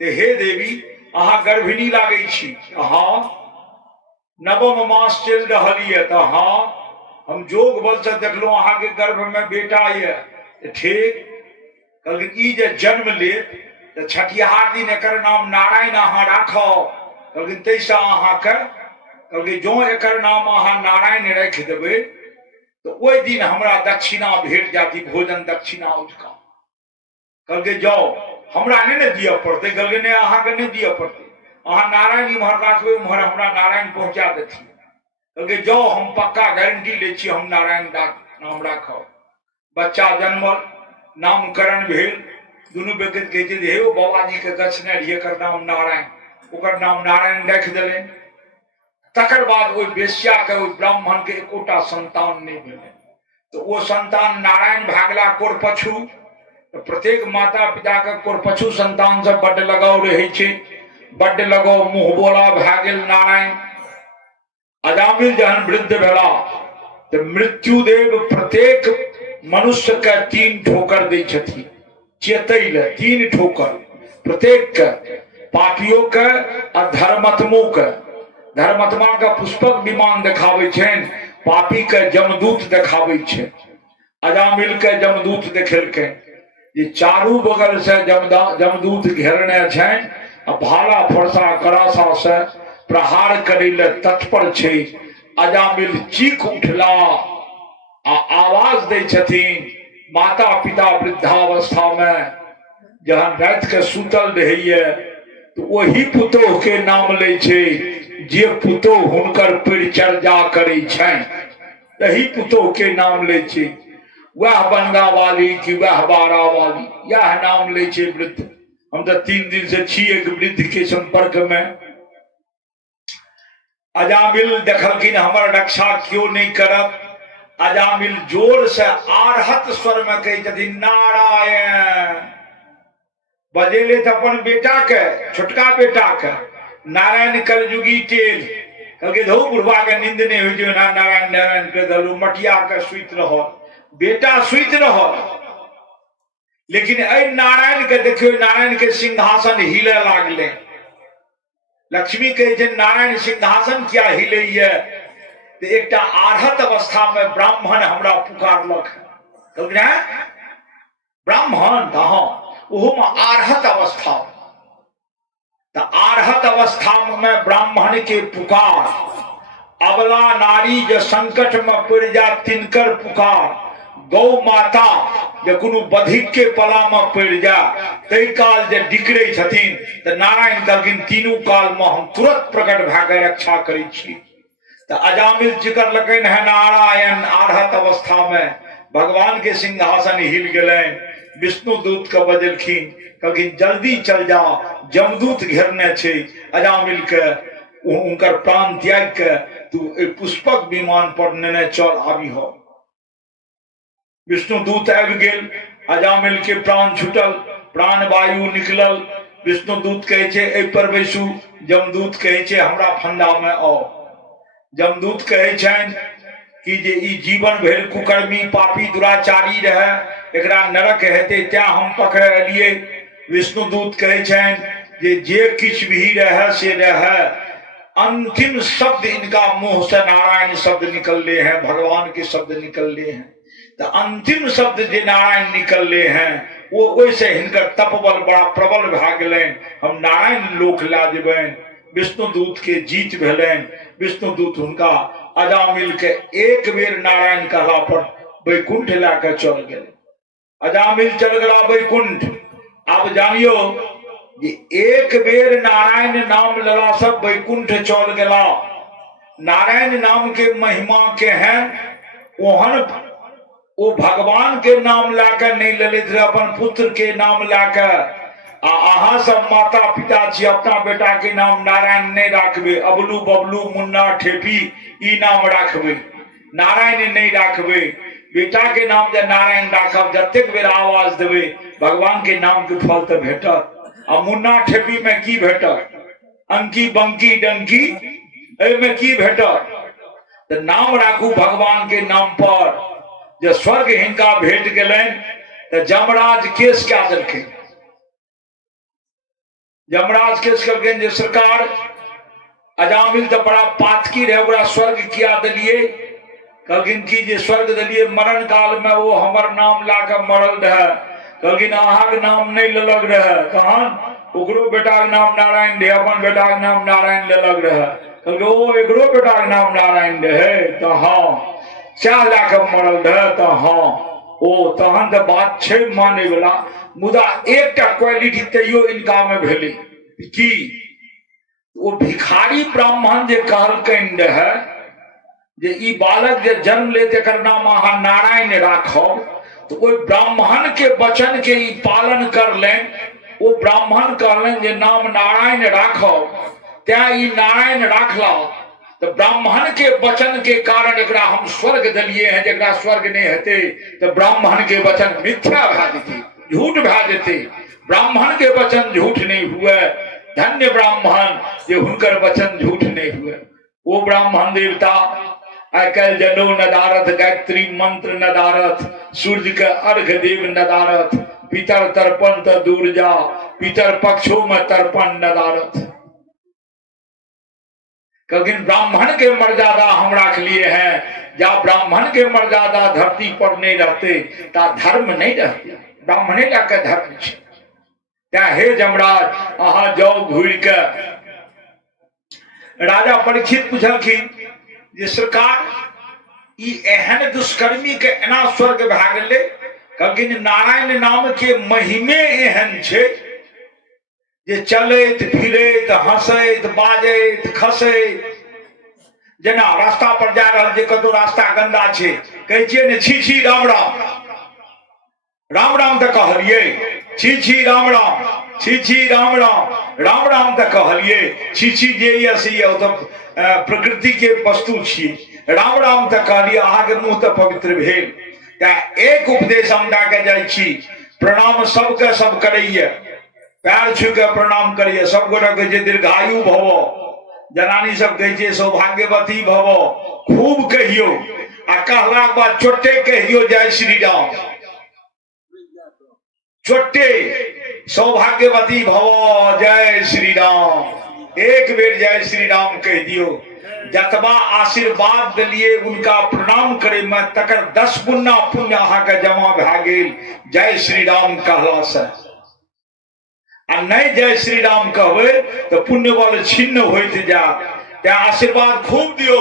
तो हे देवी अहाँ गर्भिणी लागे छी। हाँ 9म मास चल रही है। तो हाँ हम जोग बल से देखलो अहाँ के गर्भ में बेटा ये। तो ठीक। कहलखिन ई जे जन्म ले तो छठिहार दिन एकर नाम नारायण अहाँ राखब। कहलखिन तैसा अहाँ के, कहलखिन जो एकर नाम अहाँ नारायण राखि देबै तो ओहि दिन हमरा दक्षिणा भेट जाती, भोजन दक्षिणा उठका। कहलकै जाओ हमरा नहीं ने दिए पड़ते। कहलकै नहीं अहाँ के नहीं दिए पड़ते, अहाँ नारायण इम्हर राखबे उम्हर हमरा नारायण पहुंचा देथिन। कहलकै जाओ हम पक्का गारंटी लै छी हम नारायण नाम राखब। बच्चा जन्मल, नामकरण भेल, दुनू व्यक्ति कहै छै हे बाबाजी के गछने रहिए एकर नाम नारायण, ओकर नाम नारायण राखि देलनि। तकर बाद ओहि बेश्या के ओहि ब्राह्मण के एकोटा संतान नहीं भेलै, तो वो संतान नारायण भागला कोरपछु। तो प्रत्येक माता पिता के कोरपछु संतान से बड्ड लगाव रहे छै, बड्ड लगाव, मुंह बोला भए गेल नारायण। अजामिल जहन वृद्ध भेला तो मृत्युदेव प्रत्येक मनुष्य के 3 ठोकर दै छथिन, चेतै ले 3 ठोकर प्रत्येक के, पापियों के आ धर्मात्मों के। धर्मात्मा के पुष्पक विमान देखाबै छनि, पापी के जमदूत देखाबै छै। अजामिल के जमदूत देखेलकै, ये चारू बगल से जमदूत घेरने छनि आ भाला फरसा करासा से प्रहार करै ले तत्पर छै। अजामिल चीख उठला आ आवाज दै छथिन। माता पिता वृद्धावस्था में जहन रात के सुतल रहैया तो वही पुतोह के नाम लै छै जे पुतोह हुनकर परिचर्या करै छनि, तही पुतोह के नाम लै छै। वह बनगा वाली कि वह बारा वाली, यह नाम लै छै वृद्ध। हम तो 3 दिन से छी एक वृद्ध के संपर्क में। अजामिल देखलखिन हमर रक्षा क्यों नहीं करब। अजामिल जोर से आरहत स्वर में कही छथिन नारायण। बजेले तो अपन बेटा के, छोटका बेटा के, नारायण कलयुगी टेल। कहलकै धो बुढ़वा के नींद नहीं हो जो नारायण नारायण के दलू मटिया के सुइत रह, बेटा सुइत रह। लेकिन अय नारायण के देखियो, नारायण के सिंहासन हिले लागले। लक्ष्मी कहे छै नारायण सिंहासन क्या हिलैया। तो एकटा आरहत अवस्था में ब्राह्मण हमरा पुकारलक। कहलकै ब्राह्मण कहाँ, ओहो में आरहत अवस्था। तो आरहत अवस्था में ब्राह्मण के पुकार, अबला नारी जो संकट में पड़ जा तिनकर पुकार, गौ माता जो कोनो बधिक के पला में पड़ जा तै काल जे डिकरै छथिन तो नारायण कहलखिन तीनू काल में हम तुरंत प्रकट भए के रक्षा करै छी। तो अजामिल जिक्र लगन है नारायण। आरहत अवस्था में भगवान के सिंहासन हिल गए। विष्णु दूत के बजलखिन, कहलखिन जल्दी चल जा, जमदूत घेरने छे अजामिल के, उनकर प्राण त्याग के तू पुष्पक विमान पर नेने चल आबी हो। विष्णु दूत आबि गेल, अजामिल के प्राण छूटल, प्राण वायु निकलल। विष्णु दूत कहे छे एहि पर बैसू, जमदूत कहे छे हमरा फंदा में आओ। जमदूत कहे छन कि जे ई जीवन भर कुकर्मी पापी दुराचारी रहे, एकरा नरक हेते त्या हम पकड़े एलिए। विष्णु दूत कहे छन जे किछ भी रहे से रहे, अंतिम शब्द इनका मुंह से नारायण शब्द निकलले हैं, भगवान के शब्द निकलले हैं। तो अंतिम शब्द जे नारायण निकलले हैं वो वैसे हिनकर तपबल बड़ा प्रबल भए गेलनि, हम नारायण लोक ला जेबनि। विष्णु दूत के जीत भेलनि। विष्णु दूत हुनका अजामिल के एक बेर नारायण कहला पर वैकुंठ लाके चल गेल। अजामिल चल गला वैकुंठ। आप जानियो जे एक बेर नारायण नाम लला सब वैकुंठ चल गेला। नारायण नाम के महिमा के हैं ओहन वो भगवान के नाम लाके नहीं ललित रहे, अपन पुत्र के नाम लाके। अहाँ सब माता पिता छी, अपना बेटा के नाम नारायण नहीं राखबे, अबलू बबलू मुन्ना ठेपी ई नाम राखबे, नारायण नहीं राखबे। बेटा के नाम जे नारायण राखब, जतेक बेर आवाज देबे भगवान के नाम के फल तो भेटत। आ मुन्ना ठेपी में की भेटत, अंकी बंकी डंकी में की भेटत। तो नाम राखू भगवान के नाम पर। जब स्वर्ग हिनका भेट गेलनि तो जमराज केस क्या देलखिन। जमराज केस कहलखिन जे सरकार अजामिल तो बड़ा पातकी रहे, ओकरा स्वर्ग किया दिलिए। कहलखिन कि जे स्वर्ग दिलिए मरण काल में वो हमर नाम लाके मरल रहे। कहलखिन अहाँ के नाम नहीं लेलक रहे, कहन ओकरो बेटा के नाम नारायण रहे, अपन बेटा के नाम नारायण लेलक रहे। कहलकै ओ एकरो बेटा के नाम नारायण रहे तो हाँ, चाह लाके मरल रहे तो हाँ। ओ तहन तो बात छै माने वाला, मुदा एकटा क्वालिटी तैयो इनका में भेलै कि वो भिखारी ब्राह्मण जे कहलकनि रहे जे ई बालक जे जन्म ले तेकर नाम अहाँ नारायण राखब, तो कोई ब्राह्मण के वचन के ई पालन कर लें। वो ब्राह्मण कहलन जे नाम नारायण राखब, त्या ई नारायण राखला। तो ब्राह्मण के वचन के कारण एकरा हम स्वर्ग दिलिए हैं। जरा स्वर्ग नहीं हेते तो ब्राह्मण के वचन मिथ्या भा जेते, झूठ भा जेते। ब्राह्मण के वचन झूठ नहीं हुए। धन्य ब्राह्मण जे हुनकर वचन झूठ नहीं हुए। वो ब्राह्मण देवता आई कल जनो नदारथ, गायत्री मंत्र नदारथ, सूर्य के अर्घ देव नदारथ, पितर तर्पण त दूर जा, पितर पक्षों में तर्पण नदारथ। लेकिन ब्राह्मण के मर्यादा हम रख लिए हैं। जब ब्राह्मण के मर्यादा धरती पर नहीं रहते ता धर्म नहीं रहते। ब्राह्मणे लाके धर्म छे। क्या हे जमराज अहाँ जाओ घूर के। राजा परीक्षित पूछलखिन जे सरकार ई एहन दुष्कर्मी के एना स्वर्ग भा गेलै। कहलखिन नारायण नाम के महिमे एहन छे जे चलैत फिरैत हंसैत बाजैत खसैत। जेना रास्ता पर जा रहल जे कतौ रास्ता गंदा छे कहै छियै ने छी छी राम राम, राम राम तऽ कहलियै, छी छी राम राम, छी छी राम राम, राम राम तऽ कहलियै। छी छी जे यसी ओ तऽ प्रकृति के वस्तु छियै। राम राम तऽ कहलियै, अहाँके मुंह तऽ पवित्र भेल। तऽ एक उपदेश हम दऽ के जाइ छी, प्रणाम सबके सब करैया, पैर छू के प्रणाम करिए। सब गोटा कहै छै दीर्घायु भव, जनानी सब कहै छै सौभाग्यवती भव। खूब कहियो आ कहलाक बाद चोटे कहियो जय श्री राम। चोटे सौभाग्यवती भव जय श्री राम। एक बेर जय श्री राम कह दियो। जतबा आशीर्वाद दिलिए उनका प्रणाम करे में तकर 10 गुना पुण्य अहाँके जमा भए गेल जय श्री राम कहला से। आ नहीं जय श्री राम कहबे तो पुण्य बल छिन्न होइत जात। त्या आशीर्वाद खूब दियो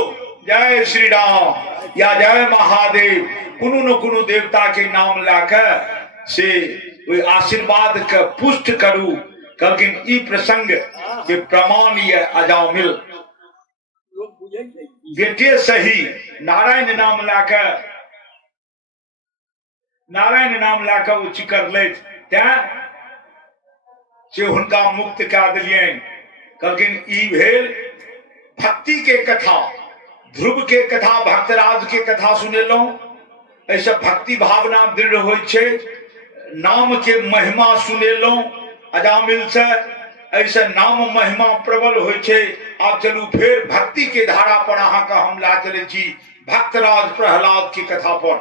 जय श्री राम या जय महादेव, कोनो न कोनो देवता के नाम लाके से ओइ आशीर्वाद के पुष्ट करू। कहलखिन ई प्रसंग के प्रमाण ये अजामिल बेटे सही नारायण नाम लाके, नारायण नाम लाके उच्च करलैथ। त्या से हुनका मुक्त कऽ देलियनि। कहलखिन ई भेल भक्ति के कथा, ध्रुव के कथा, भक्तराज के कथा सुनेलहुं। ऐसे भक्ति भावना दृढ़ होइ छै। नाम के महिमा सुनेलहुं अजामिल से, ऐसे नाम महिमा प्रबल होइ छै। आब चलू फेर भक्ति के धारा पर अहाँके हम ला चलै छी, भक्तराज प्रहलाद की कथा पर।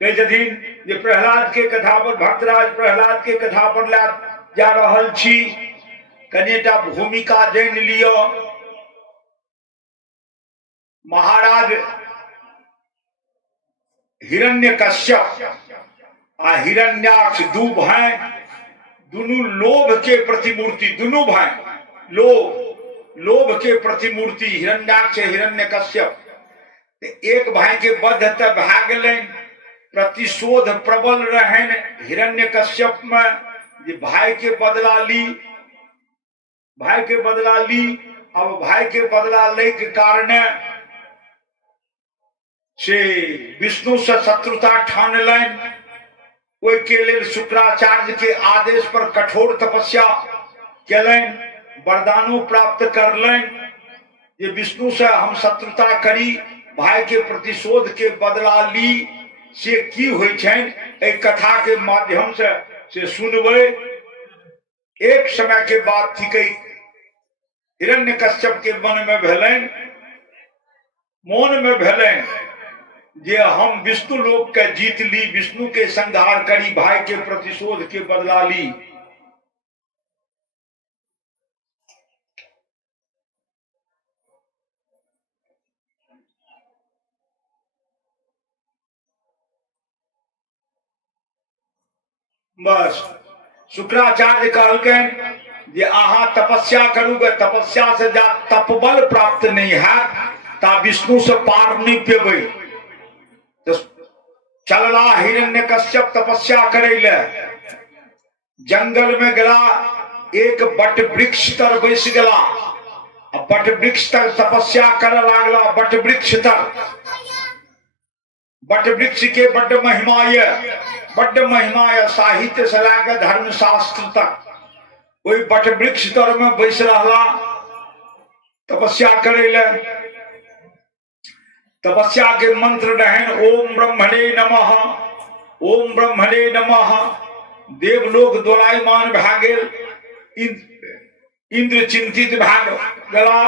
कहै छथिन जे प्रहलाद के कथा पर, भक्तराज प्रहलाद के कथा पर ला जा रहल छी। कनिटा भूमिका जानि लियो। महाराज हिरण्यकश्यप आ हिरण्याक्ष दू भाई, दुनू लोभ के प्रतिमूर्ति, दुनू भाई लोभ के प्रतिमूर्ति हिरण्याक्ष हिरण्यकश्यप। एक भाई के वध त भए गेलनि, प्रतिशोध प्रबल रहन हिरण्यकश्यप में जे भाई के बदला ली, भाई के बदला ली। अब भाई के बदला ले के कारण से विष्णु से शत्रुता ठानलनि। ओहि के लेल शुक्राचार्य के आदेश पर कठोर तपस्या केलनि, वरदानो प्राप्त करलनि जे विष्णु से हम शत्रुता करी, भाई के प्रतिशोध के बदला ली। से की होइ छनि एहि कथा के माध्यम से सुनबै। एक समय के बाद थिकै हिरण्यकश्यप के मन में भेलनि, मोन में भेलनि जे हम विष्णु लोक के जीत ली, विष्णु के संहार करी, भाई के प्रतिशोध के बदला ली। बस शुक्राचार्य कहलकनि जे अहाँ तपस्या करूगे, तपस्या से जा तपबल प्राप्त नहीं है ता विष्णु से पार नहीं पेबै। तो चलला हिरण्यकश्यप तपस्या करे ले, जंगल में गला एक बट वृक्ष तर बैस गला, बट वृक्ष तर तपस्या कर लागला। बट वृक्ष तर, बट वृक्ष के बड महिमा ये, बड महिमा ये। साहित्य से लाकर धर्म शास्त्र तक वही बट वृक्ष तर में बैस रहला तपस्या करे ले। तपस्या के मंत्र रहन ओम ब्रह्मणे नमः, ओम ब्रह्मणे नमः। देवलोक दोलायमान भा गेल, इंद्र चिंतित भाग गला।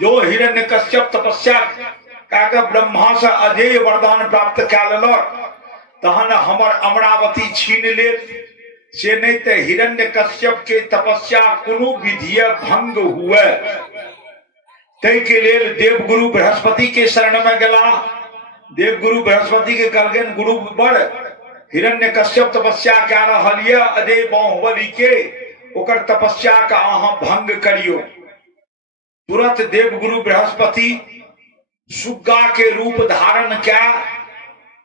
जो हिरण्यकश्यप तपस्या का ब्रह्मा से अजय वरदान प्राप्त कय लेलक, तहन हमर अमरावती छीन ले। से नहीं तो हिरण्यकश्यप के तपस्या कोनो विधिय भंग हुए, तै के लेल देवगुरु बृहस्पति के शरण में गला। देवगुरु बृहस्पति के कहलगन गुरु बड़ हिरण्यकश्यप तपस्या कय रहल ये अजय बाहुबली के, ओकर तपस्या का अहाँ भंग करियो। तुरंत देवगुरु बृहस्पति सुग्गा के रूप धारण क्या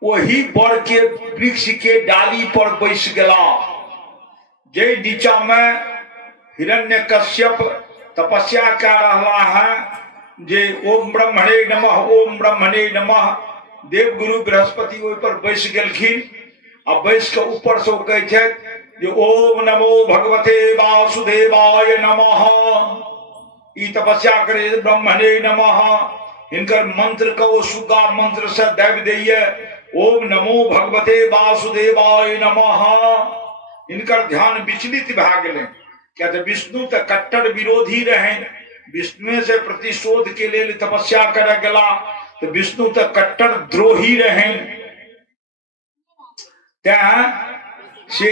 वही बड़ के वृक्ष के डाली पर बैस गला। जे नीचा में हिरण्यकश्यप तपस्या कर रहा है, जे ओम ब्रह्मणे नमः, ओम ब्रह्मणे नमः। देवगुरु बृहस्पति ओहि पर बैस गेलखिन। अब बैस के ऊपर से कहे छे जे ओम नमो भगवते वासुदेवाय नमः। ई तपस्या करे ब्रह्मणे नमः। इनकर मंत्र को सुगा मंत्र से दैव दैये ओम नमो भगवते वासुदेवाय नमः। इनकर ध्यान विचलित भा गेले, क्या तो विष्णु तो कट्टर विरोधी रहे, विष्णु से प्रतिशोध के लिए तपस्या कर गला, तो विष्णु तो कट्टर द्रोही रहे। से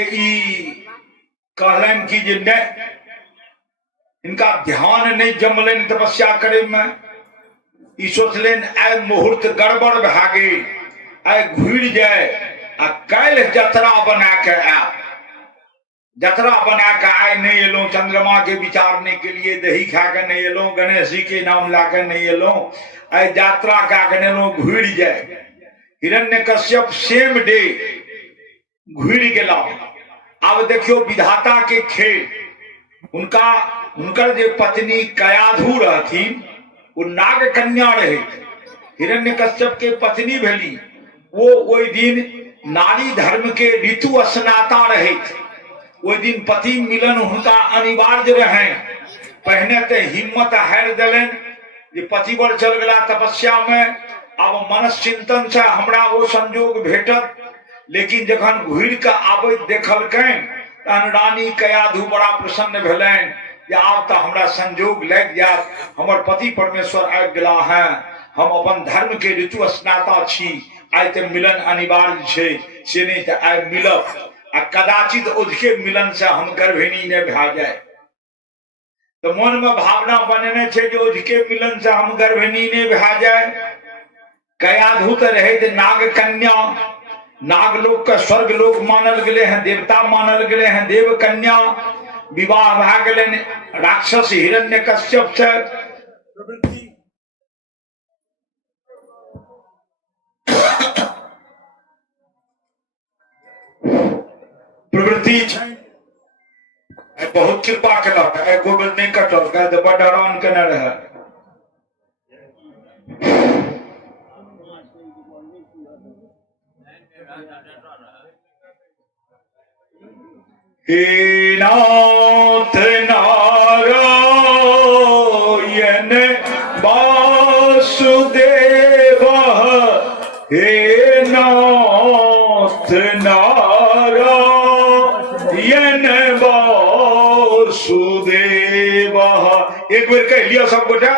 कहलन कि जे ने इनका ध्यान नहीं जमलन तपस्या करे में। ई सोचलन आय मुहूर्त गड़बड़ भा गेल, आय घुर जाए आ कल जतरा बना के आ, जतरा बना के आय नहीं एलो। चंद्रमा के विचारने के लिए दही खा के नहीं एलो, गणेश जी के नाम लाकर नहीं एलो, आय यात्रा का लो घुर जाए। हिरण्यकश्यप सेम डे घुर गेला। अब देखियो विधाता के खेल। उनकर जे पत्नी कयाधु रहथिन वो नाग कन्या रहे, हिरण्यकश्यप के पत्नी भेली। वो ओहि दिन नारी धर्म के ऋतु स्नाता रहे। ओहि दिन पति मिलन उनका अनिवार्य रहे। पहने ते हिम्मत हार दिलन जे पतिवर चल गला तपस्या में। अब मनस चिंतन से हमरा वो संजोग भेटत, लेकिन जखन घुर के आबैत देखलकन तहन रानी कयाधु बड़ा प्रसन्न भेलन जे आब तो हमरा संजोग लग जात, हमर पति परमेश्वर आबि गेला हैं, हम अपन धर्म के ऋतु स्नाता छी, आइ ते मिलन अनिवार्य छे, से नहीं तो आइ मिलब आ कदाचित उनके मिलन से हम गर्भिणी न भा जाए। तो मन में भावना बनेने छे जो उनके मिलन से हम गर्भिणी न भा जाए। कयाधु तो रहे थे नाग कन्या, नागलोक का स्वर्ग लोक मानल गए हैं, देवता मानल गए हैं। देव कन्या विवाह भा गए राक्षस हिरण्यकश्यप से। प्रवृत्ति बहुत कृपा कलक, गोबर नहीं कटल तो बड़ आराम केने रहे। हे नाथ नारायण वासुदेव, हे नाथ नारायण वासुदेव। एक बार कह लिया सब गोटा।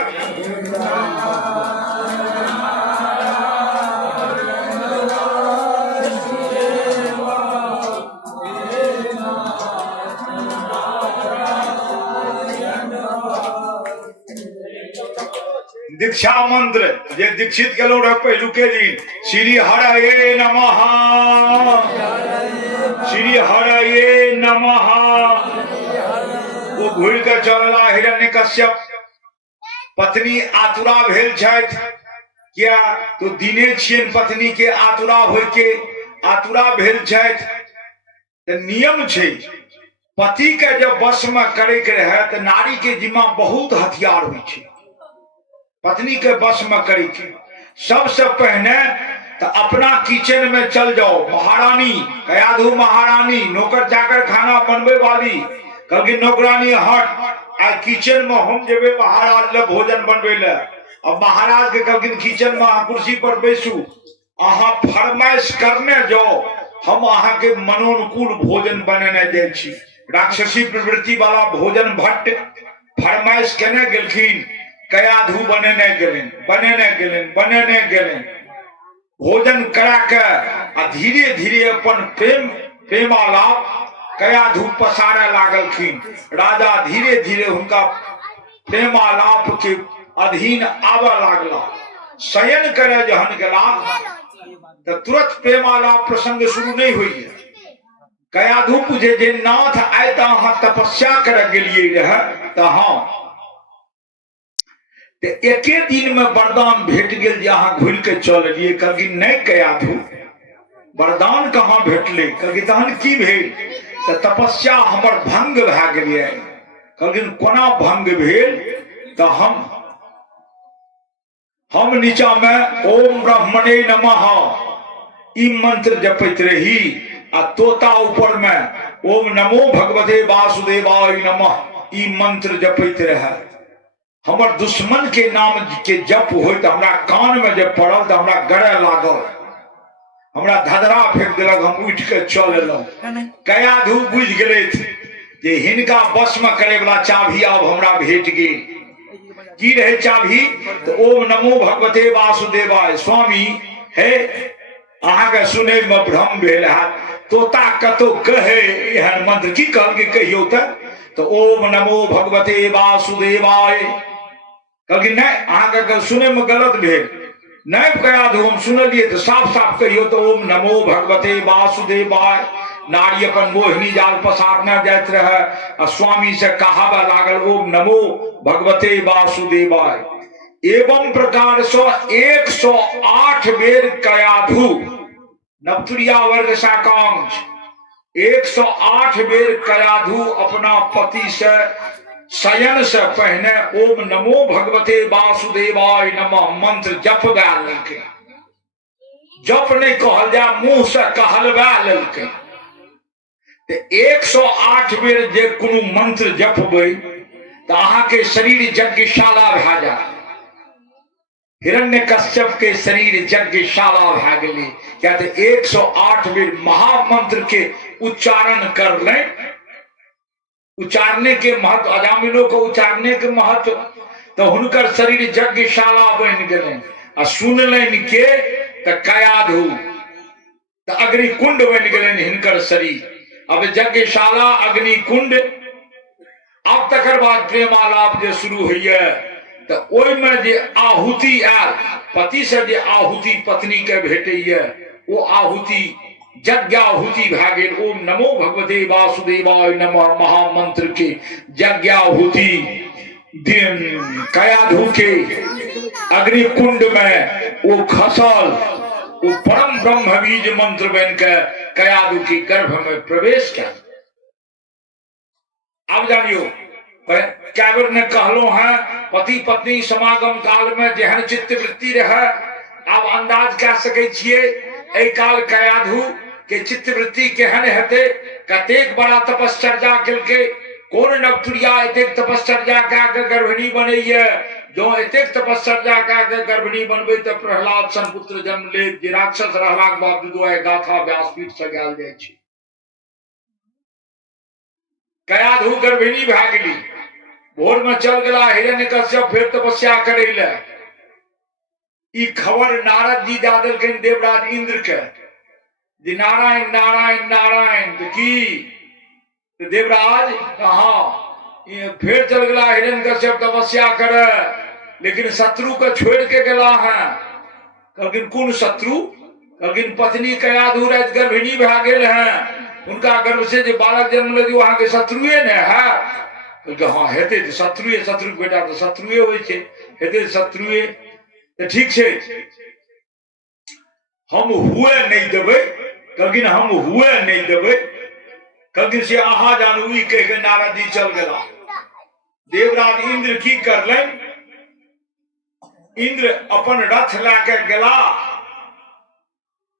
दीक्षा मंत्र जे दीक्षित के लोग पहलू के दिन श्री हरये नमः, श्री हरये नमः। वो घुर के चलला हिरण्यकश्यप। पत्नी आतुरा भेल छथि, क्या तो दिने छियन पत्नी के आतुरा होय के आतुरा भेल छथि। नियम छै पति के जब वश में करे के रहे तो नारी के जिम्मा बहुत हथियार हुई छे। पत्नी के वश में करे के सबसे पहले तो अपना किचन में चल जाओ। महारानी कयाधु महारानी नौकर चाकर खाना बनवे वाली कभी नौकरानी हट आ किचन में हम जेबे महाराज ले भोजन बनवे ले। अब महाराज के कभी किचन में कुर्सी पर बैसू अहाँ फरमाइश करने जाओ हम अहाँ के मनोनुकूल भोजन बनेने जाय छी। राक्षसी प्रवृत्ति वाला भोजन भट्ट फरमाइश केने गेलखिन कयाधु बनेने गेलेन भोजन करा के आ धीरे धीरे अपन प्रेमालाप कयाधु पसारे लागलखिन। राजा धीरे धीरे उनका प्रेमालाप के अधीन आवे लागला। शयन करे जहन गेला तो तुरंत प्रेमालाप प्रसंग शुरू नहीं हुई है। कयाधु पूछे जे नाथ आय तो अहाँ तपस्या करे गेलिए रहे तो हाँ एके दिन में वरदान भेट गेल जे अहाँ घुर के चल लिए। कभी नहीं कयाधु वरदान कहाँ भेटले कभी तहन की भेल तो तपस्या हमर भंग भए गेलिए। कभी कोना भंग भेल तो हम नीचा में ओम ब्रह्मणे नमः ई मंत्र जपैत रही आ तोता ऊपर में ओम नमो भगवते वासुदेवाय नमः ई मंत्र जपैत रहे। हमर दुश्मन के नाम के जप हो तो हमरा कान में जब पड़ल तो हमरा गड़े लागल हमरा धधरा फेंक दिलक। हम उठ के चल एलहुं। कयाधु बुझ गेले जे हिनका बस में करे वाला चाभी अब हमरा भेट गेल। की रहे चाभी तो ओम नमो भगवते वासुदेवाय। स्वामी हे अहाँ के सुने में भ्रम भेल है तोता कतो कहे एहन मंत्र की कहल कहियो तो ओम नमो भगवते वासुदेवाय कभी नहीं अहाँ सुने में गलत भेल नहीं कयाधु हम सुनलिए तो साफ साफ कहियो तो ओम नमो भगवते वासुदेवाय। नारी अपन मोहिनी जाल पसारना जात रहे स्वामी से कहावा लागल ओम नमो भगवते वासुदेवाय। एवं प्रकार से 108 बेर कयाधु नवतुरिया वर्ग साकांक्ष 108 बेर कयाधु अपना पति से शयन से पहले ओम नमो भगवते वासुदेवाय नमः मंत्र जप लेलकै। जप नहीं कहल जा मुंह से कहलवा लेलकै। 108 बेर जे कोनो मंत्र जपबै तो अहाँ के शरीर यज्ञशाला भए जाए। हिरण्यकश्यप के शरीर यज्ञशाला भए गेलै क्या तो 108 बेर महामंत्र के उच्चारण कर ले। उच्चारने के महत्व अजामिलों को उच्चारने के महत्व तो हुनकर शरीर यज्ञशाला बन गए। आ सुनलन के तो कयाधु तो अग्निकुंड बन गए हिनकर शरीर। अब यज्ञशाला अग्निकुंड। अब तकर बाद प्रेमालाप जो शुरू हुई तो ओई में जे आहुति आयल पति से जे आहुति पत्नी के भेटैया वो आहुति यज्ञाहुति भए गेल। ओम नमो भगवते वासुदेवाय नमः महामंत्र के यज्ञाहुति दिन कयाधु के अग्निकुंड में वो खसल। वो परम ब्रह्म बीज मंत्र बन के कयाधु के गर्भ में प्रवेश किया। अब जानियो कैबर ने कहलो है पति पत्नी समागम काल में जेहन चित्त वृत्ति रहे अब अंदाज कह सके छिए एहि काल कयाधु के चित्त वृत्ति केहन हेते। कतेक बड़ा तपश्चर्या केलके कौन नवतुरिया एतेक तपश्चर्या के गर्भिणी बनैया। जो एतेक तपश्चर्या के गर्भिणी बनबे तो प्रहलाद सन पुत्र जन्म ले जे राक्षस रहलाक बावजूद गाथा व्यासपीठ से गायल जाय छै। कयाधु गर्भिणी भए गेली। भोर में चल गला हिरण्यकश्यप फिर तपस्या करे ले। ई खबर नारद जी दे देलखिन देवराज इंद्र के जे नारायण नारायण नारायण की तो देवराज कहा फिर चल गला हिरण्यकश्यप तपस्या करे लेकिन शत्रु को छोड़ के गला है। कहलखिन कौन शत्रु? कहलखिन पत्नी कयाधु रात गर्भिणी भए गेल हैं उनका गर्भ से जो बालक जन्म ले वहां के शत्रुए ने है। हाँ हेते तो शत्रुए शत्रु बेटा तो शत्रुए हो हेते शत्रुए तो ठीक है हम हुए नहीं देवे। कहलखिन हम हुए नहीं देवे कभी से आहा जानवी कह के नारद जी चल गया। देवराज इंद्र की करलन, इंद्र अपन रथ लाके गला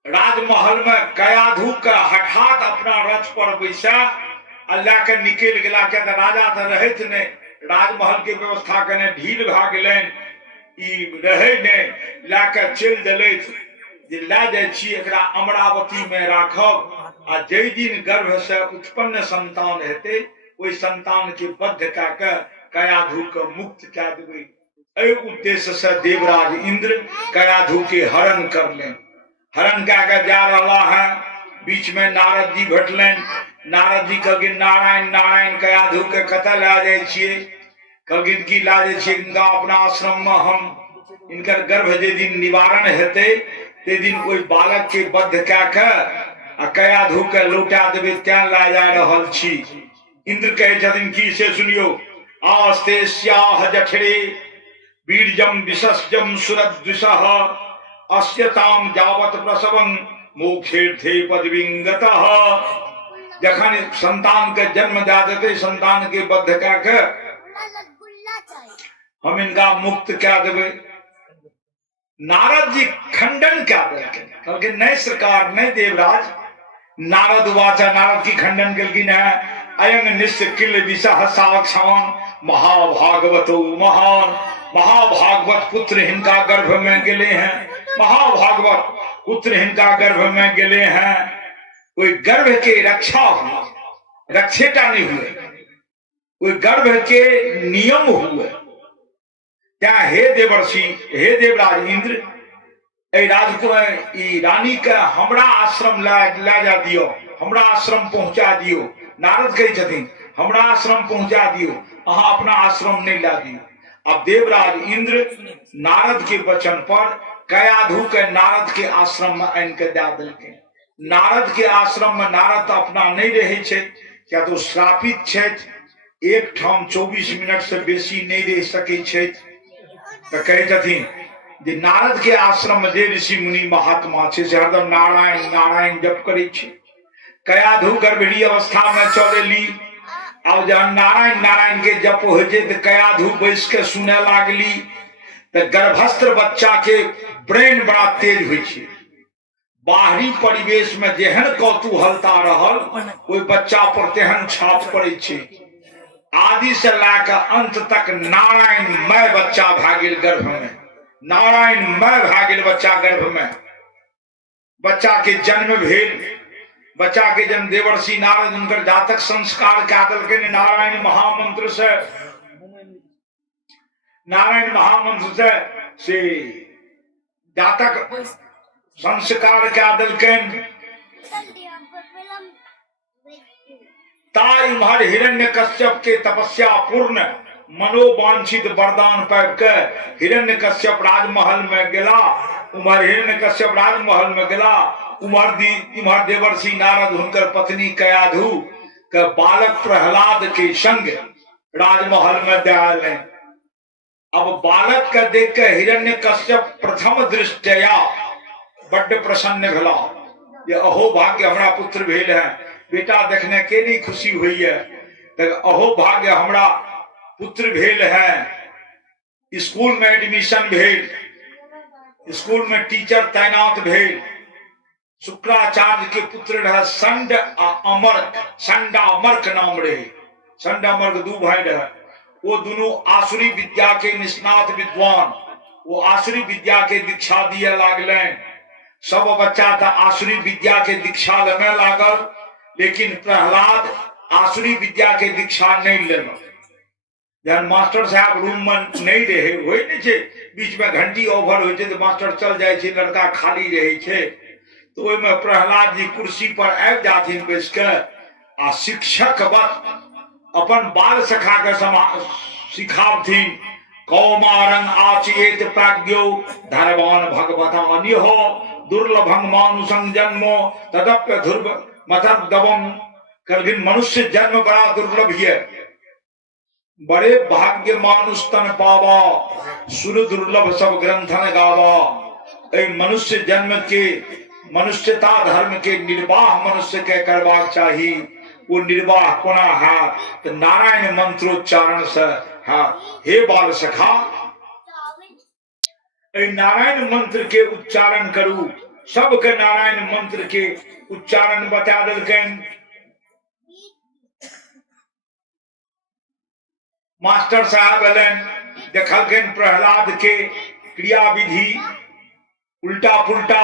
राजमहल में कयाधु का हठात अपना रथ पर बैसा अल्लाह के निकल गला के राजा तो रहत ने राजमहल के व्यवस्था करने ढील भाग लेन ई रहे ने लाके चल देले जे ला जाय छी एकरा अमरावती में राखब आ जय दिन गर्भ से उत्पन्न संतान हेते ओई संतान के बद्ध काके कयाधु के मुक्त कय देबै। एहि उद्देश्य से देवराज इंद्र कयाधु के हरण कर लेन। हरण कय जा रहा है, बीच में नारद जी भेटलन। नारद जी कहलखिन नारायण नारायण कयाधु के कतऽ लऽ जाइ छियै? कहलखिन की लऽ जाइ छियै इनका अपना आश्रम में, हम इनकर गर्भ जे दिन निवारण हेतै ते दिन कोई बालक के बद्ध कय के आ कयाधु के लौटा देबै, तें लऽ जा रहल छी। इंद्र कहै छथिन की से सुनियो, आस्ते स्याह जठरे वीर्यम विशस्यम सुरद्विषः अस्यताम जावत प्रसवं मोक्षेर्थे पदविंगतः। जखन संतान के जन्म दे देते, संतान के बद्ध कय के हम इनका मुक्त कय देबै। नारद जी खंडन कय देलखिन, कहलखिन नहीं सरकार नहीं देवराज। नारद वाचा, नारद की खंडन केलखिन है, अयंग निश्किल विषह साक्षान महाभागवतो महान। महाभागवत पुत्र हिनका गर्भ में गेले हैं, महाभागवत पुत्र हिनका गर्भ में गेले हैं। कोई गर्भ के रक्षा हुआ, रक्षेटा नहीं हुए, कोई गर्भ के नियम हुए। क्या हे देवर्षि, हे देवराज इंद्र, ए राजकुमार ई रानी के हमरा आश्रम ला जा दियो, हमरा आश्रम पहुंचा दियो। नारद कही छथिन हमरा आश्रम पहुंचा दियो, अहाँ अपना आश्रम नहीं ला दियो। अब देवराज इंद्र नारद के वचन पर कयाधु के नारद के आश्रम में आन के दे देलकै। नारद के आश्रम में नारद अपना नहीं रहे छे, क्या तो श्रापित छे, एक ठाम 24 मिनट से बेसी नहीं रह सके छे। तो कहे छथिन जे नारद के आश्रम में जे ऋषि मुनि महात्मा छे से हरदम नारायण नारायण जप करे छे। कयाधु गर्भिणी अवस्था में चलेली, अब जब नारायण नारायण के जप हो जे तो कयाधु बैस के सुने लागली। तो गर्भस्थ बच्चा के ब्रेन बड़ा तेज हुई छे, बाहरी परिवेश में जेहन कौतूहलता रहल कोई बच्चा पर तेहन छाप पड़े छे। आदि से लाकर अंत तक नारायणमय बच्चा भए गेल गर्भ में, नारायणमय भए गेल बच्चा गर्भ में। बच्चा के जन्म भेल, बच्चा के जन्म देवर्षि नारद उनकर जातक संस्कार कय देलखिन नारायण महामंत्र से। नारायण महामंत्र से जातक संस्कार कय देलखिन। ताई महर हिरण्यकश्यप के तपस्या पूर्ण मनोवांछित वरदान पाब के हिरण्यकश्यप राजमहल में गेला। उमर हिरण्यकश्यप राजमहल में गेला, उमर देवर्षि नारद हुनकर पत्नी कयाधु के बालक प्रहलाद के संग राजमहल में दे। अब बालक के देख के हिरण्यकश्यप प्रथम दृष्टया बड्ड प्रसन्न भेला, ये अहो भाग्य हमरा पुत्र भेल है। बेटा देखने के नहीं खुशी हुई है, तो अहो भाग्य हमरा पुत्र भेल है। स्कूल में एडमिशन भेल, स्कूल में टीचर तैनात भेल। शुक्राचार्य के पुत्र रहे संड आ अमर्क, संडा अमर्क नाम रहे। संडा अमर्क दू भाई रहे, वो दोनों आसुरी विद्या के निष्णात विद्वान, वो आसुरी विद्या के दीक्षा दिए लागले। सब बच्चा था आसुरी विद्या के दीक्षा लेने लागल, लेकिन प्रहलाद आसुरी विद्या के दीक्षा नहीं लेना। जब मास्टर साहब रूम में नहीं रहे, वही नहीं छे बीच में घंटी ओवर हो तो मास्टर चल जाए छे, लड़का खाली रहे छे, तो में प्रहलाद जी कुर्सी पर आबि जाथिन बैस के आ शिक्षक अपन बाल सखा के सिखावथिन। कौमारं आचेत प्राज्ञो धर्वान भगवता अन्यो दुर्लभं मानुषं जन्मो तदप्य ध्रुव मतदवम। कलगिन मनुष्य जन्म बड़ा दुर्लभ है, बड़े भाग्य मानुष तन पावा, सुर दुर्लभ सब ग्रंथन गावा। ए मनुष्य जन्म के मनुष्यता धर्म के निर्वाह मनुष्य के करवाक चाहिए। वो निर्वाह कोना हाथ तो नारायण मंत्रोच्चारण से हाथ। हे बाल सखा नारायण मंत्र के उच्चारण करू। सबके नारायण मंत्र के उच्चारण बता दिलकन। मास्टर साहब एलन देखलकन प्रहलाद के क्रिया विधि उल्टा पुल्टा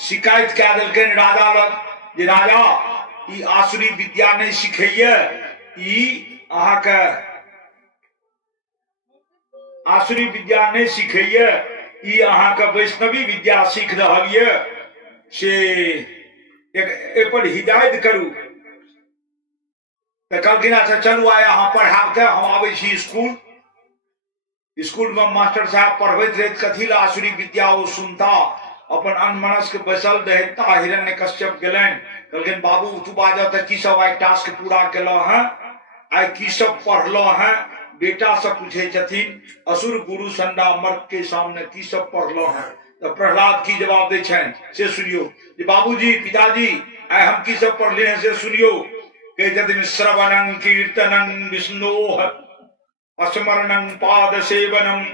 शिकायत क्या दिलकन राजा लग जे राजा ई आसुरी विद्या नहीं सिखैये, ई अहाँ के आसुरी विद्या नहीं सिखैये, ई अहाँ के वैष्णवी विद्या सीख रहल ये से एक पर हिदायत करू। तो कहलखिन अच्छा चलू आया हम पढ़ाबते हम आबै छी स्कूल। स्कूल में मास्टर साहब पढ़बैत रहे कथी ला आसुरी विद्या ओ सुनता अपन अनमनस के बैसल रहता। हिरण्यकश्यप गेलन कहलखिन बाबू तू बाजऽ त की सब आइ टास्क पूरा केलौ हैं, आइ की सब पढ़लो हैं। बेटा से पूछे छथिन असुर गुरु संडा मर्द के सामने की सब पढ़लो हैं। तो प्रहलाद की जवाब दे छन से सुनियो जे बाबूजी पिताजी आइ हम की सब पढ़ले हैं से सुनियो। कहे छथिन श्रवणं कीर्तनं विष्णोः स्मरणं पाद सेवनम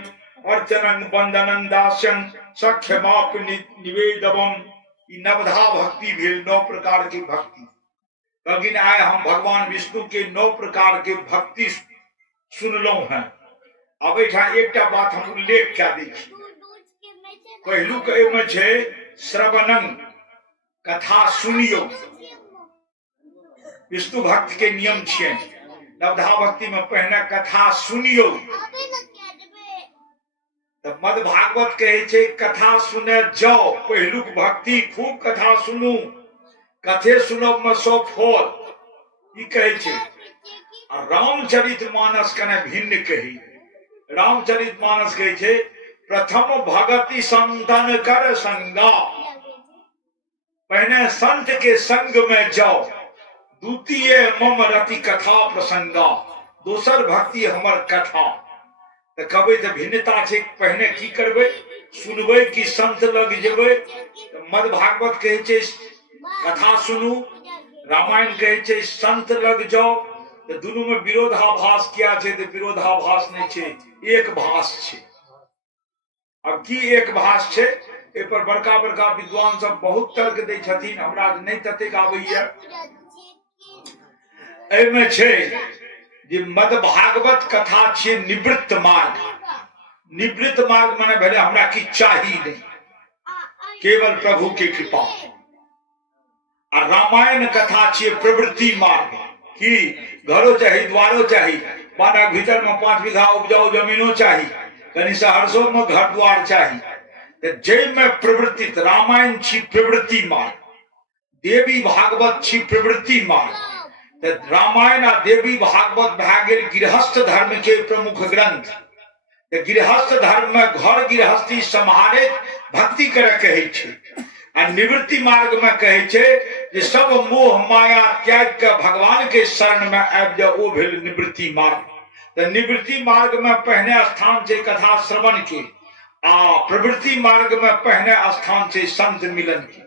अर्चनं वंदनं दास्यं सख्यमाप निवेदवम। नवधा भक्ति भेल 9 प्रकार की भक्ति। लेकिन आए हम भगवान विष्णु के 9 प्रकार के भक्ति सुनलो हैं। अब एक बात हम उल्लेख क्या दी पहलू के छे श्रवणं कथा सुनियो। विष्णु भक्त के नियम छे नवधा भक्ति में पहले कथा सुनियो। तो मद भागवत कहे छे कथा सुने जाओ। पहलुक भक्ति खूब कथा सुनू कथे सुनब में 100 फल ई कहे छे। रामचरित मानस कने भिन्न कही। रामचरित मानस कहे छे प्रथम भगति संतन कर संगा। पहले संत के संग में जाओ। द्वितीय मम रति कथा प्रसंगा। दोसर भक्ति हमर कथा। तो कबे तो भिन्नता छे पहले की करबे सुनबे कि संत लग जेबे। तो मद भागवत कहे छे कथा सुनू। रामायण कहे छे संत लग जाओ। तो दोनों में विरोधाभास किया छे तो विरोधाभास नहीं छे एक भास छे। अब की एक भास छे ए पर बड़का बड़का विद्वान सब बहुत तर्क दै छथिन। हमरा नहीं ततेक आबैया। एमे छे जे मद भागवत कथा छे निवृत्त मार्ग। निवृत्त मार्ग माने भले हमरा की चाहिए नहीं केवल प्रभु की कृपा। और रामायण कथा छे प्रवृत्ति मार्ग की घरों चाहिए द्वारों चाहिए बाड़ा भीतर में 5 बीघा उपजाऊ जमीनों चाहिए कहीं सहरसों में घर द्वार चाहिए। जय में प्रवृत्ति रामायण छी प्रवृत्ति मार्ग। देवी भागवत छी प्रवृत्ति मार्ग। रामायण आ देवी भागवत भए गेल गृहस्थ धर्म के प्रमुख ग्रंथ। गृहस्थ धर्म में घर गृहस्थी सम्हारे भक्ति करे कहे छे। आ निवृत्ति मार्ग में कहे छे जे सब मोह माया त्याग के भगवान के शरण में आबि जाओ ओ भेल निवृत्ति मार्ग। तो निवृत्ति मार्ग में पहले स्थान छे कथा श्रवण के। आ प्रवृत्ति मार्ग में पहले स्थान छे संत मिलन के।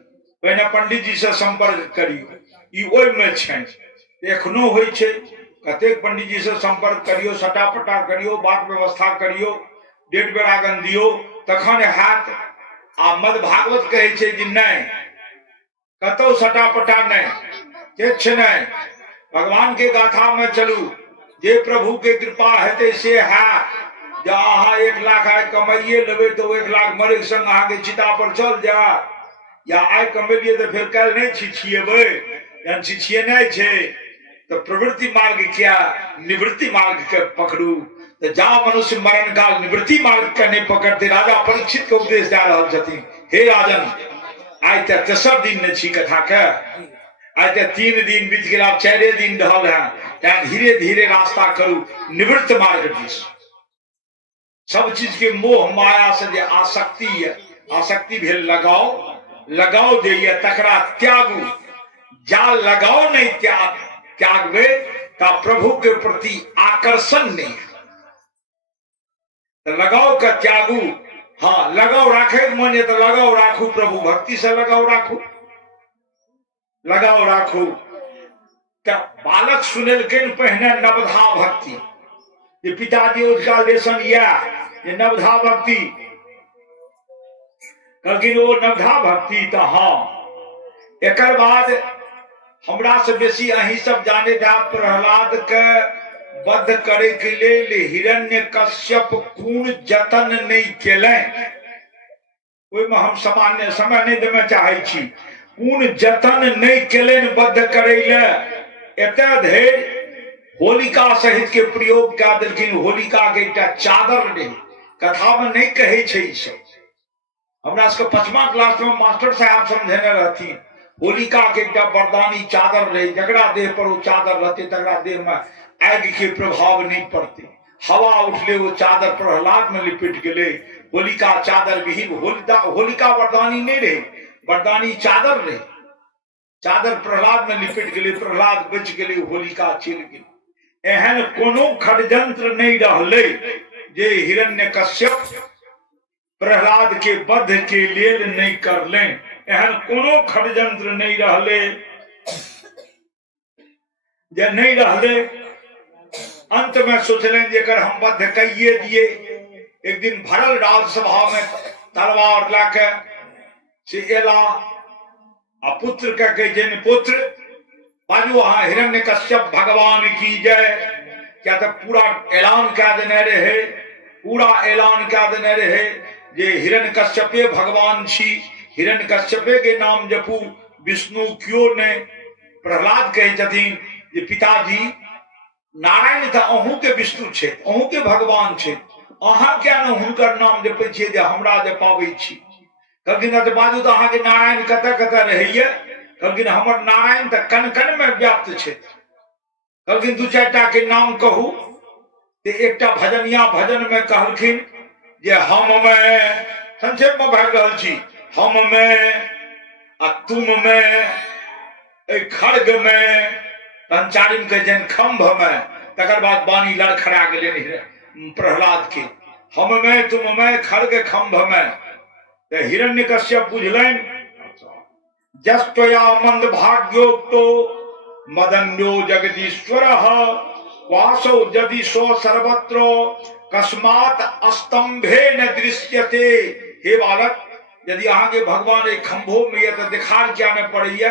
पहले पंडित जी से संपर्क करियो ई ओय में छे। एखनो होइ छे कतेक पंडित जी से संपर्क करियो सटा पटा करियो बात व्यवस्था करियो डेट बेरागन दियो तखन हाथ। आ मद भागवत कहे छे जे नहीं कतो सटा पटा नहीं किछ नहीं भगवान के गाथा में चलू जे प्रभु के कृपा हेते से है। जे अहाँ 1 लाख आय कमाइए लेबे तो 1 लाख मरे संग अहाँ के चिता पर चल जा। या आय कमेलिए तो फिर कल नहीं छिछिएबे या छिछिएनाइ छे। तो प्रवृत्ति मार्ग क्या निवृत्ति मार्ग के पकड़ू। तो जहाँ मनुष्य मरण काल निवृत्ति मार्ग का नहीं पकड़ते राजा परीक्षित को उपदेश दे रहा छथिन। हे राजन आइ ते 3 दिन ने छी कथा के। आइ ते 3 दिन बीत गेल 4 दिन रहल है। धीरे धीरे रास्ता करू निवृत्त मार्ग दिस। सब चीज के मोह माया से जे आसक्ति है आसक्ति भेल लगाओ जे तकरा त्यागू। जा लगाओ नहीं त्यागबे ता प्रभु के प्रति आकर्षण नहीं। तो लगाव का त्यागू। हाँ लगाव राखे मन तो लगाव राखू प्रभु भक्ति से लगाव राखू लगाव राखू। तो बालक सुनेलखिन पहिने नवधा भक्ति, ये पिताजी उसका लेसन ये नवधा भक्ति कहलखिन वो नवधा भक्ति तो हाँ। एक बाद हमरा से बेसी अही सब जाने जा प्रहलाद के वध करे के लिए हिरण्यकश्यप कौन जतन नहीं केले, ओहिमे हम सामान्य समय नहीं देवे चाहे छी, कौन जतन नहीं केले वध करे ले, एते धैर्य होलिका सहित के प्रयोग कऽ देलखिन। होलिका के एकटा चादर रहे, कथा में नहीं कहे छै ई सब, हमरा सबके 5मा क्लास में मास्टर साहब समझेने रहथिन। होलिका के एकटा वरदानी चादर रहे, जकरा देह पर वो चादर रहते तकरा देह में आगि के प्रभाव नहीं पड़ते, हवा उठले वो चादर प्रहलाद में लिपट गए। होलिका चादर विहीन, होलिका वरदानी नहीं रहे, वरदानी चादर रहे, चादर प्रहलाद में लिपट गए, प्रहलाद बच गए, होलिका चल गई। एहन कोनो षड्यंत्र नहीं रहले जे हिरण्यकश्यप प्रहलाद के वध के लेल नहीं करले, एहन कोनो षड्यंत्र नहीं रहले जे नहीं रहले। अंत में सोचलें जेकर हम वध कहिए दिए। एक दिन भरल राजसभा में तलवार लाके से एला आ पुत्र के कहे जन पुत्र बाजू हाँ हिरण्यकश्यप भगवान की जय, क्या तो पूरा ऐलान क्या देने रहे, पूरा ऐलान क्या देने रहे जे हिरण्यकश्यपे भगवान छी, हिरण्यकश्यपे के नाम जपू, विष्णु क्यों ने। प्रहलाद कहे छथिन जे पिताजी नारायण था अहू के विष्णु छे, अहू के भगवान छे, अहाँ क्या न हुनकर नाम जपै छियै जे हमरा जपाबै छी। कहलखिन तऽ बाजू तऽ अहाँ के नारायण कतऽ कतऽ रहैया। कहलखिन हमर नारायण तऽ कन कन में व्याप्त छै। कहलखिन 2-4टा के नाम कहू। ते एकटा भजनिया भजन में कहलखिन जे हम में, संक्षेप में भाग रहल छी, हम में आ तुम में, ए खड़ग में, तंचारिम के जन खंभ में, तकर बाद बानी लड़खड़ा गेले प्रहलाद के, हम में तुम में खड़ग खंभ में। ते हिरण्यकश्यप बुझलैन जस्तया मंद भाग्योक्तो मदन्यो जगदीश्वरः वासो यदि सो सर्वत्र कस्मात स्तंभे न दृश्यते। हे बालक, यदि अहाँ के भगवान एक खंभो में ये तो दिखार क्या न पड़ैया,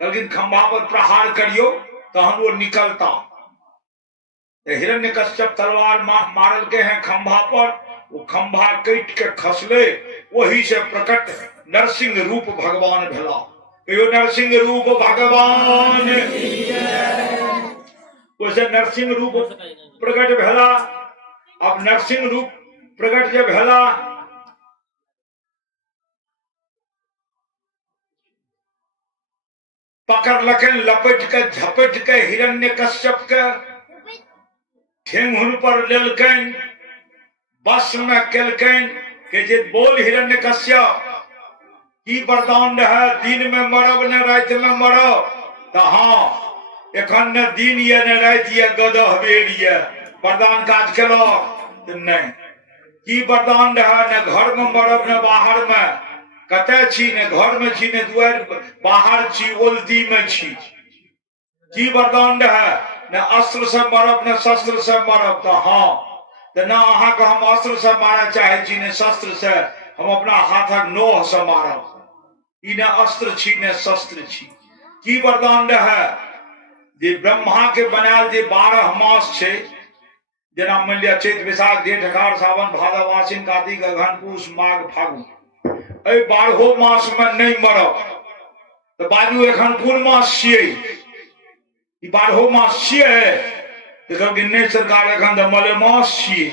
लेकिन खंभा पर प्रहार करियो तहन वो निकलता। हिरण्यकश्यप तलवार मारल के हैं खंभा पर, वो खंभा कट के खसले, वही से प्रकट नरसिंह रूप भगवान भेला। यो नरसिंह रूप भगवान, वैसे नरसिंह रूप प्रकट भेला। अब नरसिंह रूप प्रकट जब भेला पकड़ लखन लपेट के झपेट के हिरण्यकश्यप के ठेंगुन पर लेलकन, बस में केलकन के जे बोल हिरण्यकश्यप की वरदान रहे, दिन में मरब न रात में मरब। तो हाँ एखन न दिन ये न रात ये गदह बेर ये, वरदान काज केलो नहीं। की वरदान रहे, न घर में मरब न बाहर में, कते छी न घर में छी न दुआर बाहर छी, ओल्दी में छी। की वरदान रहे, न अस्त्र से मरब न शस्त्र से मरब। तो हाँ तो न अहाँ के हम अस्त्र से मारे चाहे छी न शस्त्र से, हम अपना हाथक नोह से मारब। ई न अस्त्र छी न शस्त्र छी। की वरदान रहे जे ब्रह्मा के बनायल जे 12 मास छे, जेना मान लिया चैत वैशाख जेठ अषाढ़ सावन भादव आश्विन कार्तिक अगहन पूस माघ फागुन, ए 12 मास में नहीं मरब। तो बाजू एखन कोन मास छियै, ई 12 मास छियै। तो कहलखिन नहीं सरकार एखन तो मलेमास छियै।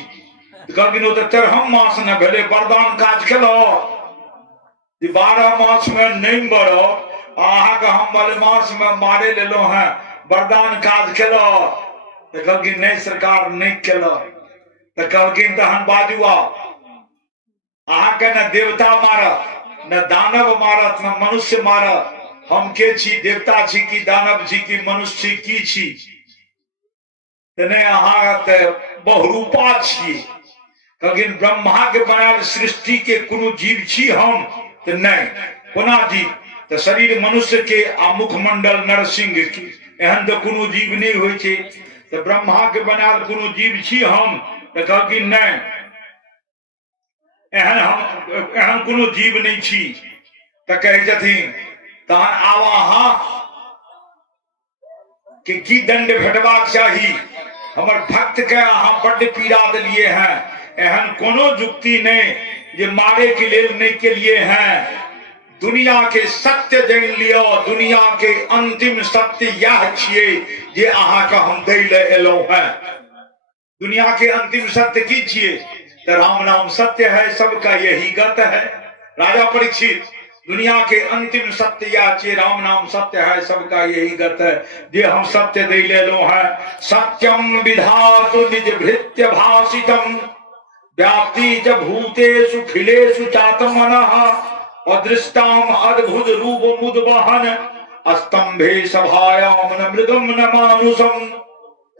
तो कहलखिन ओ तो 13 मास न भेले, वरदान काज केलो। 12 मास में नहीं मरब, अहाँ के हम मलेमास में मारे लेलो हैं, वरदान काज केलो। तो कहलखिन नहीं सरकार नहीं केलो। तो कहलखिन तहन बाजू अहाँ के न देवता मारत, न दानव मारत, न मनुष्य मारत। हम के छी, देवता छी कि दानव छी कि मनुष्य छी की छी। तो नहीं अहाँ ते बहुरूपा छी। कहलखिन ब्रह्मा के बनायल सृष्टि के कोनो जीव छी हम। तो नहीं कोना जीव, तो शरीर मनुष्य के आ मुखमंडल नरसिंह के, एहन तो कोनो जीव नहीं होइ छै। तो ब्रह्मा के बनाल कोनो जीव छी हम? तो कहलखिन नहीं, एहन कोनो जीव नहीं छी। तो कहे छथिन तहन आब अहाँ के की दंड भेटबाक चाही? हमर भक्त के अहाँ बड्ड पीड़ा दिलिए हैं, एहन कोनो जुक्ति नहीं जे मारे के लेल नहीं के लिए हैं। दुनिया के सत्य जान लियो, दुनिया के अंतिम सत्य यह छिए जे अहाँ का हम दै ले एलौ हैं। दुनिया के अंतिम सत्य की छिए? तो राम नाम सत्य है, सबका यही गत है। राजा परीक्षित, दुनिया के अंतिम सत्य या चे राम नाम सत्य है, सबका यही गत है जे हम सत्य दे ले लो है। सत्यम विधातु निज भृत्य भाषितम व्याप्ति च भूतेषु खिलेषु चात्मनः अदृष्टाम अद्भुत रूप मुद्वहन स्तंभे सभायाम न मृगम न मानुषम।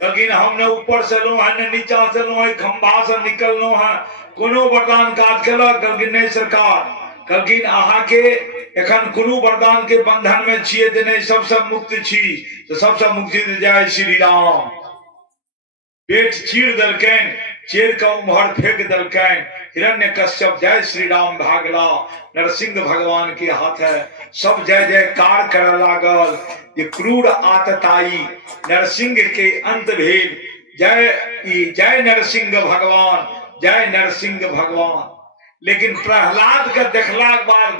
लेकिन हम न ऊपर से लो है न नीचा से लो है, खंभा से निकलनो है, कोनो वरदान काज केलक? कहलखिन नहीं सरकार। कहलखिन अहाँ के एखन कोनो वरदान के बंधन में छिए ते नहीं, सबसे मुक्त छी। तो सबसे मुक्ति दे जाय श्री राम। पेट चीर दलकैन, चीर के उम्हर फेंक दलकैन। हिरण्यकश्यप जय श्री राम भागला, नरसिंह भगवान के हाथ है। सब जय जयकार कर लागल। ये क्रूर आतताई नरसिंह के अंत भेल। जय नरसिंह भगवान, जय नरसिंह भगवान। लेकिन प्रहलाद के देखला के बाद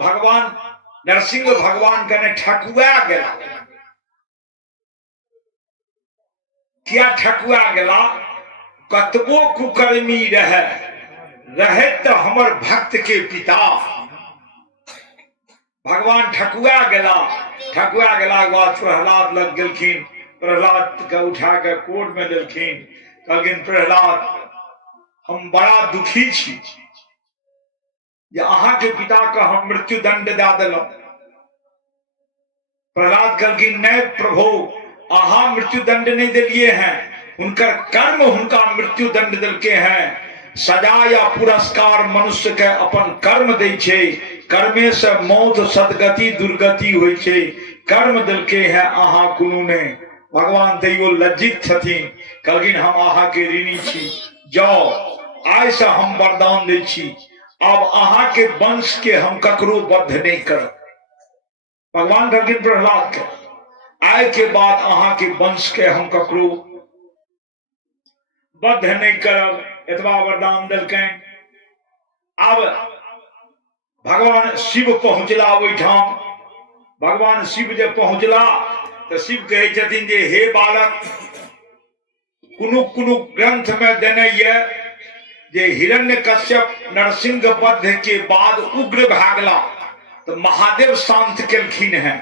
भगवान नरसिंह भगवान के ठकुआ गया। क्या ठकुआ गला? कतबो कुकर्मी रहे तो हमर भक्त के पिता। भगवान ठकुआ गला। ठकुआ गला के बाद प्रहलाद लग गेलखिन। प्रहलाद के उठा के कोर्ट में लेलखिन। कहलखिन प्रहलाद हम बड़ा दुखी छी जे अहाँ के पिता का हम मृत्यु दंड दे देलौं। प्रहलाद कहलखिन नहीं प्रभु, अहाँ मृत्यु दंड नहीं दिलिए हैं, उनकर कर्म हुनका मृत्यु दंड दिलके हैं। सजा या पुरस्कार मनुष्य के अपन कर्म दै छै। कर्मे से मौत सदगति दुर्गति होइ छै। कर्म दिलके हैं, अहाँ कोनो नहीं। भगवान तैयो लज्जित छथिन। कहलखिन हम अहाँ के ऋणी छी, जाओ आइ से हम वरदान दै छी, अब अहाँ के वंश के हम ककरो बद्ध नहीं करब। भगवान कहलखिन प्रहलाद के आय के बाद अहाँ के वंश के हम ककरो बद्ध नहीं करब। एतबा वरदान दिलकैन। अब भगवान शिव पहुंचला ओहिठाम। भगवान शिव जे पहुंचला तो शिव कहे छथिन जे हे बालक, कुनु ग्रंथ में देने ये जे हिरण्यकश्यप नरसिंह वध के बाद उग्र भागला तो महादेव शांत केलखिन है।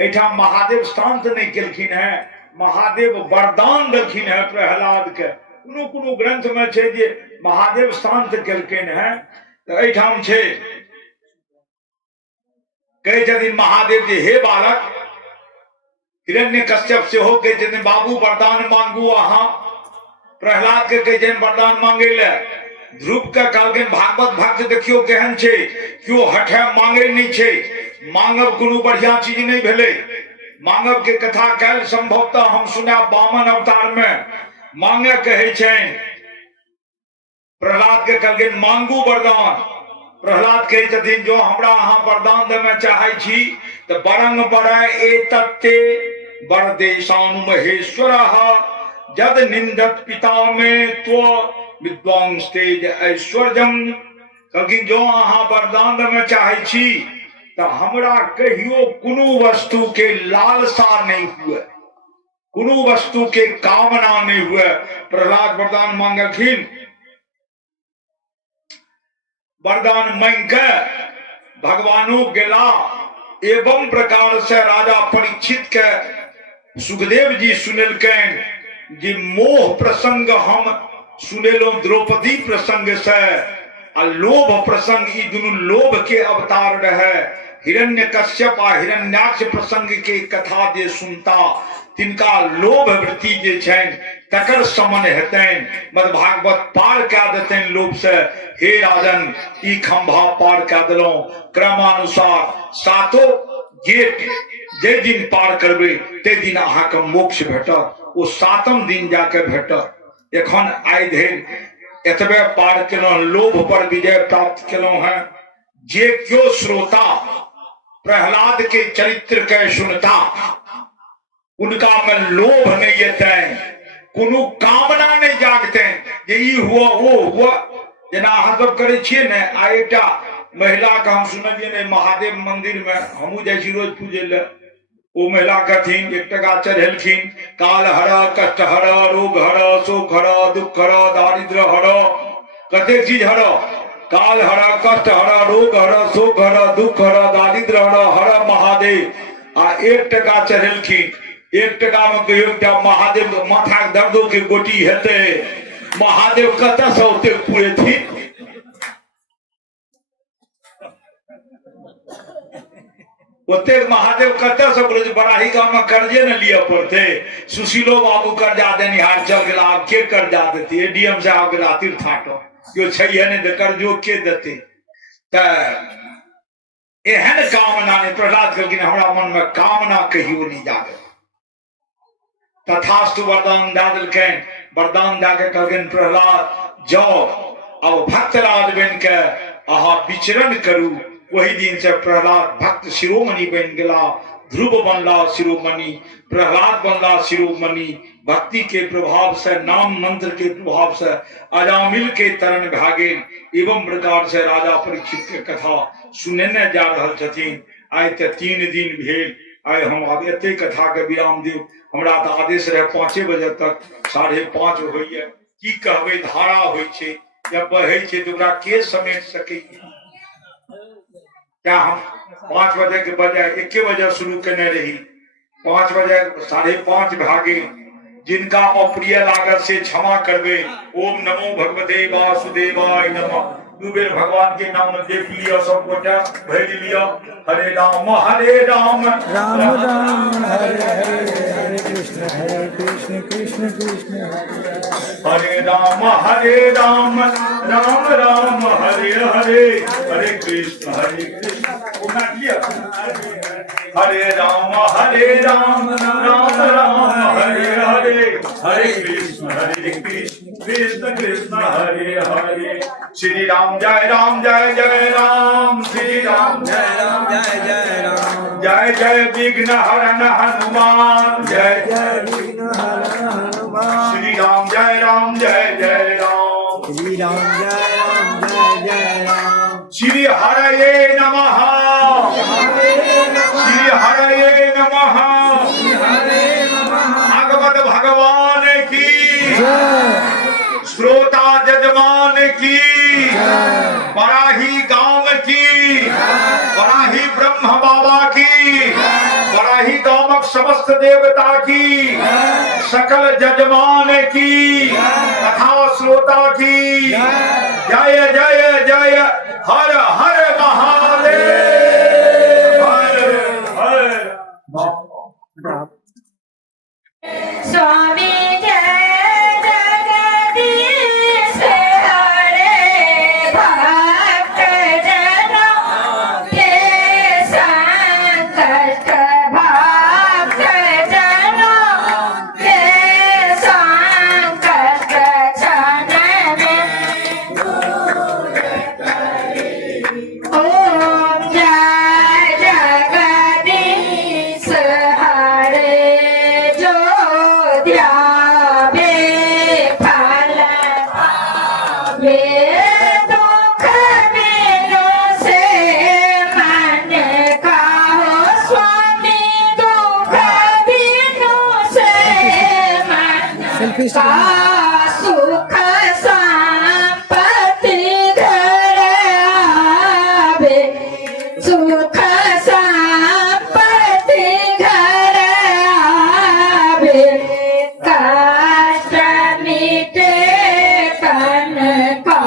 एठाम महादेव शांत नहीं केलखिन है, महादेव वरदान देलखिन है प्रहलाद के। कुनु ग्रंथ में छे जे महादेव शांत केलखिन है। तो एठाम छे कहे छथिन महादेव जे हे बालक, हिरण्यकश्यप से हो कहे छथिन बाबू वरदान मांगू अहाँ। प्रहलाद के कहे छथिन वरदान मांगे ले। ध्रुव के कहलखिन भागवत भक्त देखियो केहन छे, क्यों हठे मांगे नहीं छे। मांगब कोनो बढ़िया चीज नहीं भेले। मांगब के कथा कैल संभवतः हम सुना वामन अवतार में मांगे कहे छेन। प्रहलाद के कहलखिन मांगू वरदान। प्रहलाद कहे छथिन जो हमरा अहाँ वरदान देमे चाहे छी तो बरंग बड़े ए तत्ते बरदेशानु महेश्वरः जद निंदत पिता में तो विद्वांस तेज ऐश्वर्यम। कहलखिन जो अहाँ वरदान देमे चाहे छी तो हमरा कहियो कोनो वस्तु के लालसा नहीं हुए, कोनो वस्तु के कामना नहीं हुए। प्रहलाद वरदान मांगलखिन। वरदान मांग के भगवानो गेला। एवं प्रकार से राजा परीक्षित के सुखदेव जी सुनेलकैन जे मोह प्रसंग हम सुनेलो द्रौपदी प्रसंग से आ लोभ प्रसंग, ई दुनु लोभ के अवतार रहे। हिरण्यकश्यप आ हिरण्याक्ष प्रसंग के कथा जे सुनता तिनका लोभ वृत्ति जे छनि तकर समन हेतनि, मद भागवत पार कए देतनि लोभ से। हे राजन, ई खंभा पार कए देलहुं। क्रमानुसार सातों गेट जे दिन पार करबे ते दिन अहाँके मोक्ष भेटत, ओ 7म दिन जाके भेटत। एखन आइ धरि एतबे पार केलहुँ, लोभ पर विजय प्राप्त केलहुँ हैं। जे क्यों श्रोता प्रहलाद के चरित्र के सुनता, उनका में लोभ नहीं येतैन, कोनो कामना नहीं जागतैन जे ई हुआ वो हुआ। जेना अहाँ सब करे छियै ने, आ एकटा महिला के हम सुनलियै ने महादेव मंदिर में, हमहूँ जाइ छी रोज पूजे ले। ओ महिला कहथिन 1 टका चढ़ेलखिन, काल हर कष्ट हर रोग हर शोक हर दुख हर दारिद्र हर, कतेक चीज हर, काल हर कष्ट हर रोग हर शोक हर दुख हर दारिद्र हर महादेव। आ 1 टका चढ़ेलखिन। 1 टका में कहियो एकटा महादेव माथा के दर्दों के गोटी हेते, महादेव कतऽ से ओते पुरेथिन? ओते महादेव कतऽ से पुरे? बड़ाही गांव में कर्जे न लिया पड़ते। सुशीलो बाबू कर्जा देनिहार चल गेला, आब के कर्जा देते? एडीएम साहब गेला तीर्थाटन, केओ छैहे नहीं तो कर्जो के देते? एहन कामना नहीं। प्रहलाद कहलखिन हमरा मन में कामना कहियो नहीं जागे। तथास्तु वरदान दे देलखिन। वरदान दे के कहलखिन प्रहलाद जाओ, अब भक्तराज बन के अहाँ विचरण करू। वही दिन से प्रहलाद भक्त शिरोमणि बन गेला। ध्रुव बनला शिरोमणि, प्रहलाद बनला शिरोमणि। भक्ति के प्रभाव से, नाम मंत्र के प्रभाव से अजामिल के तरन भागे। एवं प्रकार से राजा परीक्षित के कथा सुनेने जा रहल छथिन। आइ ते 3 दिन भेल। आइ हम आब एते कथा के विराम देव। हमरा तो आदेश रहे 5 बजे तक, 5:30 होइए। की कहबै, धारा होइ छै, जब बहै छै तो ओकरा के समेट सकैए? क्या हम 5 बजे के बजाय 1 बजे शुरू करने रही? 5 बजे 5:30 भागे। जिनका अप्रिय लागत से क्षमा करबे। ओम नमो भगवते वासुदेवाय नमः। 2 बेर भगवान के नाम देख लिया, सब गोटा भेज लिया। हरे राम राम राम हरे हरे, हरे कृष्ण कृष्ण कृष्ण हरे राम राम राम हरे हरे, हरे कृष्ण हरे राम राम राम हरे हरे, हरे कृष्ण कृष्ण हरे हरे। श्री राम जय राम जय जय राम, श्री राम जय राम जय जय राम। जय जय विघ्न हरन हनुमान, जय जय विघ्न हरन हनुमान। श्री राम जय राम जय जय राम, श्री राम जय राम जय जय राम। श्री हरये नमः, श्री हरये नमः, भगवत भगवान की श्रोता जजमान की, बराही गांव की, बराही ब्रह्म बाबा की, बराही गांवक समस्त देवता की, सकल जजमान की तथा श्रोता की जय जय जय। हर हर महादेव, हर हर। स्वामी जय जगदीश हरे, भक्त जनों के संकट, भक्त जनों के संकट क्षण में दूर करे। ओम जय जगदीश हरे, जो ध्यावे फल पावे, दुख बिनु से मन का हो स्वामी, दुख बिनु से मन का सुख संपत्ति घर आवे, सुख संपत्ति घर आवे, कष्ट मिटे तन का।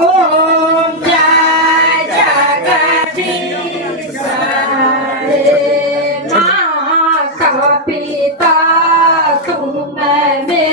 ओम जय जगदीश हरे, माता पिता तुम मेरे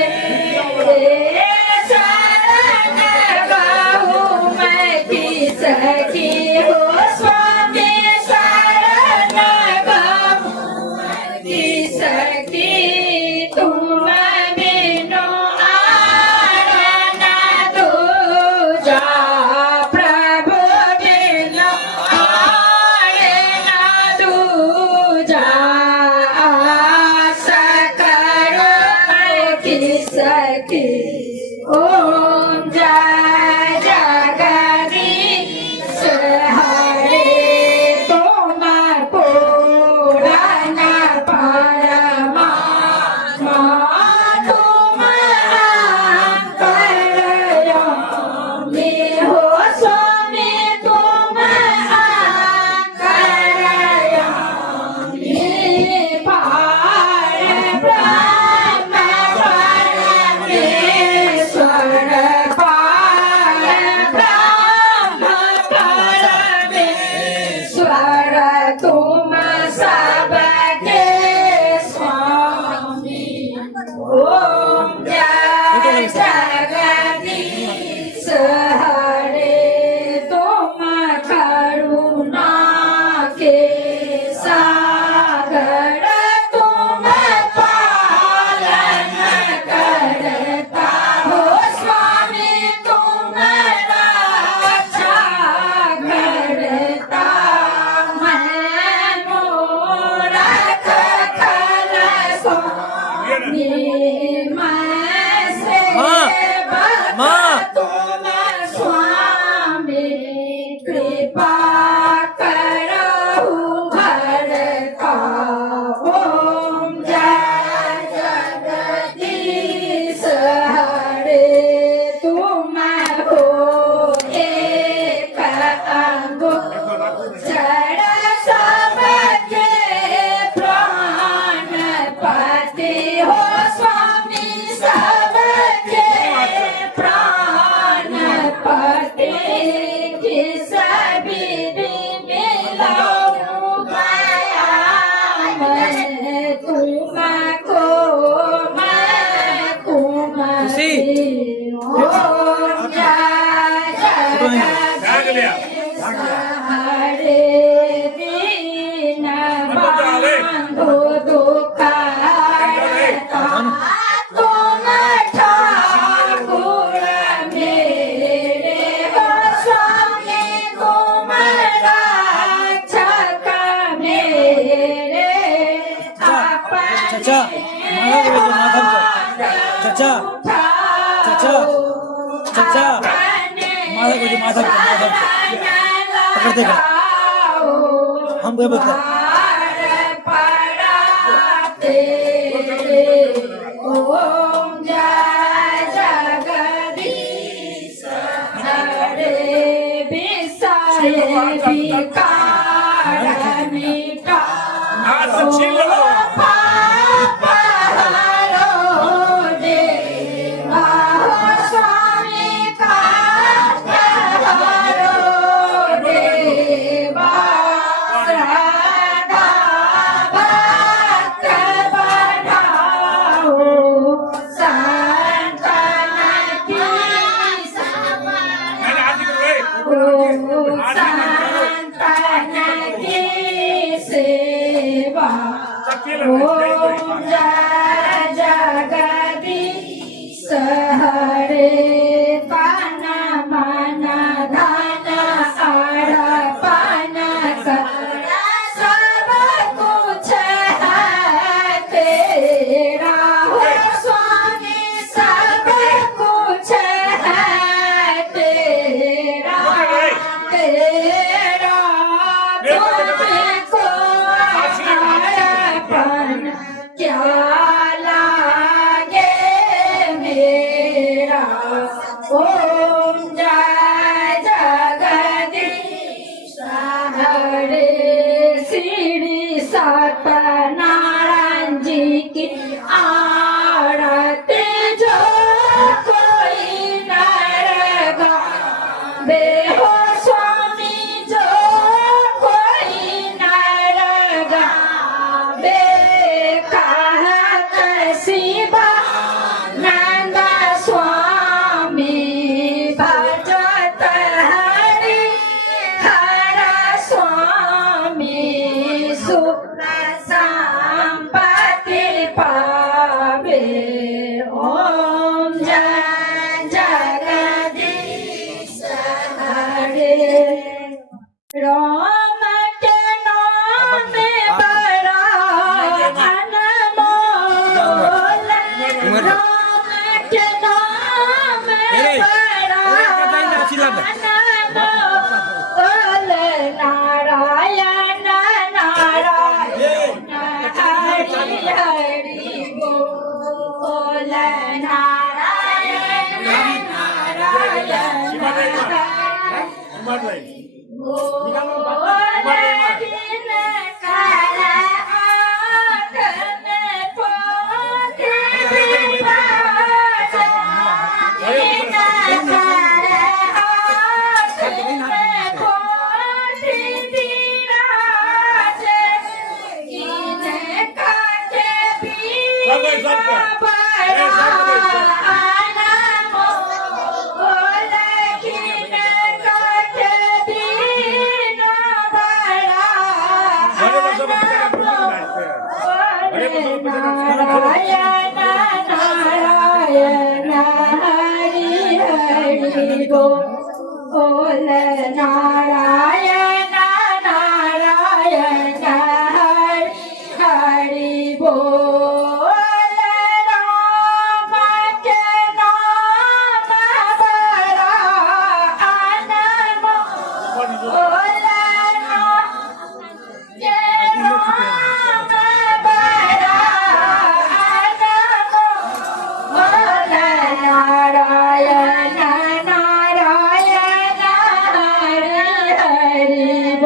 सभी मिलाऊं माया मैं तुमको मैं तुमसे ओम जय हरे दीन बंधु दुख तुम ठाकुर मेरे हो स्वामी तुम रक्षक मेरे चाचा चाचा चाचा चाचा माथा को जो माथा पकड़ते हैं हम क्या बोलते हैं ओम जय जगदीश हरे विषय विकार मिटा पाप हरो देवा स्वामी काष्ट हरो देवा श्रद्धा भक्त बढ़ाओ संतन की संतन की सेवा ओम जय जगदीश हरे तन मन धन अर्पण कर सब कुछ है तेरा हो स्वामी सब कुछ है तेरा तेरा तुझको अर्पण क्या लागे मेरा ओम जय जगदीश हरे श्री सत्यनारायण जी की आरती जो कोई नर गावे हो स्वामी जो कोई नर गावे कहत शिवा नंद स्वामी भजत हरि हर स्वामी सुख संपत्ति पावे ओम जय जगदीश हरे राम के नाम बड़ा अनमोल राम के नाम बड़ा अनमोल नारायण नारायण हरि हरि बोल नारायण नारायण हरि नारायण नारायण हरि हरि बोल नारायण नारायण हरि हरि बोल राम के नाम बड़ा अनमोल नारायण नारायण हरि हरि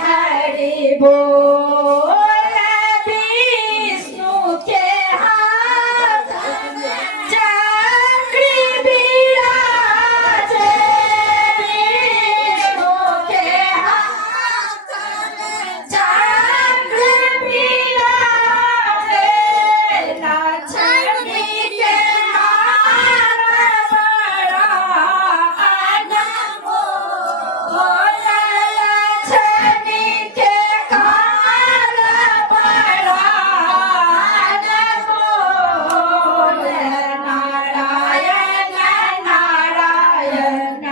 हरि बोल विष्णु के हाथ चक्र विराजे विष्णु के हाथ चक्र विराजे लक्ष्मी के हार बड़ा अनमोल लक्ष्मी के हार बड़ा अनमोल नारायण नारायण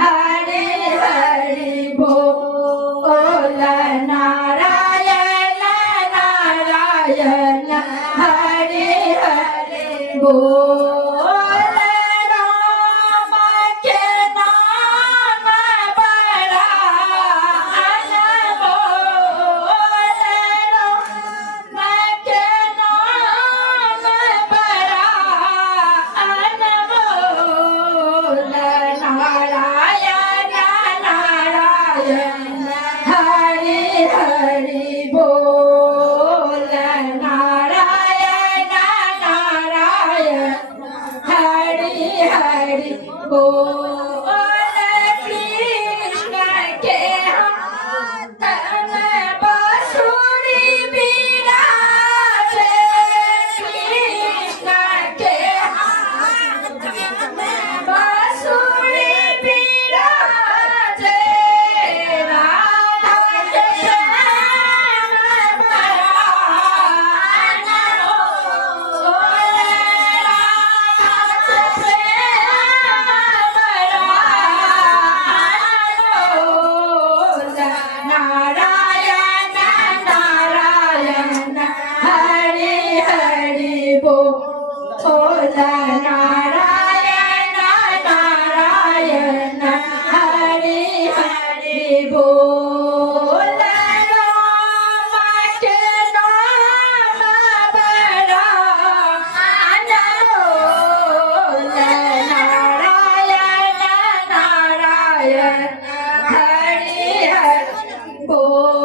हरि हरि बोल नारायण नारायण हरि हरि बोल राम के नाम बड़ा अनमोल राम के नाम बड़ा अनमोल नारायण नारायण हरि हरि बोल नारायण नारायण हरि हरि बोल कृष्ण के हाथ में बांसुरी बिराजे कृष्ण के हाथ में बांसुरी बिराजे राधा के प्रेम बड़ा अनमोल राधा के प्रेम बड़ा अनमोल नारायण नारायण हरि हरि बोल नारायण नारायण हरि हरि बोल राम के नाम बड़ा अनमोल नारायण नारायण हरि हरि बोल